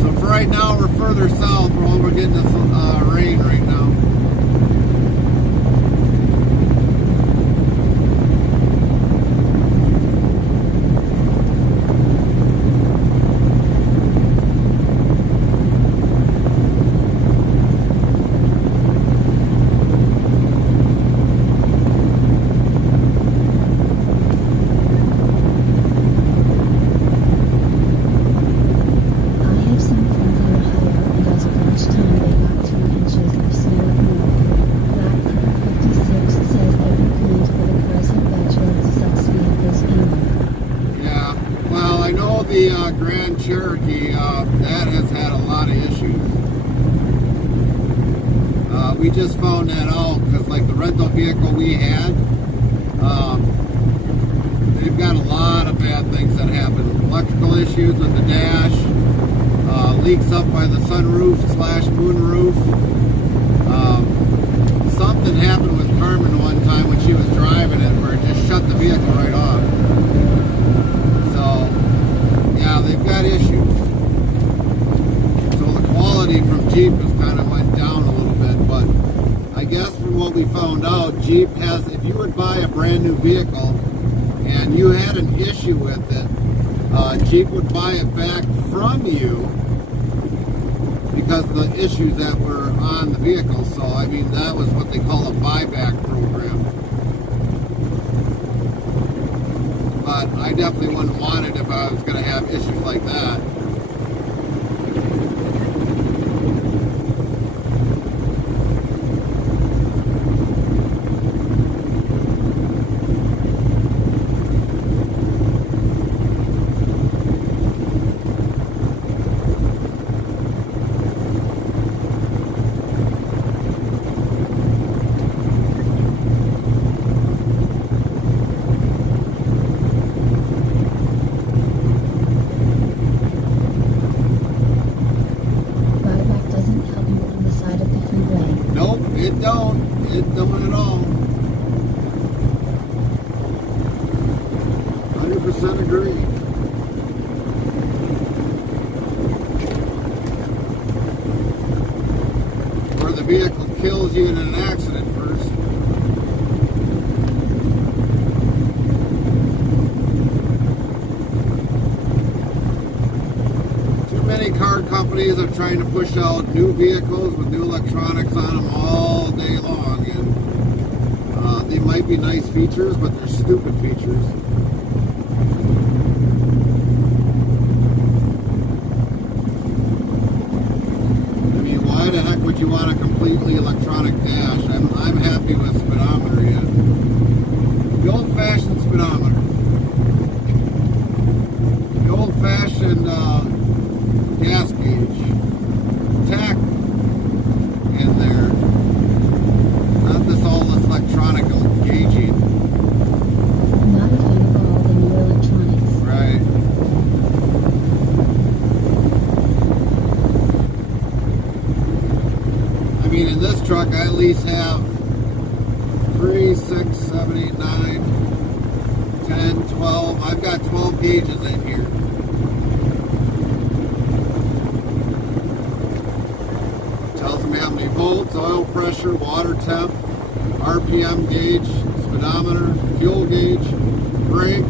So for right now, we're further south where we're getting this rain right now. Grand Cherokee, that has had a lot of issues. We just found that out because like the rental vehicle we had, they've got a lot of bad things that happen. Electrical issues with the dash, leaks up by the sunroof / moonroof. Something happened with Carmen one time when she was driving it where it just shut the vehicle right off. Yeah, they've got issues. So the quality from Jeep has kind of went down a little bit, but I guess from what we found out, Jeep has, if you would buy a brand new vehicle and you had an issue with it, Jeep would buy it back from you because of the issues that were on the vehicle. So, I mean, that was what they call a buyback program. But I definitely wouldn't want it if I was going to have issues like that. It don't at all. 100% agree. Or the vehicle kills you in an accident first. Too many car companies are trying to push out new vehicles with new electronics on them all day long. They might be nice features, but they're stupid features. I mean, why the heck would you want a completely electronic dash? I'm happy with speedometer yet. The old-fashioned speedometer. The old-fashioned gas gauge. Tack in there. Not this all this electronic gauging. Not a fan of all the new electronics. Right. I mean, in this truck, I at least have 3, 6, 7, 8, 9, 10, 12. I've got 12 gauges in here. Tells me how many volts, oil pressure, water temp, RPM gauge, speedometer, fuel gauge, brake,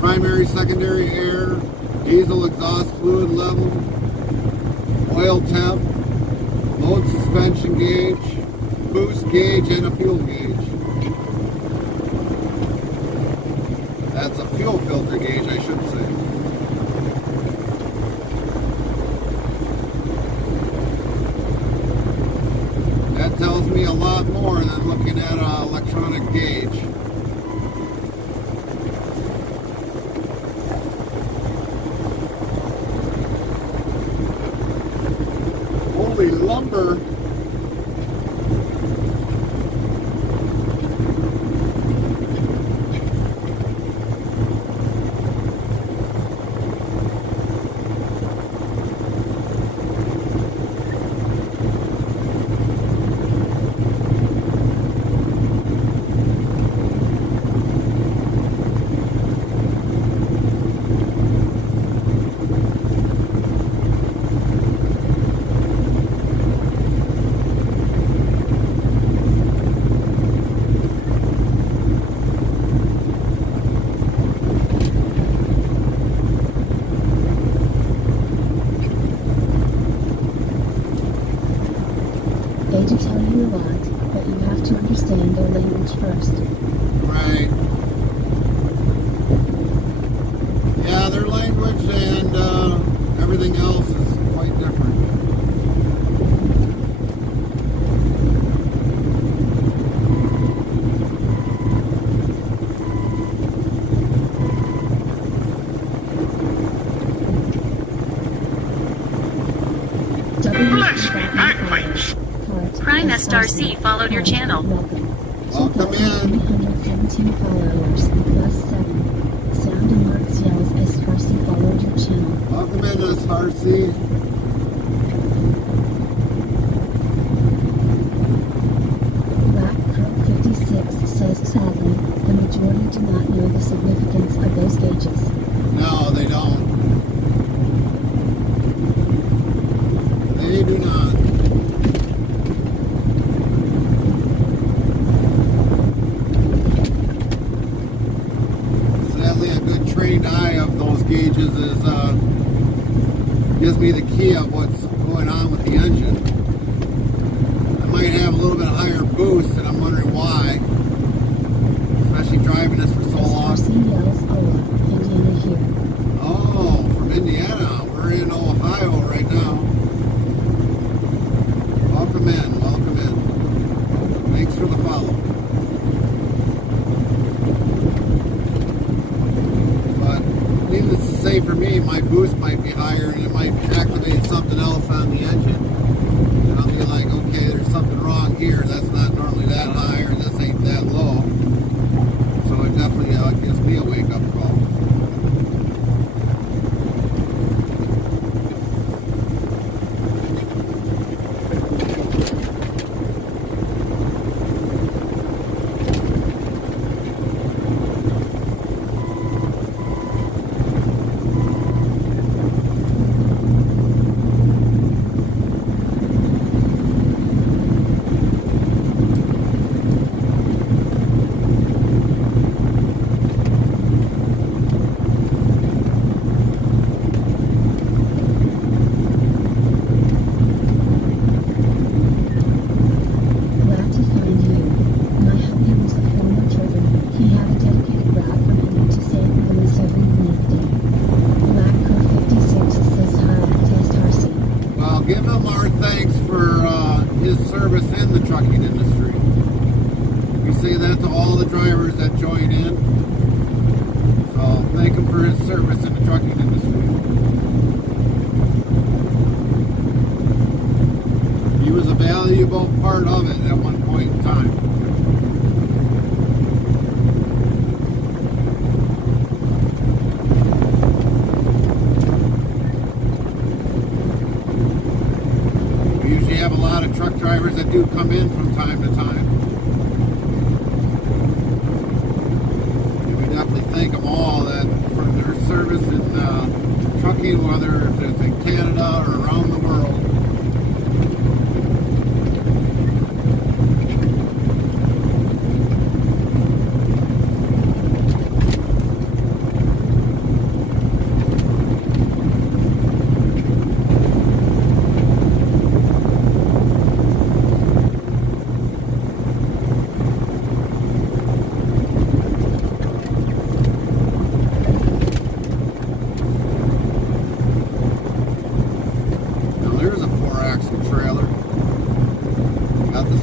primary, secondary air, diesel exhaust fluid level, oil temp, load suspension gauge, boost gauge, and a fuel gauge. That's a fuel filter gauge, I should say. That tells me a lot more than looking at an electronic gauge. Reefer. They do tell you a lot, but you have to understand their language first. Right. Yeah, their language and everything else is quite different. Bless me, bagpipes! Prime SRC followed your channel. Welcome in. 317 followers, plus 7. Sound and Marks yells as Farsi followed your channel. Welcome in, Miss Harsey. Black Crow 56 says sadly, the majority do not know the significance of those gauges. No, they don't. They do not. Sadly, a good trained eye of those gauges is gives me the key of what's going on with the engine. I might have a little bit higher boost, and I'm wondering why. Especially driving this for so long. Farsi yells Ola, Indiana here. Oh, from Indiana. We're in Ohio right now. Welcome in, welcome in. Thanks for the follow. But needless to say, for me, my boost might be higher and it might activate something else on the engine. And I'll be like, okay, there's something wrong here. That's not normally that high, or this ain't that low. So it definitely gives me a wake-up call. Glad to find you. My hubby was a former turban. He had a dedicated route from India to St. Louis every weekday. Black Crow 56 says hi, test RC. Well, give him our thanks for his service in the trucking industry. We say that to all the drivers that join in. So thank him for his service in the trucking industry. He was a valuable part of it at one point in time. We usually have a lot of truck drivers that do come in from time to time. And we definitely thank them all that for their service in trucking, whether it's in Canada or around the world.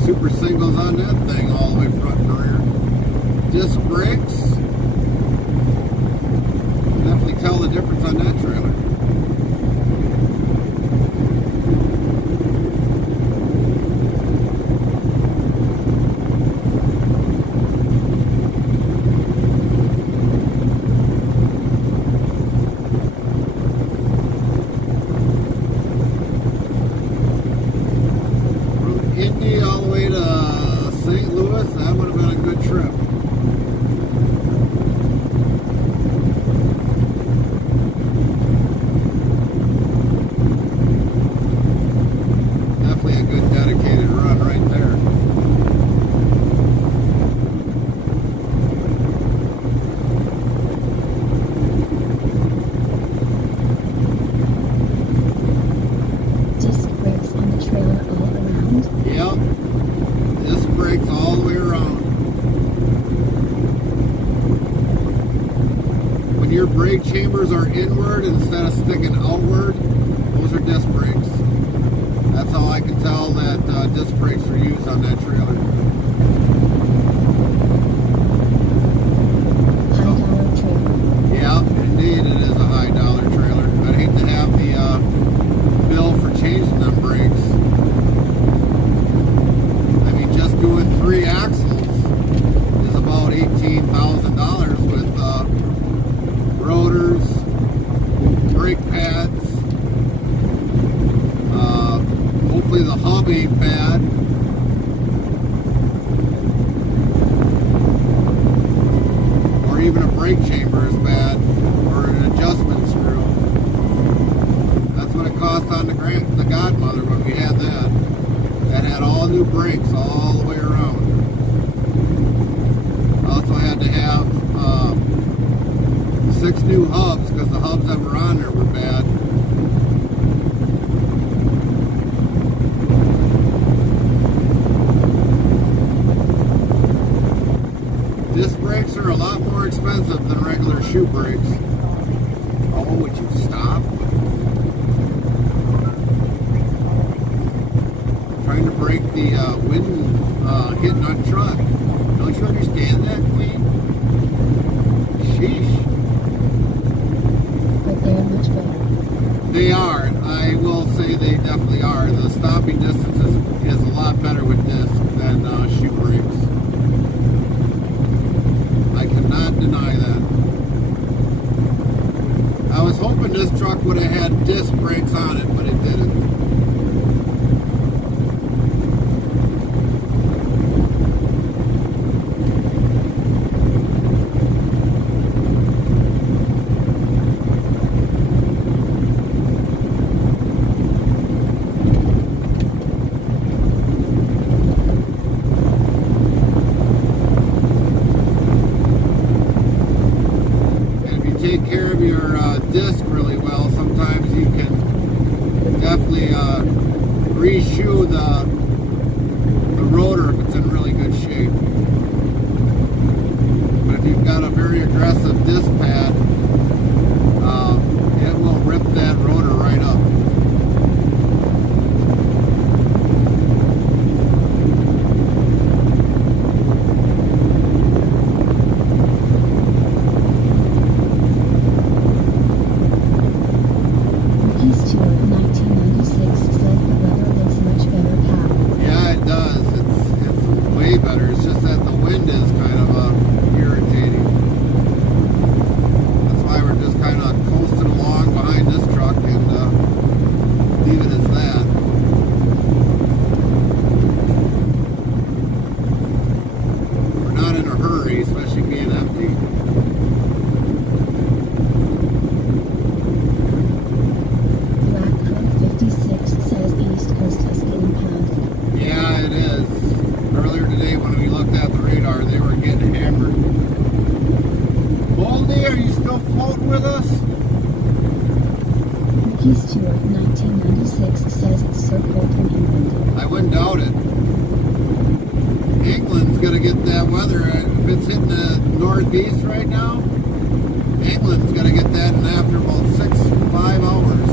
Super singles on that thing all the way front and rear. Disc brakes. Definitely tell the difference on that trailer. your brake chambers are inward instead of sticking outward, those are disc brakes. That's how I can tell that disc brakes are used on that trailer. High dollar trailer. Yeah, indeed it is a high dollar trailer. I'd hate to have the bill for changing them brakes. I mean, just doing 3 axles is about $18,000 with rotors, brake pads. Hopefully the hub ain't bad. Or even a brake chamber is bad. Or an adjustment screw. That's what it cost on the Godmother when we had that. That had all new brakes all the way around. I also had to have 6 new hubs because the hubs that were on there were bad. Disc brakes are a lot more expensive than regular shoe brakes. Oh, would you stop? Trying to break the wind hitting on truck. Don't you understand that, Queen? Sheesh. But they're much better. They are. I will say they definitely are. The stopping distance is a lot better with disc than shoe brakes. I cannot deny that. I was hoping this truck would have had disc brakes on it, but it didn't. Take care of your disc really well, sometimes you can definitely re-shoe the rotor if it's in really good shape. But if you've got a very aggressive disc pad, it will rip that rotor right up. Better. It's just that the wind is kind of irritating. That's why we're just kind of coasting along behind this truck and leave it as that. We're not in a hurry, especially being empty. Black Cook 56 says East Coast is getting pounded. Yeah, it is. Earlier today when we looked at the radar, they were getting hammered. Baldy, are you still floating with us? Mickey Stewart 1996 says it's so cold in England. I wouldn't doubt it. England's gonna get that weather. If it's hitting the northeast right now, England's gonna get that in after about 5 hours.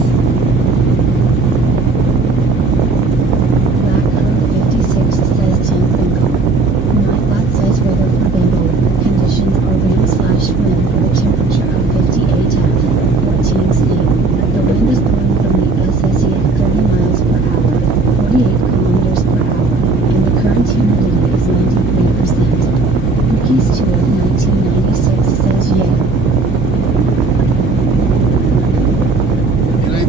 Black Cook 56 says temp and calm. Nightbot says weather for Bengal. Conditions are rain/wind with a temperature of 58 at 14 steam. The wind is blowing from the SSE at 30 miles per hour, 48 kilometers per hour, and the current humidity is 93%. Ricky Stewart 1996 says yeah. And I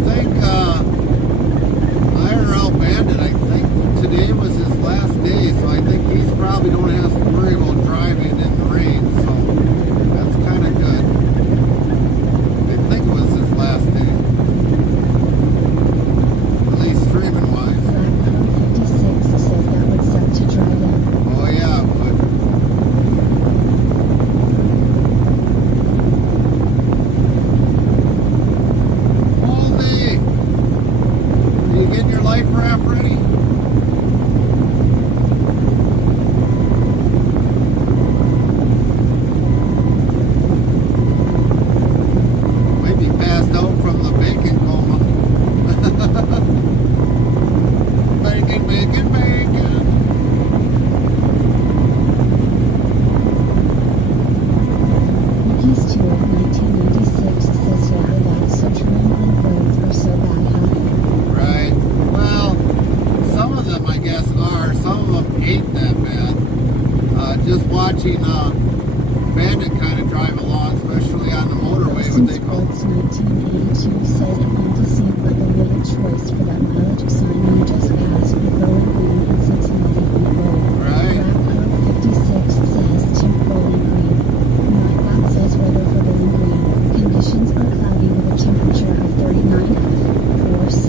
Bandit kind of drive along, especially on the motorway, what they call Sports 1982 says it meant to seem like a little choice for that mileage sign you just passed with Bowling Green and Cincinnati on the road. Right. Rack 56 says to Bowling Green. Nightbot says weather for Bowling Green. Conditions are cloudy with a temperature of 39 F, 4C.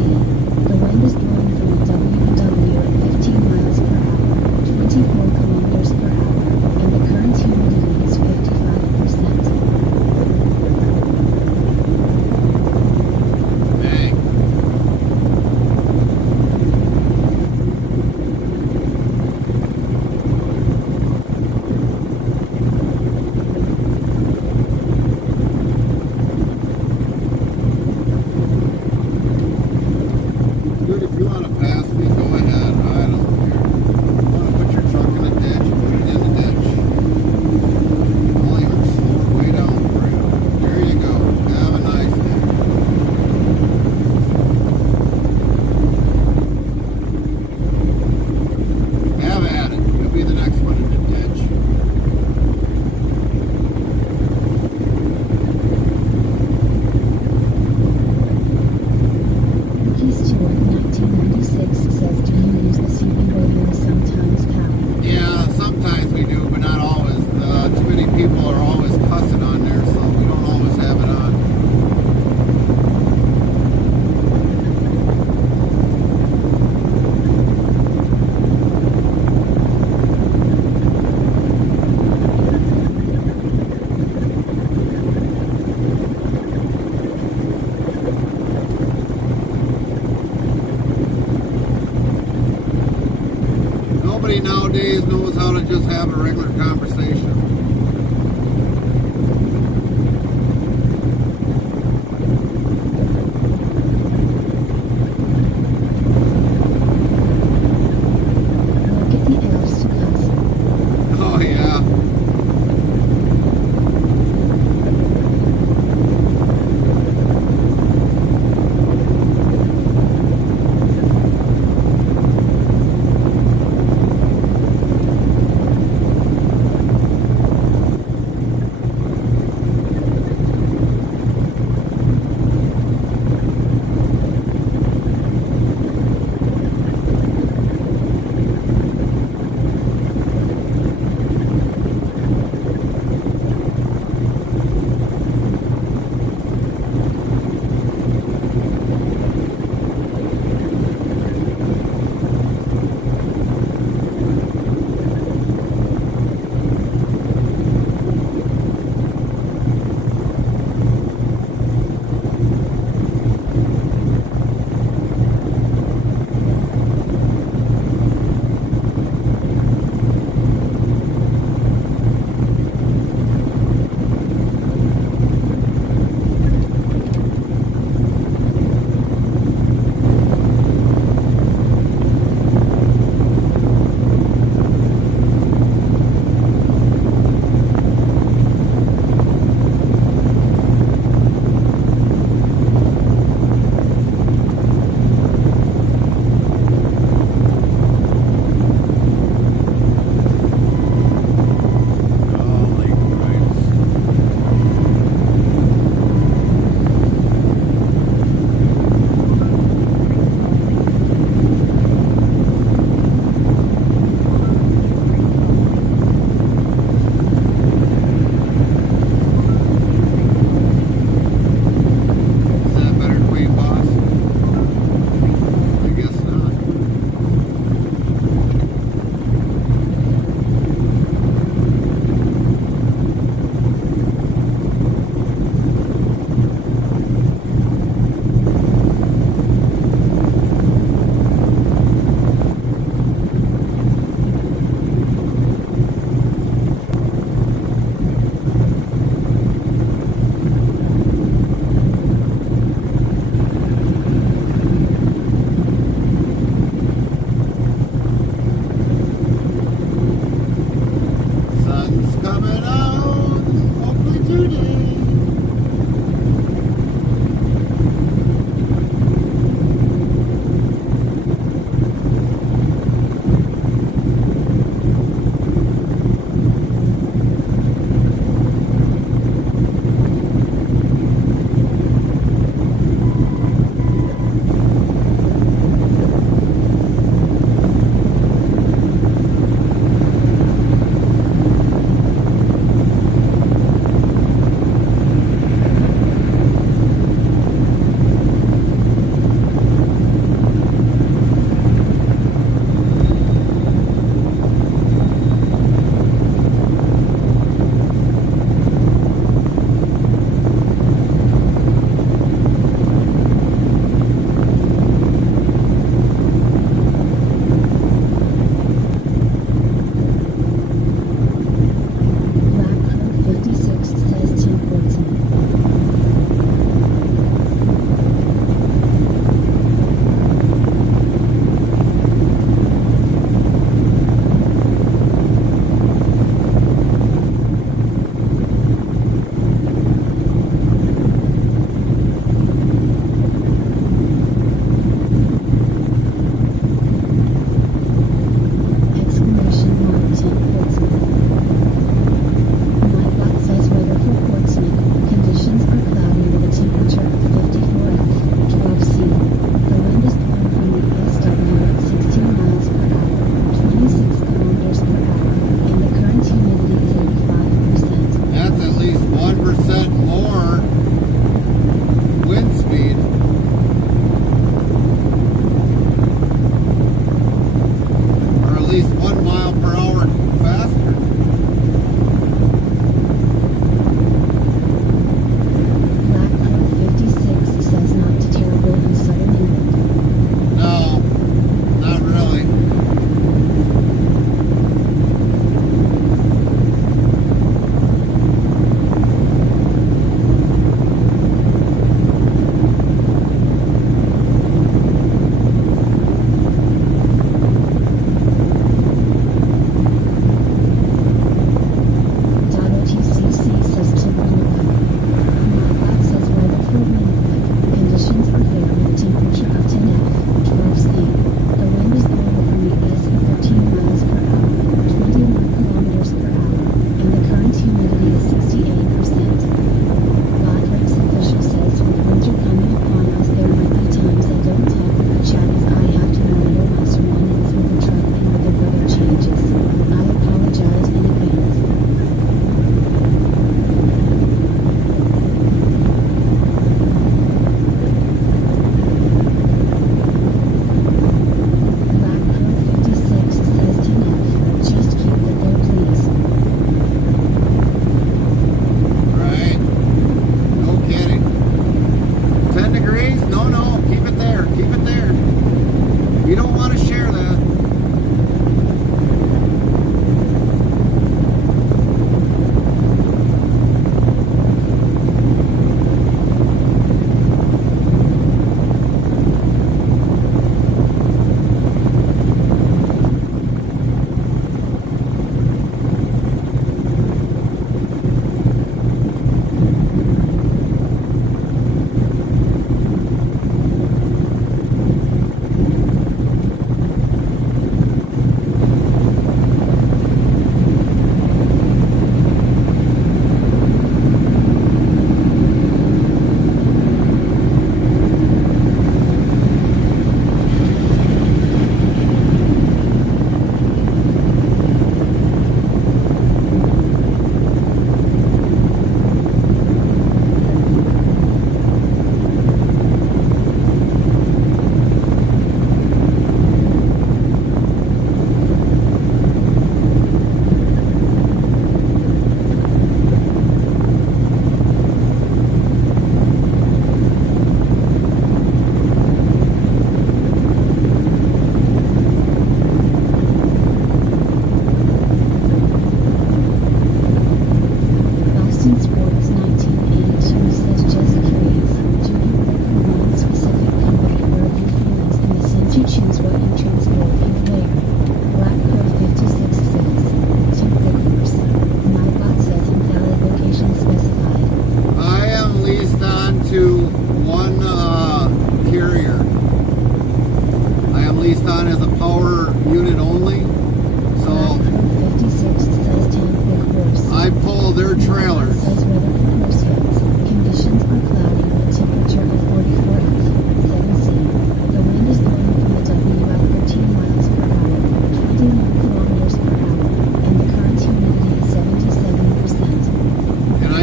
The wind is blowing from a WW at 15 miles per hour, 24 kilometers per hour, and the current humidity is 55%. Dang. Dude, if you want to pass me, go ahead. I don't care. You want to put your truck in a ditch, put it in the ditch. I'll even slow it way down for you. There you go. Have a nice day. Have at it. You'll be the next one in the ditch. Ricky Stewart 1996 says do you use the CB radio sometimes, pal? Yeah, sometimes we do, but not always. Too many people are always cussing on there, so we don't always have it on. Nobody nowadays knows how to just have a regular conversation. Look at the elves to cuss. Oh, yeah.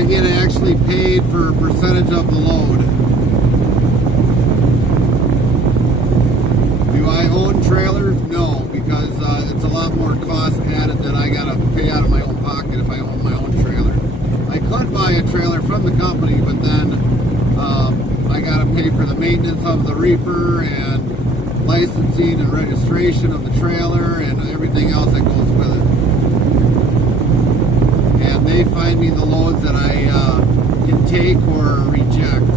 I get actually paid for a percentage of the load. Do I own trailers? No, because it's a lot more cost added that I gotta pay out of my own pocket if I own my own trailer. I could buy a trailer from the company, but then I gotta pay for the maintenance of the reefer and licensing and registration of the trailer and everything else that goes with it. And they find me the loads that I can take or reject.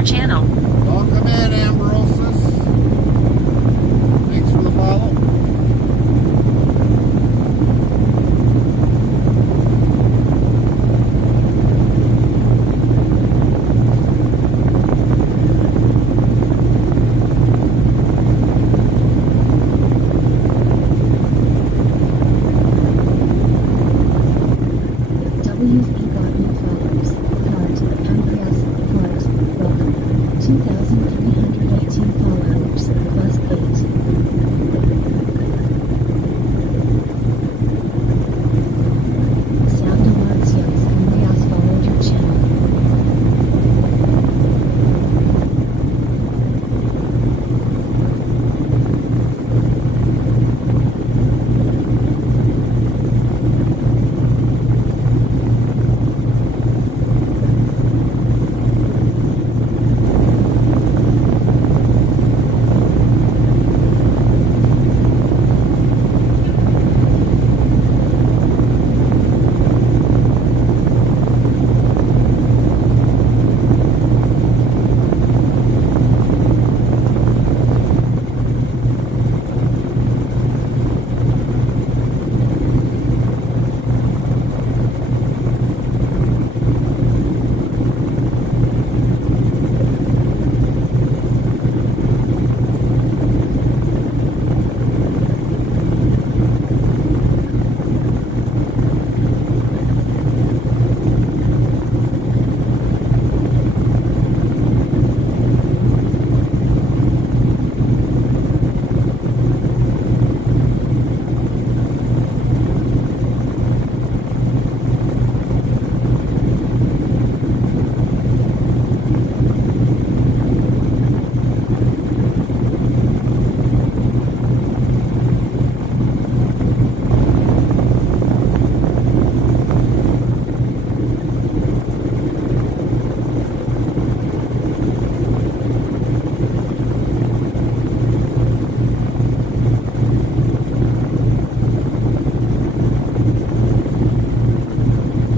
your channel. Welcome in, Ambrosis. Thanks for the follow. WV got new followers. Heart, Andreas, Heart, welcome. 2,318 followers, plus 8. Sound alerts, yes, Andreas followed your channel.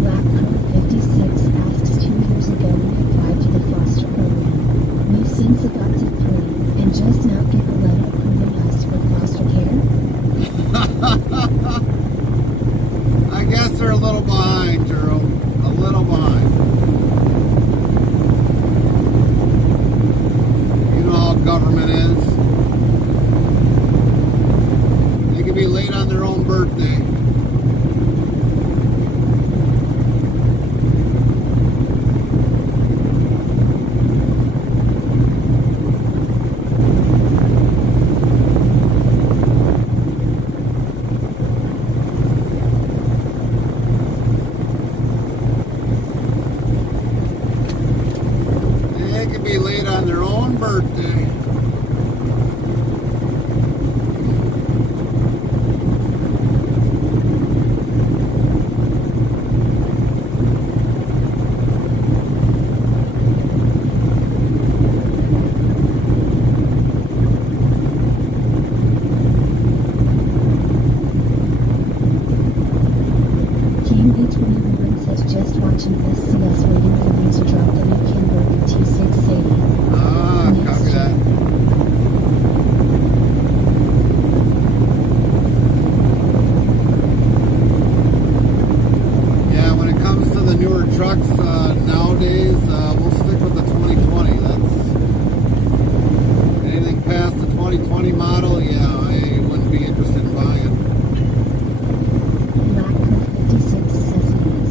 Black Pearl 56 asks 2 years ago we applied to the foster program. We've since adopted 3, and just now get a letter approving us for foster care? I guess they're a little behind, Jerome. A little behind. You know how government is. They can be late on their own birthday. They can be late on their own birthday. King B21 says just watching SCS waiting for you to drop the new Kimberly T680. Ah, Next copy that. year. Yeah, when it comes to the newer trucks nowadays, we'll stick with the 2020. That's anything past the 2020 model. Yeah, I wouldn't be interested in buying. Black Pearl 56 says yes.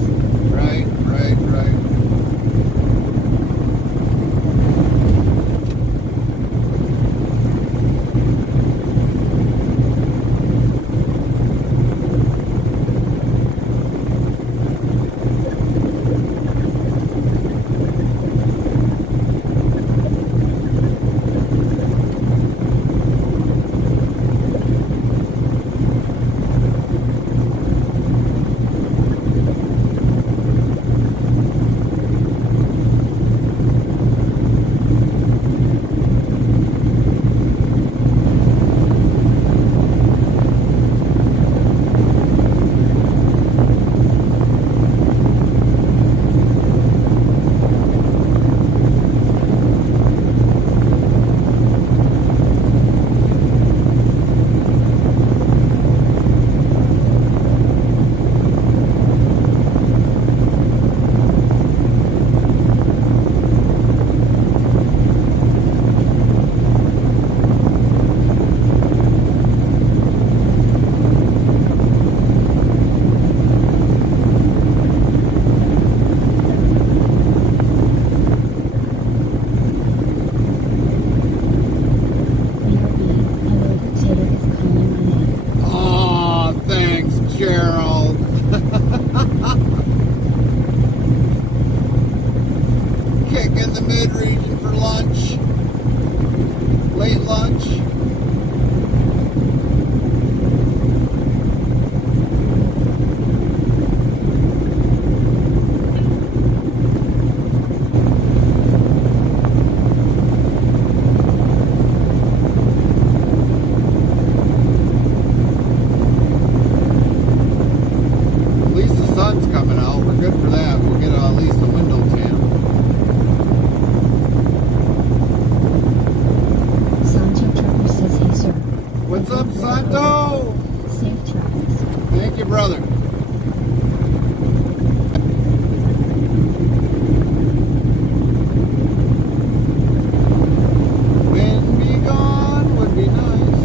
Right, right, right. sun's coming out. We're good for that. We'll get at least a window tan. Santo Trucker says, hey sir. What's up, Santo? Safe travels. Thank you, brother. Wind be gone would be nice.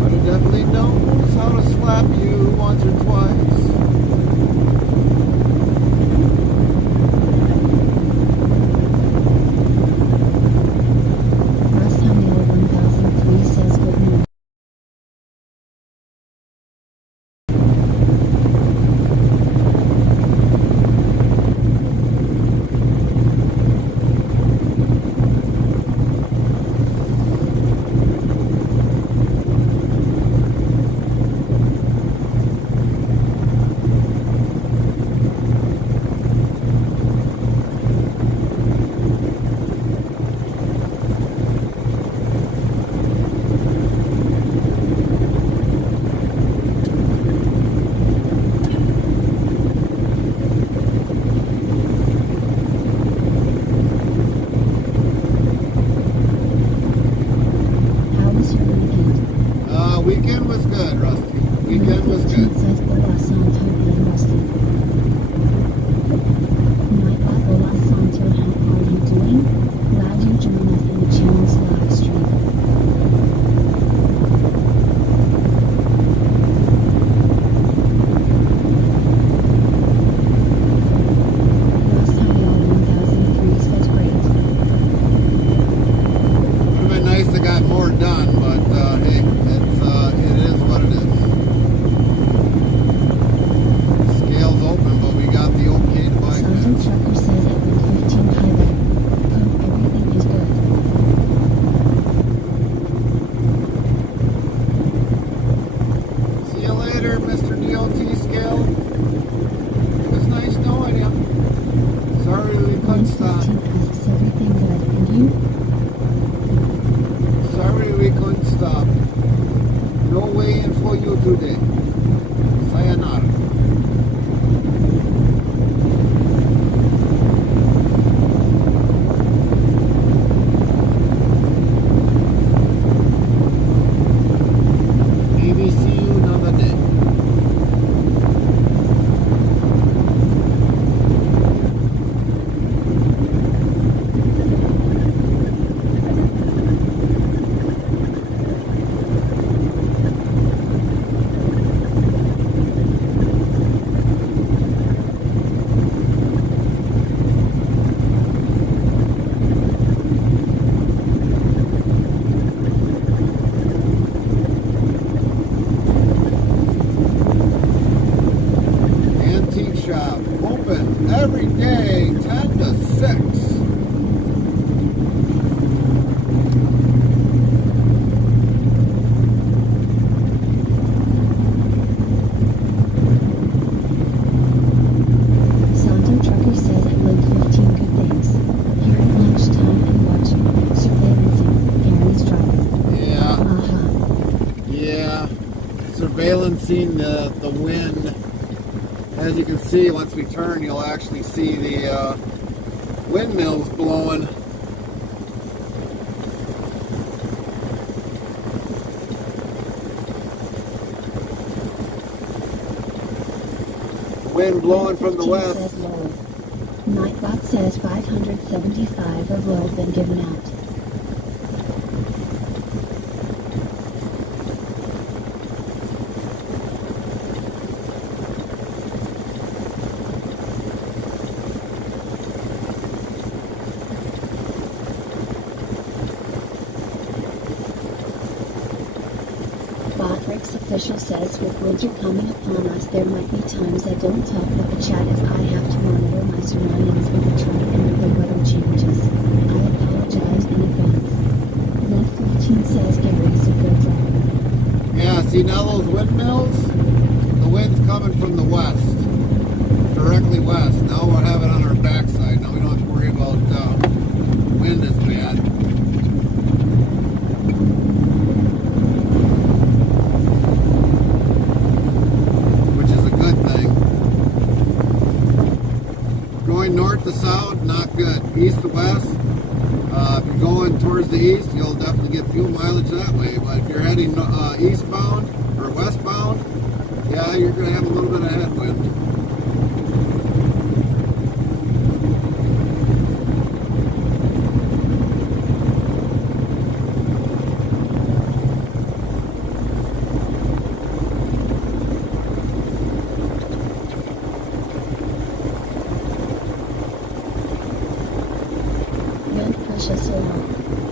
But it definitely knows how to slap you once or twice. Russ Hamill 1003 says, good news. How was your weekend? Weekend was good, Rusty. Weekend was Richmond good. says, hola Santo bien Rusty. Nightbot hola Santo, how are you doing? Glad you joined us in the channel's live stream. Russ Hamill 1003 says, great. Would have been nice to got more done, but hey, it is what it is. Scale's open, but we got the okay to buy Santo goods. Trucker says at 115 highway. Hope everything is good. See you later, Mr. DOT Scale. It was nice knowing you. Sorry we couldn't stop. 115 asks everything good, and you? Sorry we couldn't stop. No way in for you today. Sayonara. Maybe see you another day. Antique shop open every day 10 to 6. Santo Trucker says at Link 15 good things. Here at lunchtime and watching. Surveillancing. Gary's driving. Yeah, Aha. yeah. Surveillancing the wind. As you can see, once we turn, you'll actually see the windmills blowing. Wind blowing from the 15 west. says low. Nightbot says 575 of low been given out. Botrix official says with winter coming upon us there might be times I don't talk with the chat as I have to monitor my surroundings with the truck and with the weather changes. I apologize in advance. Link 15 says Gary's a good driver. Yeah, see now those windmills? The wind's coming from the west. Directly west. Now we'll have it on our backside. eastbound, not good. East to west, if you're going towards the east, you'll definitely get fuel mileage that way. But if you're heading eastbound or westbound, yeah, you're going to have a little bit of headwind.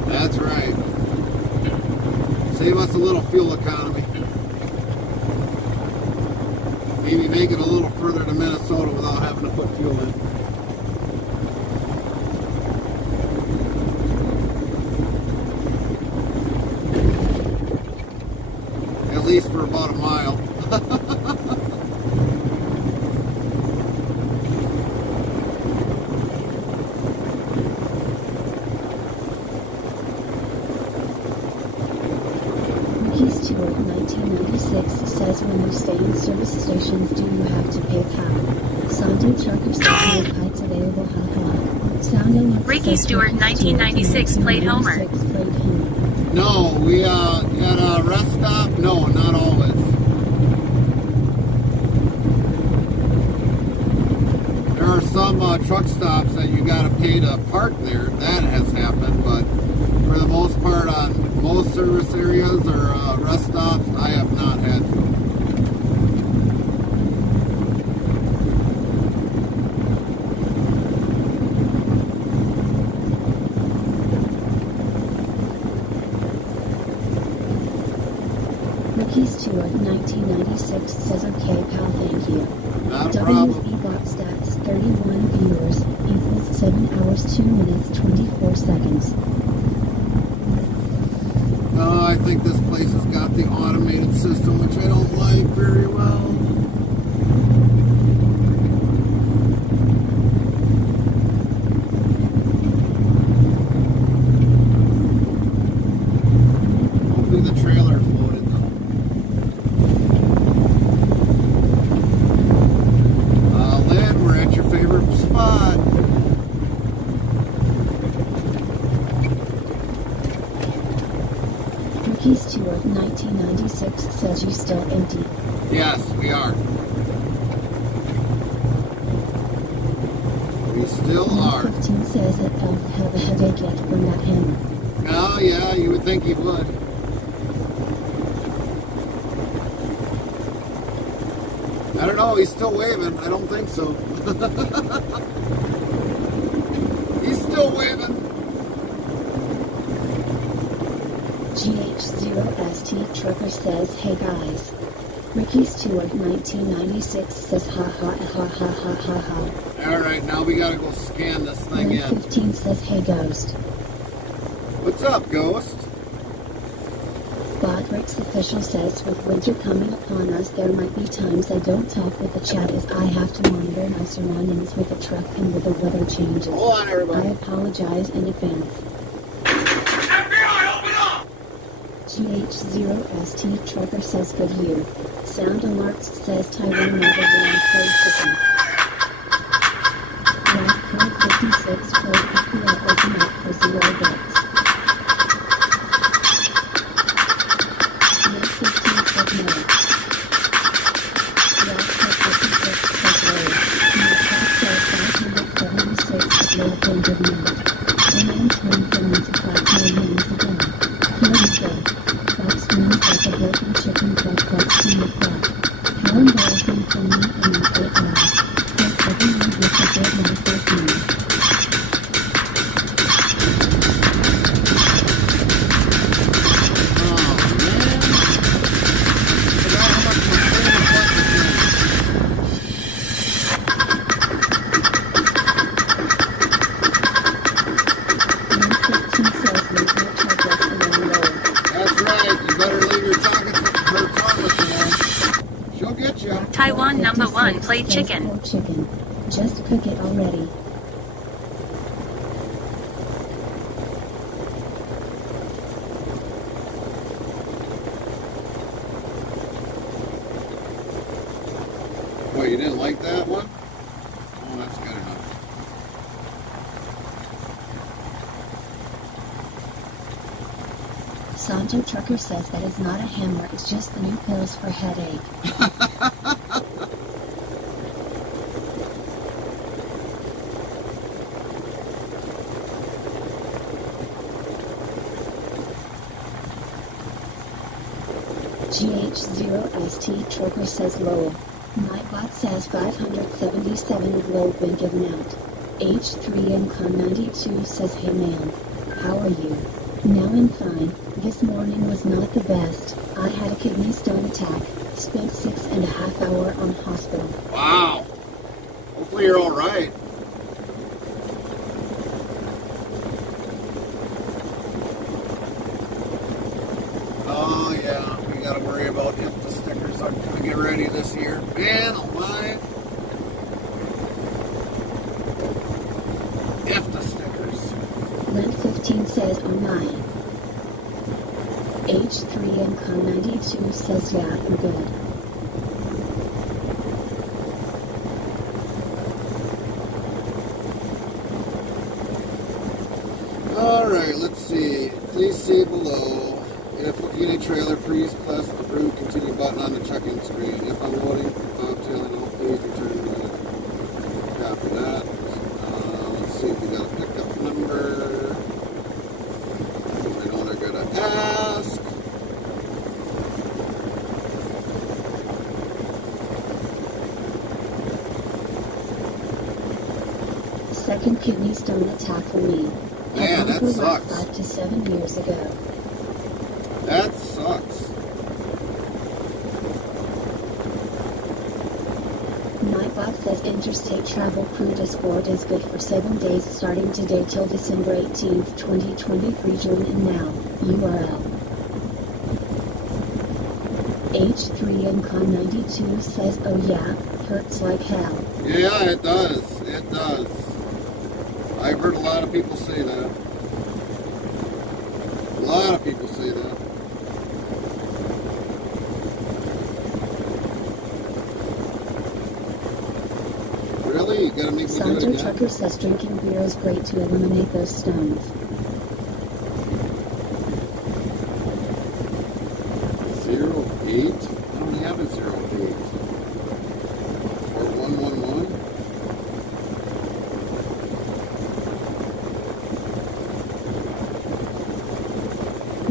That's right. Save us a little fuel economy. Maybe make it a little further to Minnesota without having to put fuel in. At least for about a mile. Says when you stay in service stations, do you have to pay cow? Sunday trucker says no kites available. Sound Ricky Stewart, 1996, played Homer. No, we at a rest stop. No, not always. There are some truck stops that you got to pay to park there. That has happened, but for the most part, on most service areas or rest stops, I have not had to. Ricky Stewart, 1996, says okay, pal, thank you. Not a problem. WE box stats, 31 viewers, equals 7 hours, 2 minutes, 24 seconds. I think this place has got the automated system, which I don't like very well. Hopefully the trailer's loaded though. Lynn, we're at your favorite spot. Ricky Stewart, 1996, says you still empty. Yes, we are. We still are. 15 says that Elf have a headache yet from that hammer. Oh, yeah, you would think he would. I don't know, he's still waving. I don't think so. He's still waving. GH0ST Trucker says, hey guys. Ricky Stewart, 1996, says ha ha ha ha ha ha ha. Alright, now we gotta go scan this thing in. 15 says, hey Ghost. What's up, Ghost? Bodrick's official says, with winter coming upon us, there might be times I don't talk with the chat as I have to monitor my surroundings with the truck and with the weather changes. Hold on, everybody. I apologize in advance. FBI, open up! GH0ST Trucker says, good year. Sound Alerts says, Taiwan never ran cold chicken. Black Code 56 Code FPL open up for 0 bits. Black 15 says no. Black Code 56 says low. Black says 576 at low point of night. Remain tuned for 95 more minutes again. Here we go. Fox screams like a broken chicken truck cuts in the crowd. How embarrassing for me and my 8 lives. Hope everyone gets a good night for me. Taiwan number 1 played chicken. Chicken. Just cook it already. What, you didn't like that one? Oh, that's good enough. Santo Trucker says that is not a hammer, it's just the new pills for headache. GH0ST Trucker says low. My bot says 577 of low been given out. H3MCon92 says hey man, how are you? Now I'm fine. This morning was not the best. I had a kidney stone attack. Spent 6.5 hours on hospital. Wow. Hopefully you're all right. Oh yeah, we gotta worry about if the stickers aren't gonna get ready this year. Man alive. If the stickers. Lent 15 says oh my. H3MCon92 says yeah, I'm good. Alright, let's see. Please see below. If looking at a trailer, please press the blue continue button on the check-in screen. If unloading, tailing out, please return to copy that. Let's see if we got a pickup number. I know they're gonna ask. Second kidney stone attack for me. Man, that sucks. 5 to 7 years ago. That sucks. My bot says Interstate Travel Crew Discord is good for 7 days starting today till December 18th, 2023. Join in now. URL. H3MCon92 says oh yeah, hurts like hell. Yeah, it does. It does. I've heard a lot of people say that. A lot of people say that. Really? You gotta make me do it Santo again? Trucker says drinking beer is great to eliminate those stones. 08? I don't have a 08. Or 111?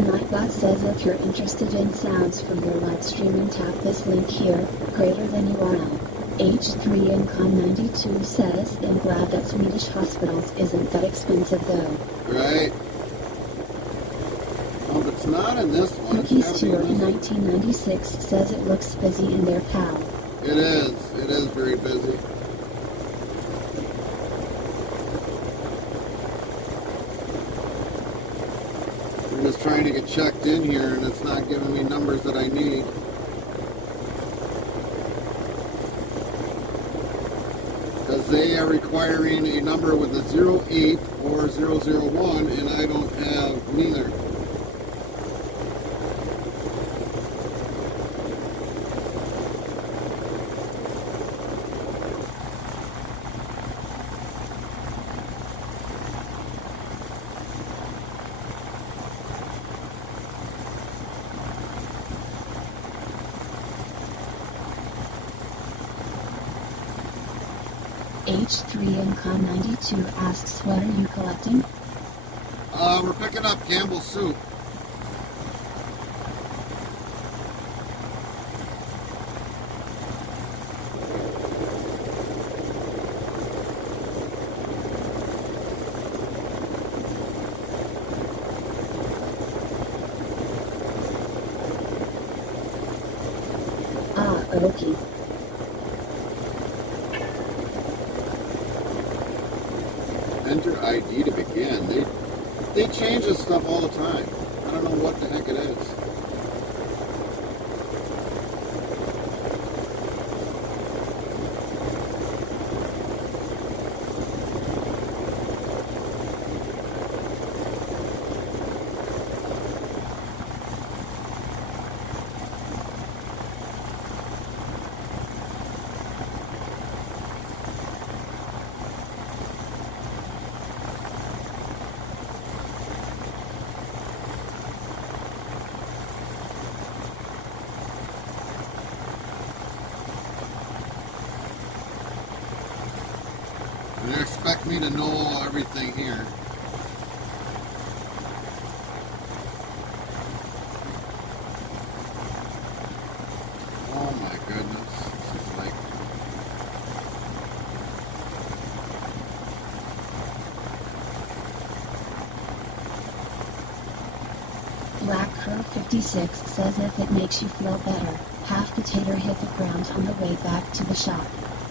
Nightbot says if you're interested in sounds from your live streaming, tap this link here, greater than URL. H3MCon92 says, I'm glad that Swedish hospitals isn't that expensive though. Right. Oh, but it's not in this one. It's Cookie gotta be Stewart in this one. 1996 says it looks busy in their pal. It is. It is very busy. I'm just trying to get checked in here, and it's not giving me numbers that I need. Because they are requiring a number with a 08 or 001, and I don't have neither. H3MCon92 asks, what are you collecting? We're picking up Campbell's soup. Ah, okay. Enter ID to begin. They change this stuff all the time. I don't know what the heck it is. me to know everything here. Oh my goodness. This is like... Black Crow 56 says if it makes you feel better, half the tater hit the ground on the way back to the shop.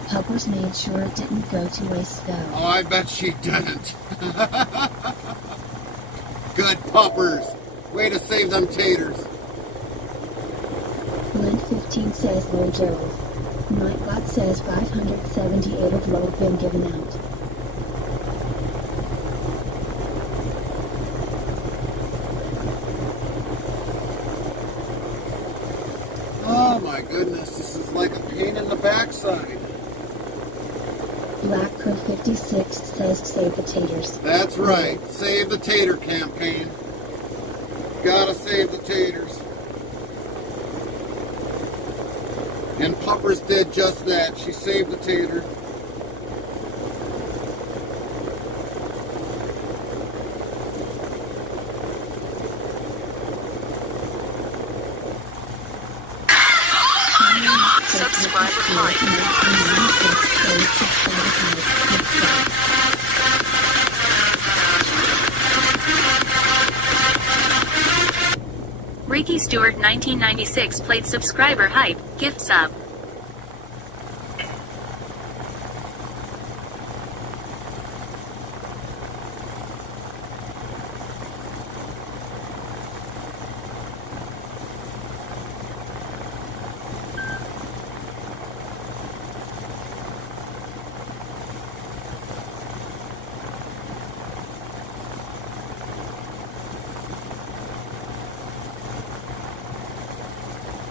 Helpers made sure it didn't go to waste though. Oh, I bet she didn't. Good puppers. Way to save them taters. Lint 15 says low Joe. Nightbot says 578 of low been given out. Oh my goodness, this is like a pain in the backside. Black Crow 56 says save the taters. That's right. Save the tater campaign. Gotta save the taters. And Puppers did just that. She saved the tater. Subscriber hype. Ricky Stewart 1996 played subscriber hype, gift sub.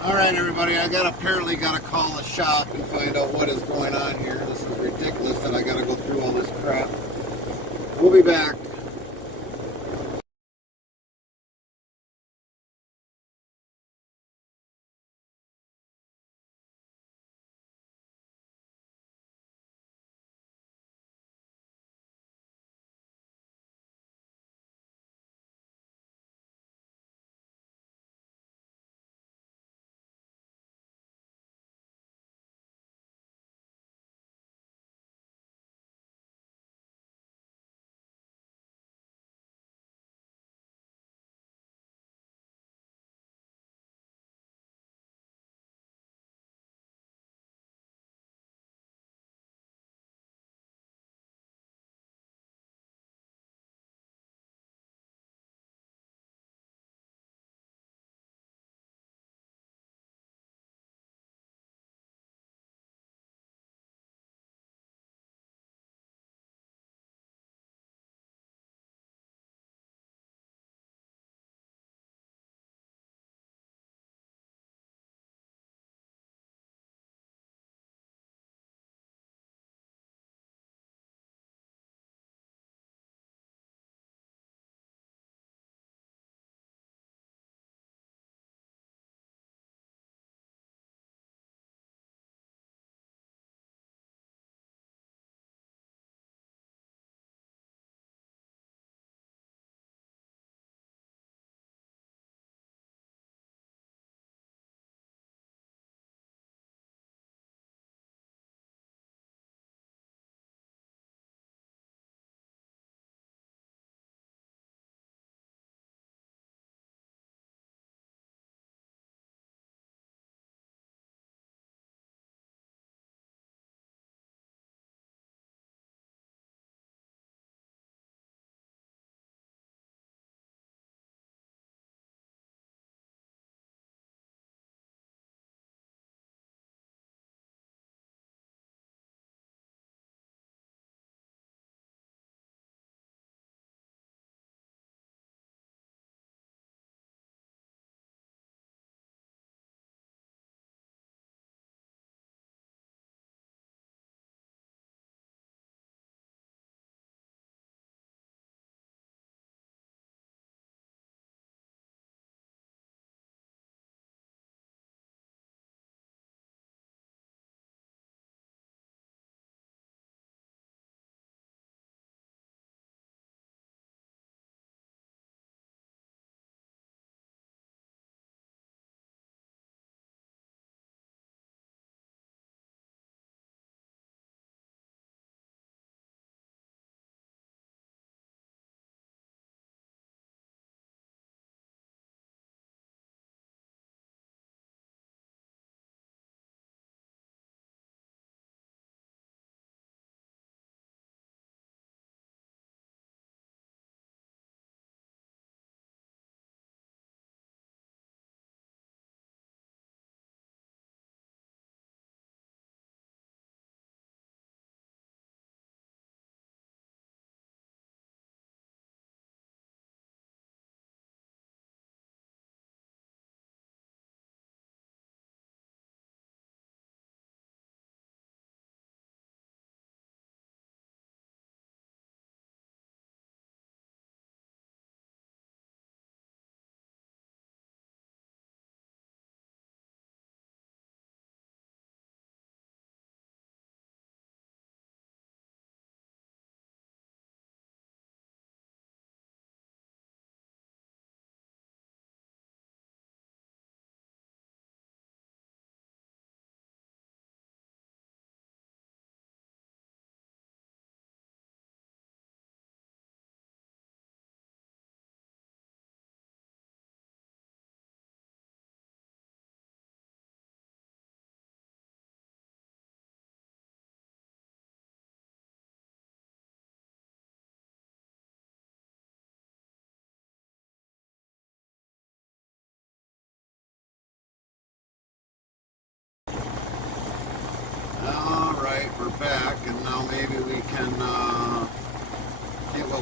Alright everybody, apparently gotta call a shop and find out what is going on here. This is ridiculous that I gotta go through all this crap. We'll be back.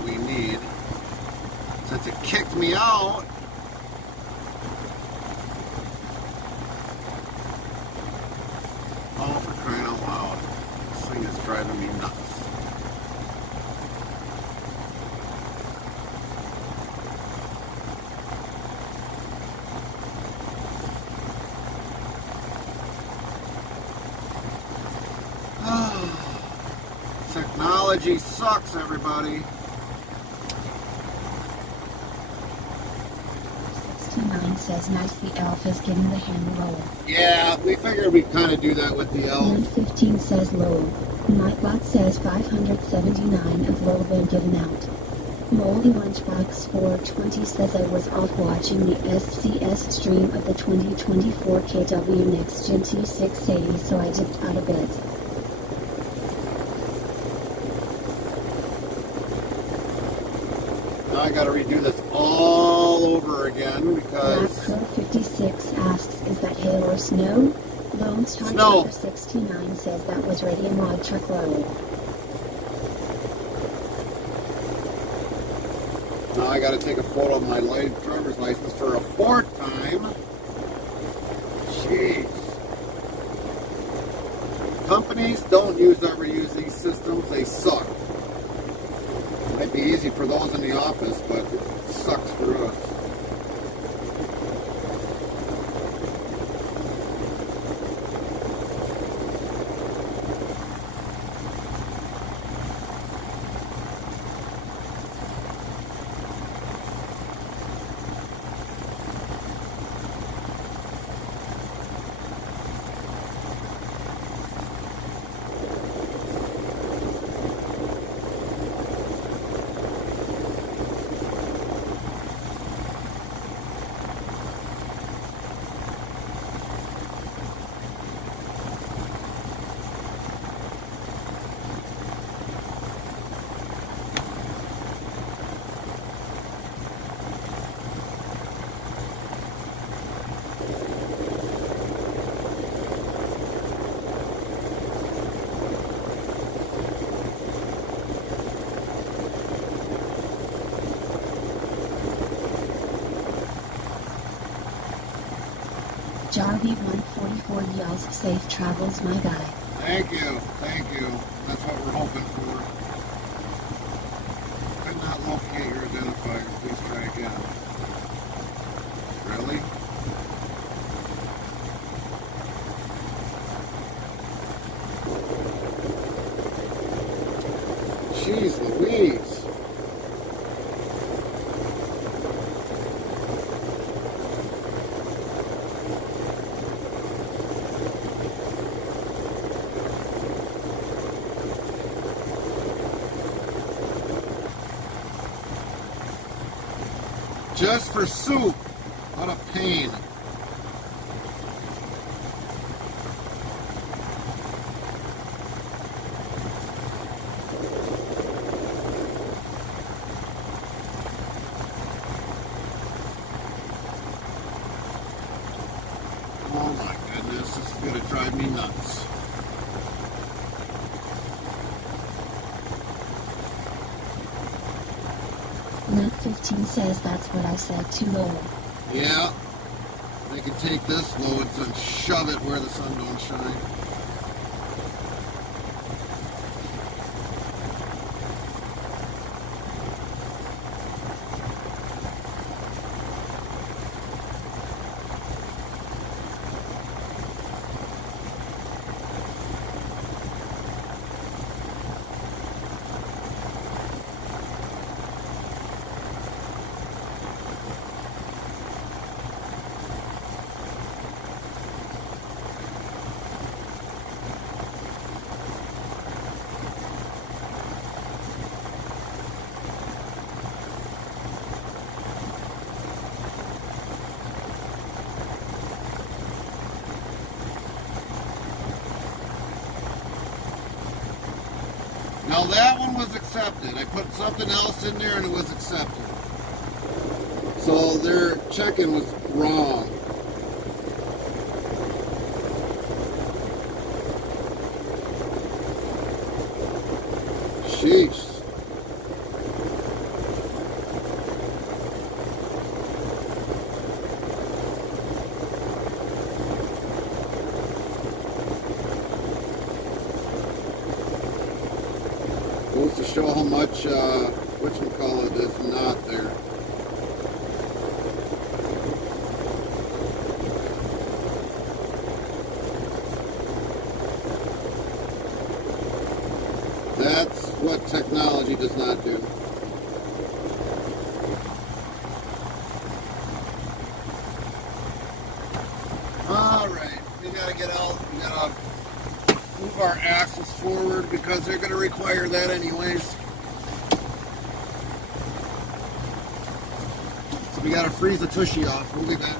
that we need. Since it kicked me out. Oh, for crying out loud. This thing is driving me nuts. Technology sucks, everybody. 69 says nice, the elf is getting the hammer lower. Yeah, we figured we'd kind of do that with the elf. 115 says low. Nightbot says 579 of low been given out. Moldy Lunchbox 420 says I was off watching the SCS stream of the 2024 KW Next Gen T680, so I dipped out a bit. Now I gotta redo this all over again because... Pro56 asks, is that hail or snow? Lone Star Snow. Trooper 69 says that was ready in mod truck road. Now I gotta take a photo of my driver's license for a fourth time. Jeez. Companies don't ever use these systems, they suck. Might be easy for those in the office, but it sucks for us. Jarvie 144 yells, safe travels, my guy. Thank you, thank you. That's what we're hoping for. Could not locate your identifier. Please try again. Really? Jeez Louise. Just for soup. What a pain. Oh my goodness, this is going to drive me nuts. Nut 15 says that's what I said, too low. Yeah, they can take this load and shove it where the sun don't shine. Now that one was accepted. I put something else in there and it was accepted. So their check-in was wrong. Sheesh. show how much, whatchamacallit is not there. That's what technology does not do. Alright, we gotta get out, we gotta move our axles forward because they're gonna require that anyways. So we gotta freeze the tushy off, we'll be back.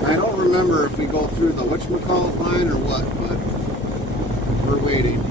I don't remember if we go through the whatchamacallit line or what, but we're waiting.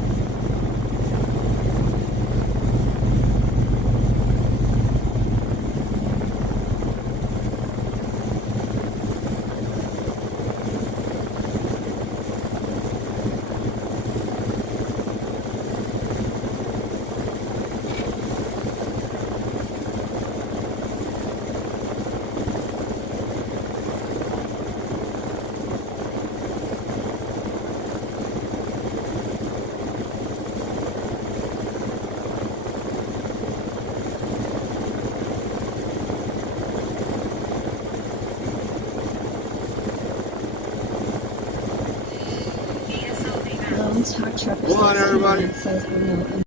Lone Star Trucker Hold on, everybody. says hello.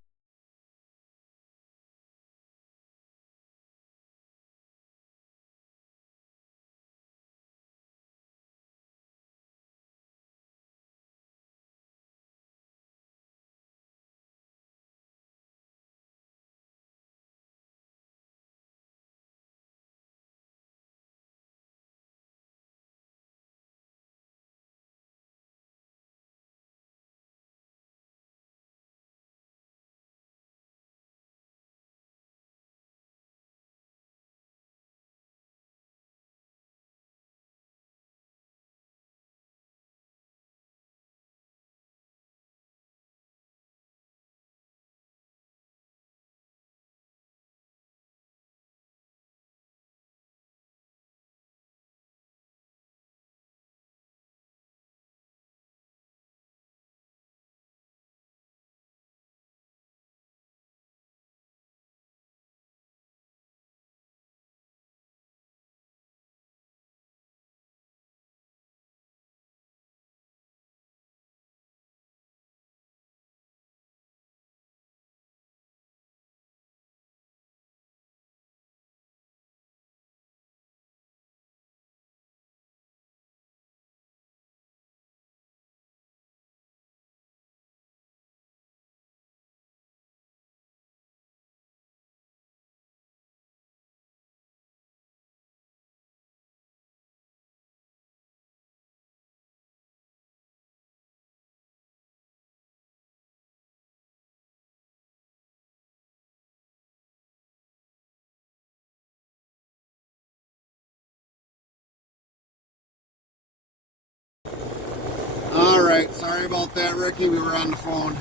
Alright, sorry about that, Ricky. We were on the phone.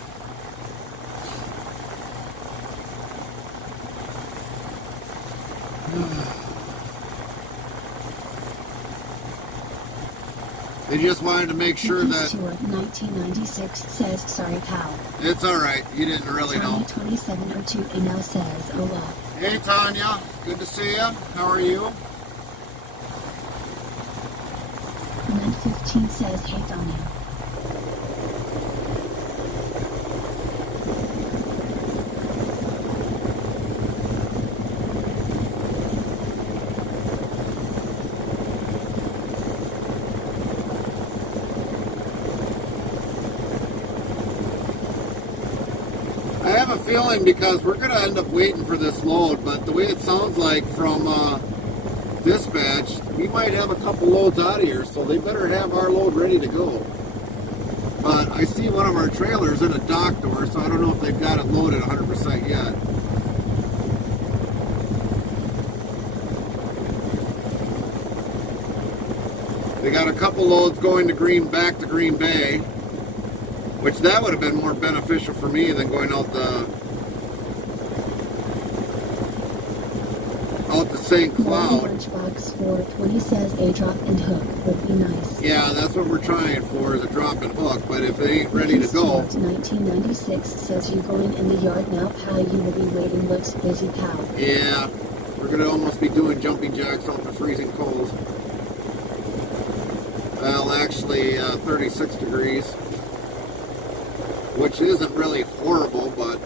They just wanted to make sure that... 1996 says, sorry pal. It's alright, you didn't really know. 2702 email says, hola. Hey Tanya, good to see you. How are you? Comment 15 says, hey Tanya. feeling, because we're going to end up waiting for this load, but the way it sounds like from dispatch, we might have a couple loads out of here, so they better have our load ready to go. But I see one of our trailers in a dock door, so I don't know if they've got it loaded 100% yet. They got a couple loads going to back to Green Bay, which that would have been more beneficial for me than going out the St. Cloud. Lunchbox 420 says a drop and hook would be nice. Yeah, that's what we're trying for, is a drop and hook, but if they ain't ready to go. 1996 says you going in the yard now, pal, you will be waiting, looks busy, pal. Yeah, we're going to almost be doing jumping jacks off the freezing cold. Well, actually 36 degrees, which isn't really horrible, but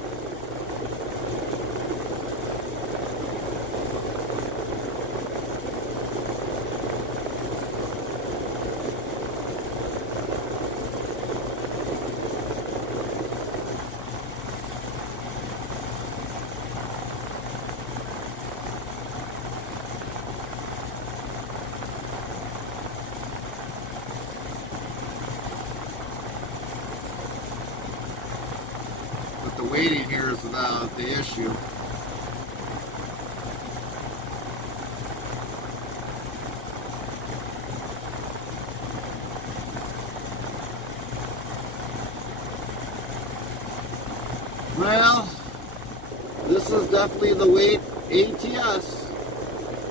the waiting here is the issue. Well, this is definitely the wait ATS,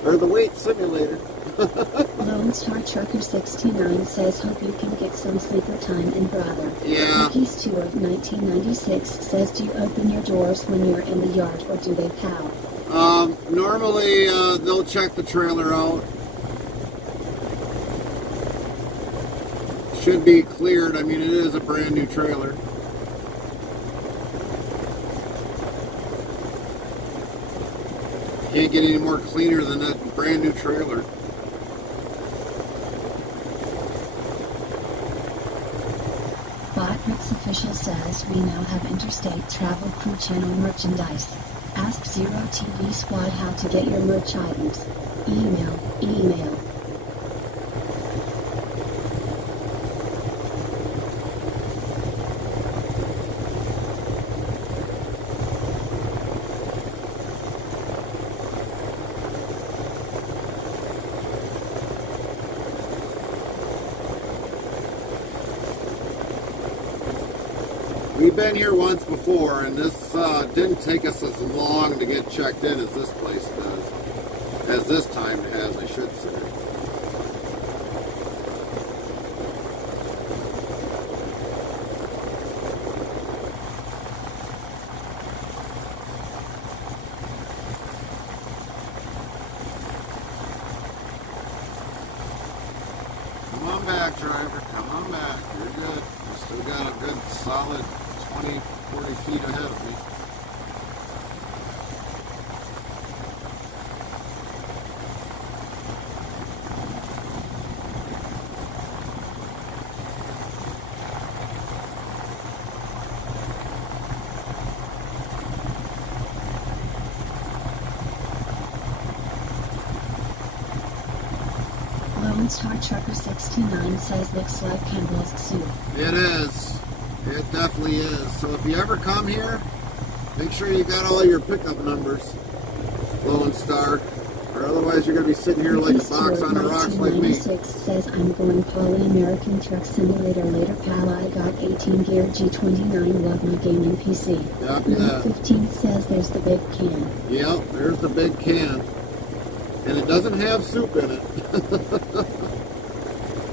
or the wait simulator. Lone Star Trucker 69 says hope you can get some sleeper time in brother. Yeah. Mickey Stewart 1996 says do you open your doors when you're in the yard or do they pal? Normally they'll check the trailer out. Should be cleared. I mean, it is a brand new trailer. Can't get any more cleaner than that brand new trailer. Botbricks Official says we now have Interstate Travel Crew Channel merchandise. Ask Zero TV Squad how to get your merch items. Email. We've been here once before, and this didn't take us as long to get checked in as this place does. As this time has, I should say. Come on back, driver. Come on back. You're good. You still got a good solid 20, 40 feet ahead of me. Lone Star Trucker 69 says looks like Campbell's soup. It is. It definitely is. So if you ever come here, make sure you got all your pickup numbers, Lone Star, or otherwise you're going to be sitting here like a box on the rocks like me. 1996 says I'm going Poly American Truck Simulator later, pal. I got 18 gear G29, love my gaming PC. Yep, Number 15 says there's the big can. Yep, there's the big can. And it doesn't have soup in it.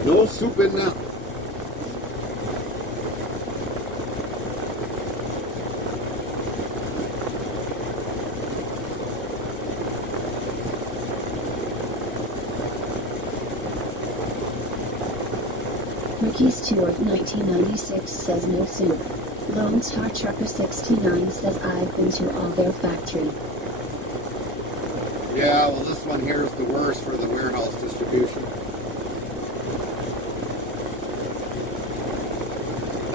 No soup in that. Ricky Stewart 1996 says no soup. Lone Star Trucker 69 says I've been to all their factory. Yeah, well, this one here is the worst for the warehouse distribution.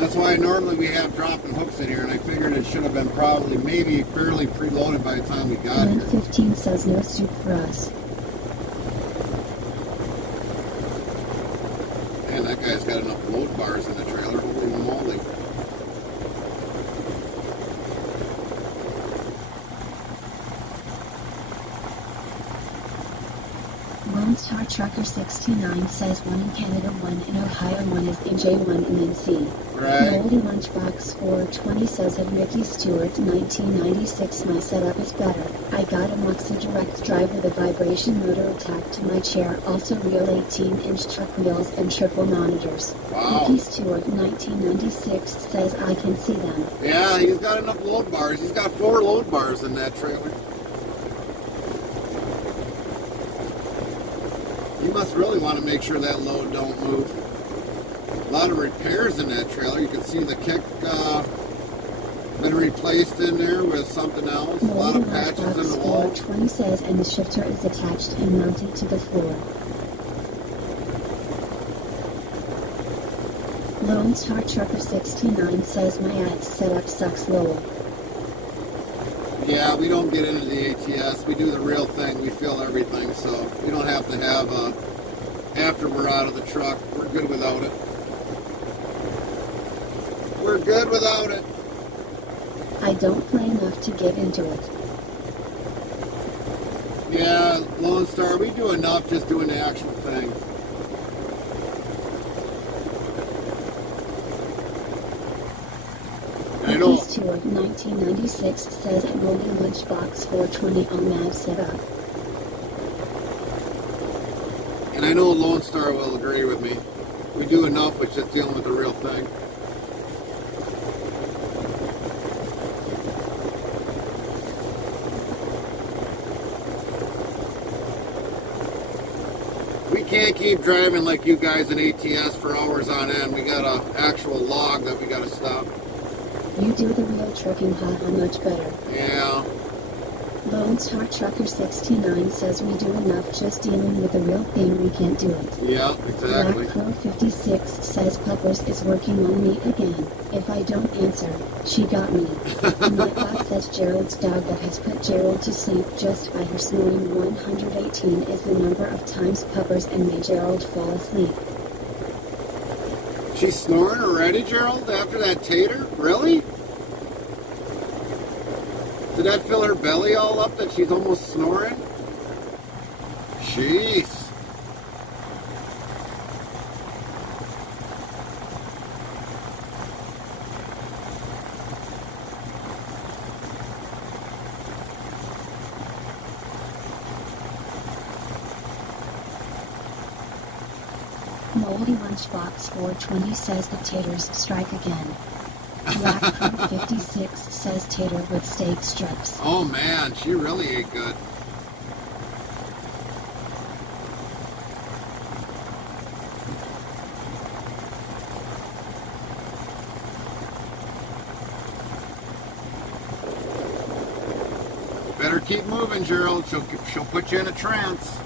That's why normally we have dropping hooks in here, and I figured it should have been probably maybe fairly preloaded by the time we got here. 115 says no soup for us. Man, that guy's got enough load bars in the trailer. Holy moly. Lone Star Trucker 69 says one in Canada, one in Ohio, one is in J1 and NC. Right. Moldy Lunchbox 420 says at Ricky Stewart 1996 my setup is better. I got a Moxie direct drive with a vibration motor attached to my chair, also real 18-inch truck wheels and triple monitors. Wow. Ricky Stewart 1996 says I can see them. Yeah, he's got enough load bars. He's got 4 load bars in that trailer. You must really want to make sure that load don't move. A lot of repairs in that trailer. You can see the kick been replaced in there with something else. A lot of patches in the wall. 420 says and the shifter is attached and mounted to the floor. Lone Star Trucker 69 says my ad setup sucks Lowell. Yeah, we don't get into the ATS. We do the real thing. We fill everything, so we don't have to have after we're out of the truck. We're good without it. We're good without it. I don't play enough to get into it. Yeah, Lone Star, we do enough just doing the actual thing. I know. Ricky Stewart 1996 says at Moldy Lunchbox 420 on Mad setup. And I know Lone Star will agree with me. We do enough with just dealing with the real thing. We can't keep driving like you guys in ATS for hours on end. We got an actual log that we got to stop. You do the real trucking, haha, much better. Yeah. Lone Star Trucker 69 says we do enough just dealing with the real thing, we can't do it. Yeah, exactly. Black Crow 56 says Puppers is working on me again. If I don't answer, she got me. My bot says Gerald's dog that has put Gerald to sleep just by her snoring 118 is the number of times Puppers and made Gerald fall asleep. She's snoring already, Gerald, after that tater? Really? Did that fill her belly all up that she's almost snoring? Jeez. Moldy Lunchbox 420 says the taters strike again. Black Crow 56 says tater with steak strips. Oh man, she really ate good. Better keep moving, Gerald. She'll put you in a trance.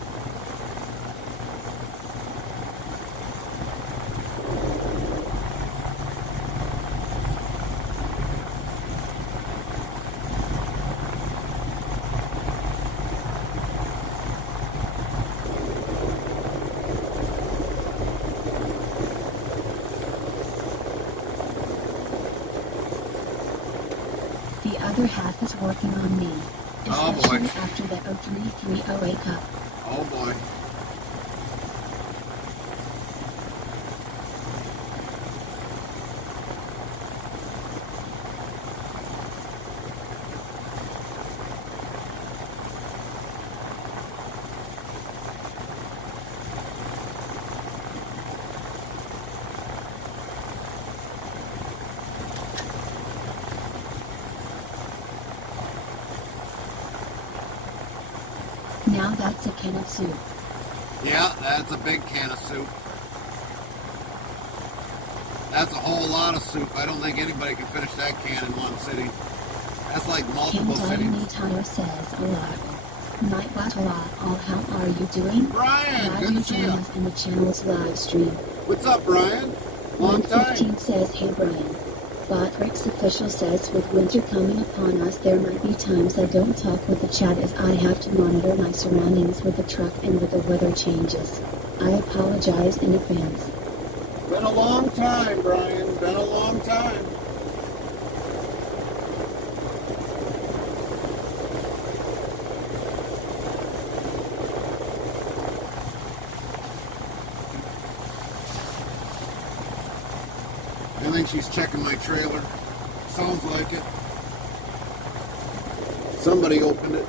The other half is working on me. Oh, boy. Especially after the 0330 wake up. Oh boy. Now that's a can of soup. Yeah, that's a big can of soup. That's a whole lot of soup. I don't think anybody can finish that can in one sitting. That's like multiple King sittings. Tire says a lot. Nightbot a lot. All how are you doing? Brian, Glad good you to see joined you. us in the channel's live stream. What's up, Brian? Long time. 115 says, hey Brian. Botrix official says, with winter coming upon us, there might be times I don't talk with the chat as I have to monitor my surroundings with the truck and with the weather changes. I apologize in advance. Been a long time, Brian. Been a long time. I think she's checking my trailer. Sounds like it. Somebody opened it.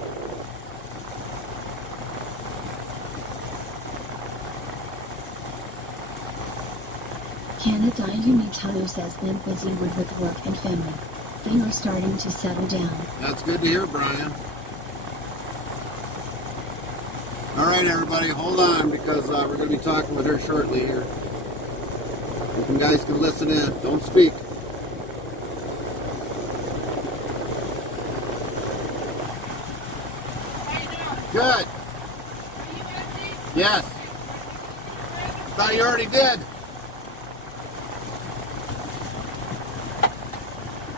Canada Unitano says been busy with work and family. Things are starting to settle down. That's good to hear, Brian. All right, everybody, hold on because we're going to be talking with her shortly here. You guys can listen in. Don't speak. Good. Yes. Thought you already did.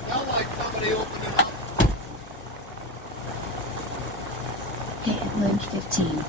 Felt like somebody opened it up. Hey, Lynch 15.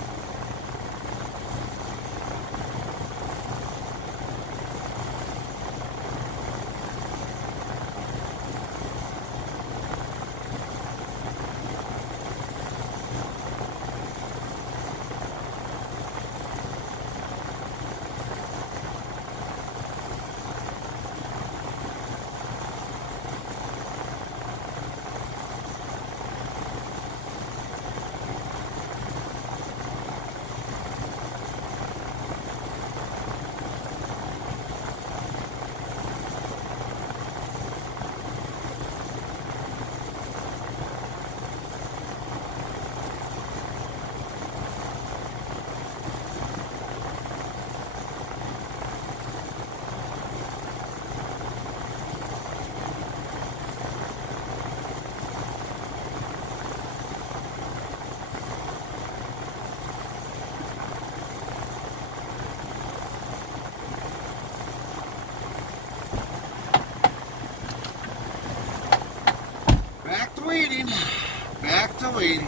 Back to waiting.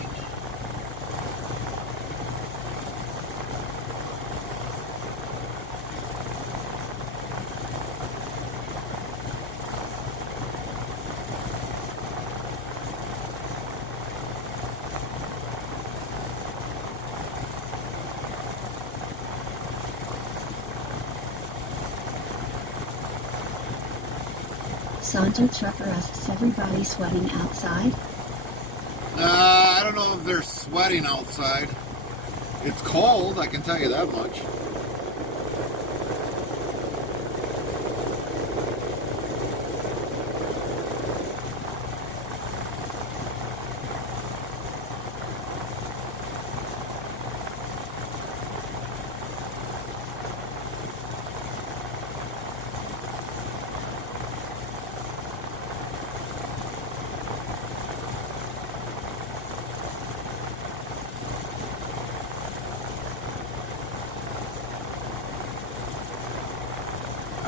Santo Trucker asks, everybody sweating outside? I don't know if they're sweating outside. It's cold, I can tell you that much.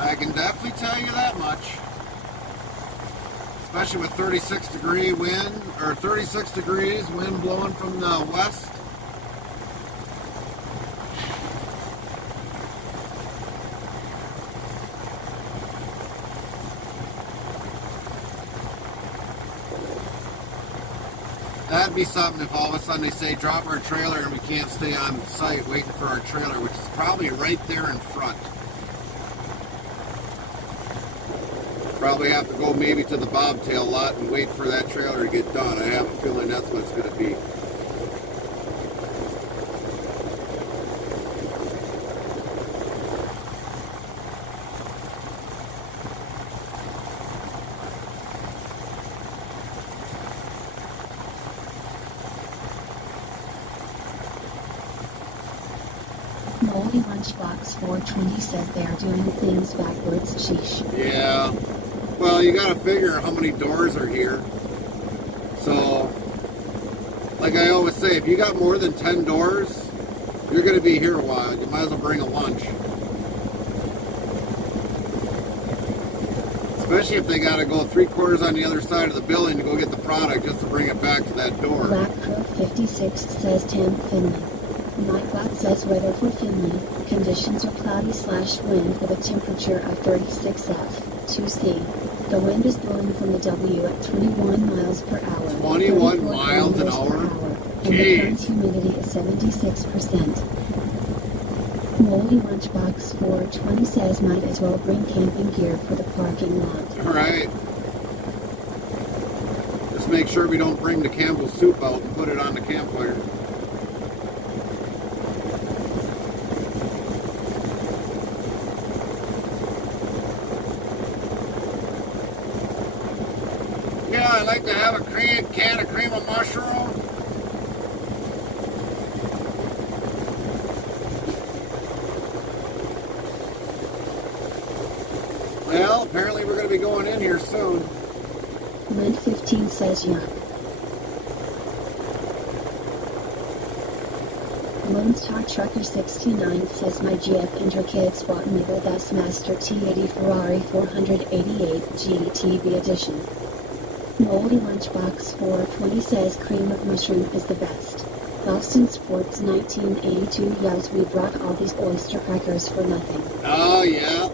I can definitely tell you that much. Especially with 36-degree wind, or 36 degrees, wind blowing from the west. That'd be something if all of a sudden they say drop our trailer and we can't stay on site waiting for our trailer, which is probably right there in front. Probably have to go maybe to the bobtail lot and wait for that trailer to get done. I have a feeling that's what it's going to be. Moldy Lunchbox 420 says they are doing things backwards. Sheesh. Yeah. Well, you got to figure how many doors are here. So, like I always say, if you got more than 10 doors, you're going to be here a while. You might as well bring a lunch. Especially if they got to go 3/4 on the other side of the building to go get the product just to bring it back to that door. Black Crow 56 says 10 Findlay. Nightbot says weather for Findlay. Conditions are cloudy/wind with a temperature of 36 F. 2C. The wind is blowing from the W at 21 miles per hour. 21 34 miles an kilometers per hour? And the current Jeez. humidity is 76%. Moldy Lunchbox 420 says might as well bring camping gear for the parking lot. All right. Just make sure we don't bring the Campbell's soup out and put it on the campfire. Yeah, I'd like to have a can of cream of mushroom. Well, apparently we're going to be going in here soon. Mint 15 says yuck. Lone Star Trucker 69 says my GF Intricate Spot Nigga Das Master T80 Ferrari 488 GTB edition. Moldy Lunchbox 420 says cream of mushroom is the best. Boston Sports 1982 yells we brought all these oyster crackers for nothing. Oh, yeah.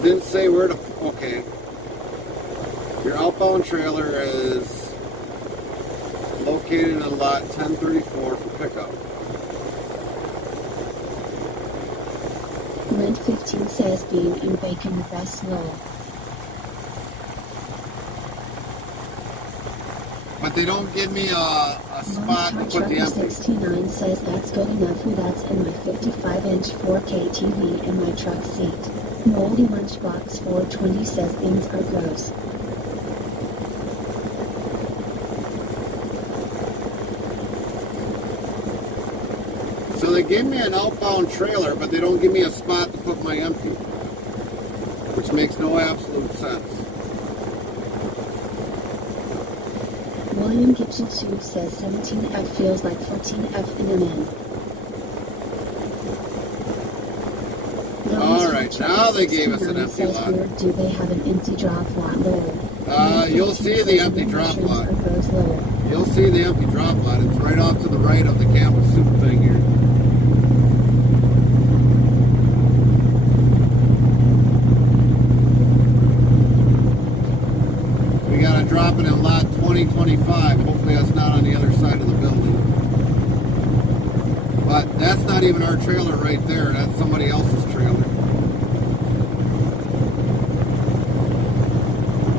Didn't say where to... Okay. Your outbound trailer is located in lot 1034 for pickup. Mint 15 says bean and bacon the best low. But they don't give me a spot to put the empty. 69 says that's good enough for that's in my 55-inch 4K TV in my truck seat. Moldy Lunchbox 420 says things are gross. So they gave me an outbound trailer, but they don't give me a spot to put my empty. Which makes no absolute sense. William Gibson 2 says 17F feels like 14F in an N. Alright, now they gave us an empty lot. Where do they have an empty drop lot lower? You'll see the empty drop lot. Goes lower. You'll see the empty drop lot. It's right off to the right of the Campbell soup thing here. We got to drop it in lot 2025. Hopefully that's not on the other side of the building. But that's not even our trailer right there. That's somebody else's trailer.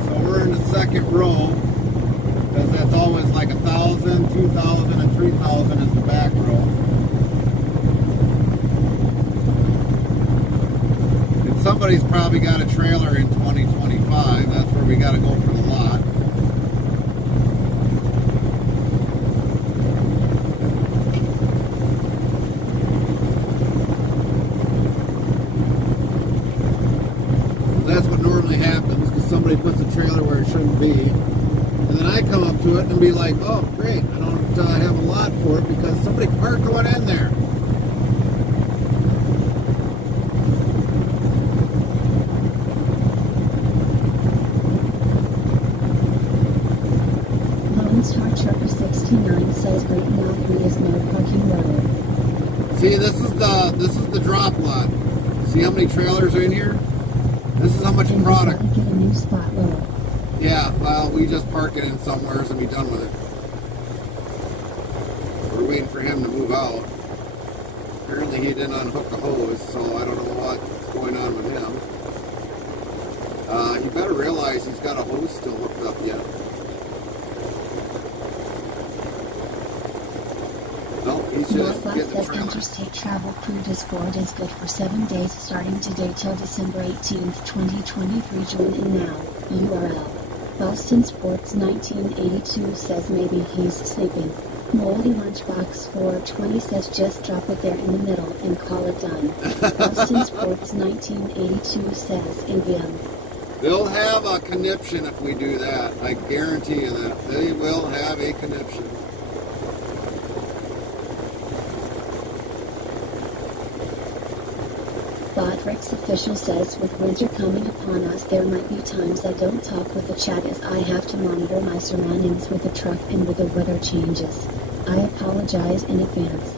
So we're in the second row. Because that's always like 1,000, 2,000, and 3,000 is the back row. And somebody's probably got a trailer in 2025. That's where we got to go for the lot. That's what normally happens, because somebody puts a trailer where it shouldn't be. And then I come up to it and be like, oh, great, I don't have a lot for it because somebody parked one in there. Lone Star Trucker 69 says right now there is no parking road. See, this is the drop lot. See how many trailers are in here? This is how much And product. we gotta get a new spot lower. Yeah, well, we just park it in somewhere and be done with it. We're waiting for him to move out. Apparently he didn't unhook the hose, so I don't know what's going on with him. You better realize he's got a hose still hooked up yet. Nope, he's just Northwest getting the says trailer. Interstate Travel Crew Discord is good for 7 days starting today till December 18th, 2023. Join in now. URL. Boston Sports 1982 says maybe he's sleeping. Moldy Lunchbox 420 says just drop it there in the middle and call it done. Boston Sports 1982 says ABM. They'll have a conniption if we do that. I guarantee you that. They will have a conniption. But Rick's official says with winter coming upon us there might be times I don't talk with the chat as I have to monitor my surroundings with the truck and with the weather changes. I apologize in advance.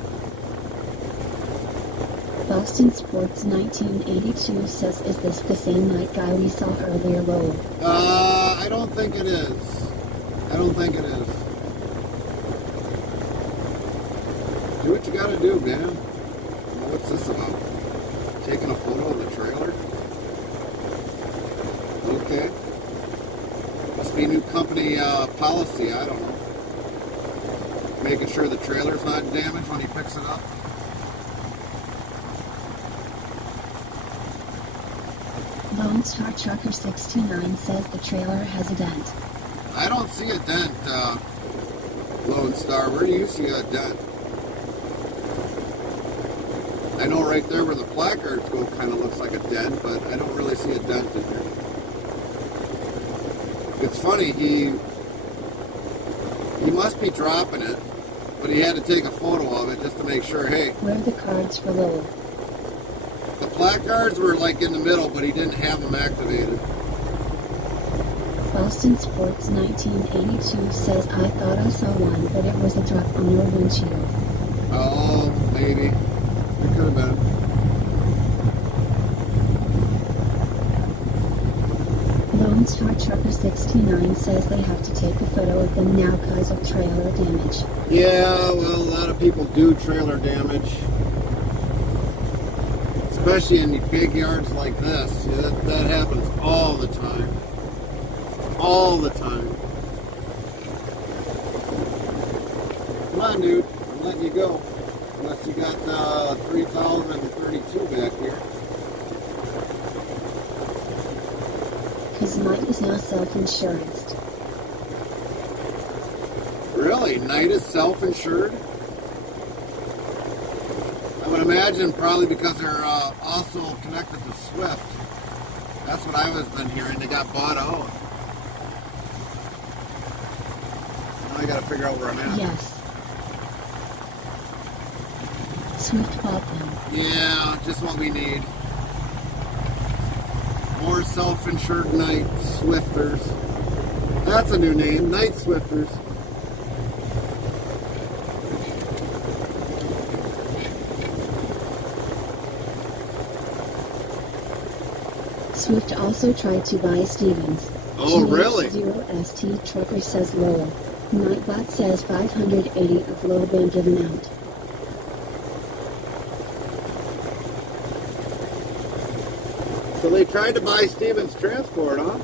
Boston Sports 1982 says, is this the same night guy we saw earlier, Lowell? I don't think it is. I don't think it is. Do what you gotta do, man. What's this about? Taking a photo of the trailer? Okay. Must be new company policy, I don't know. Making sure the trailer's not damaged when he picks it up. Lone Star Trucker 69 says the trailer has a dent. I don't see a dent, Lone Star. Where do you see a dent? I know right there where the placards go kind of looks like a dent, but I don't really see a dent in there. It's funny, he must be dropping it, but he had to take a photo of it just to make sure, hey. Where are the cards for Lowell? The placards were like in the middle, but he didn't have them activated. Boston Sports 1982 says, I thought I saw one, but it was a drop on your windshield. Oh, maybe. It could have been. Lone Star Trucker 69 says they have to take a photo of them now because of trailer damage. Yeah, well, a lot of people do trailer damage. Especially in the big yards like this. Yeah, that happens all the time. All the time. Come on, dude. I'm letting you go. Unless you got 3032 back here. His Knight is now self-insured. Really? Knight is self-insured? I would imagine probably because they're also connected to Swift. That's what I've been hearing. They got bought out. Now I gotta figure out where I'm at. Yes. Swift bought them. Yeah, just what we need. More self-insured Night Swifters. That's a new name, Night Swifters. Swift also tried to buy Stevens. Oh, really? 0ST Trucker says Lowell. Nightbot says 580 of Lowell been given out. So they tried to buy Stevens Transport, huh?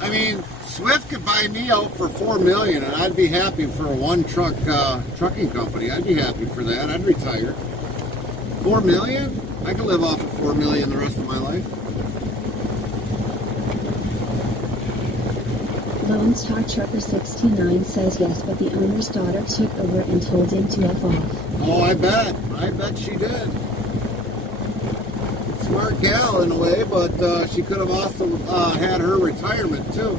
I mean, Swift could buy me out for $4 million, and I'd be happy for a one truck trucking company. I'd be happy for that. I'd retire. $4 million? I could live off of $4 million the rest of my life. Lone Star Trucker 69 says yes, but the owner's daughter took over and told him to F off. Oh, I bet. I bet she did. Smart gal in a way, but she could have also had her retirement too.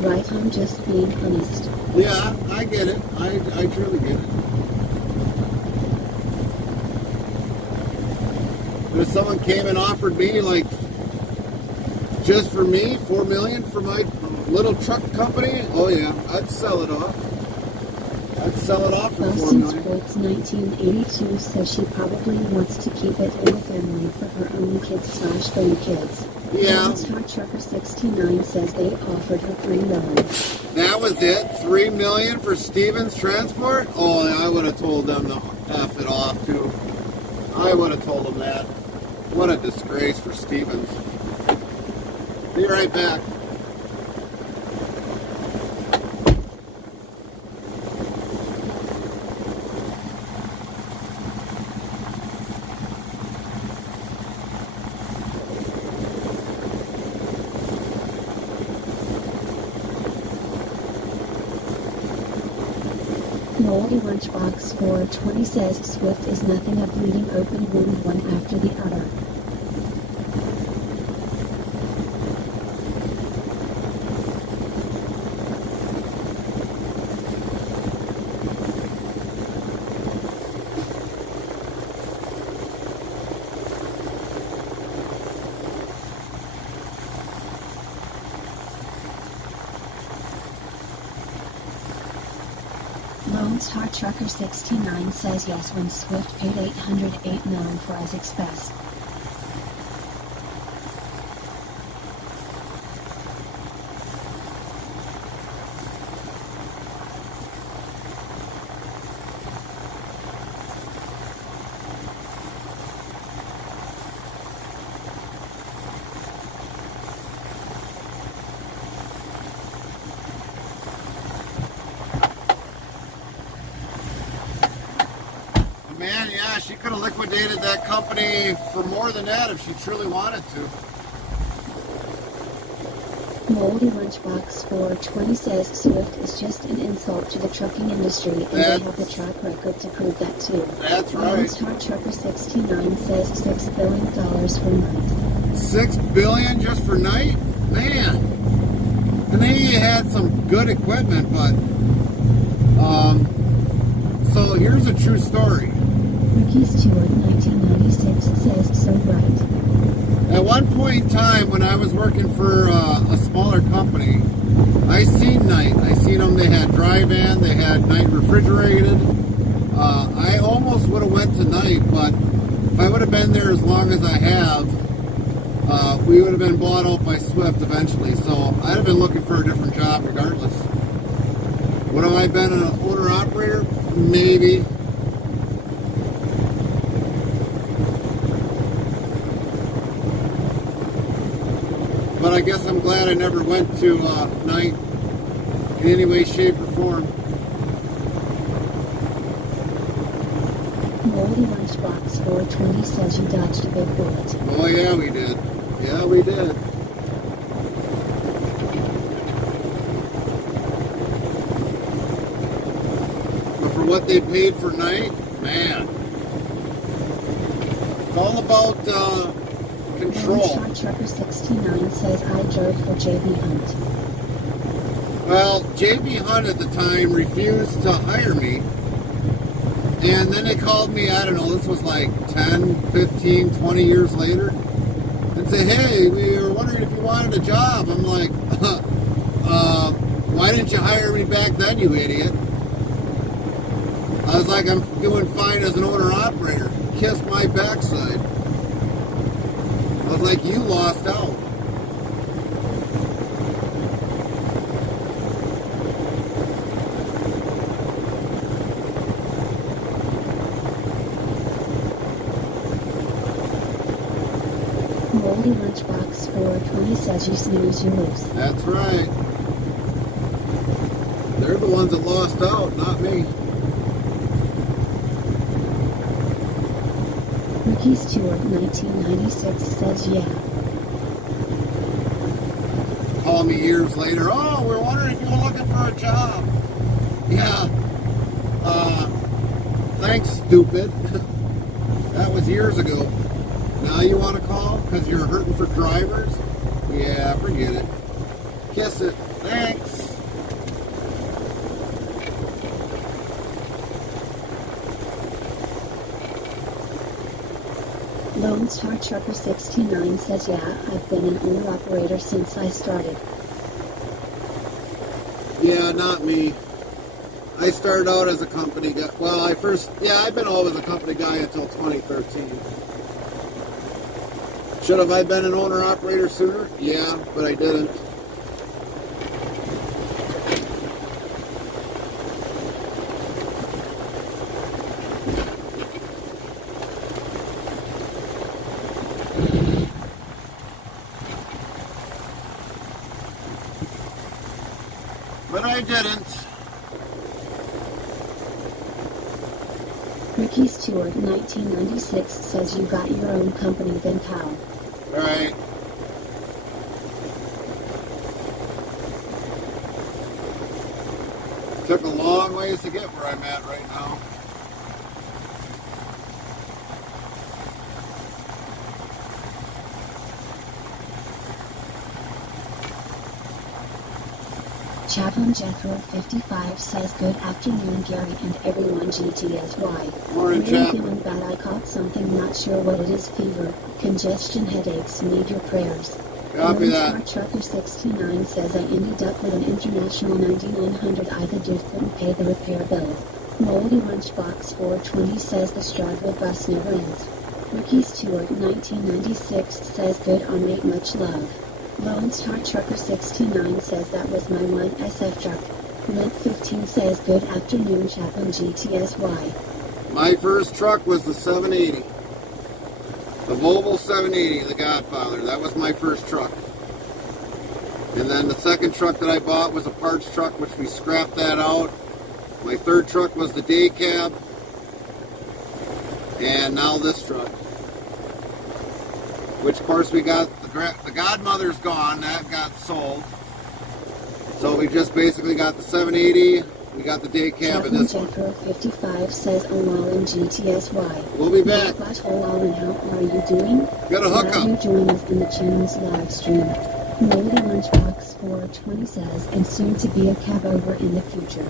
Right, I'm just being honest. Yeah, I get it. I truly get it. But if someone came and offered me, like, just for me, $4 million for my little truck company, oh yeah, I'd sell it off. I'd sell it off for $4 Boston million. Sports 1982 says she probably wants to keep it in the family for her own kids/grandkids. Yeah. Lone Star Trucker 69 says they offered her $3 million. That was it? $3 million for Stevens Transport? Oh, I would have told them to F it off too. I would have told them that. What a disgrace for Stevens. Be right back. Moldy Lunchbox 420 says Swift is nothing, a bleeding open wound one after the other. Lone Star Trucker 69 says yes when Swift paid $808 million for as Express. Man, yeah, she could have liquidated that company for more than that if she truly wanted to. Moldy Lunchbox 420 says Swift is just an insult to the trucking industry, and they have the track record to prove that too. That's Lone right. Star Trucker 69 says $6 billion for night. $6 billion just for night? Man. And then you had some good equipment, but so here's a true story. Ricky Stewart 1996 says so right. At one point in time when I was working for a smaller company, I seen night. I seen them, they had dry van, they had night refrigerated. I almost would have went to night, but if I would have been there as long as I have, we would have been bought out by Swift eventually. So I'd have been looking for a different job regardless. Would have I been an owner-operator? Maybe. But I guess I'm glad I never went to night in any way, shape, or form. Moldy Lunchbox 420 says you dodged a big bullet. Oh yeah, we did. Yeah, we did. But for what they paid for night, man. It's all about control. Lone Star Trucker 69 says I drove for JB Hunt. Well, JB Hunt at the time refused to hire me. And then they called me, I don't know, this was like 10, 15, 20 years later. And say, hey, we were wondering if you wanted a job. I'm like, why didn't you hire me back then, you idiot? I was like, I'm doing fine as an owner-operator. Kiss my backside. I was like, you lost out. Moldy Lunchbox 420 says you snooze, you lose. That's right. They're the ones that lost out, not me. Ricky Stewart 1996 says yeah. Call me years later. Oh, we're wondering if you were looking for a job. Yeah. Thanks, stupid. That was years ago. Now you want to call because you're hurting for drivers? Yeah, forget it. Kiss it. Thanks. Lone Star Trucker 69 says yeah, I've been an owner-operator since I started. Yeah, not me. I started out as a company guy. Well, I've been always a company guy until 2013. Should have I been an owner-operator sooner? Yeah, but I didn't. But I didn't. Ricky Stewart 1996 says you got your own company then, pal. All right. Took a long ways to get where I'm at right now. Chaplain Jethro 55 says good afternoon Gary and everyone GTSY. Morning, Really Chaplain. feeling bad, I caught something, not sure what it is, fever, congestion, headaches, need your prayers. Copy that. Our Trucker 69 says I ended up with an international 9900 I the dude couldn't pay the repair bill. Moldy Lunchbox 420 says the struggle bus never ends. Ricky Stewart 1996 says good on mate, much love. Lone Star Trucker 69 says that was my one SF truck. Lint 15 says good afternoon Chaplain GTSY. My first truck was the 780. The Volvo 780, the Godfather. That was my first truck. And then the second truck that I bought was a parts truck, which we scrapped that out. My third truck was the day cab. And now this truck. Which, of course, we got the Godmother's gone. That got sold. So we just basically got the 780. We got the day cab and this one. Jethro 55 says Olin GTSY. We'll be back. Olin, how are you doing? Got a hookup. Glad you join us in the channel's live stream. Moldy Lunchbox 420 says, and soon to be a cab over in the future.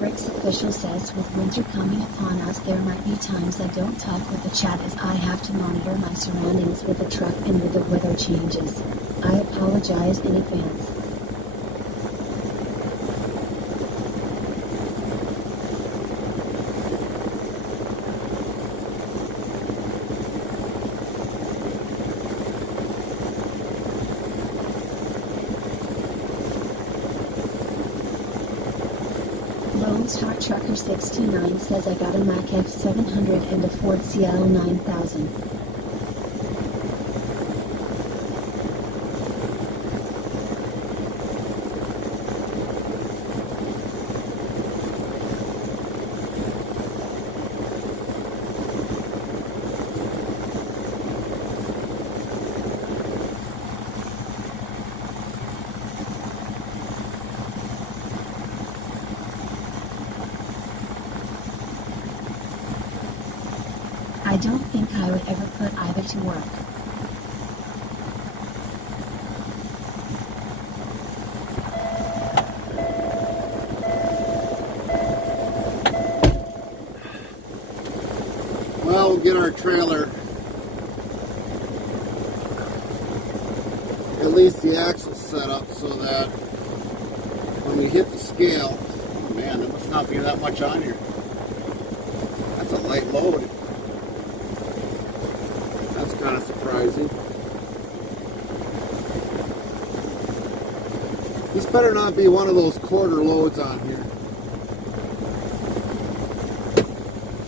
Rick's official says with winter coming upon us there might be times I don't talk with the chat as I have to monitor my surroundings with the truck and with the weather changes. I apologize in advance. Star Trucker 69 says I got a Mac F700 and a Ford CL 9000. I don't think I would ever put either to work. Well, we'll get our trailer, at least the axle set up so that when we hit the scale, oh man, there must not be that much on here. That's a light load. That's kind of surprising. This better not be one of those quarter loads on here.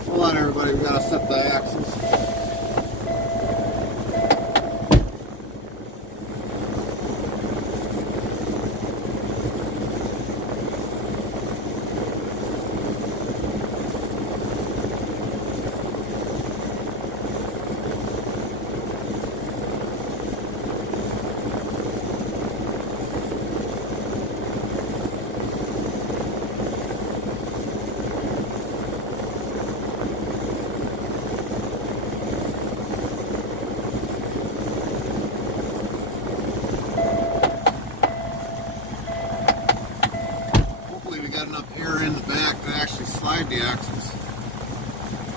Hold on everybody, we gotta set the axles. The axles.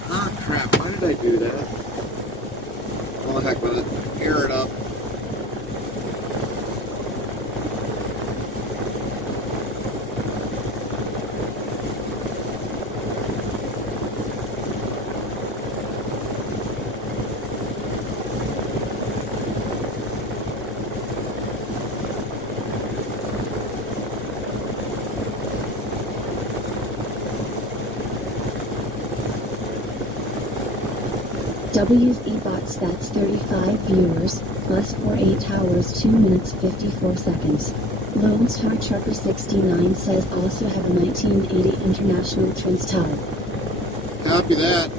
Oh crap, why did I do that? Well, the heck with it. Air it up. W's eBots, that's 35 viewers, plus for 8 hours 2 minutes 54 seconds. Lone Star Trucker 69 says also have a 1980 International Trans tire. Copy that.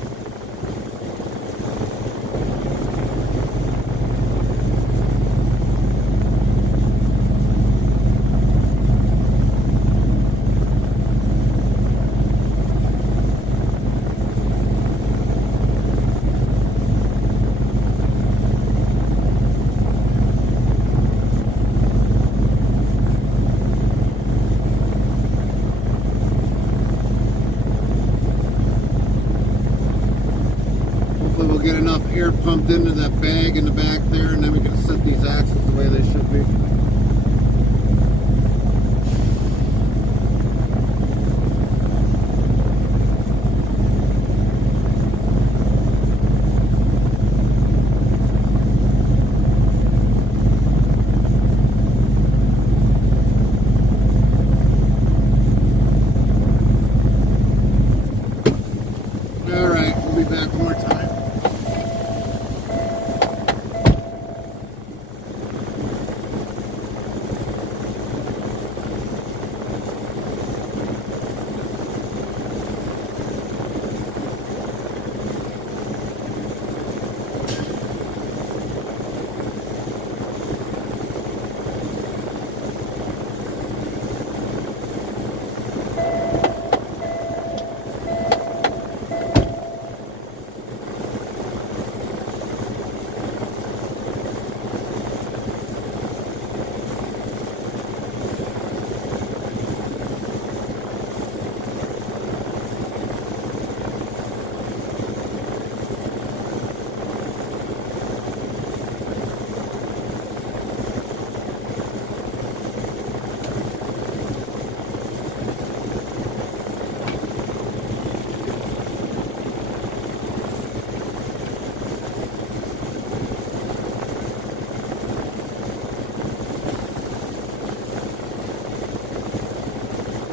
Get enough air pumped into that bag in the back there, and then we can set these axles the way they should be. All right, we'll be back one more time.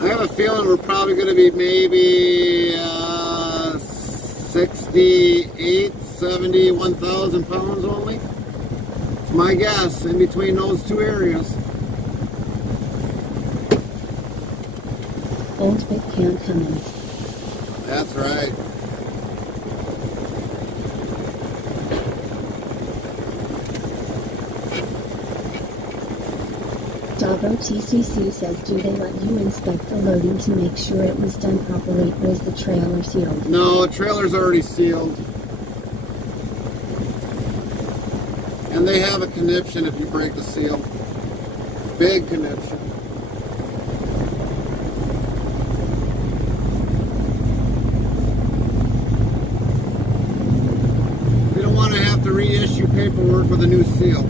I have a feeling we're probably going to be maybe 68, 70, 1,000 pounds only. It's my guess, in between those two areas. Old Big Can coming. That's right. Davo TCC says, do they let you inspect the loading to make sure it was done properly, or is the trailer sealed? No, the trailer's already sealed. And they have a conniption if you break the seal. Big conniption. We don't want to have to reissue paperwork with a new seal.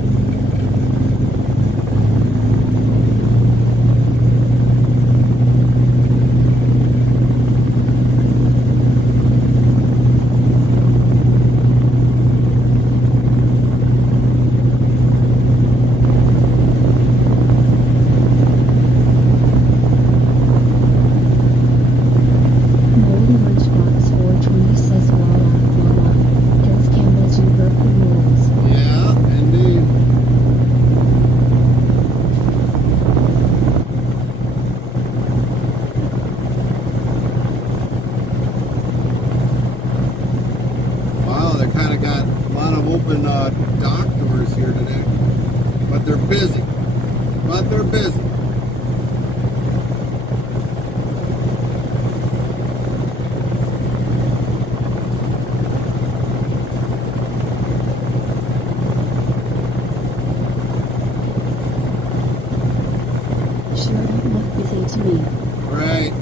Dock doors here today, but they're busy. Sure don't look busy to me. Right.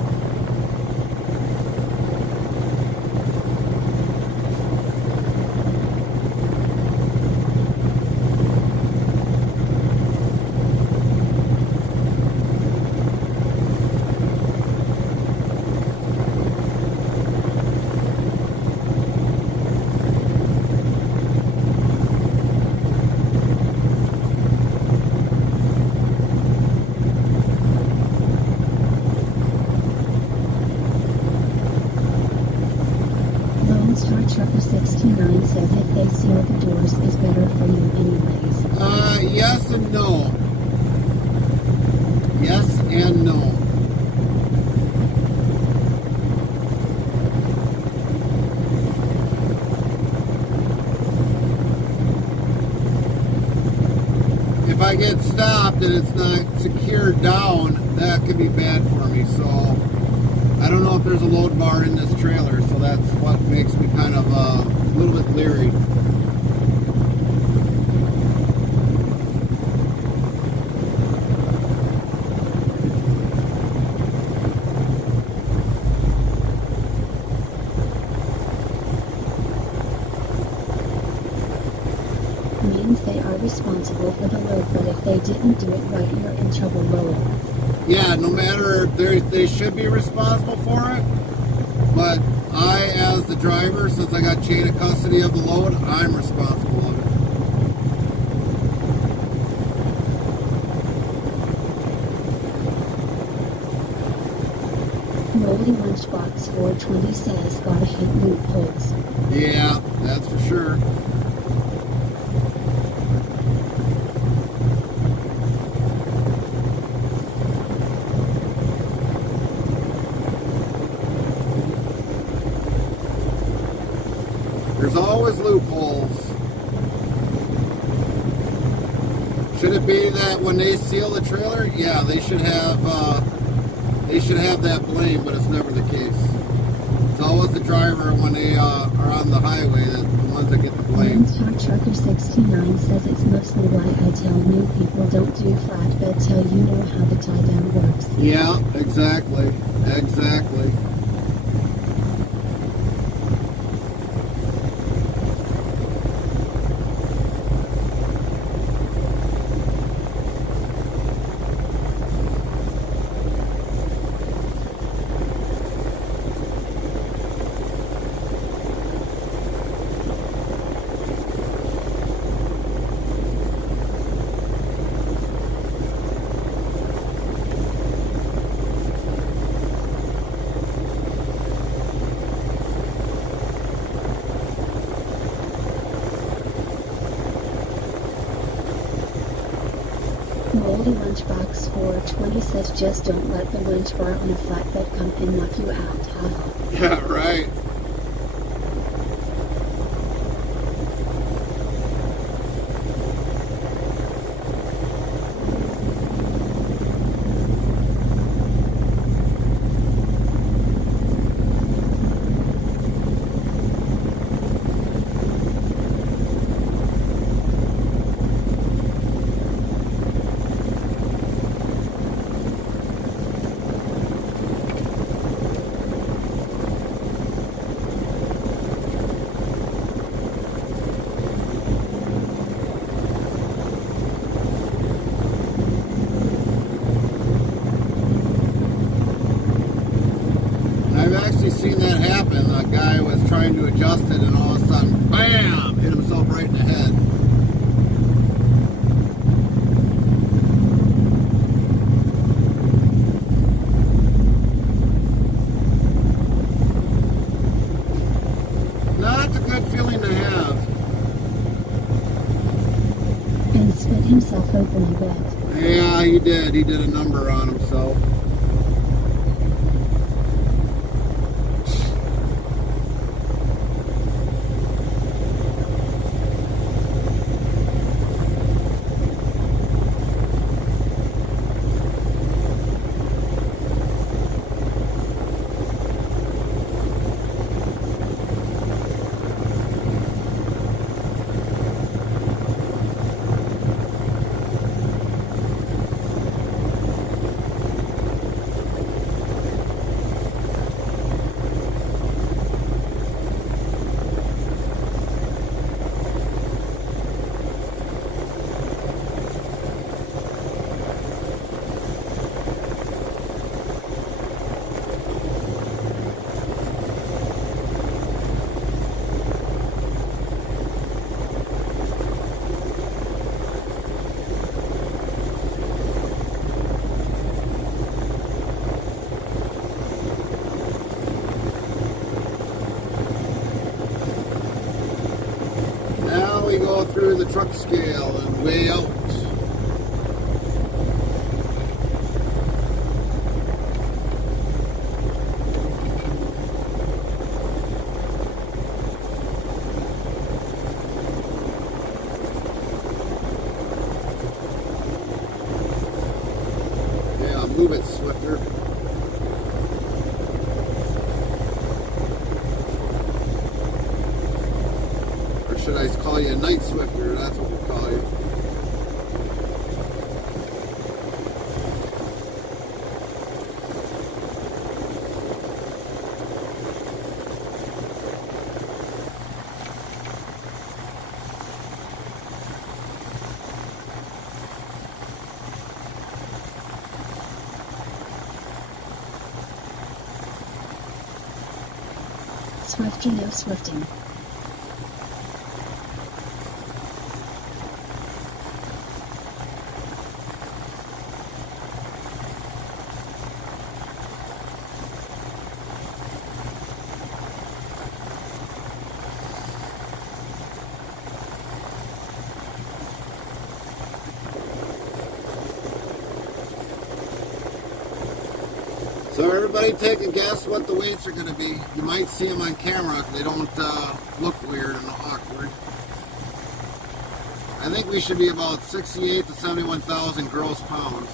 Trucker 69 says if they seal the doors is better for you anyways. Yes and no. Yes and no. If I get stopped and it's not secured down, that could be bad for me. So I don't know if there's a load bar in this trailer, so that's what makes me kind of a little bit leery. Means they are responsible for the load, but if they didn't do it right, you're in trouble, load. Yeah, no matter, they should be responsible for it, but I, as the driver, since I got chain of custody of the load, I'm responsible of it. Moldy Lunchbox 420 says gotta hate loopholes. Yeah, that's for sure. There's always loopholes. Should it be that when they seal the trailer, yeah, they should have that blame, but it's never the case. It's always the driver when they are on the highway that the ones that get the blame. Hot Trucker 69 says it's mostly why I tell new people don't do flatbed till you know how the tie down works. Yeah, exactly. Exactly. Moldy Lunchbox 420 says just don't let the winch bar on a flatbed come and knock you out. Haha. Yeah, right. I've actually seen that happen. A guy was trying to adjust it and all of a sudden, bam, hit himself right in the head. Not a good feeling to have. And spit himself open, I bet. Yeah, he did. He did a number on himself. We go through the truck scale and weigh out. Move it, Swifter. Or should I call you a night swifter? That's what we call you. Swifty no swifting. So everybody take a guess what the weights are going to be. You might see them on camera if they don't look weird and awkward. I think we should be about 68 to 71,000 gross pounds.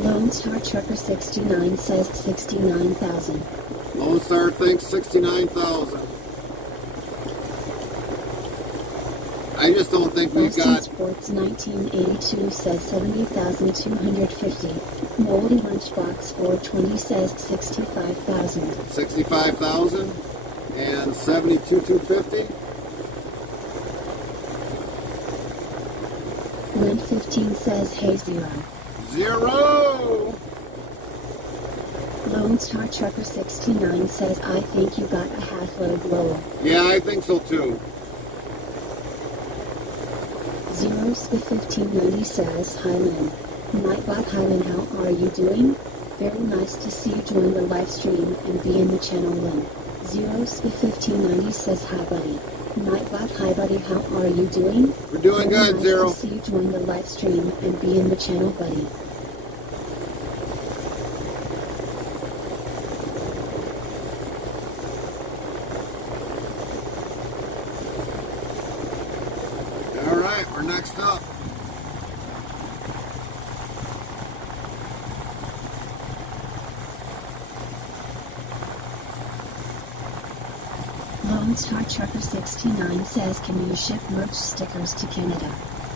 Lone Star Trucker 69 says 69,000. Lone Star thinks 69,000. I just don't think we've Boston got... Sports 1982 says 70,250. Moldy Lunchbox 420 says 65,000. 65,000 and 72,250. Lynn 15 says hey 0. 0. Lone Star Trucker 69 says I think you got a half load lower. Yeah, I think so too. Zero Spiff 1590 says hi Lynn. Nightbot hi Lynn, how are you doing? Very nice to see you join the live stream and be in the channel Lynn. Zero Spiff 1590 says hi buddy. Nightbot hi buddy, how are you doing? We're doing Very good, nice Zero. to see you join the live stream and be in the channel buddy. Alright, we're next up. Lone Star Trucker 69 says can you ship merch stickers to Canada?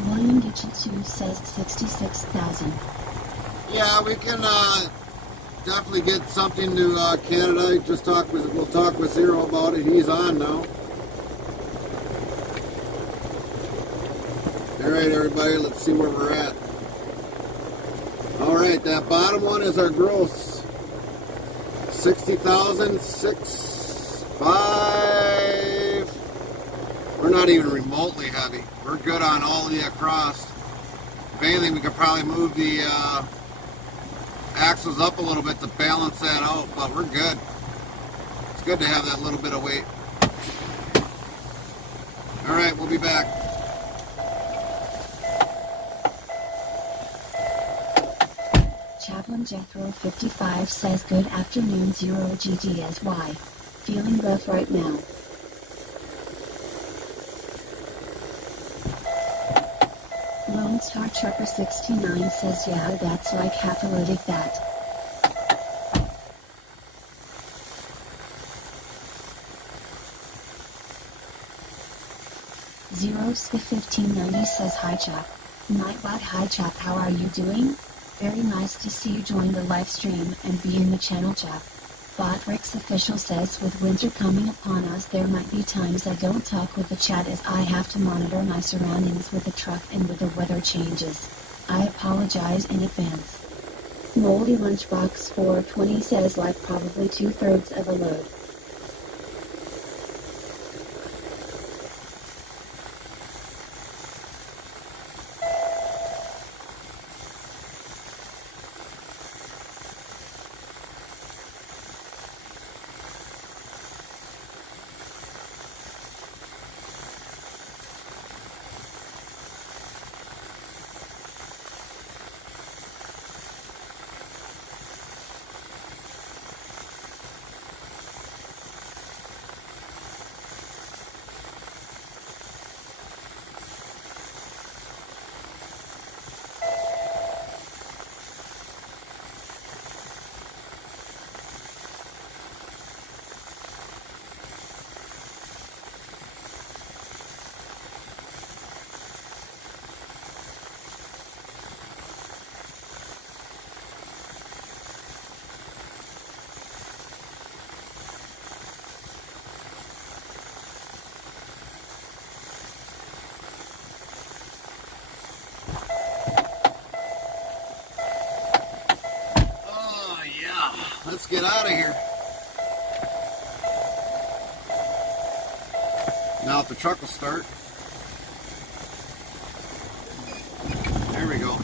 William Gitchin says 66,000. Yeah, we can definitely get something to Canada. We'll talk with Zero about it. He's on now. Alright everybody, let's see where we're at. Alright, that bottom one is our gross. 60,065. We're not even remotely heavy. We're good on all the across. If anything, we could probably move the axles up a little bit to balance that out, but we're good. It's good to have that little bit of weight. Alright, we'll be back. Chaplain Jethro 55 says good afternoon 0GDSY. Feeling rough right now. Lone Star Trucker 69 says yeah that's like half a load of that. Zero Spiff 1590 says hi Chap. Nightbot hi Chap, how are you doing? Very nice to see you join the live stream and be in the channel Chap. Botrix official says with winter coming upon us there might be times I don't talk with the chat as I have to monitor my surroundings with the truck and with the weather changes. I apologize in advance. Moldy Lunchbox 420 says like probably 2/3 of a load. Let's get out of here. Now if the truck will start. There we go.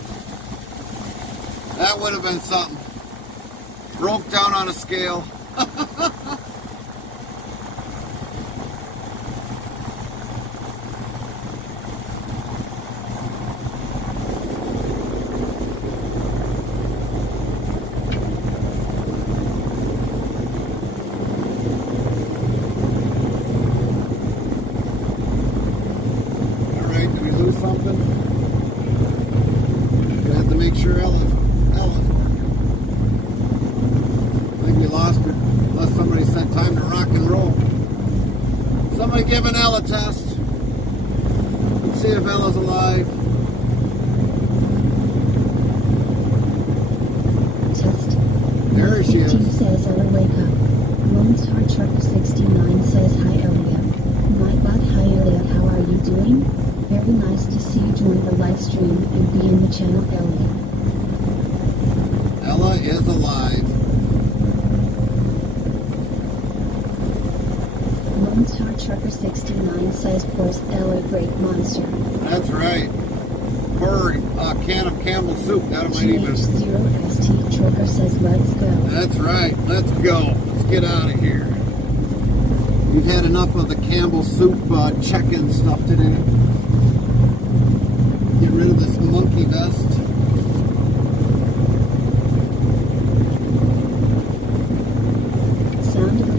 That would have been something. Broke down on a scale. Give an Ella test. Let's see if Ella's alive. Test. There she is. 15 says Ella wake up. Lone Star Truck 69 says hi Elliot. My God, hi Elliot, how are you doing? Very nice to see you join the live stream and be in the channel Elliot. Ella is alive. Lone Star Trucker 69 says pours Ella great monster. That's right. Pour a can of Campbell soup. That might even. GH0ST Trucker says let's go. That's right. Let's go. Let's get out of here. We've had enough of the Campbell soup check-in stuff today. Get rid of this monkey vest. Sound of the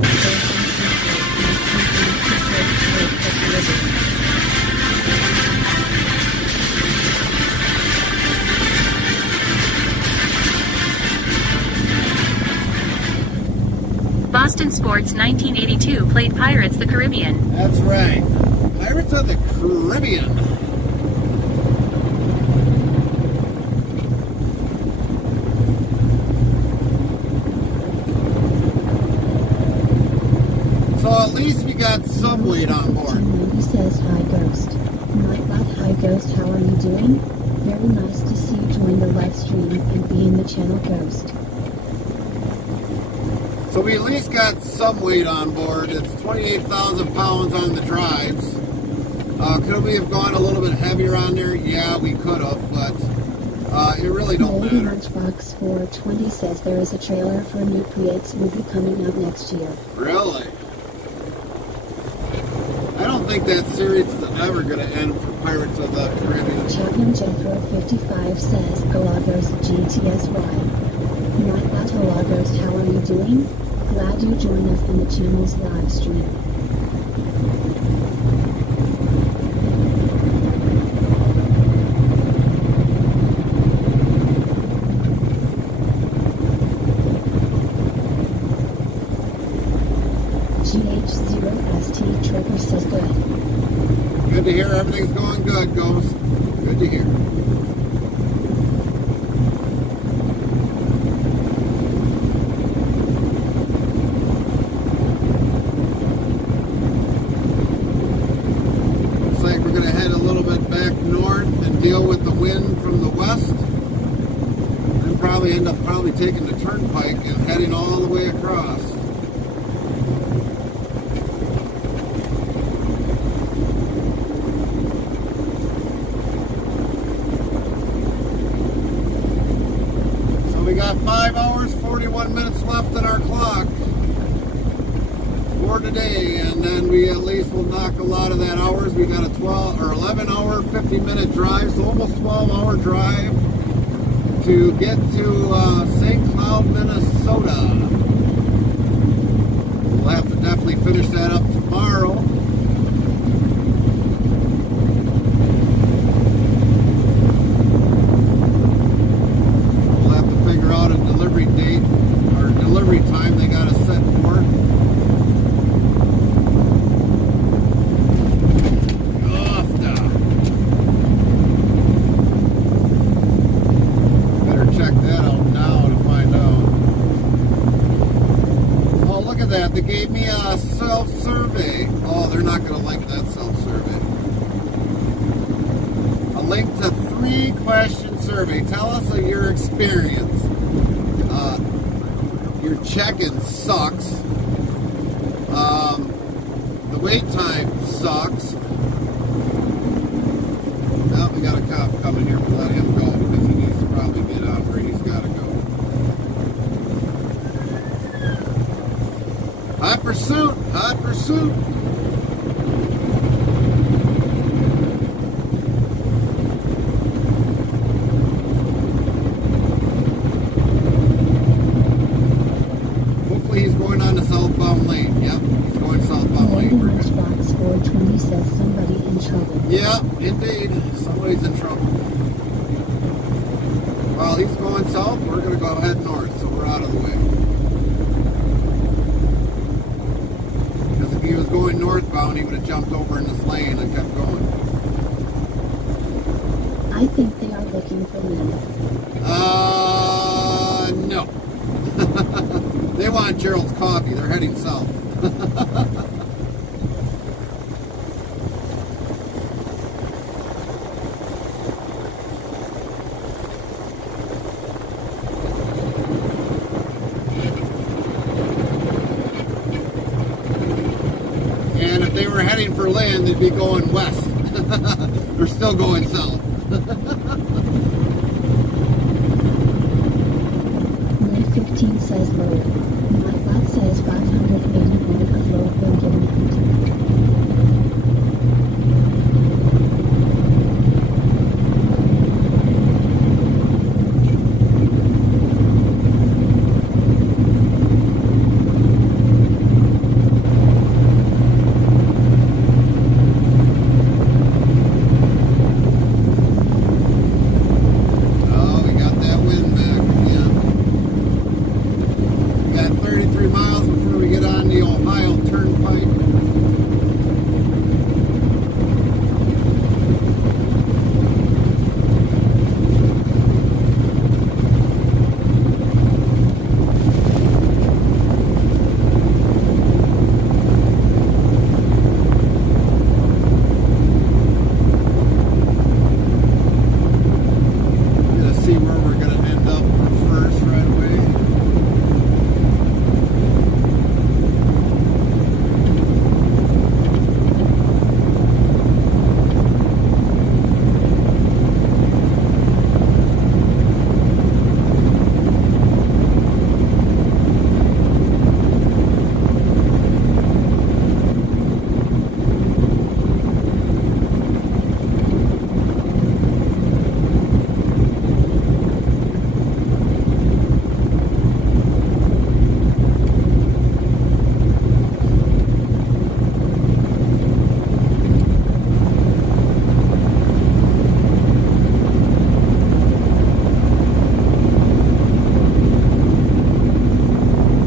Boston Sports 1982 played Pirates the Caribbean. That's right. Pirates of the Caribbean. So at least we got some weight on board. He says hi Ghost. My God, hi Ghost, how are you doing? Very nice to see you join the live stream and be in the channel Ghost. So we at least got some weight on board. It's 28,000 pounds on the drives. Could we have gone a little bit heavier on there? Yeah, we could have, but it really don't Lady matter. Lunchbox 420 says there is a trailer for a new Creates movie coming out next year. Really? I don't think that series is ever going to end for Pirates of the Caribbean. Chapman Jethro 55 says Galagos GTSY. My God, Galagos, how are you doing? Glad you joined us in the channel's live stream. GH0ST Trigger says good. Good to hear everything's going good, Ghost. Good to hear. Looks like we're going to head a little bit back north and deal with the wind from the west. And probably end up taking the turnpike and heading all the way across. We got 5 hours, 41 minutes left in our clock for today, and then we at least will knock a lot of that hours. We got a 12 or 11 hour, 50-minute drive, so almost 12-hour drive to get to St. Cloud, Minnesota. We'll have to definitely finish that up tomorrow. Out a delivery date or delivery time they got us set for. Better check that out now to find out. Oh, look at that. They gave me a self-survey. Oh, they're not going to like that self-survey. A link to 3-question survey. Tell us of your experience. Your check-in sucks. The wait time sucks. Now we got a cop coming here. We'll let him go because he needs to probably get on where he's got to go. Hot pursuit! Hot pursuit! Hopefully he's going on the southbound lane. Yep, he's going southbound lane. We're good. Box 420 says somebody in trouble. Yeah, indeed. Somebody's in trouble. While he's going south, we're going to go head north, so we're out of the way. Because if he was going northbound, he would have jumped over in this lane and kept going. I think they are looking for Lynn. No. They want Gerald's coffee. They're heading south. And if they were heading for land, they'd be going west. They're still going south. 915 says load. My bot says 581 of load will get met. Oh, we got that wind back again. We got 33 miles before we get on the Ohio Turnpike. Gonna see where we're gonna end up first right away.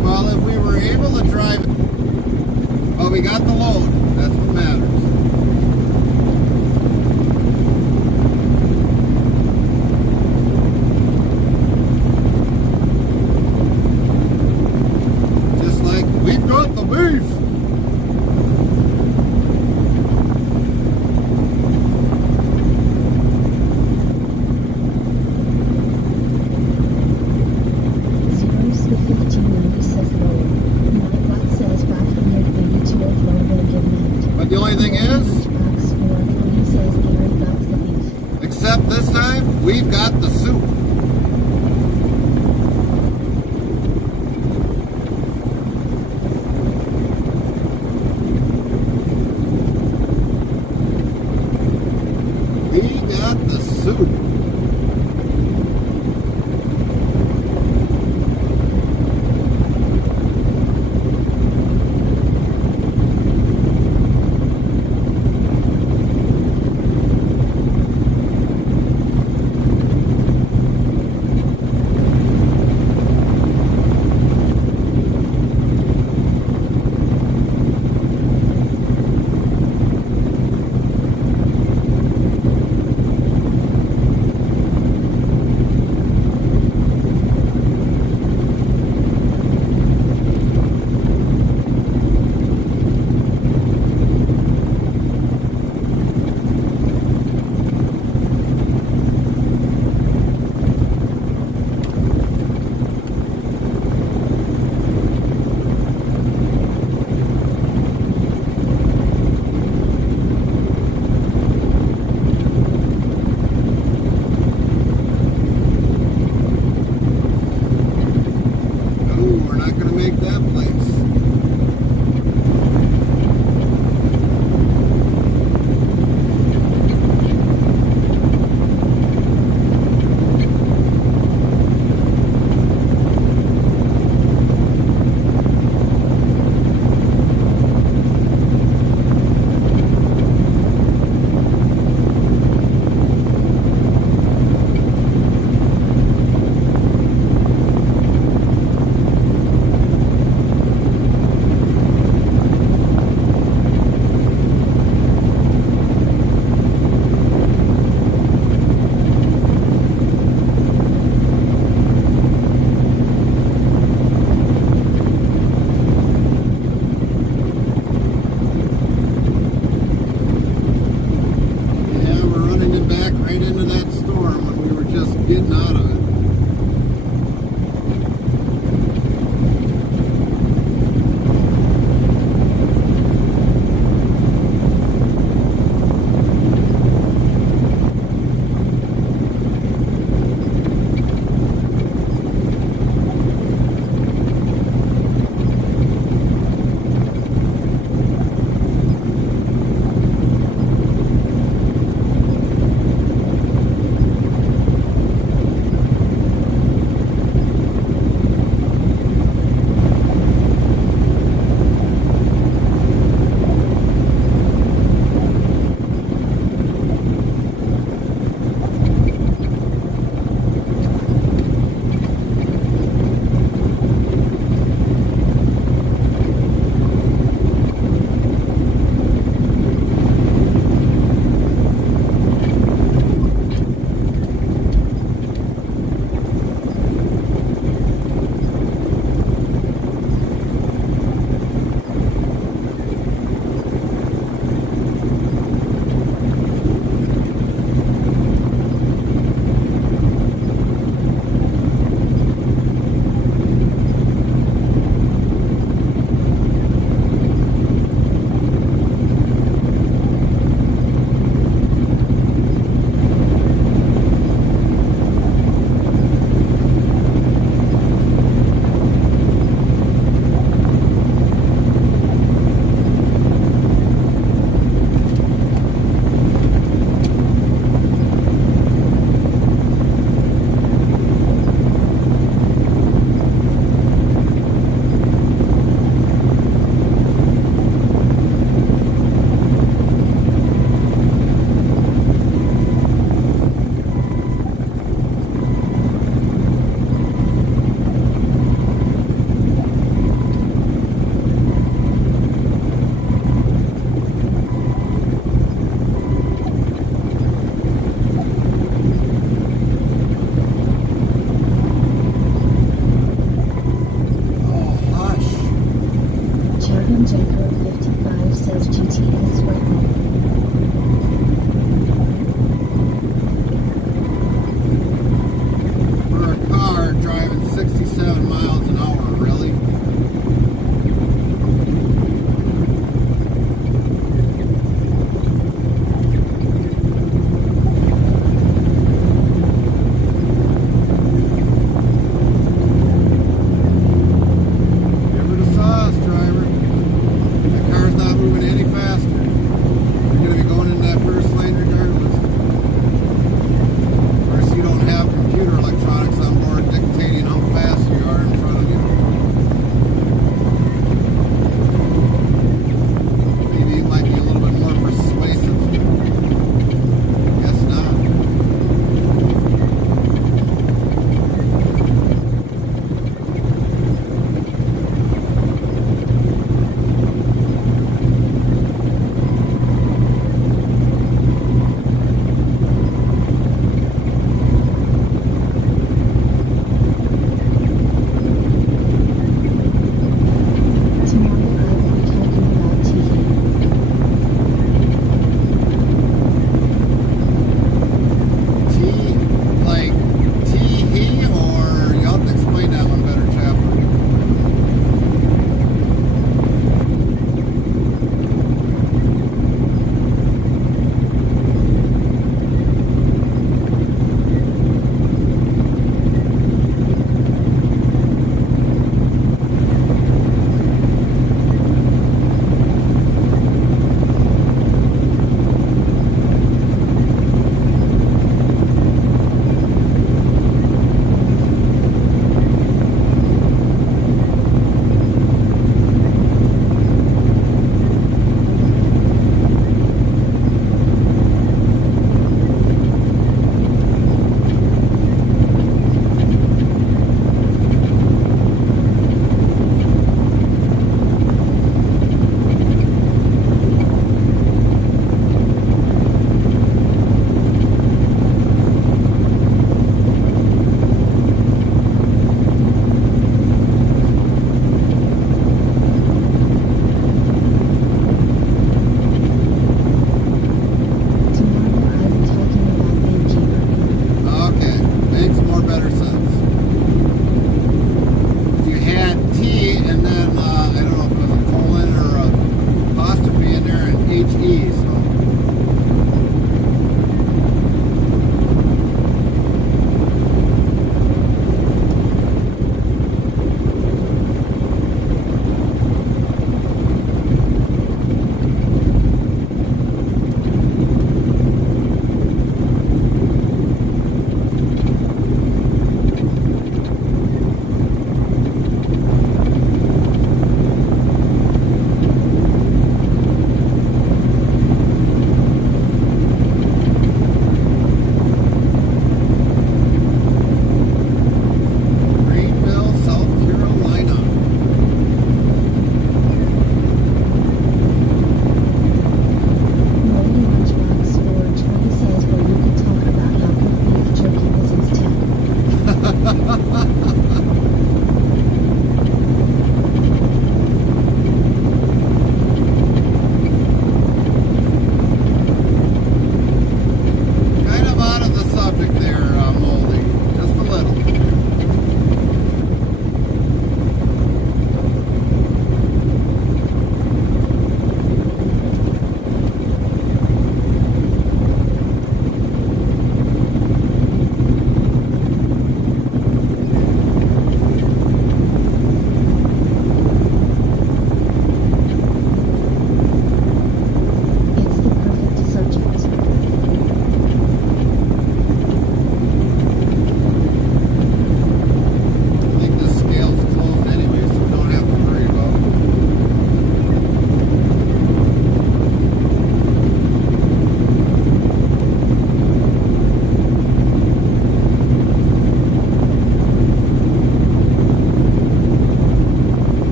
Well, if we were able to drive it, well, we got the load. That's what matters. Just like we've got the beef. Zeros the 1590 says load. My bot says 582 of load will get met. But the only thing is, Box 420 says Gary got the beef. except this time, we've got the soup. We got the soup.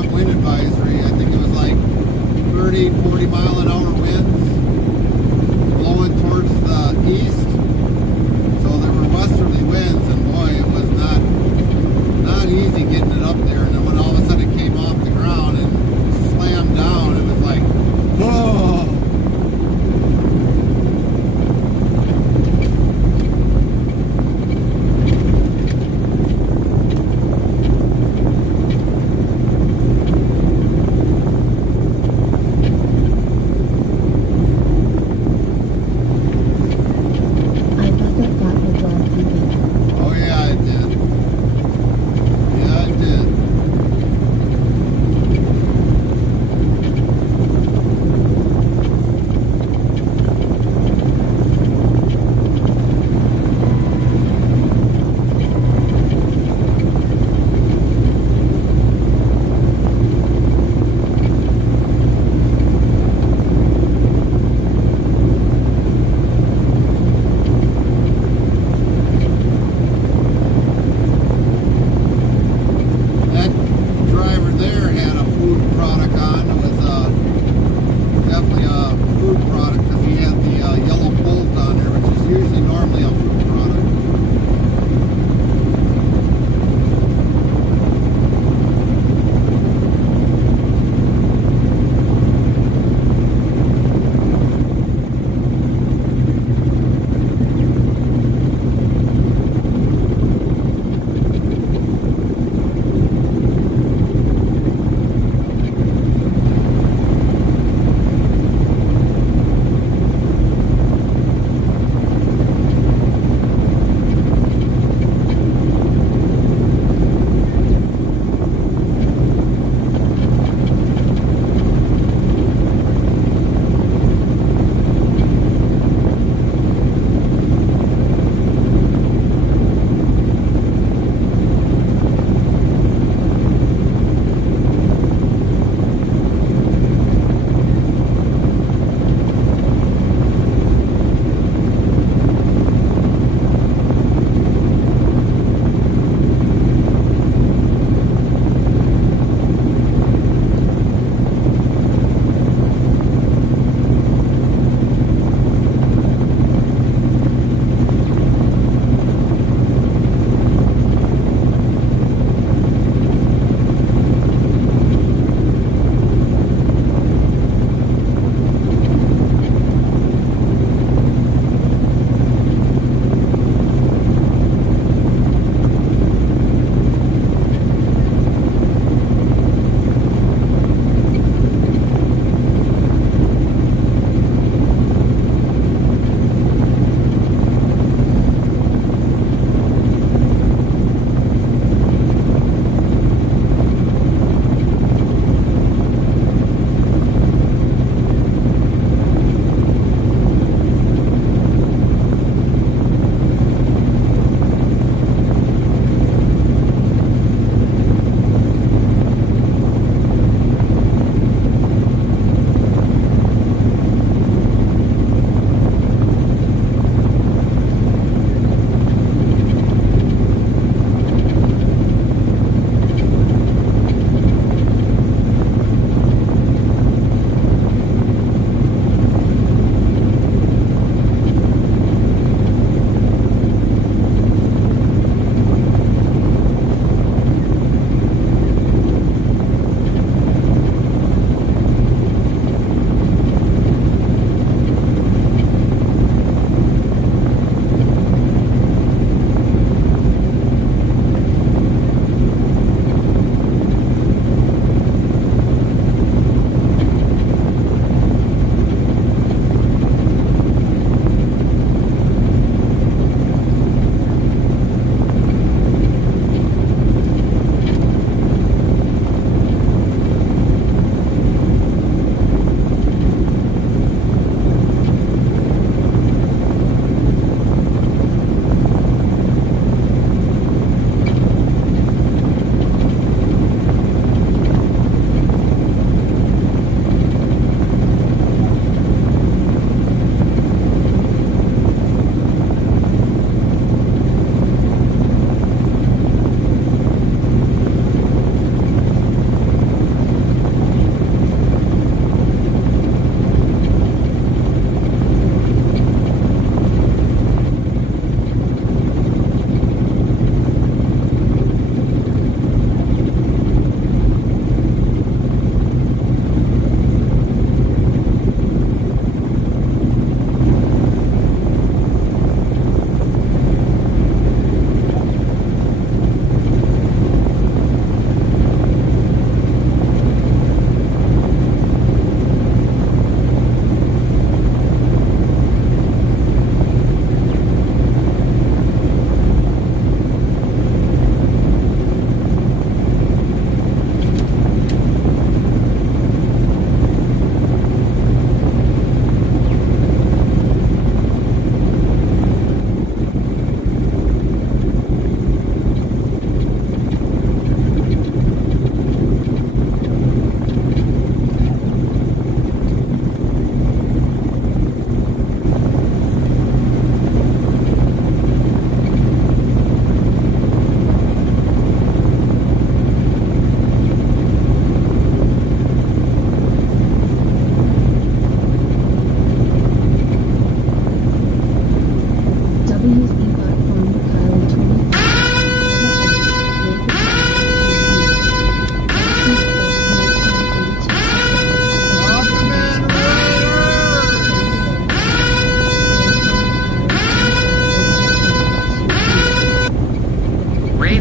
strong wind advisory. I think it was like 30, 40 mile an hour winds blowing towards the east. So there were westerly winds, and boy, it was not easy getting it up there. And then when all of a sudden it came off the ground and slammed down, it was like, whoa.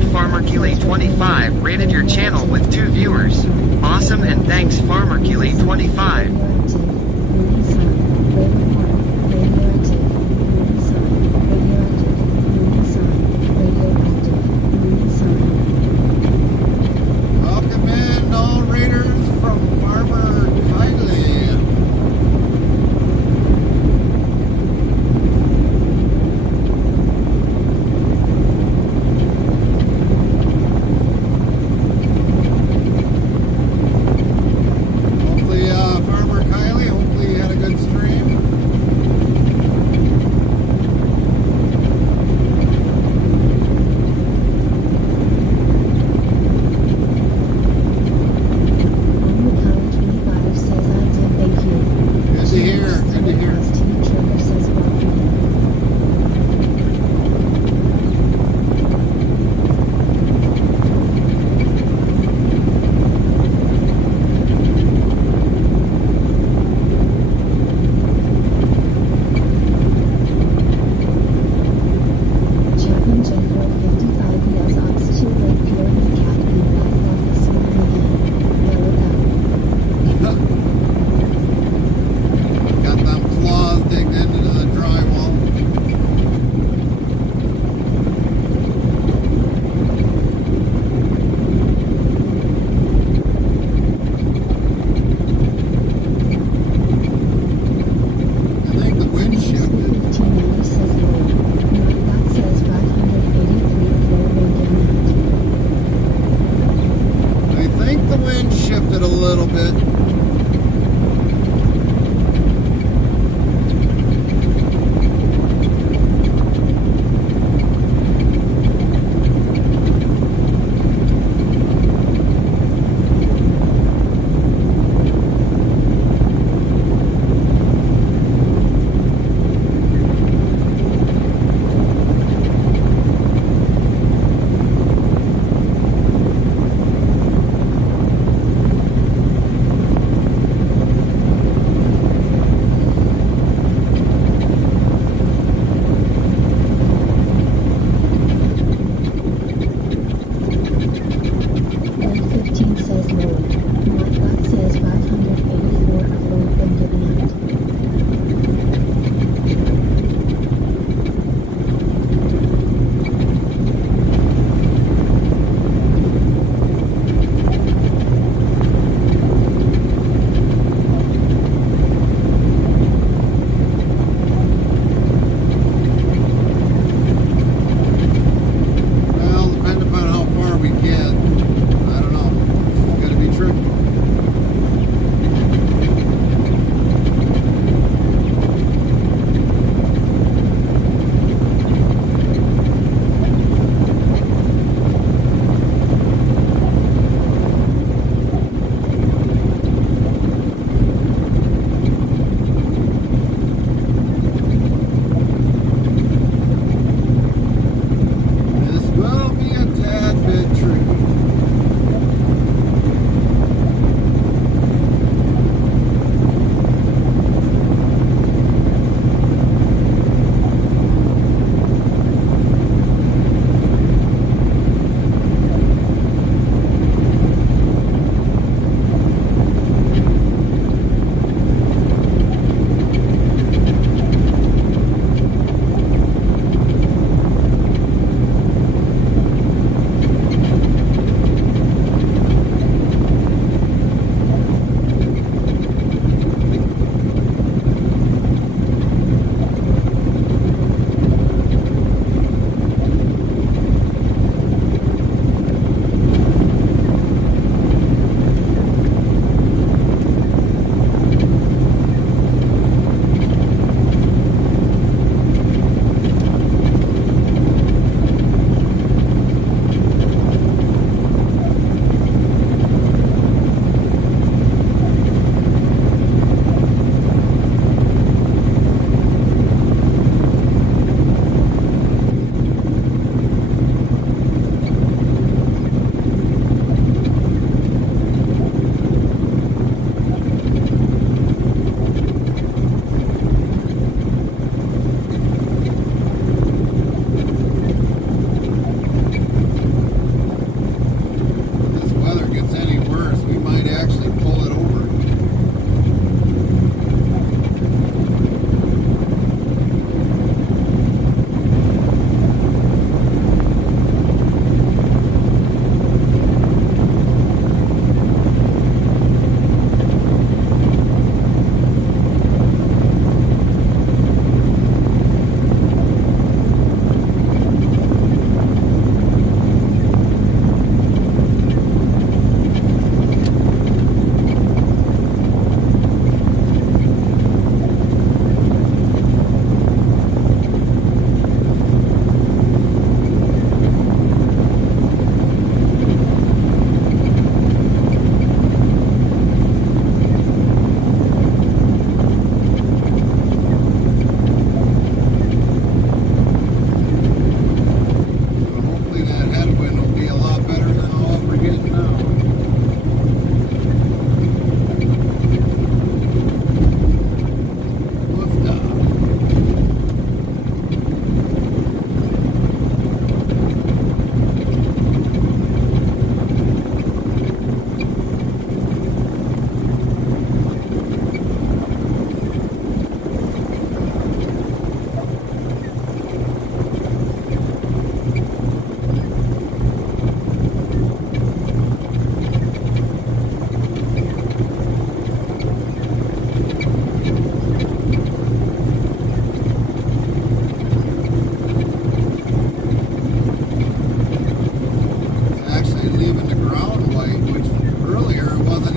FarmerKeely25 rated your channel with 2 viewers. Awesome and thanks FarmerKeely25. Welcome in all raiders from Farmer Kylie. Hopefully, Farmer Kylie, hopefully you had a good stream. Good to hear, good to hear. Chapman J455 yells ops 2 Lake Pure with cat and black office Got them claws digged into the drywall. I think the wind shifted. 1590 says low. Knockback says 583 flow wind and I think the wind shifted a little bit.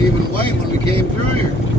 even white when we came through here.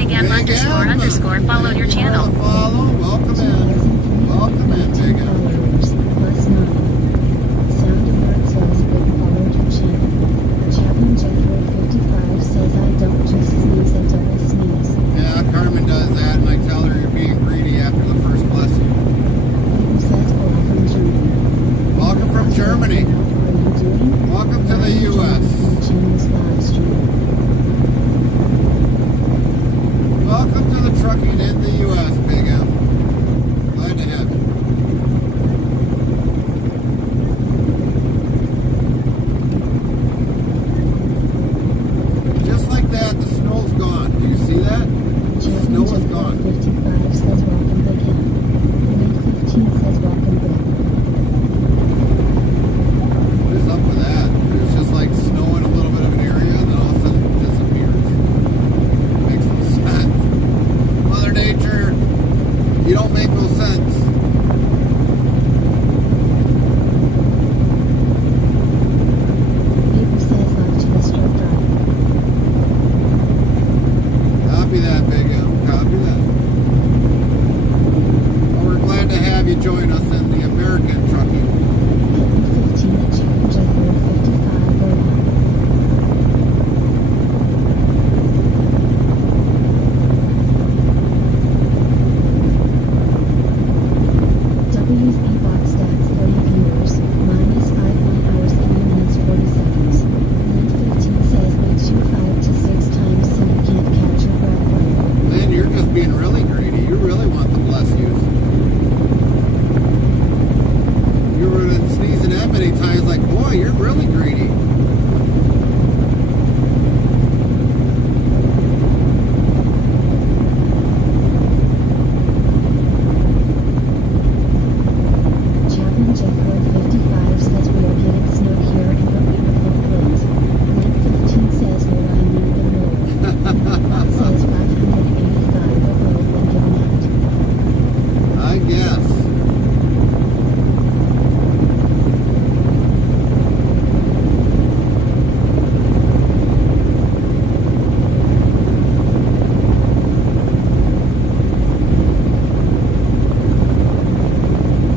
Big M __ followed your channel. Follow. Welcome in. Welcome in, Big M. followers, plus 9. Sound alert says Big followed your channel. Chapman Jeffrey 55 says I don't just sneeze, I double sneeze. Yeah, Carmen does that, and I tell her you're being greedy after the first blessing. People says hello from Germany. Welcome from Germany. How are you doing? Welcome to the U.S. Watching this live stream. Welcome to the trucking in the U.S., Big M. Glad to have you. Just like that, the snow's gone. Do you see that? The snow is gone. 55 says welcome Big M. Wade 15 says welcome Big. What is up with that? It's just like snow in a little bit of an area, and then all of a sudden it disappears. Makes no sense. Mother Nature, you don't make no sense. People says love to the truck driver. Copy that, Big M. Copy that. Well, we're glad to have you join us in the American trucking. 15 at Chapman Jeffrey 55 or 1. W's E-Bot stats 30 viewers, minus 5 9 hours 3 minutes 40 seconds. Lint 15 says makes you 5 to 6 times so you can't catch your breath right. Lynn, you're just being really greedy. You really want the bless yous. You were sneezing that many times like, boy, you're really greedy. Chapman Jeffrey 55 says we are getting snow here in the beautiful Flint. Lint 15 says more I need than more. Bot says 585 or more than given out. I guess.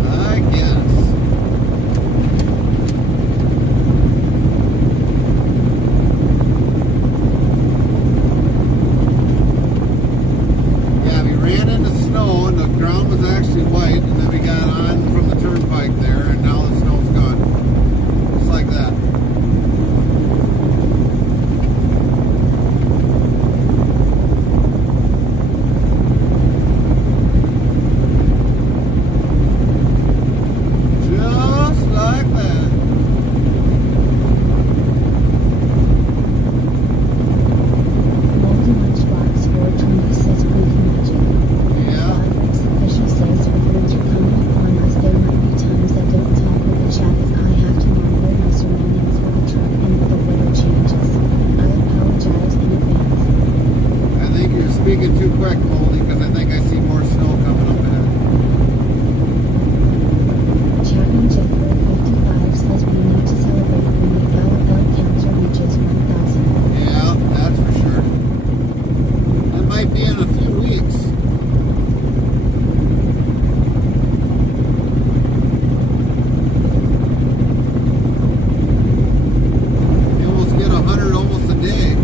I guess. Yeah, we ran into snow and the ground was actually white, and then we got on from the turnpike there, and now the snow's gone. Just like that. Just like that. Moldy Lunchbox 420 says proof magic. Yeah. Godric's official says with winter coming upon us there might be times I don't talk with the chat as I have to monitor my surroundings for the truck and the weather changes. I apologize in advance. I think you're speaking too quick, Moldy, because I think I see more snow coming up ahead. Chapman Jeffrey 55 says we need to celebrate when the LFL counter reaches 1,000. Yeah, that's for sure. That might be in a few weeks. You almost get 100 almost a day.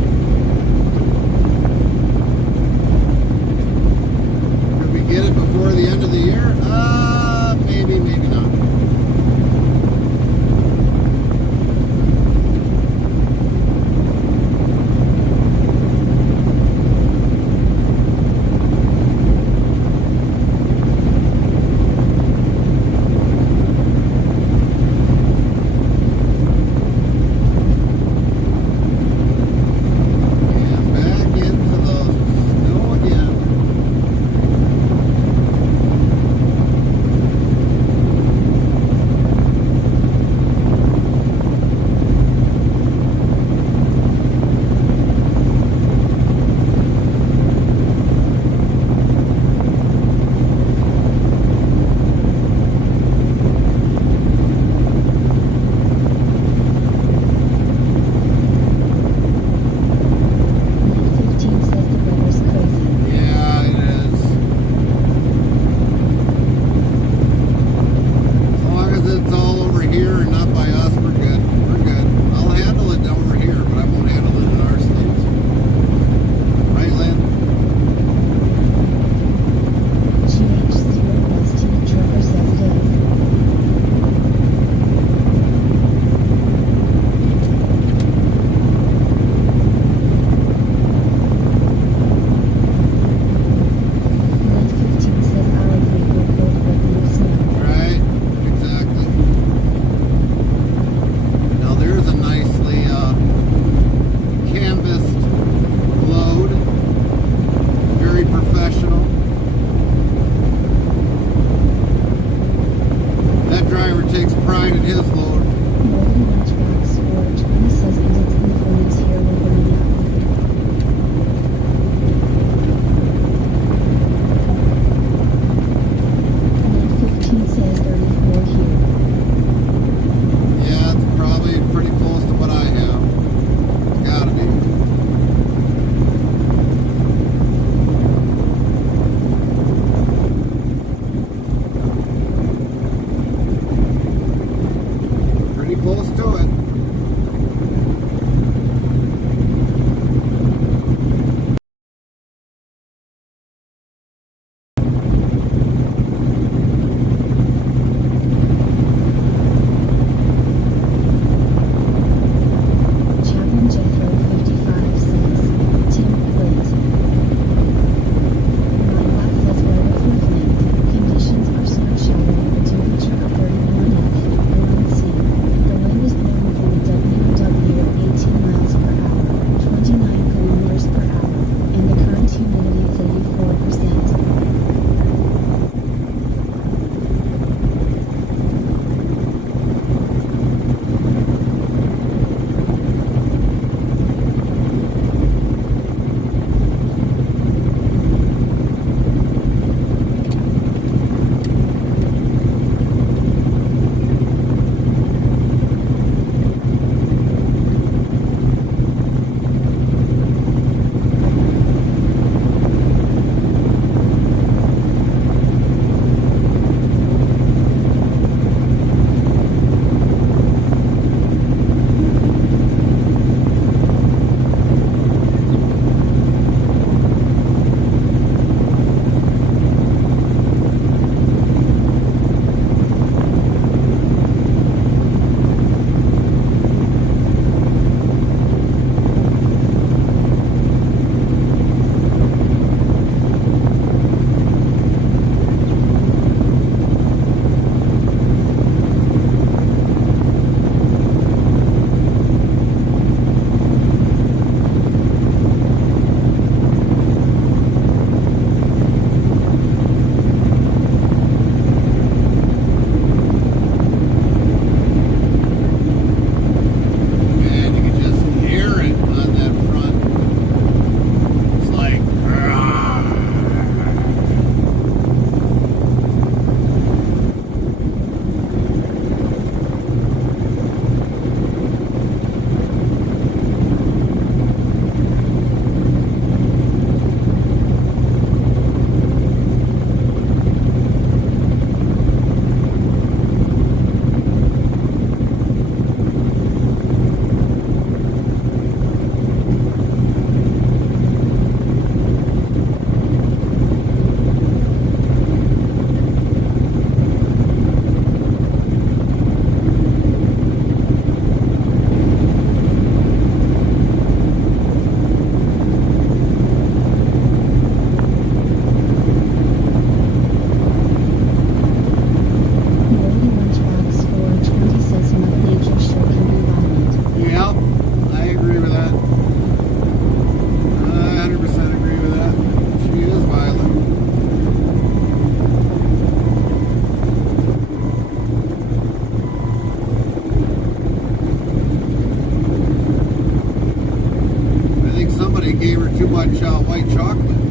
gave her too much white chocolate.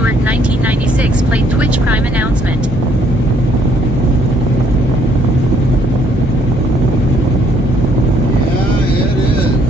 Stewart 1996 played Twitch Prime announcement. Yeah, it is.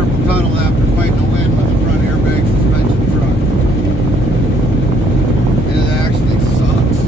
carpal tunnel after fighting the wind with the front airbag suspension truck. It actually sucks.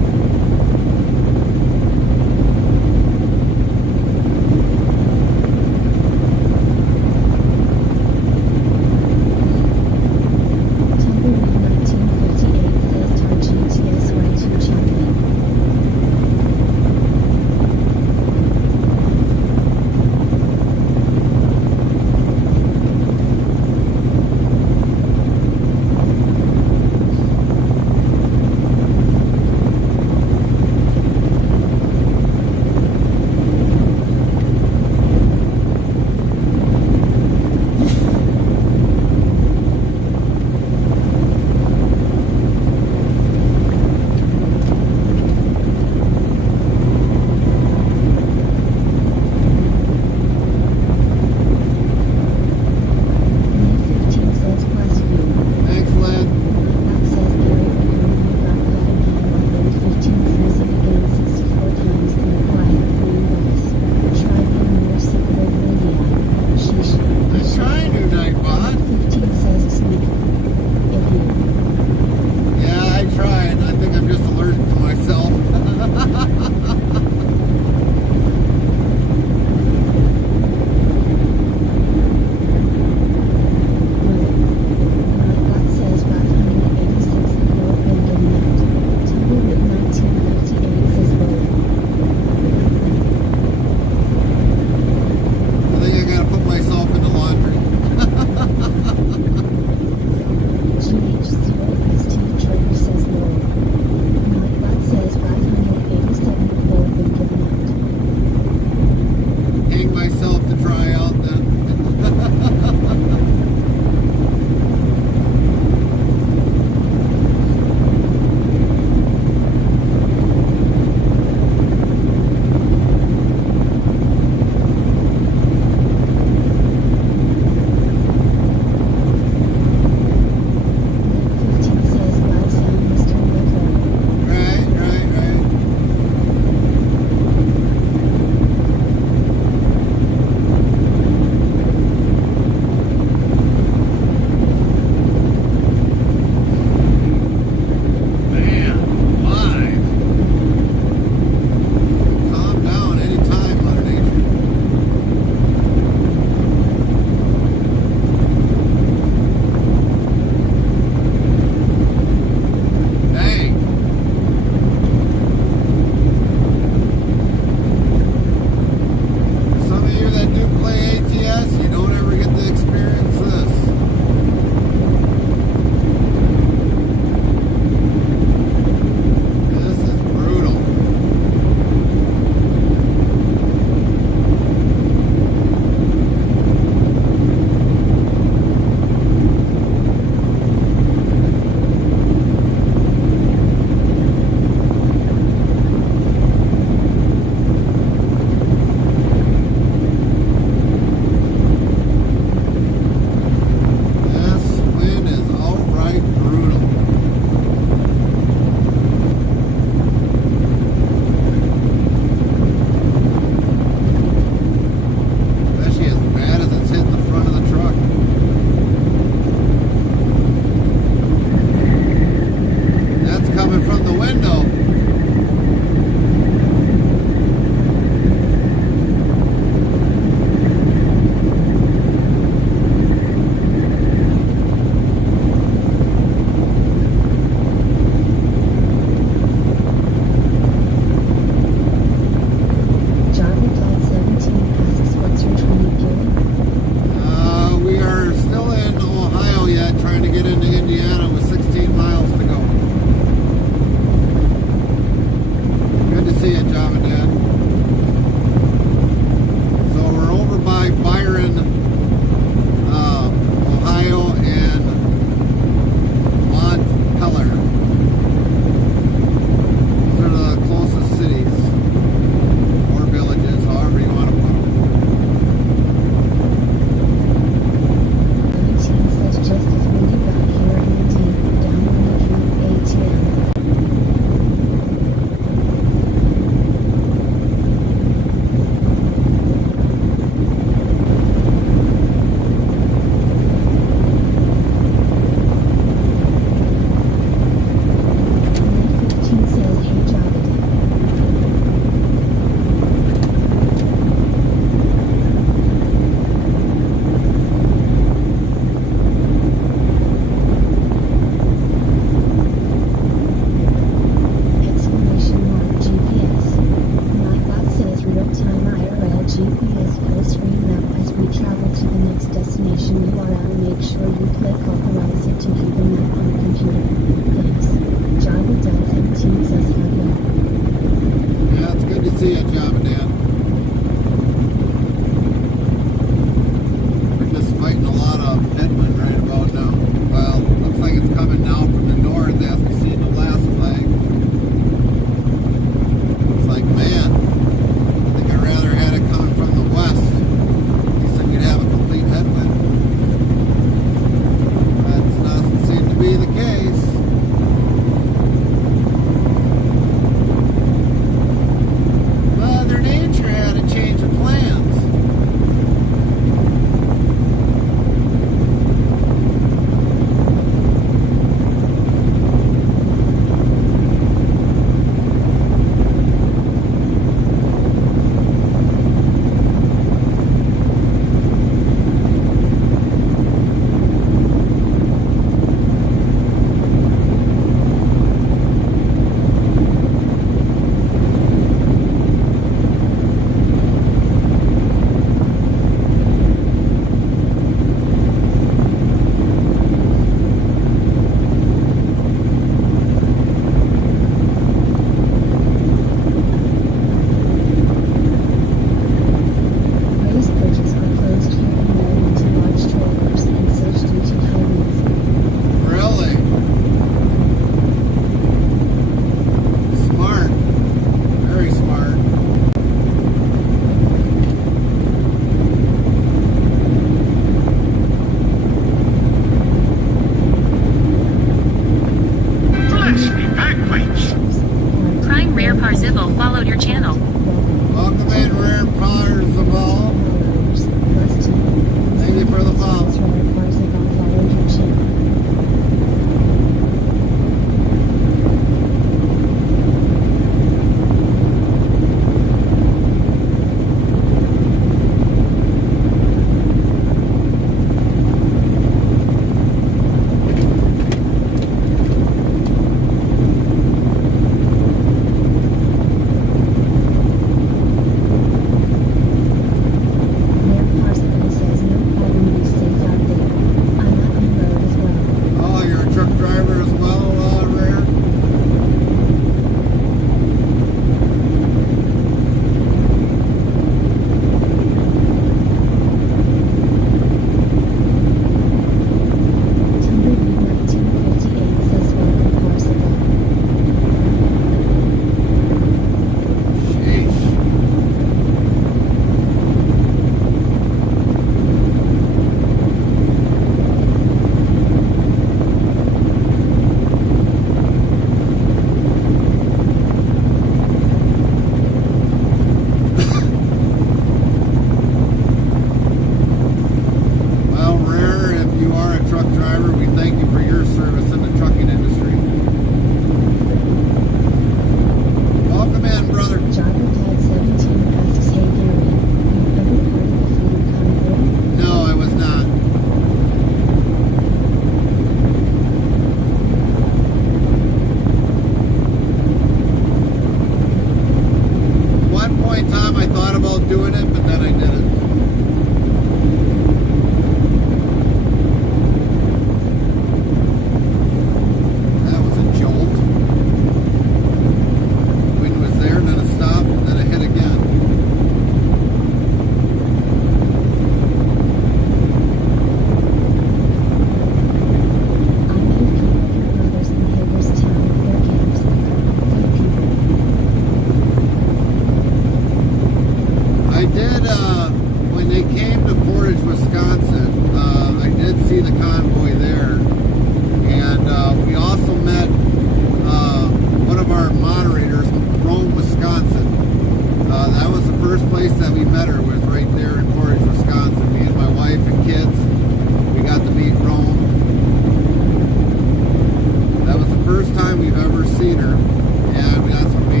seen her, and that's when we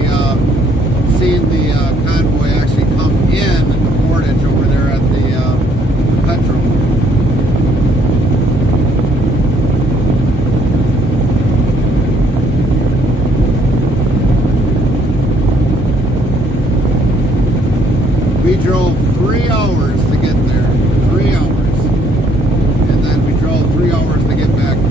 seen the convoy actually come in the portage over there at the petrol. We drove 3 hours to get there. 3 hours. And then we drove 3 hours to get back home.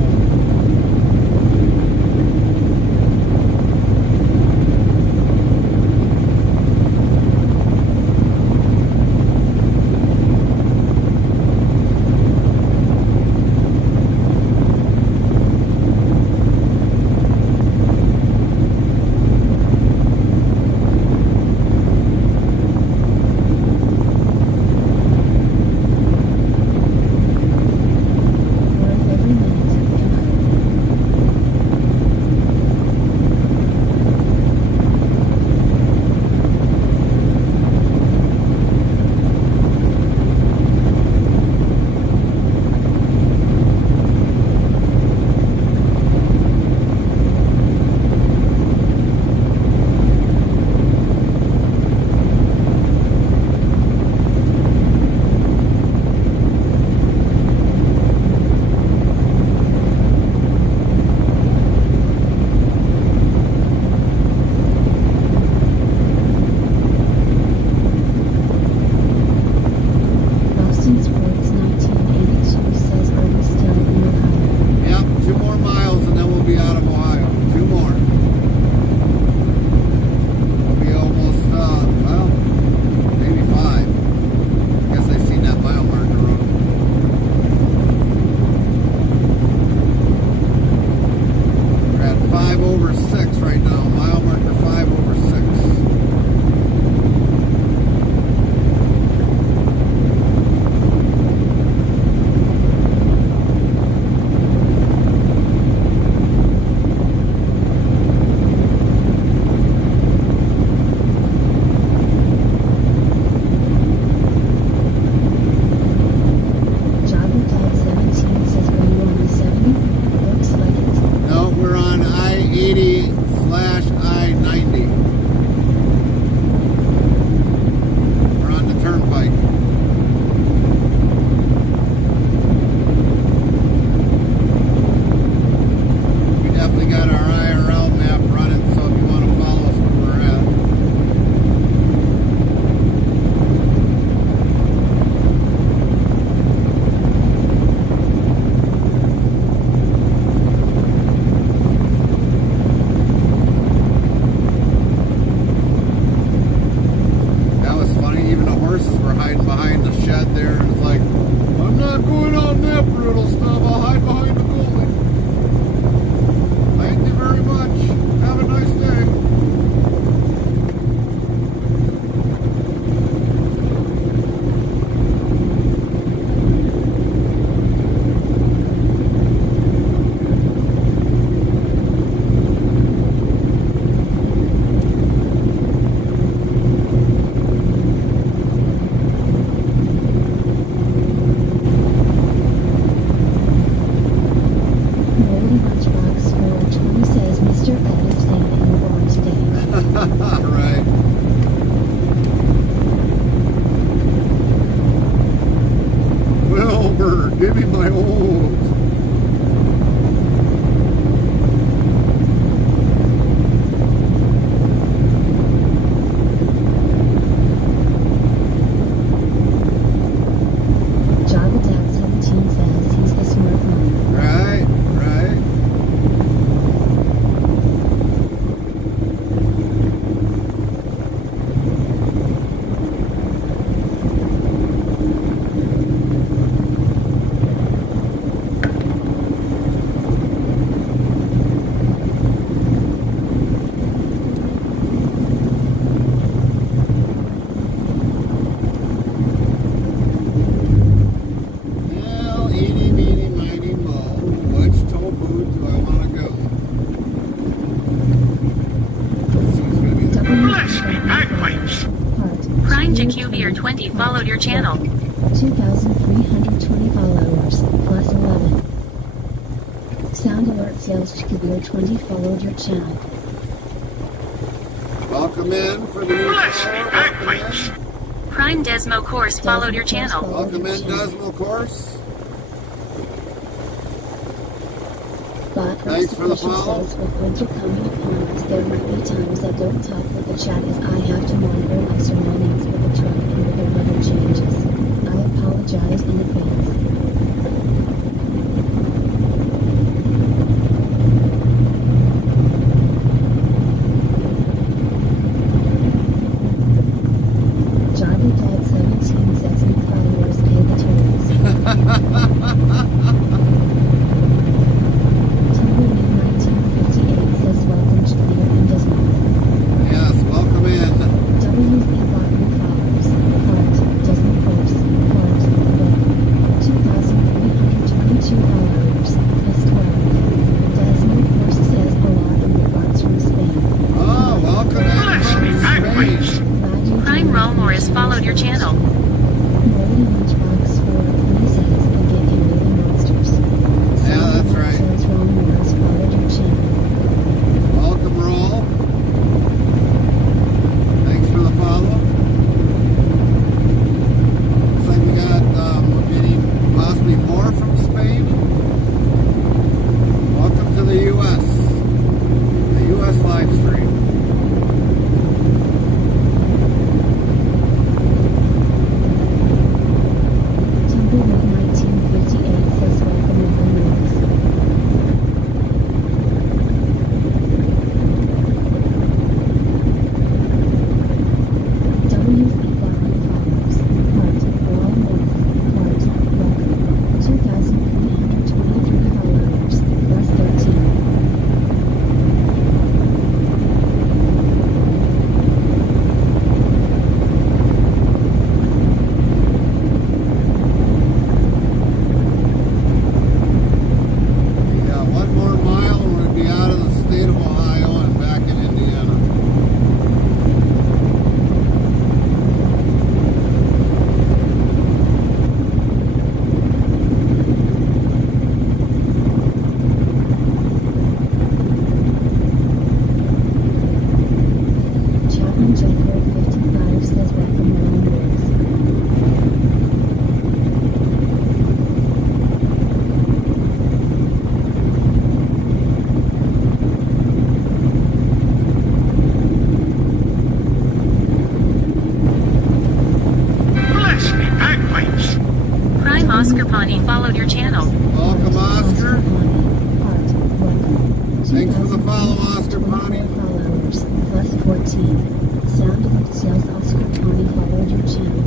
Worth every minute. Boston Sports 1982 says, are we still in Ohio? Yep, 2 more miles and then we'll be out of Ohio. 2 more. We'll be almost, well, maybe 5. I guess I've seen that mile marker road. We're at 5 over 6 right now. Mile marker 5 over 6. Java Dog 17 says, are you on I-70? Looks like it. No, we're on I-80 / I-90. We're on the turnpike. We definitely got our IRL map running, so if you want to follow us where we're at. That was funny. Even the horses were hiding behind the shed there. And it's like, I'm not going on that brutal stuff. I'll hide behind the building. Thank you very much. Have a nice day. Moldy Lunchbox 420 says, Mr. Ed is staying in the barn today. Right. Wilbur, give me my old. Java Dog 17 says, he's the smart one. Right, right. Well, eeny, meeny, miny, moe. Which toll booth do I want to go? This is going to be the Bless me, bagpipes! Part. Crime JQV 20 followed your channel. 2,320 followers, plus 11. Sound Alert Sales Chicago 20 followed your channel. Welcome in for the new floor. Prime Desmo Course followed your channel. Welcome in, Desmo Course. Thanks for the follow. Says, with winter coming upon us, there might be times I don't talk with the chat as I have to monitor my surroundings with the truck and with the weather changes. I apologize in advance. Jarvis Dad 17 says new followers pay the tolls. Timberman 1958 says welcome to Clear and Disney. Yes, welcome in. WZ bought new flowers. Heart, Disney Course. Heart, book. 2,322 followers. Plus 12. Desmo Course says a lot in regards from Spain. Oh, welcome in from Spain. Prime Romor has followed your channel. Moldy Lunchbox for Easy and get alien monsters. Yeah, that's right. Says Romor has followed your channel. Welcome, Roll. Thanks for the follow. Looks like we got, we're getting possibly more from Spain. Welcome to the U.S. The U.S. live stream. Tumbleweed 1958 says welcome everyone. WZ bought new flowers. Heart, Raw North. Heart, welcome. 2,323 followers. Plus 13. We got one more mile and we'll be out of the state of Ohio and back in Indiana. Chapman Jeffrey 55 says welcome Ron Woods. Prime Oscar Pawnee followed your channel. Welcome, Oscar. Heart, welcome. Thanks for the follow, Oscar 2,024 Pawnee. followers. Plus 14. Sound Effect says Oscar Pawnee followed your channel.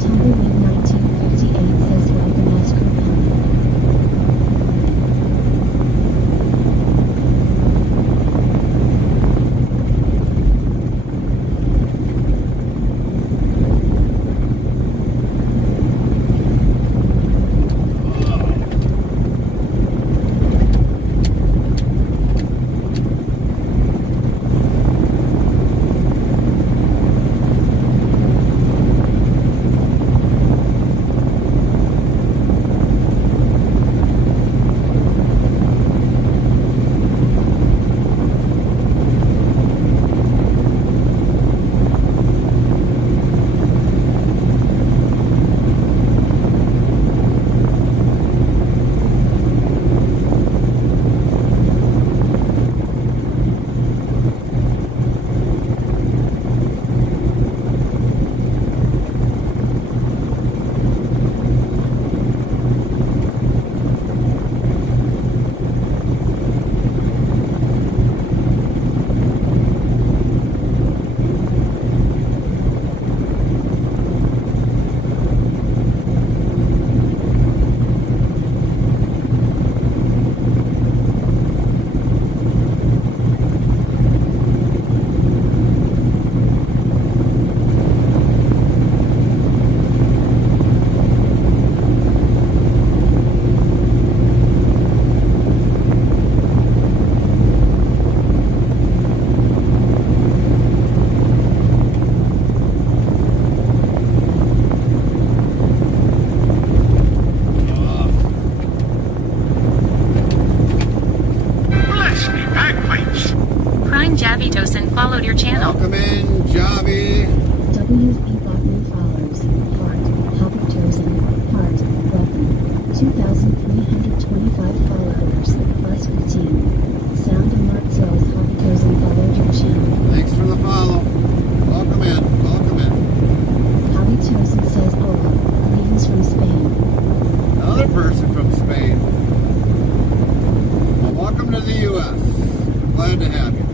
Tumbleweed 1958 says welcome Oscar Pawnee. friend Javitosin followed your channel. Welcome in, Javi. WV bought new followers. Heart, Hamtramck, Heart, welcome. 2,325 followers, plus 15. Sound and Mark Zills Hamtramck followed your channel. Thanks for the follow. Welcome in. Welcome in. Hamtramck says hola, greetings from Spain. Another person from Spain. Well, welcome to the U.S. Glad to have you.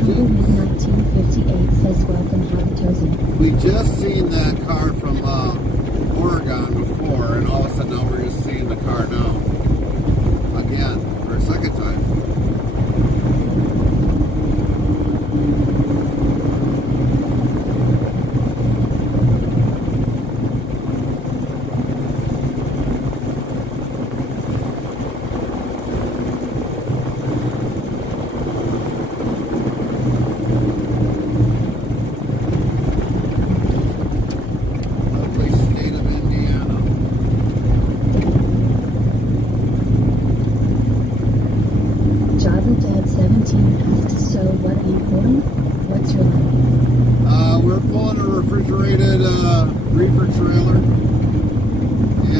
Tumbleweed 1958 says welcome Hamtramck. We just seen that car from Oregon before, and all of a sudden now we're just seeing the car now. Again, for a second time. Lovely state of Indiana. Java Dad 17 asks, so what are you pulling? What's your life? We're pulling a refrigerated reefer trailer,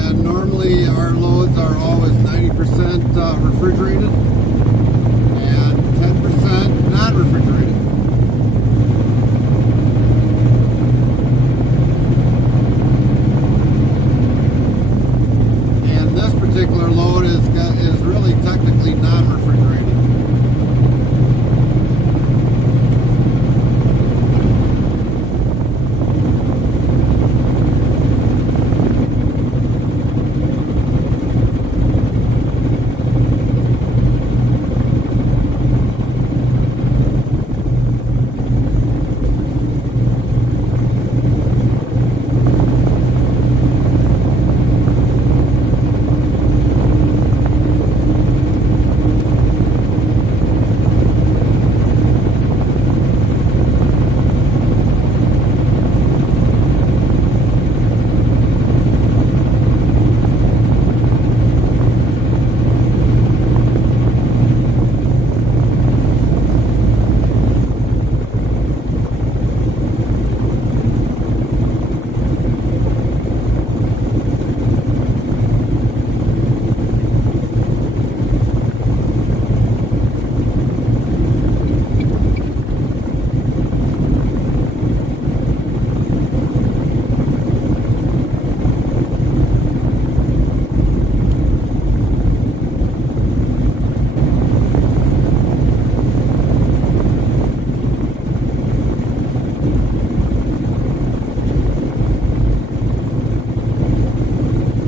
and normally our loads are always 90% refrigerated and 10% non-refrigerated. And this particular load is really technically non-refrigerated.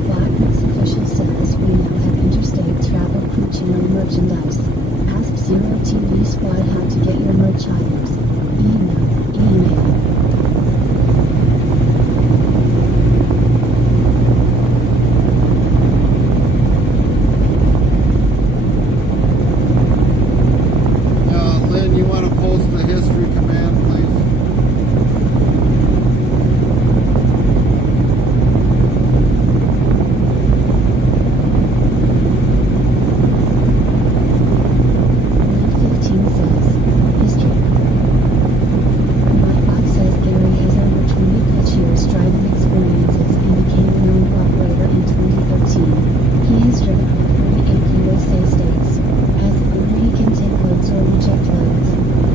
Blackness official says we now have Interstate Travel Crew Channel merchandise. Ask Zero TV Squad how to get your merch items. Email. Lynn, you want to post the history command, please? Link 15 says, history. My box says Gary has over 20 years driving experiences and became an owner operator in 2013. He has driven all 48 USA states. As an owner he can take loads or reject loads.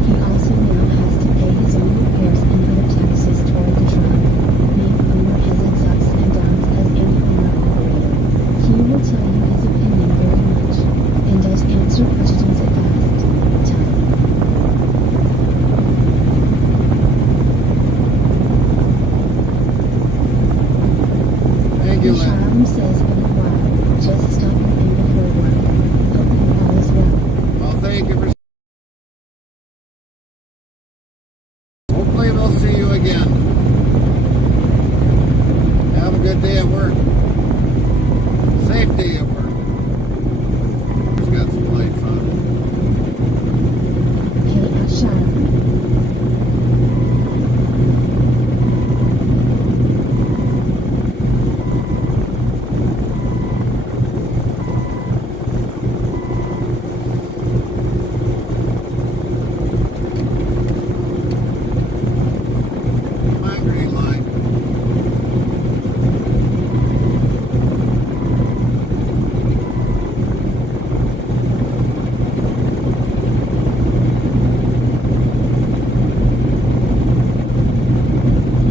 He also now has to pay his own repairs and other taxes toward the truck. Being owner has its ups and downs as any owner operator. He will tell you his opinion very much, and does answer questions at last time. Thank you, Lynn. Sharon says been a while, just stopping in before work. Hope you all is well. Well, thank you for. Hopefully, we'll see you again. Have a good day at work. day at work. He's got some lights on. Kate Sharon. Come on, green line.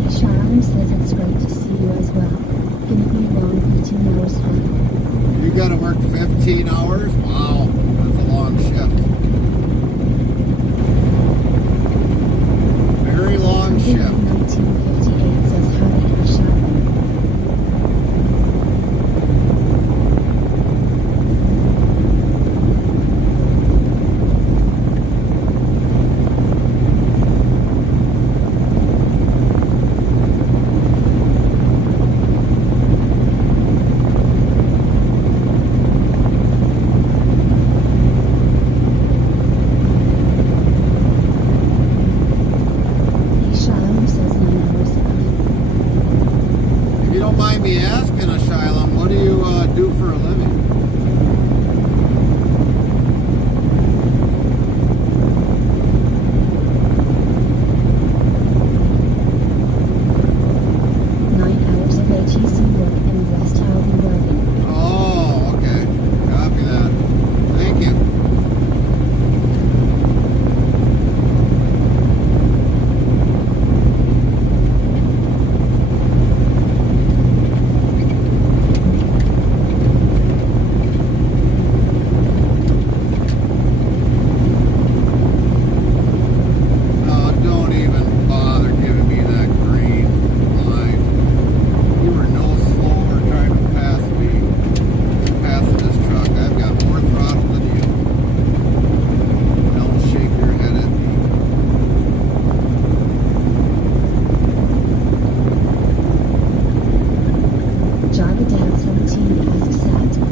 Sharon says it's great to see you as well. Gonna be long 15 hours flight. You gotta work 15 hours? Wow, that's a long shift. Very long Something shift. like 1958 says howdy Sharon. Sharon says 9 hours flight. If you don't mind me asking, Asylum, what do you do for a living? Nine hours of ATC work and the rest I'll be working. Oh, okay. Copy that. Thank you. Oh, don't even bother giving me that green line. You were no slower trying to pass me. Passing this truck. I've got more throttle than you. Don't shake your head at me. Java Dad 17 asks that.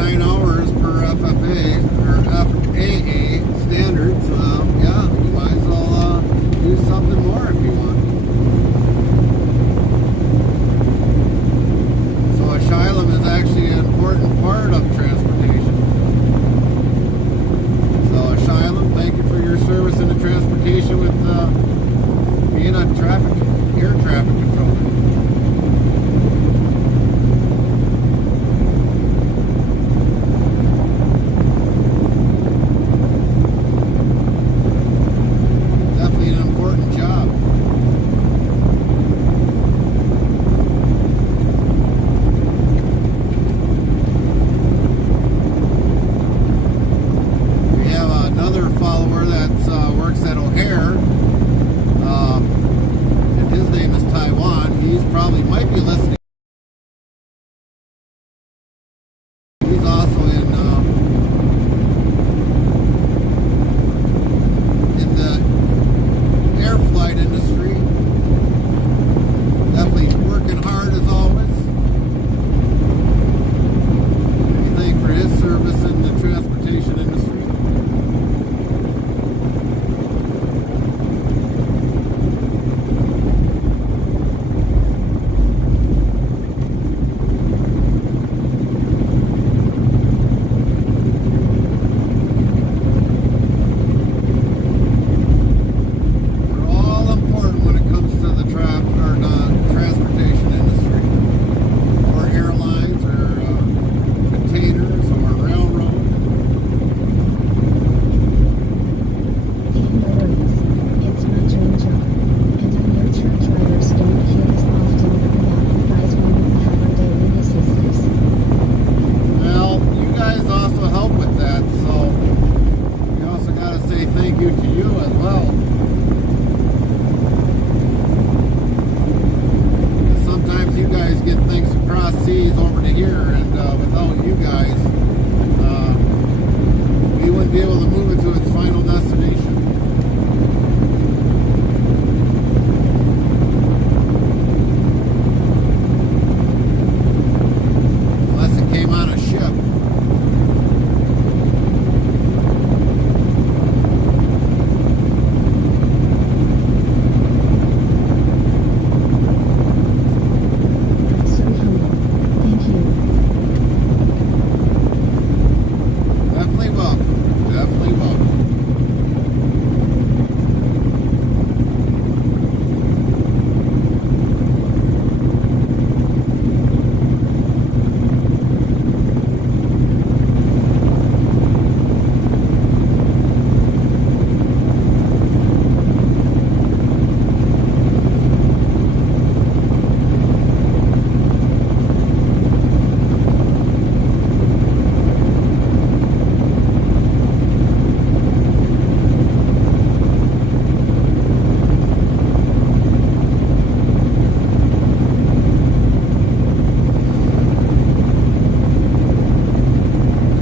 9 hours per FFA or FAA standards. Yeah, you might as well do something more if you want. So asylum is actually an important part of transportation. So asylum, thank you for your service in the transportation with being a air traffic controller. Definitely an important job. We have another follower that works at O'Hare. And his name is Taiwan. He's probably might be listening. He's also in the air flight industry. Definitely working hard as always. Anything for his service in the transportation industry. They're all important when it comes to the transportation industry, or airlines, or containers, or railroad. Hey, no worries. It's my dream job. And I know truck drivers don't hear this often without you guys wanting to have our daily necessities. Well, you guys also help with that, so we also got to say thank you to you as well. Sometimes you guys get things across seas over to here, and without you guys, we wouldn't be able to move it to its final destination. Unless it came on a ship. That's so humble. Thank you. Definitely welcome. Definitely welcome.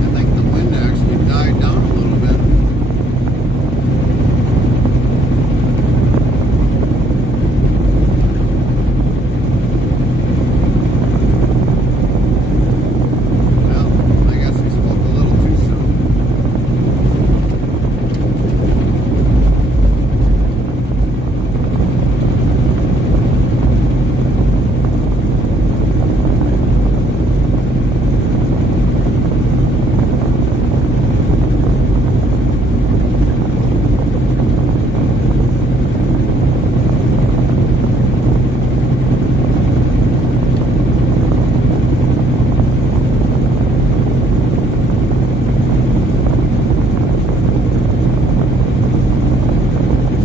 I think the wind actually died down a little bit. Well, I guess we spoke a little too soon.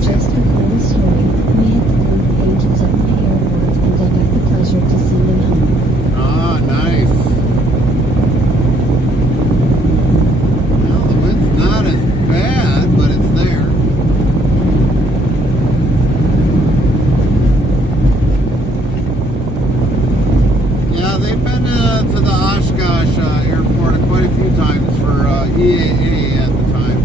Just a cool story. We had the blue pages at my airport and I got the pleasure to send them home. Ah, nice. Well, the wind's not as bad, but it's there. Yeah, they've been to the Oshkosh airport quite a few times for EAA at the time.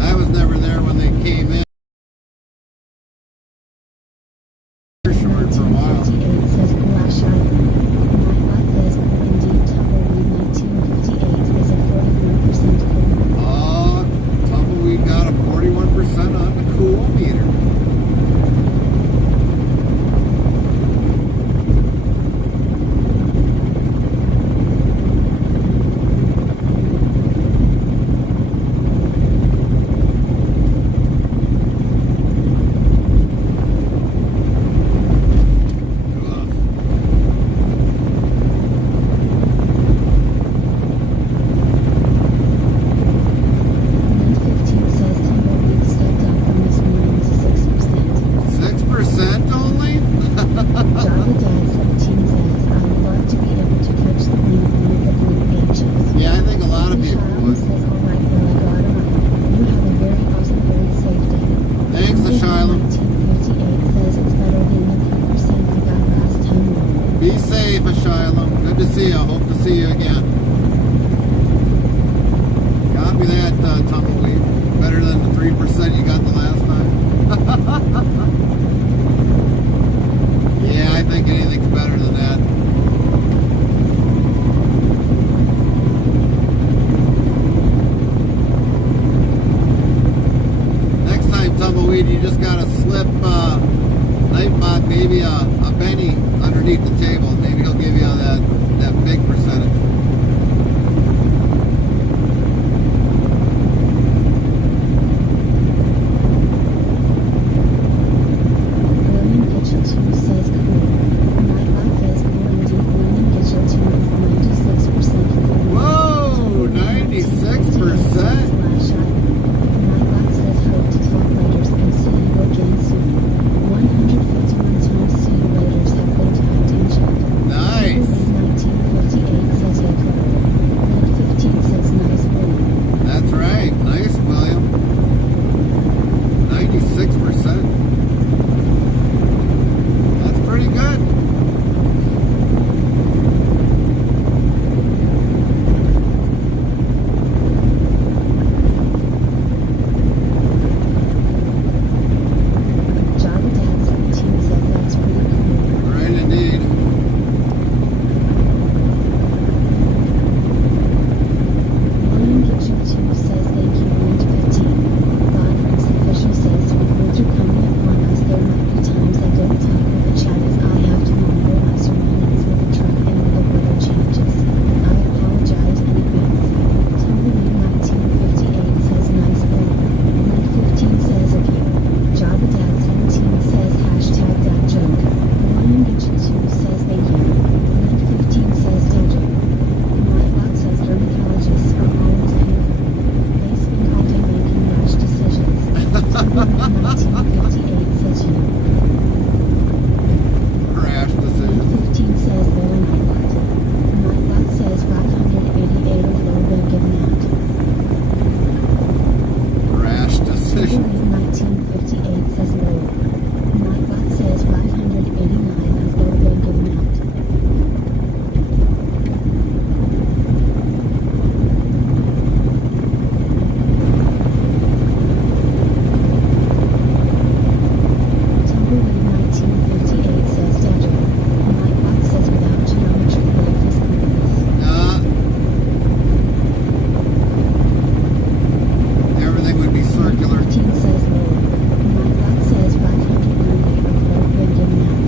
I was never there when they came in. Short for a while. 1958 says Glash Asylum. Good to see you. Hope to see you again. Copy that, Tumbleweed. Better than the 3% you got the last time. Yeah, I think anything's better than that. Next time, Tumbleweed, you just gotta slip Nightbot maybe a penny underneath the table. Maybe he'll give you that big percentage. William Gitchell 2 says cool. Nightbot says cool indeed. William Gitchell 2 is 96% cool. Whoa, 96%? Nightbot says hope to talk letters and see you again soon. 151 times see you laters have been typed in chat. Nice. 1958 says yeah club. Red 15 says nice William. That's right. Nice, William. 96%. That's pretty good. Java Dad 17 says that's pretty cool. Right indeed. William Gitchell 2 says thank you. Wind 15. Godfrey's official says with winter coming upon us there might be times I don't talk with the chat as I have to monitor my surroundings with the truck and with the weather changes. I apologize in advance. Tumbleweed 1958 says nice thing. Wind 15 says okay. Java Dad 17 says hashtag that joke. William Gitchell 2 says thank you. Wind 15 says dojo. Nightbot says dermatologists are always beautiful. They spend all day making rash decisions. Tumbleweed 1958 says you. Crash decision. 15 says Lower Nightbot. Nightbot says 588 of low been given out. Crash decision. Tumbleweed 1958 says lower. Nightbot says 589 of low been given out. Tumbleweed 1958 says Dojo. Nightbot says without geometry life is pointless. Everything would be circular. 15 says lower. Nightbot says 590 of low been given out.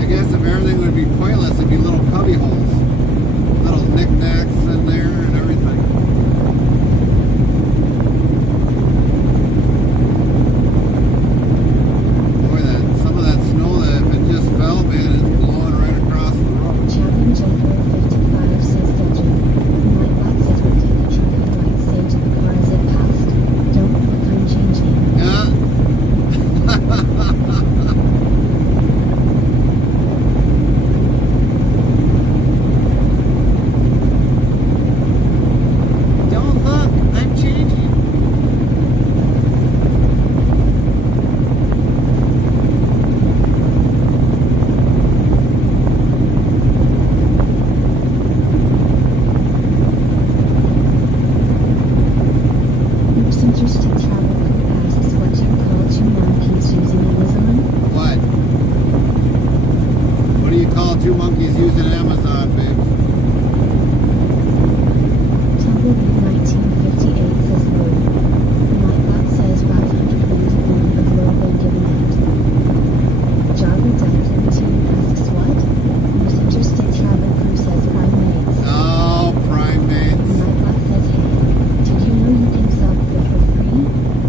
I guess if everything would be pointless, it'd be little cubby holes. Little knickknacks in there and everything. Boy, some of that snow that if it just fell, man, it's blowing right across the road. Chaplain Jethro 55 says Dojo. Nightbot says we'll take a truck and light say to the car as it passed. Don't look unchanging. Yeah. Don't look, I'm changing. Oops, Interstate Travel Crew asks what do you call two monkeys using Amazon? What? What do you call two monkeys using Amazon, babe? Tumbleweed 1958 says low. Nightbot says 591 of low been given out. Java Dad 17 asks what? Miss Interstate Travel Crew says primates. Oh, primates. Nightbot says hey. Did you know you can sell food for free?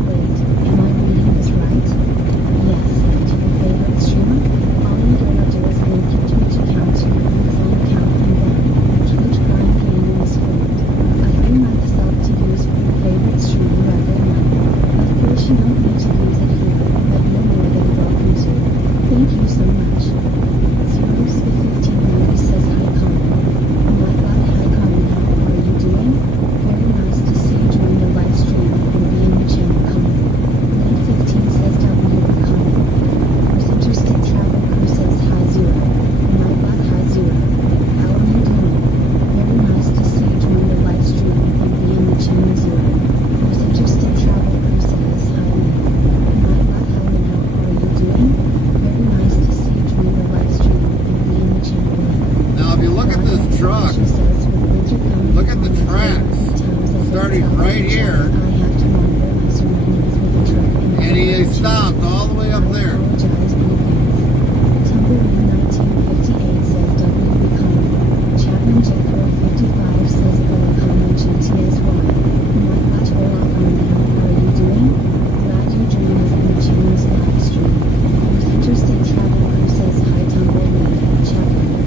Wait, am I reading this right? Yes, to your favorite streamer? All you gotta do is link your Twitch account to your Amazon account and Hamtramck, all the way up there. Apologize in advance. Tumbleweed 1958 says W. Chapman Jethro 55 says GTSY. Not hold off on the how are you doing? Glad you joined us in the channel's live stream. Interstate Travel Crew says hi Tumbleweed, Chapman.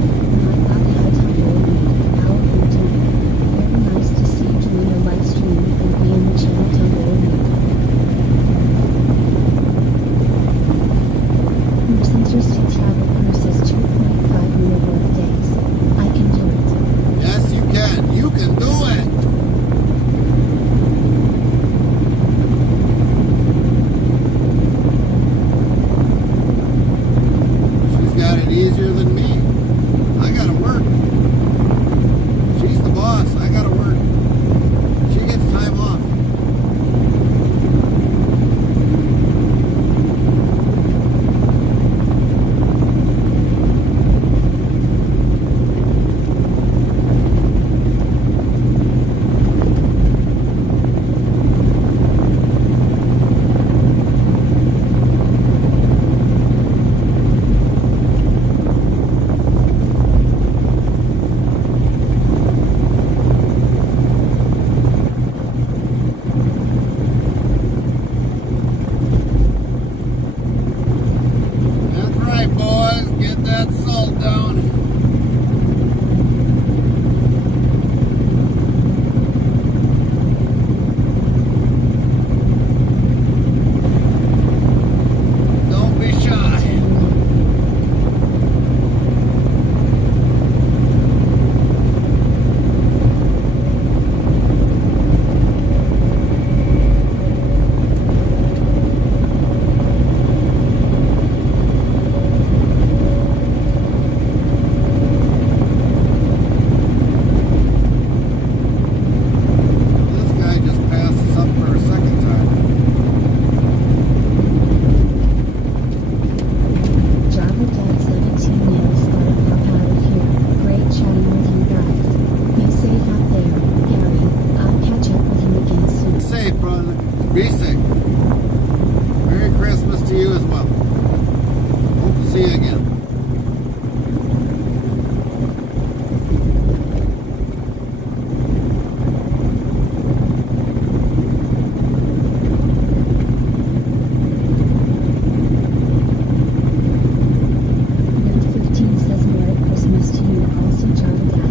Not hi Tumbleweed, how are you doing? Very nice to see you join the live stream and be in the channel Tumbleweed. Interstate Travel Crew says 2.5 more work days. I can do it. Yes, you can. You can do it. She's got it easier than me. I gotta work. She's the boss. I gotta work. She gets time off. That's right, boys. Get that salt down. Don't be shy. This guy just passed us up for a second time. Java Dad 17 nails gotta pop out of here. Great chatting with you guys. Be safe out there, Gary. I'll catch up with you again soon. Safe, brother. Be safe. Merry Christmas to you as well. Hope to see you again. Note 15 says Merry Christmas to you also Java Dad.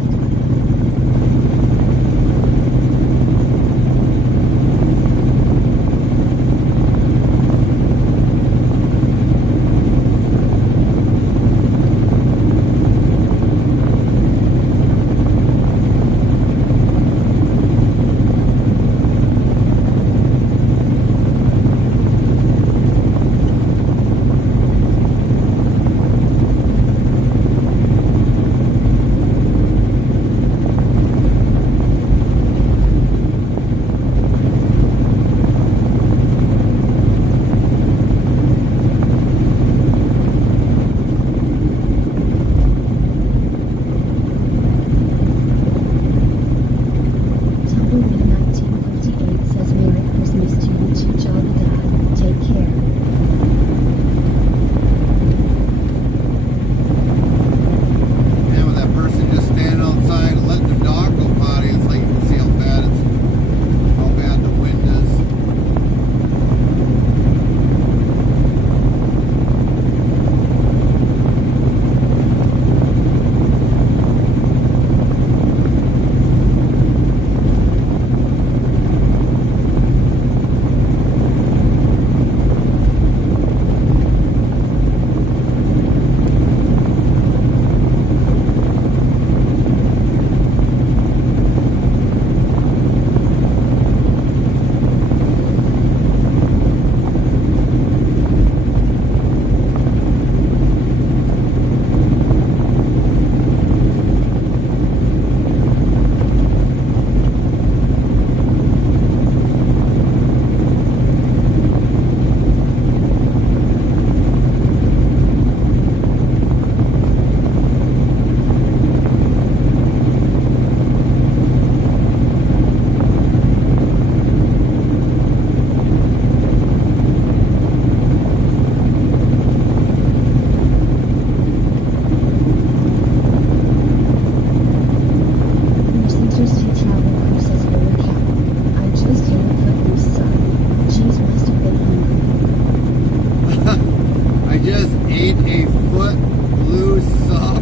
just ate a Footloose sub.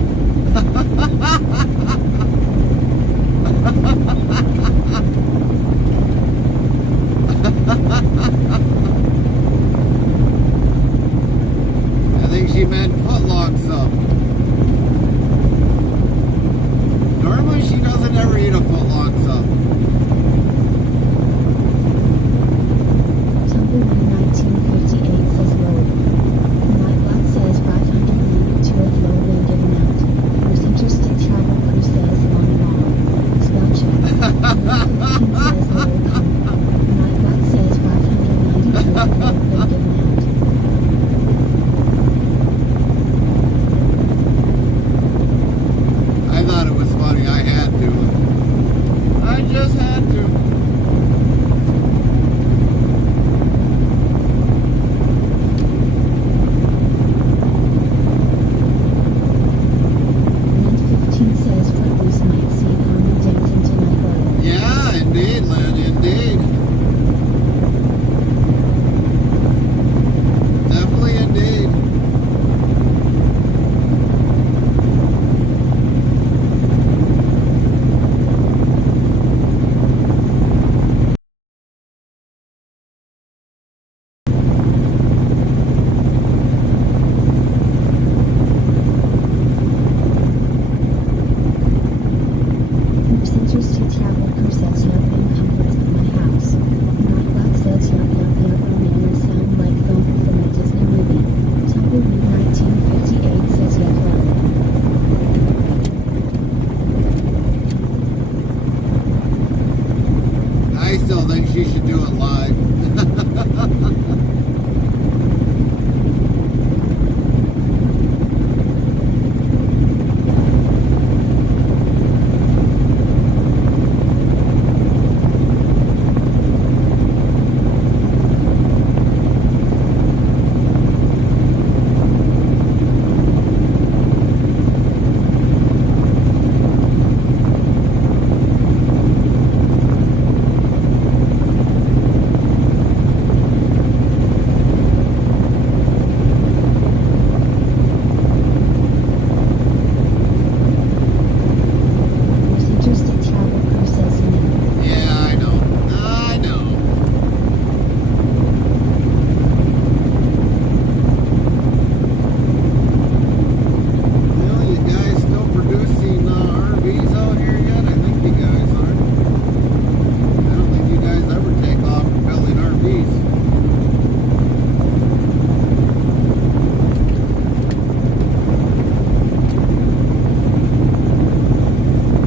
I think she meant footlong sub. Normally she doesn't ever eat a footlong sub. Tumbleweed 1958 says load. Nightbot says 592 of load when given out. Most interested travel crew says long. Spell check. Says load. Nightbot says 592 of load when given out. I thought it was funny. I had to. I just had to. Lynn 15 says Footloose might see Carmen dancing tonight early. Yeah, indeed, Lynn, indeed. Definitely indeed. Most interested travel crew says yup incomes in my house. Nightbot says yup Romana sound like film from a Disney movie. Tumbleweed 1958 says yup load. I still think she should do it live. Most interested travel crew says no. Yeah, I know. I know. Well, you guys still producing RVs out here yet? I think you guys are. I don't think you guys ever take off from building RVs.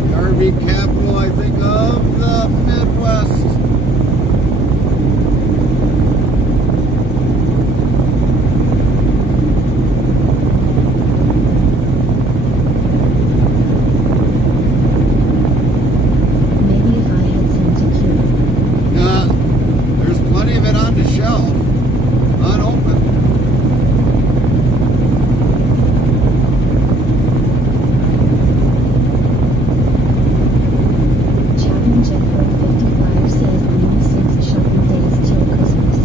The RV capital, I think, of the Midwest. Maybe if I had some tequila. There's plenty of it on the shelf, unopened. Chapman Jetford 55 says only 6 shopping days till Christmas.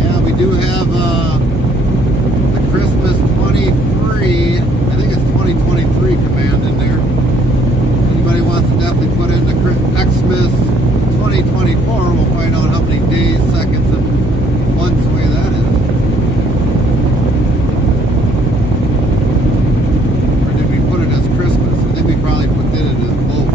Yeah, we do have the Christmas 23, I think it's 2023 command in there. Anybody wants to definitely put in the Xmas 2024, we'll find out how many days, seconds, and months away that is. Or did we put it as Christmas? I think we probably did it as both.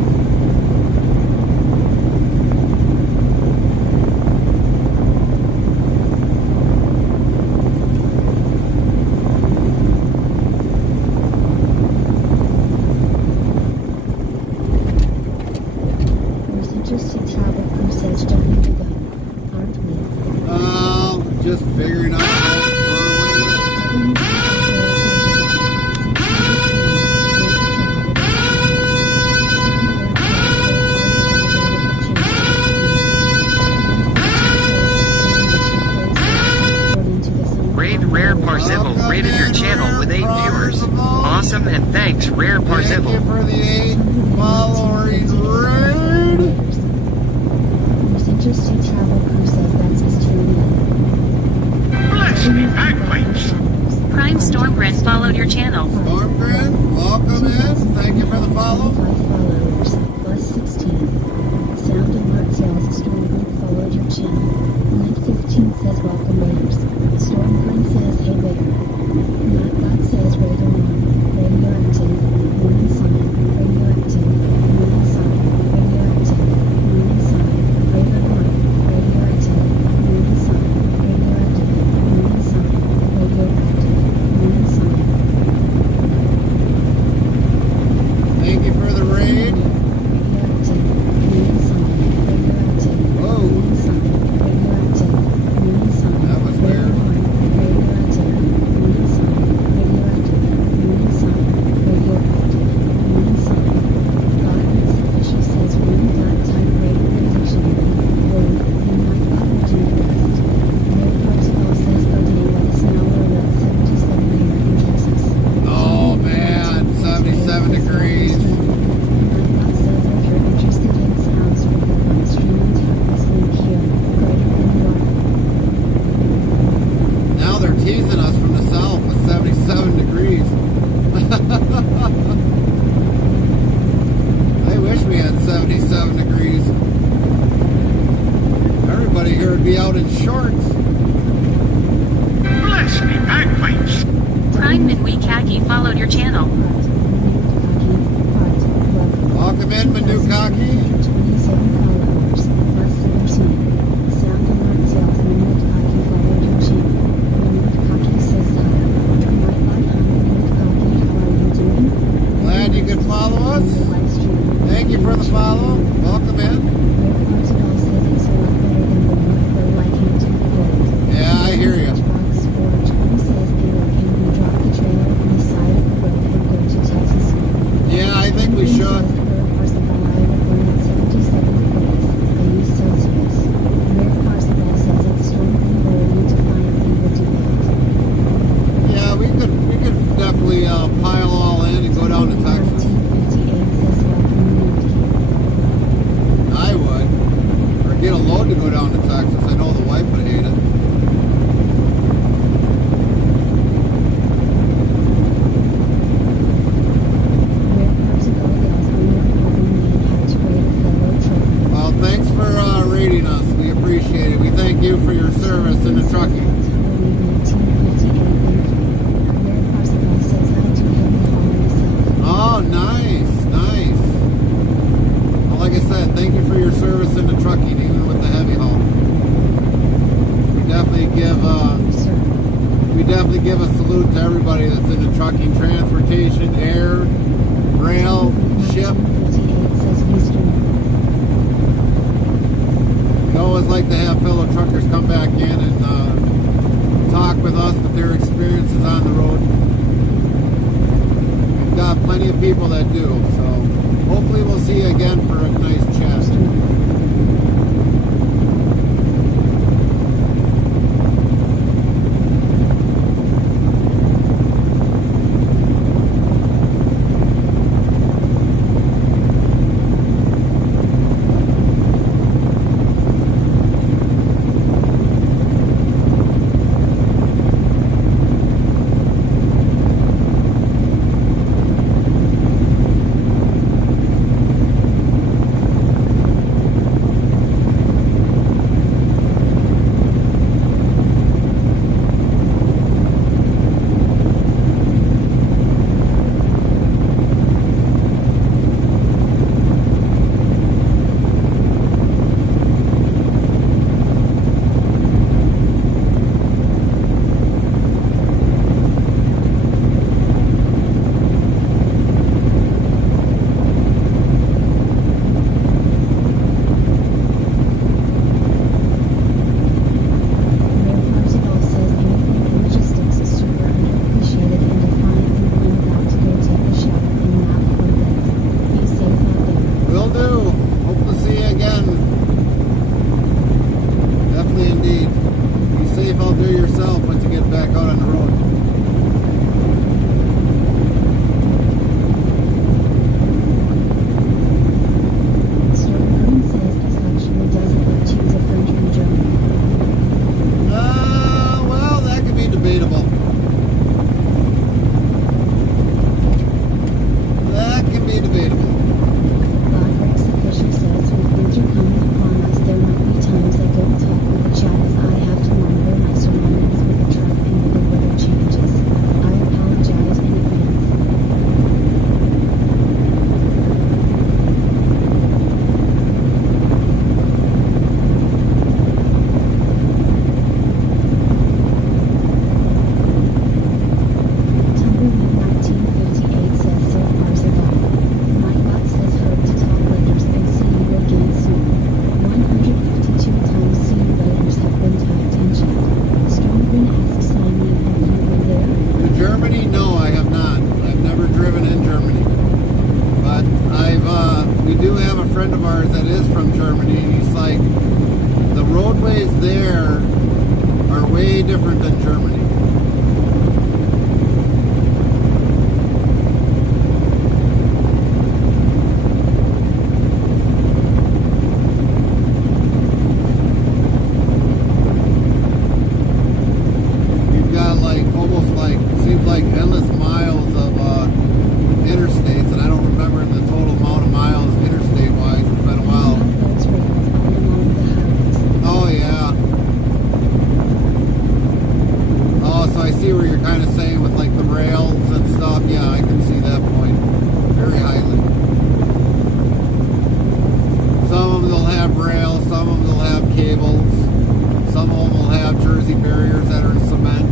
Most interested travel crew says jumping the gun. Aren't we? Just figuring out how to Tumbleweed 1958 Raid Rare Parzival rated your channel with 8 viewers. Awesome and thanks Rare Thank you Parzival. for the 8 following raid. Most interested travel crew says that's his true name. Bless me bagpipes! Prime Stormgren followed your channel. Stormgren, welcome in. Thank you for the follow. 5 followers, plus 16. Sound and Art Sales Stormgren followed your channel. Nick 15 says welcome Raiders. Stormgren says hey Raider. Matt God says Raider 1. Radioactive. Morning sign. Radioactive. Morning sign. Radioactive. Morning sign. Raider 1. Radioactive. Morning sign. Radioactive. Morning sign. Radioactive. Morning sign. Thank you for the raid. Radioactive. Morning sign. Radioactive. Whoa. Morning sign. Radioactive. Morning sign. That was weird. Radioactive. Morning sign. Radioactive. Morning sign. Radioactive. Morning sign. God Mix Official says one flat type radio dictionary. Word. And not God will do the rest. Mayor Parzival says the day was now we're at 77 here in Texas. Oh man, 77 degrees. And God says if you're interested in sounds for the live streaming, tap this link here. Greater than you are. Now they're teasing us from the south with 77 degrees. I wish we had 77 degrees. Everybody here would be out in shorts. Bless me bagpipes. Prime Minwee followed your channel. Welcome in, Mandukaki. 27 followers, plus 17. Sound and Art Sales Minwee followed your channel. Minwee says hi. Minwee, how are you doing? Glad you could follow us. Thank you for the follow. Welcome in. Mayor Parzival says it's a lot better than the North though I can't do the cold. Yeah, I hear you. Xbox Forge says Gator, can we drop the trailer on the side of the road and go to Texas? Yeah, I think we should. Mayor Parzival, I will burn at 77 degrees. I use Celsius. Mayor Parzival says it's storming where you defiantly would do that. Yeah, we could definitely pile all in and go down to Texas. 1958 says welcome Minwee. I would. Or get a load to go down to Texas. I know the wife would hate it. Mayor Parzival yells on your phone and how to rate a fellow trucker. Well, thanks for rating us. We appreciate it. We thank you for your service in the trucking. Oh, nice, nice. Well, like I said, thank you for your service in the trucking, even with the heavy haul. We definitely give a salute to everybody that's in the trucking, transportation, air, rail, ship. We always like to have fellow truckers come back in and talk with us with their experiences on the road. We've got plenty of people that do, so hopefully we'll see you again for a nice chat. from Germany, and he's like, the roadways there are way different than Germany. We've got like almost like, seems like endless miles of interstates, and I don't remember the total amount of miles interstate wise. It's been a while. Oh yeah. Oh, so I see where you're kind of saying with like the rails and stuff. Yeah, I can see that point very highly. Some of them will have rails, some of them will have cables, some of them will have Jersey barriers that are cement.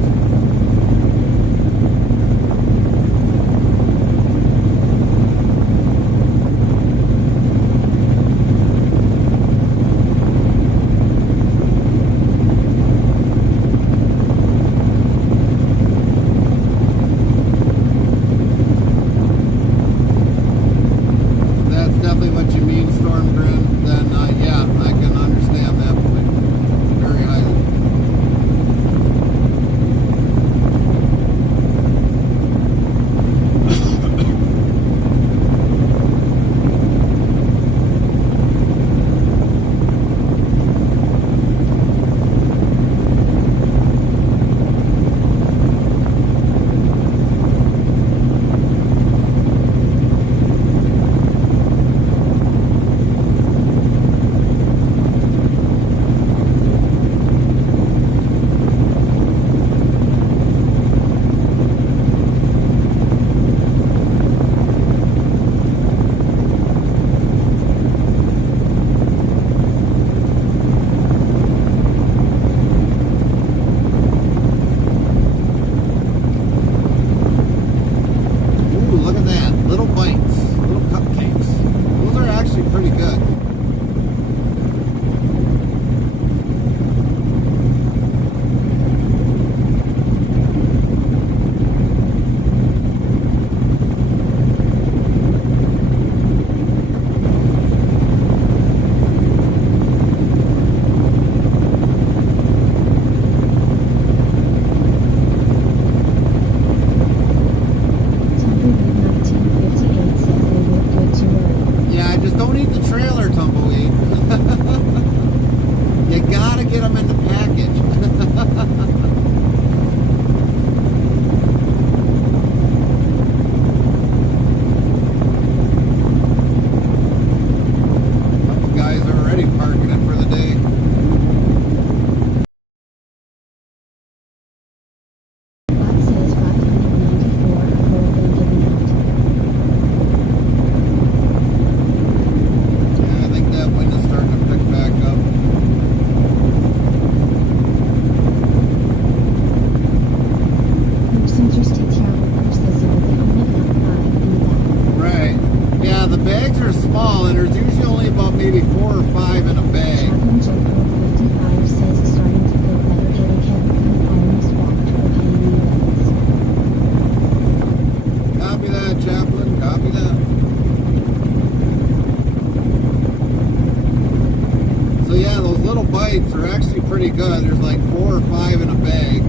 Pretty good. There's like 4 or 5 in a bag.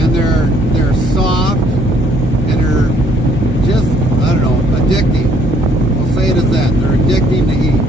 And they're soft and they're just, I don't know, addicting. We'll say it as that. They're addicting to eat.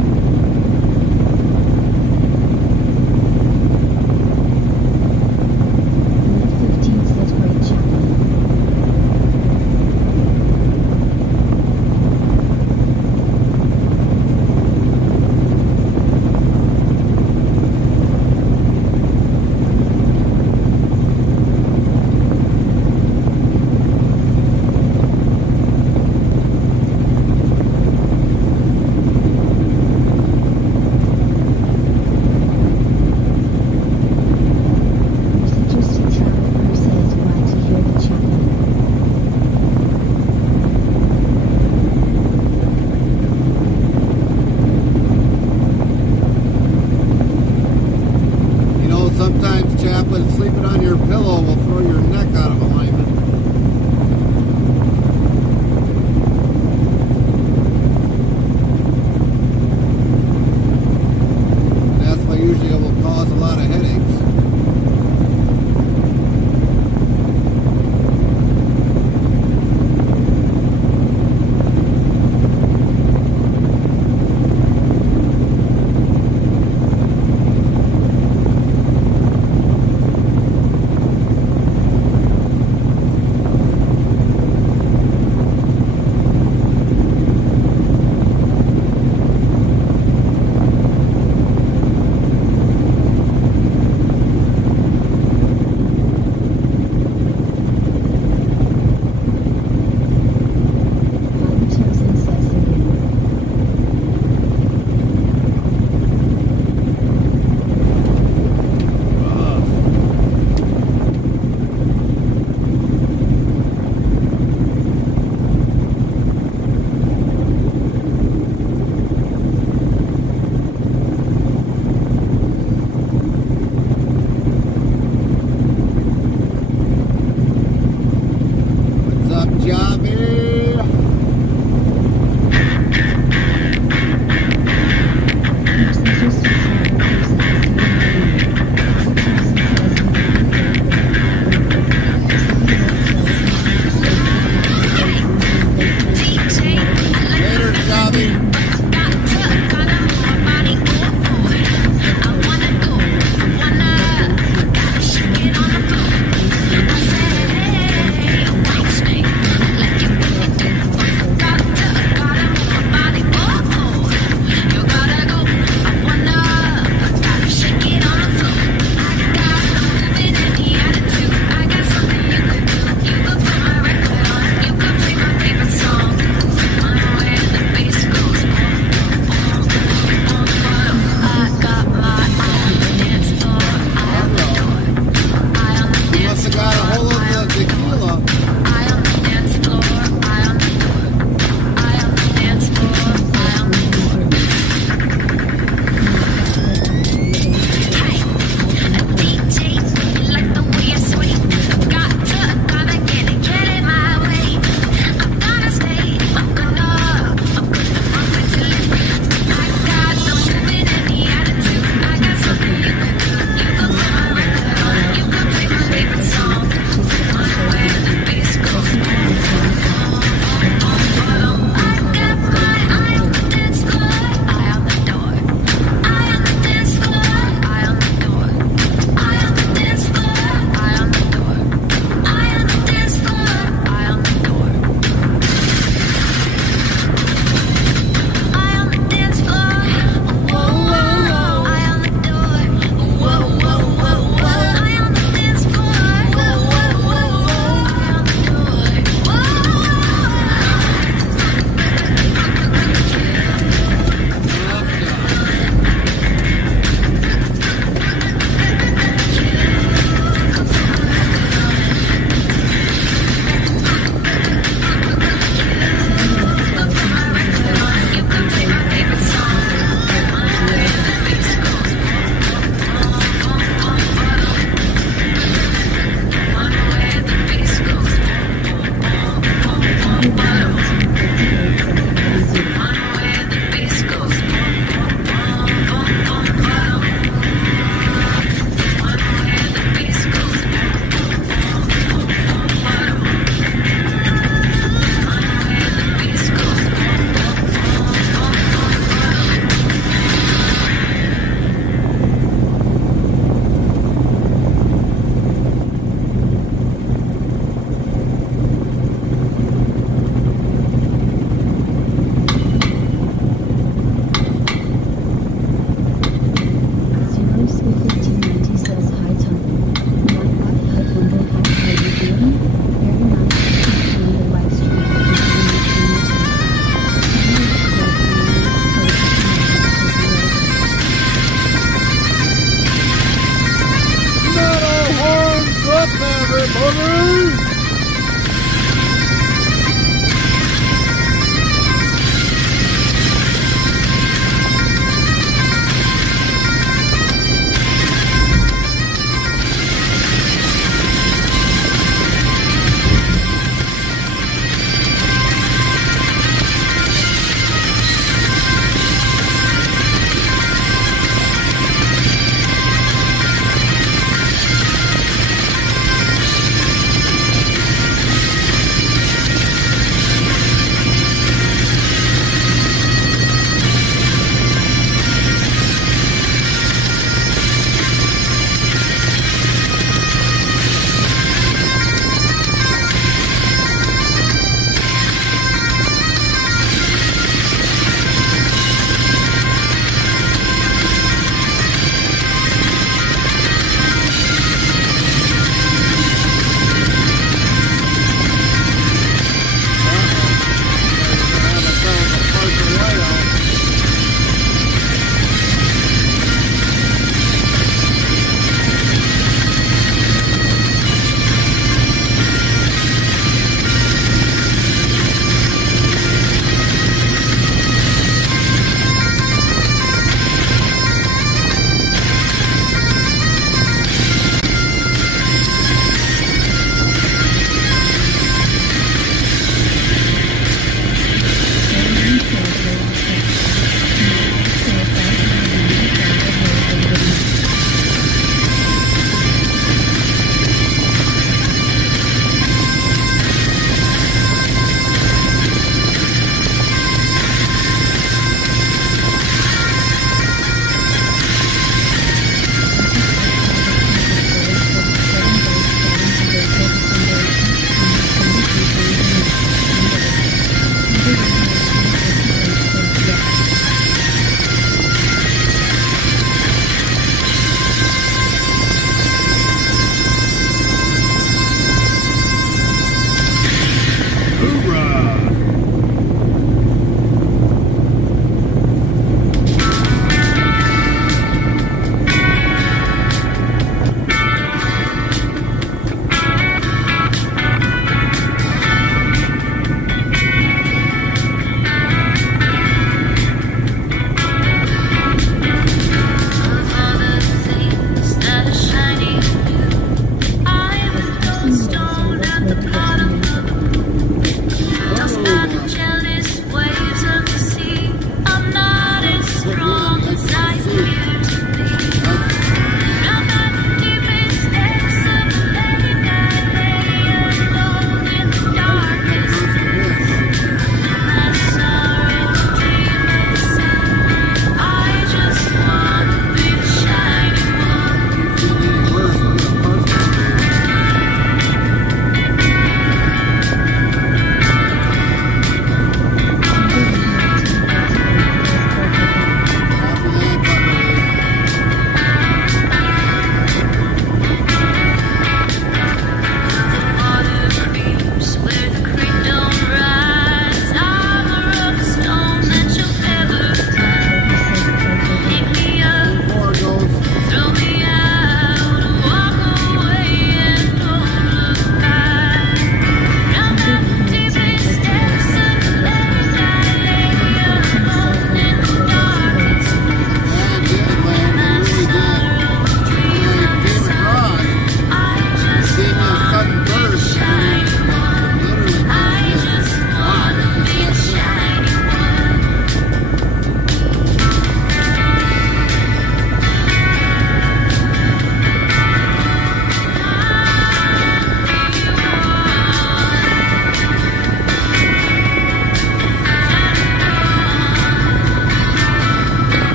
Over!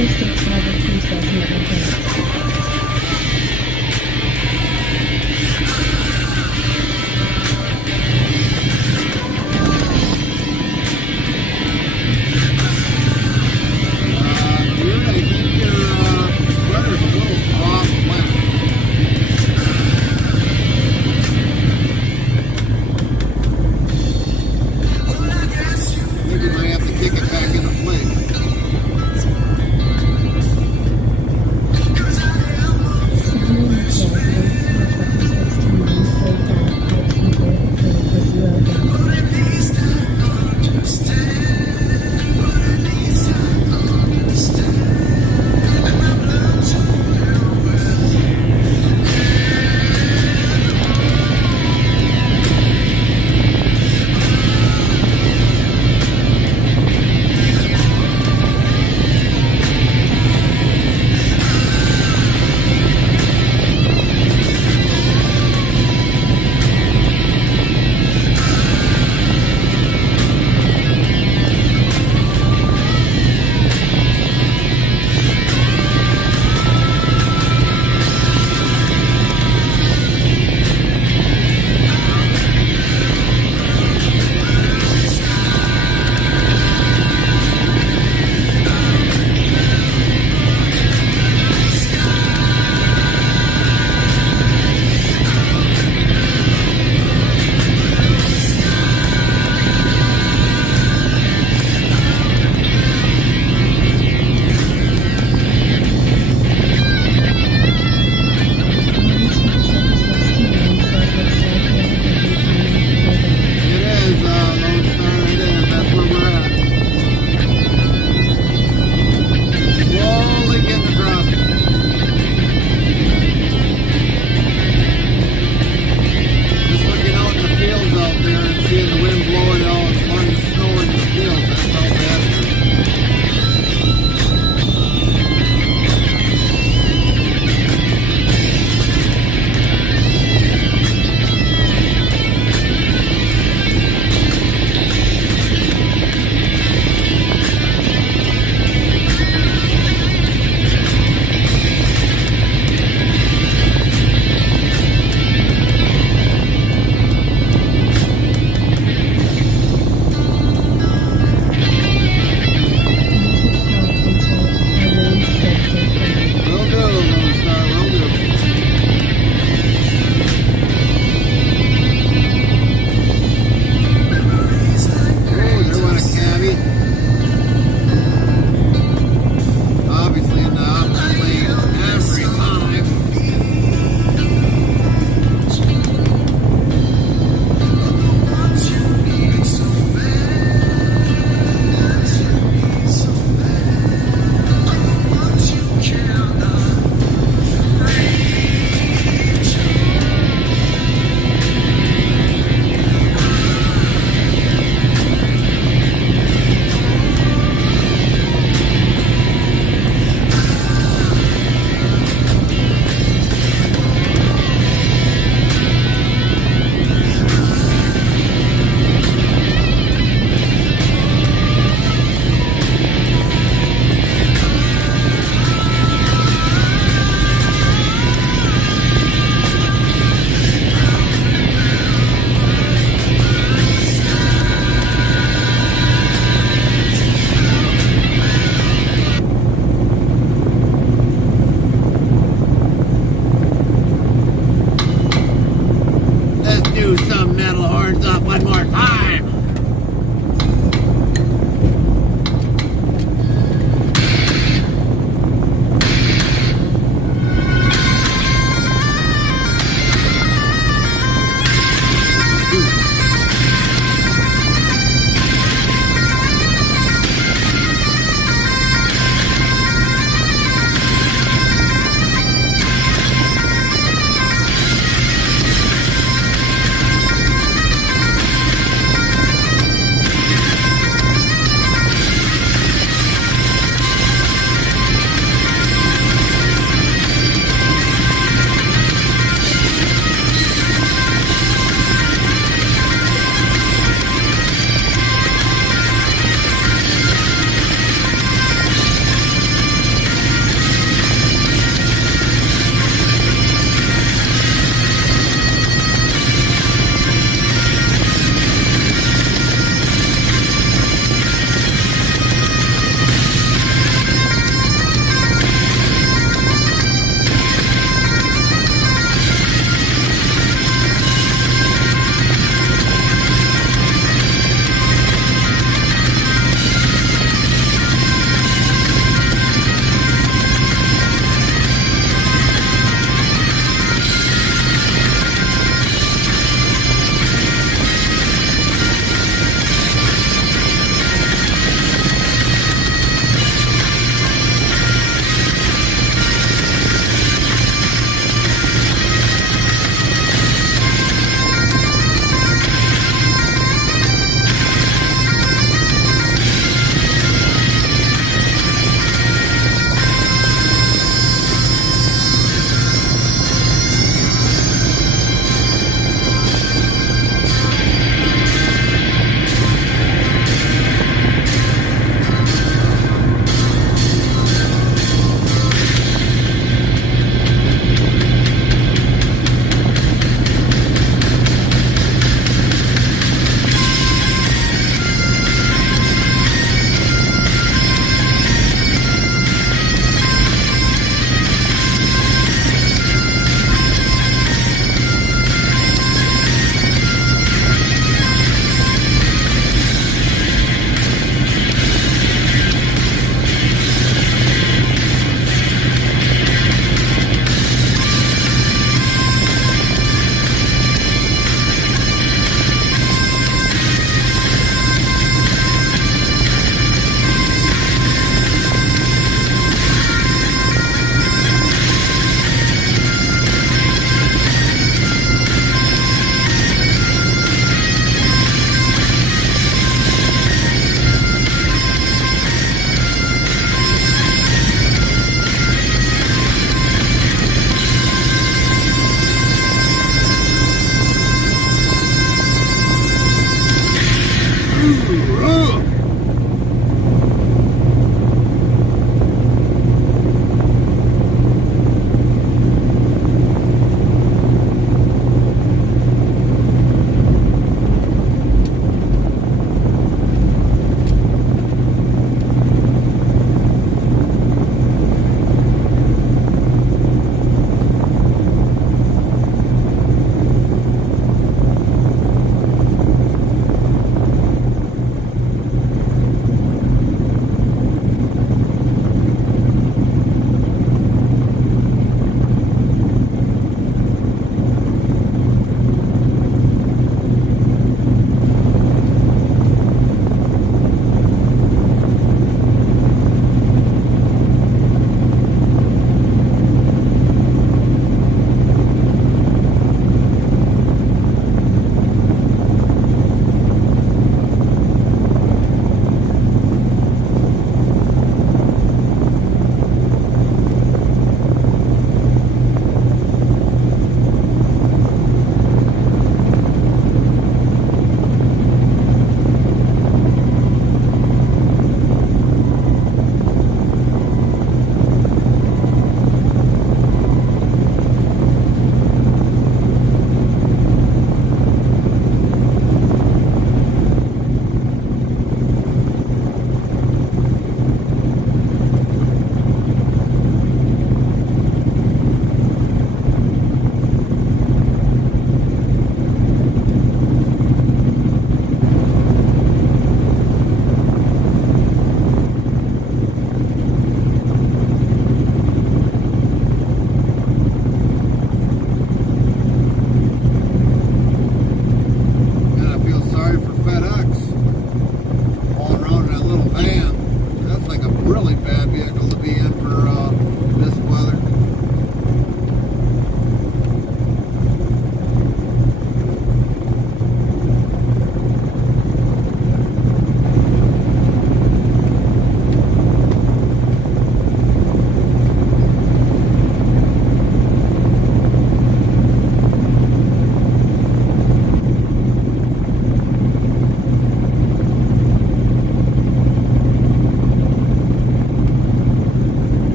Interstate Travel Crew says never hurts. Dude, I think your brother's a little off left. I think you might have to kick it back into place.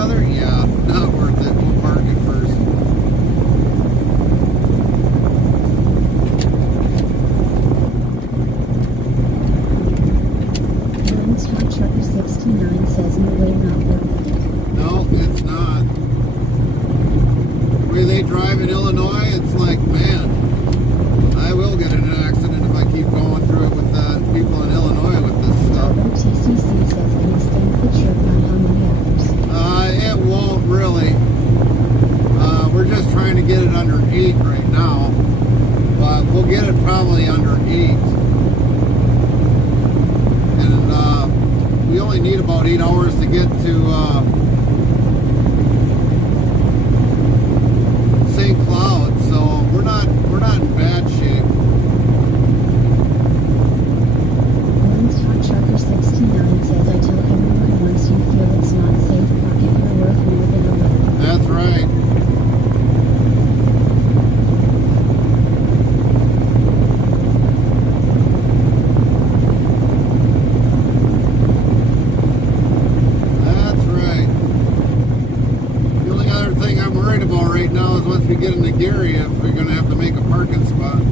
weather? Yeah, not worth it. We'll park it first. Burns Hot Trucker 69 says no way, not worth it. No, it's not. The way they drive in Illinois, it's like, man, I will get in an accident if I keep going through it with people in Illinois with this stuff. TCC says any stamp the trip on how many hours? It won't really. We're just trying to get it under 8 right now, but we'll get it probably under 8. And we only need about 8 hours to get to St. Cloud, so we're not in bad shape. Burns Hot Trucker 69 says I tell everyone once you feel it's not safe, pocket you're worth more than a little. That's right. That's right. The only other thing I'm worried about right now is once we get into Gary, if we're going to have to make a parking spot.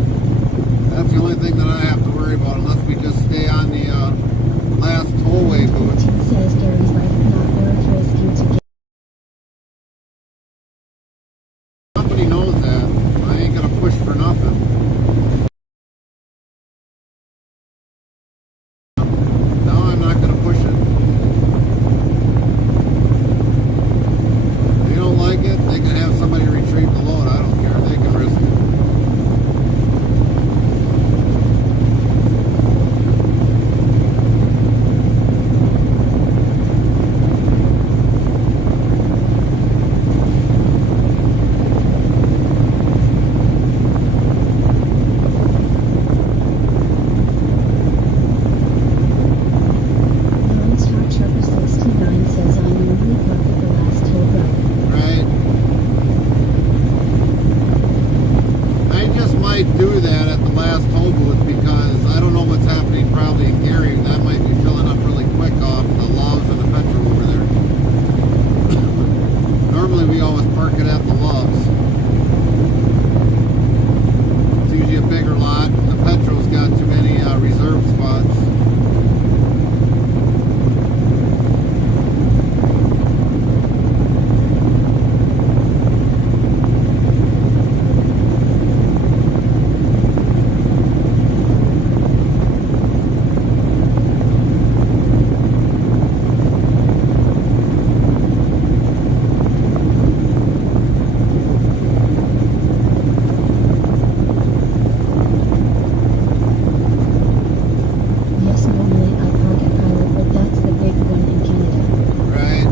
That's the only thing that I have to worry about, unless we just stay on the last tollway booth. It says Gary's life not worth risking to get. The company knows that. I ain't going to push for nothing. No, I'm not going to push it. If they don't like it, they can have somebody retrieve the load. I don't care. They can risk it. Burns Hot Trucker 69 says I normally park at the last toll road. Right? I just might do that at the last toll booth because I don't know what's happening probably in Gary. That might be filling up really quick off the Loves and the petrol over there. Normally we always park it at the Loves. It's usually a bigger lot. The petrol's got too many reserve spots. Yes, normally I park at Pilot, but that's the big one in Canada. Right?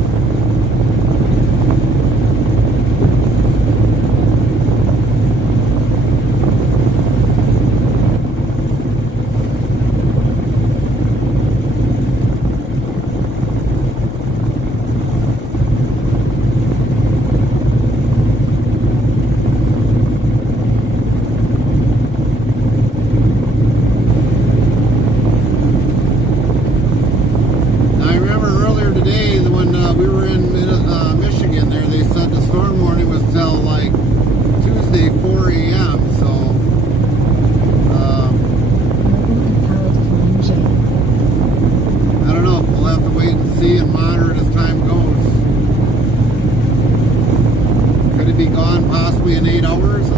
I remember earlier today when we were in Michigan there, they said the storm warning was till like Tuesday 4 a.m. So, Mobile and Pallet Climb J. I don't know. We'll have to wait and see and monitor it as time goes. Could it be gone possibly in 8 hours?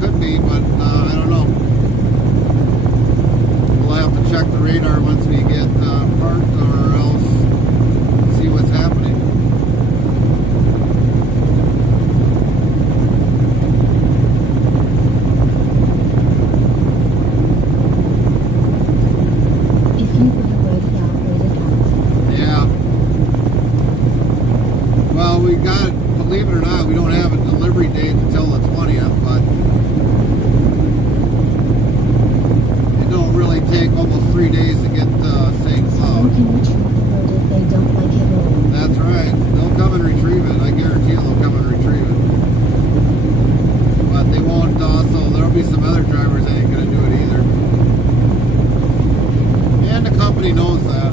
Could be, but I don't know. We'll have to check the radar once we get parked or else see what's happening. If you want to wait it out, wait it out. Yeah. Well, we got, believe it or not, we don't have a delivery date until the 20th, but it don't really take almost 3 days to get St. Who Cloud. can retrieve the load if they don't like it rolled? That's right. They'll come and retrieve it. I guarantee you they'll come and retrieve it. But they won't also, there'll be some other drivers that ain't going to do it either. And the company knows that.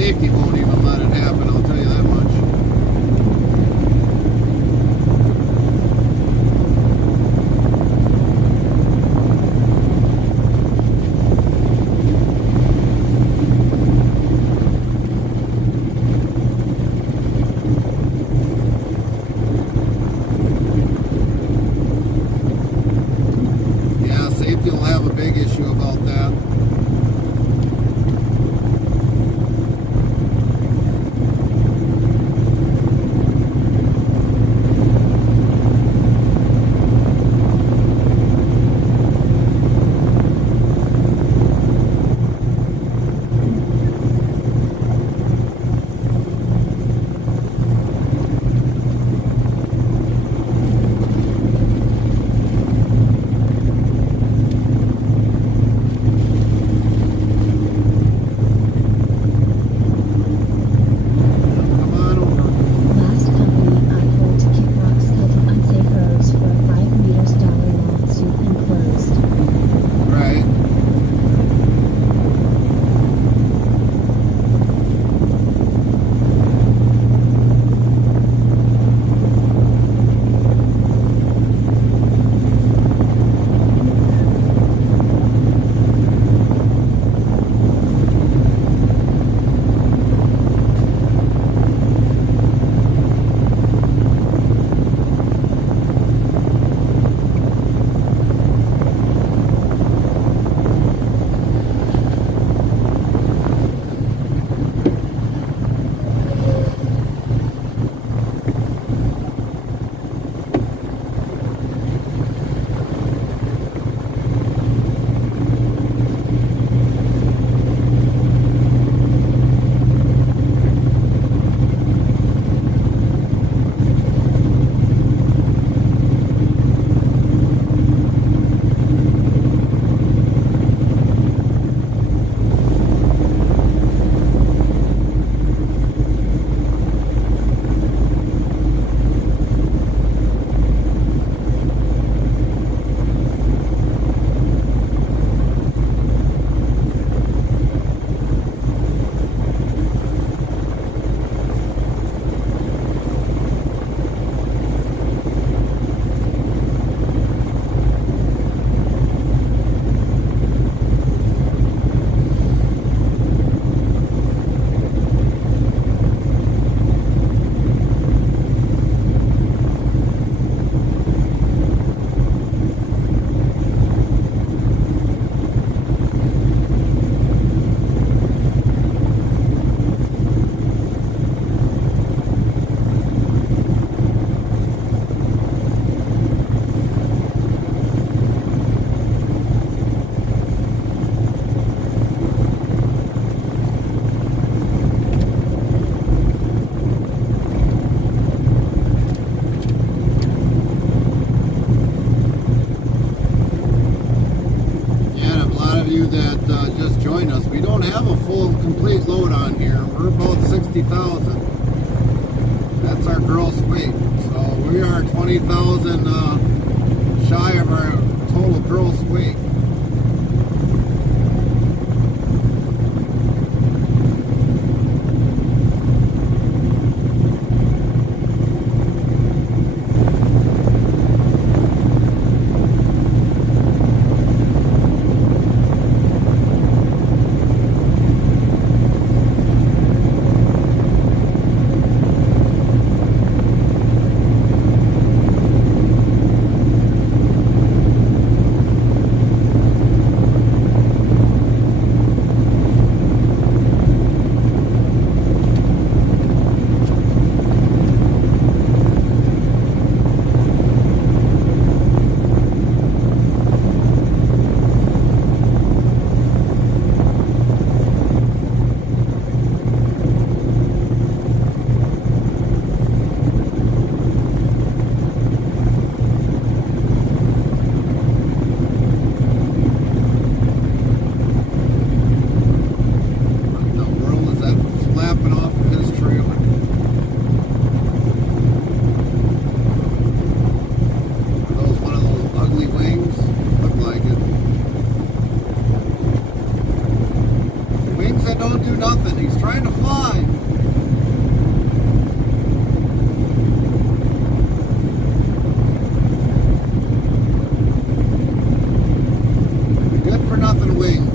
safety won't even let it happen, I'll tell you that much. Yeah, safety will have a big issue about that. Come on over. Last company I told to kick rocks cause of unsafe roads for a 5 meters dollar lawsuit enclosed. Right. Yeah, and a lot of you that just joined us, we don't have a full, complete load on here. We're about 60,000. That's our gross weight. So we are 20,000 shy of our total gross weight. trying to fly. Good for nothing wings.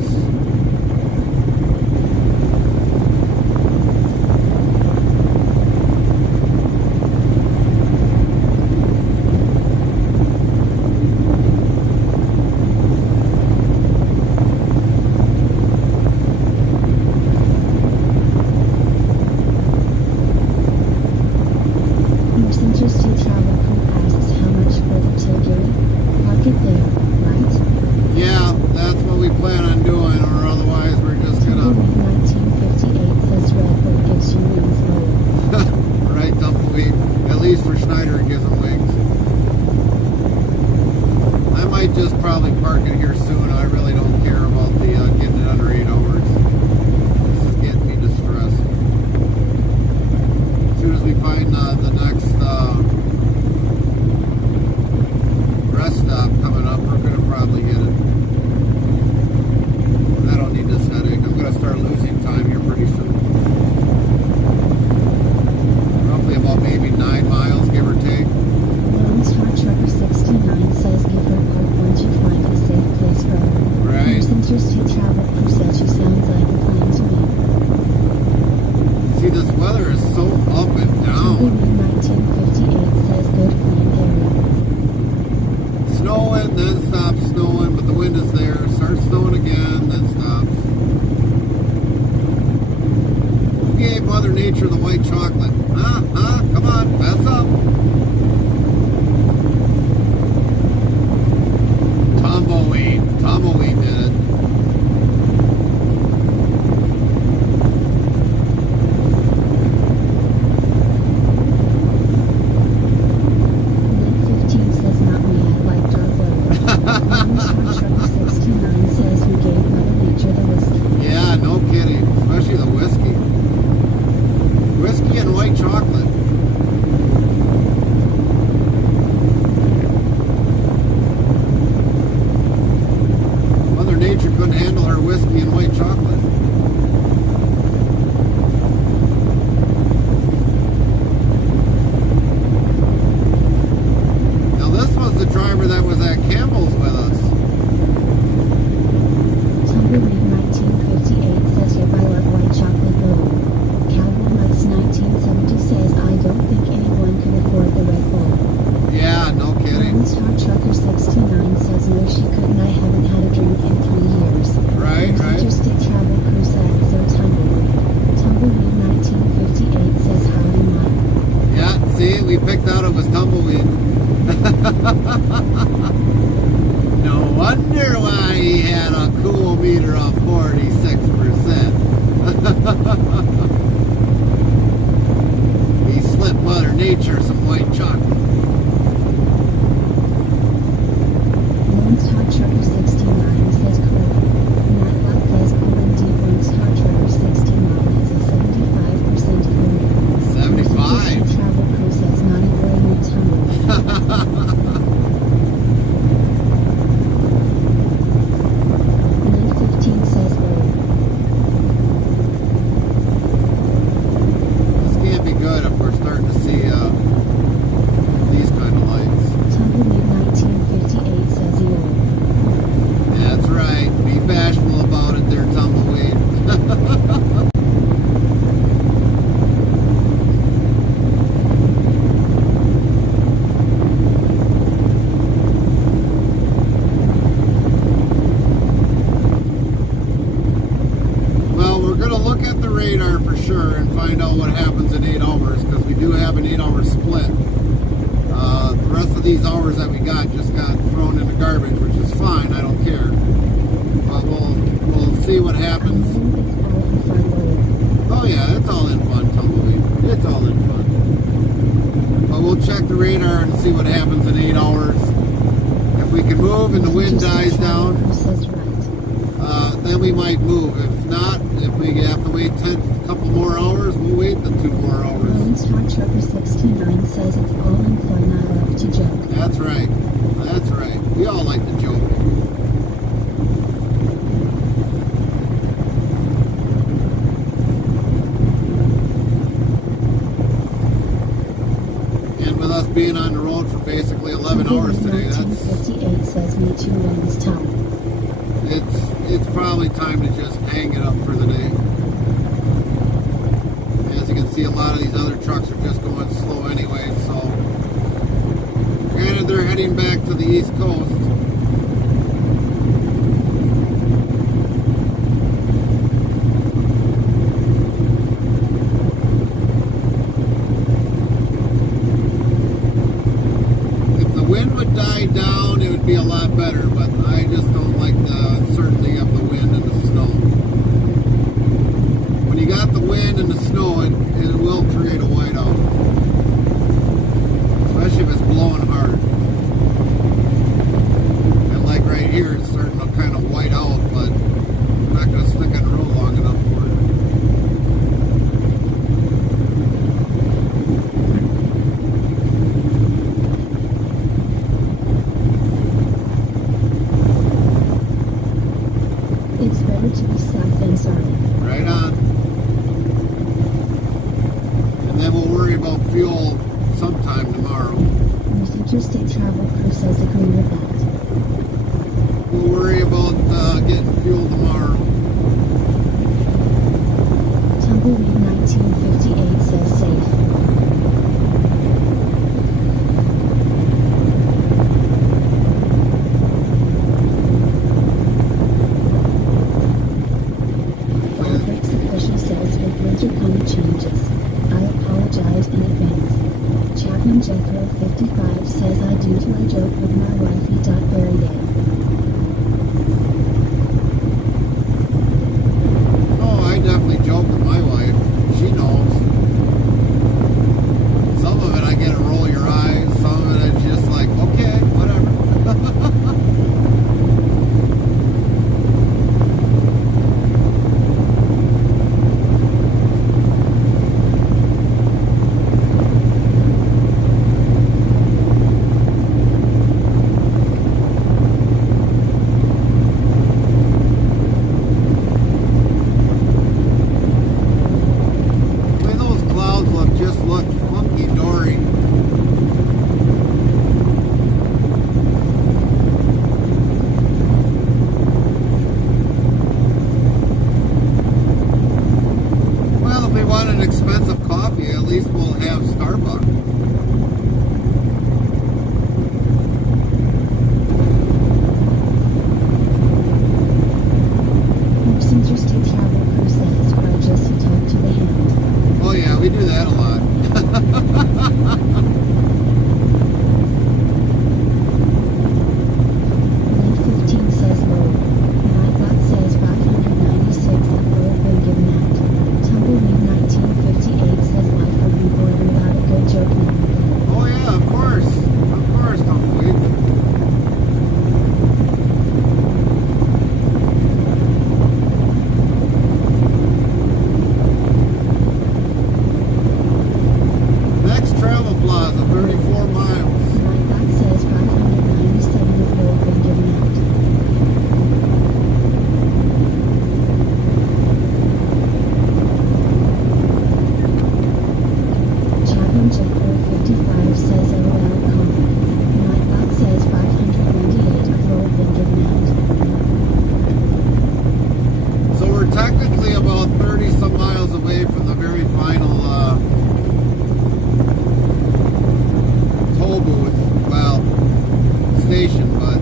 Interstate travel crew asks how much further till Gary? Park it there, right? Yeah, that's what we plan on doing, or otherwise we're just Tumbleweed gonna 1958 says Red Bull gives you wings lower. right, tumbleweed. At least for Schneider it gives them wings. I might just probably park it here soon. I really don't care about the getting it under 8 hours. This is getting me distressed. As soon as we find the next rest stop coming up, we're gonna probably hit it. I don't need this headache. I'm gonna start losing time here pretty soon. Roughly about maybe 9 miles, give or take. Lone Star Trucker 69 says give her park once you find a safe place for her. Right. Interstate travel crew says you sounds like a plan to me. See, this weather is so up and down. Tumbleweed 1958 says good plan area. Snowing, then stops snowing, but the wind is there. Starts snowing again, then stops. Who gave Mother Nature the white chocolate? Come on, fess up. Tumbleweed did it. Link 15 says not me, I like dark weather. Lone Star Trucker 69 says who gave Mother Nature the whiskey. Yeah, no kidding. Especially the whiskey. Whiskey and white chocolate. Mother Nature couldn't handle her whiskey and white chocolate. Now this was the driver that was at Campbell's with us. Tumbleweed 1958 says yep, I love white chocolate though. Cowboy Nuts 1970 says I don't think anyone can afford the Red Bull. Yeah, no kidding. Lone Star Trucker 69 says no she couldn't, I haven't had a drink in 3 years. Right. Interstate travel crew says so Tumbleweed. Tumbleweed 1958 says howdy Mike. Yeah, see, we picked out it was tumbleweed. No wonder why he had a cool meter of 46%. He slipped Mother Nature some white chocolate. Lone Star Trucker 69 says cool. Nightlife says cool and deep. Lone Star Trucker 69 has a 75% humidity. 75. Interstate travel crew says not even a tumbleweed. Link 15 says low. This can't be good if we're starting to see these kind of lights. Tumbleweed 1958 says yo. That's right. Be bashful about it there, tumbleweed. Well, we're going to look at the radar for sure and find out what happens in 8 hours, because we do have an 8-hour split. The rest of these hours that we got just got thrown in the garbage, which is fine. I don't care. But we'll see what happens. Oh yeah, it's all in fun, tumbleweed. It's all in fun. But we'll check the radar and see what happens in 8 hours. If we can move and the wind dies down, then we might move. If not, if we have to wait a couple more hours, we'll wait the 2 more hours. Lone Star Trucker 69 says it's all in fun, I love to joke. That's right. That's right. We all like to joke. being on the road for basically 11 hours today. 1958 says me too when it's tough. It's probably time to just hang it up for the day. As you can see, a lot of these other trucks are just going slow anyway, so granted they're heading back to the East Coast. If the wind would die down, it would be a lot better, but I just don't like the uncertainty of the wind and the snow. When you got the wind and the snow, it will create a whiteout. Especially if it's blowing hard. And like right here, it's starting to kind of white out, but I'm not going to stick on the road long enough for it. It's better to be safe than sorry. Right on. And then we'll worry about fuel sometime tomorrow. Whose Interstate Travel Crew says agree with that. We'll worry about getting fuel tomorrow. Tumbleweed 1958 says safe. Fabrics official says with winter come changes. I apologize in advance. Chapman Jethro 55 says I do to a joke with my wifey. Very day. Oh, I definitely joke with my wife. She knows. Some of it I get to roll your eyes. Some of it it's just like, okay, whatever. The way those clouds just look funky dory. Well, if we want an expensive coffee, at least we'll have Starbucks. Whose Interstate Travel Crew says or just to talk to the hand. Oh yeah, we do that a lot. Lane 15 says low. My bot says 596 the road been given out. Tumbleweed 1958 says life would be bored without a good joke now. Oh yeah, of course. Of course, Tumbleweed. Next travel plaza, 34 miles. My bot says 597 the road been given out. Chapman Jethro 55 says LOL comment. My bot says 598 the road been given out. So we're technically about 30 some miles away from the very final toll booth, well, station, but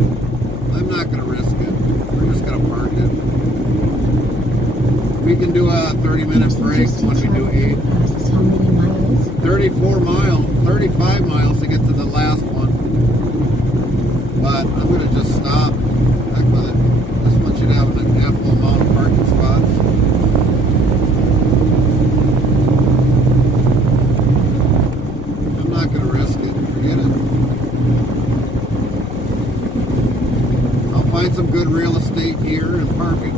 I'm not going to risk it. We're just going to park it. We can do a 30-minute break when we do 8. Asks how many miles? 34 miles, 35 miles to get to the last one. But I'm going to just stop. Heck with it. This one should have an ample amount of parking spots. I'm not going to risk it. Forget it. I'll find some good real estate here and parking.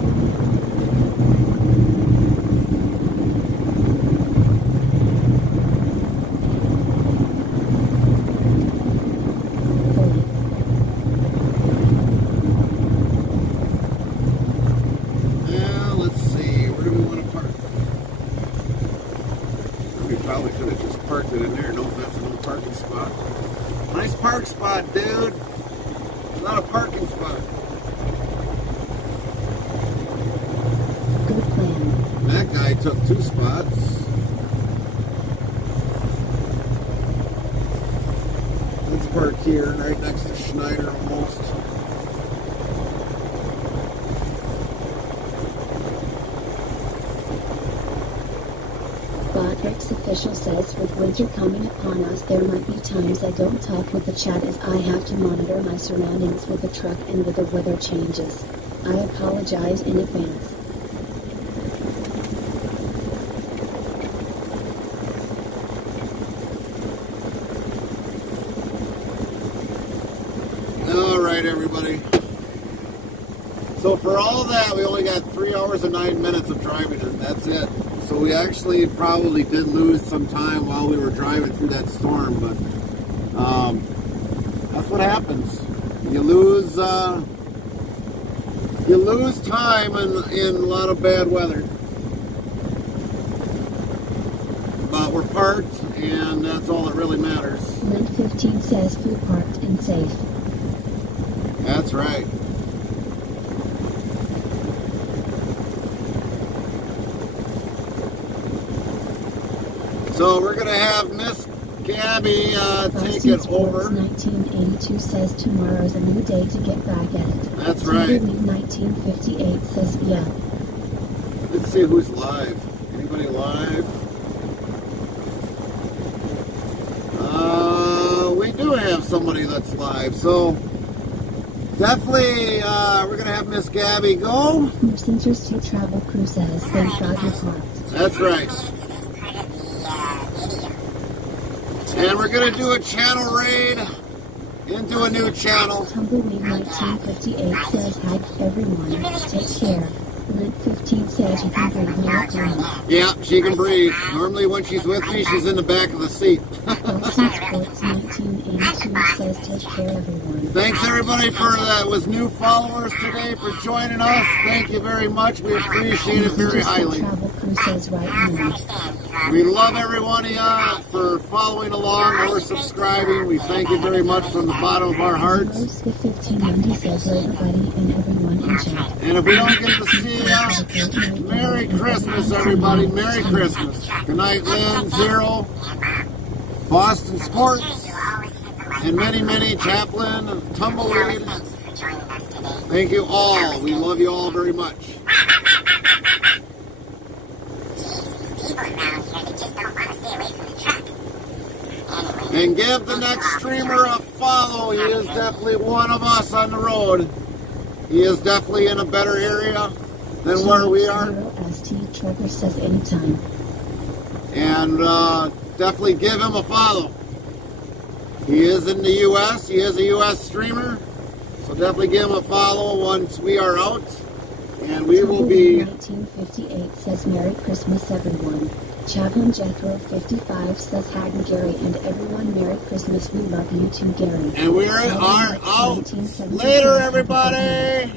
We probably could have just parked it in there. Nope, that's a no parking spot. Nice park spot, dude. Not a parking spot. Good plan. That guy took 2 spots. Let's park here, right next to Schneider almost. Roderick's official says with winter coming upon us there might be times I don't talk with the chat as I have to monitor my surroundings with the truck and with the weather changes. I apologize in advance. Alright everybody. So for all that, we only got 3 hours and 9 minutes of driving and that's it. So we actually probably did lose some time while we were driving through that storm, but that's what happens. You lose time in a lot of bad weather. But we're parked, and that's all that really matters. Link 15 says food parked and safe. That's right. So we're going to have Miss Gabby take it over. 1982 says tomorrow's a new day to get back at it. That's right. 1958 says yeah. Let's see who's live. Anybody live? We do have somebody that's live. So definitely we're going to have Miss Gabby go. Interstate Travel Crew says thank God you're parked. That's right. And we're going to do a channel raid into a new channel. Tumbleweed 1958 says hi everyone, take care. Link 15 says you can breathe now. Yeah, she can breathe. Normally when she's with me, she's in the back of the seat. Sports 1982 says take care everyone. Thanks everybody for that was new followers today for joining us. Thank you very much. We appreciate it very highly. Travel Crew says right now. We love every one of you for following along or subscribing. We thank you very much from the bottom of our hearts. Rose 1590 says everybody and everyone in chat. And if we don't get to see you, Merry Christmas, everybody. Merry Christmas. Good night, Lynn, Zero, Boston Sports, and many, many, Chaplain, Tumbleweed. Thank you all. We love you all very much. And give the next streamer a follow. He is definitely one of us on the road. He is definitely in a better area than where we are. ST Trevor says anytime. And definitely give him a follow. He is in the U.S. He is a U.S. streamer. So definitely give him a follow once we are out. And we will be... 1958 says Merry Christmas everyone. Chaplain Jethro 55 says hi to Gary and everyone Merry Christmas. We love you too, Gary. And we are out. Later, everybody.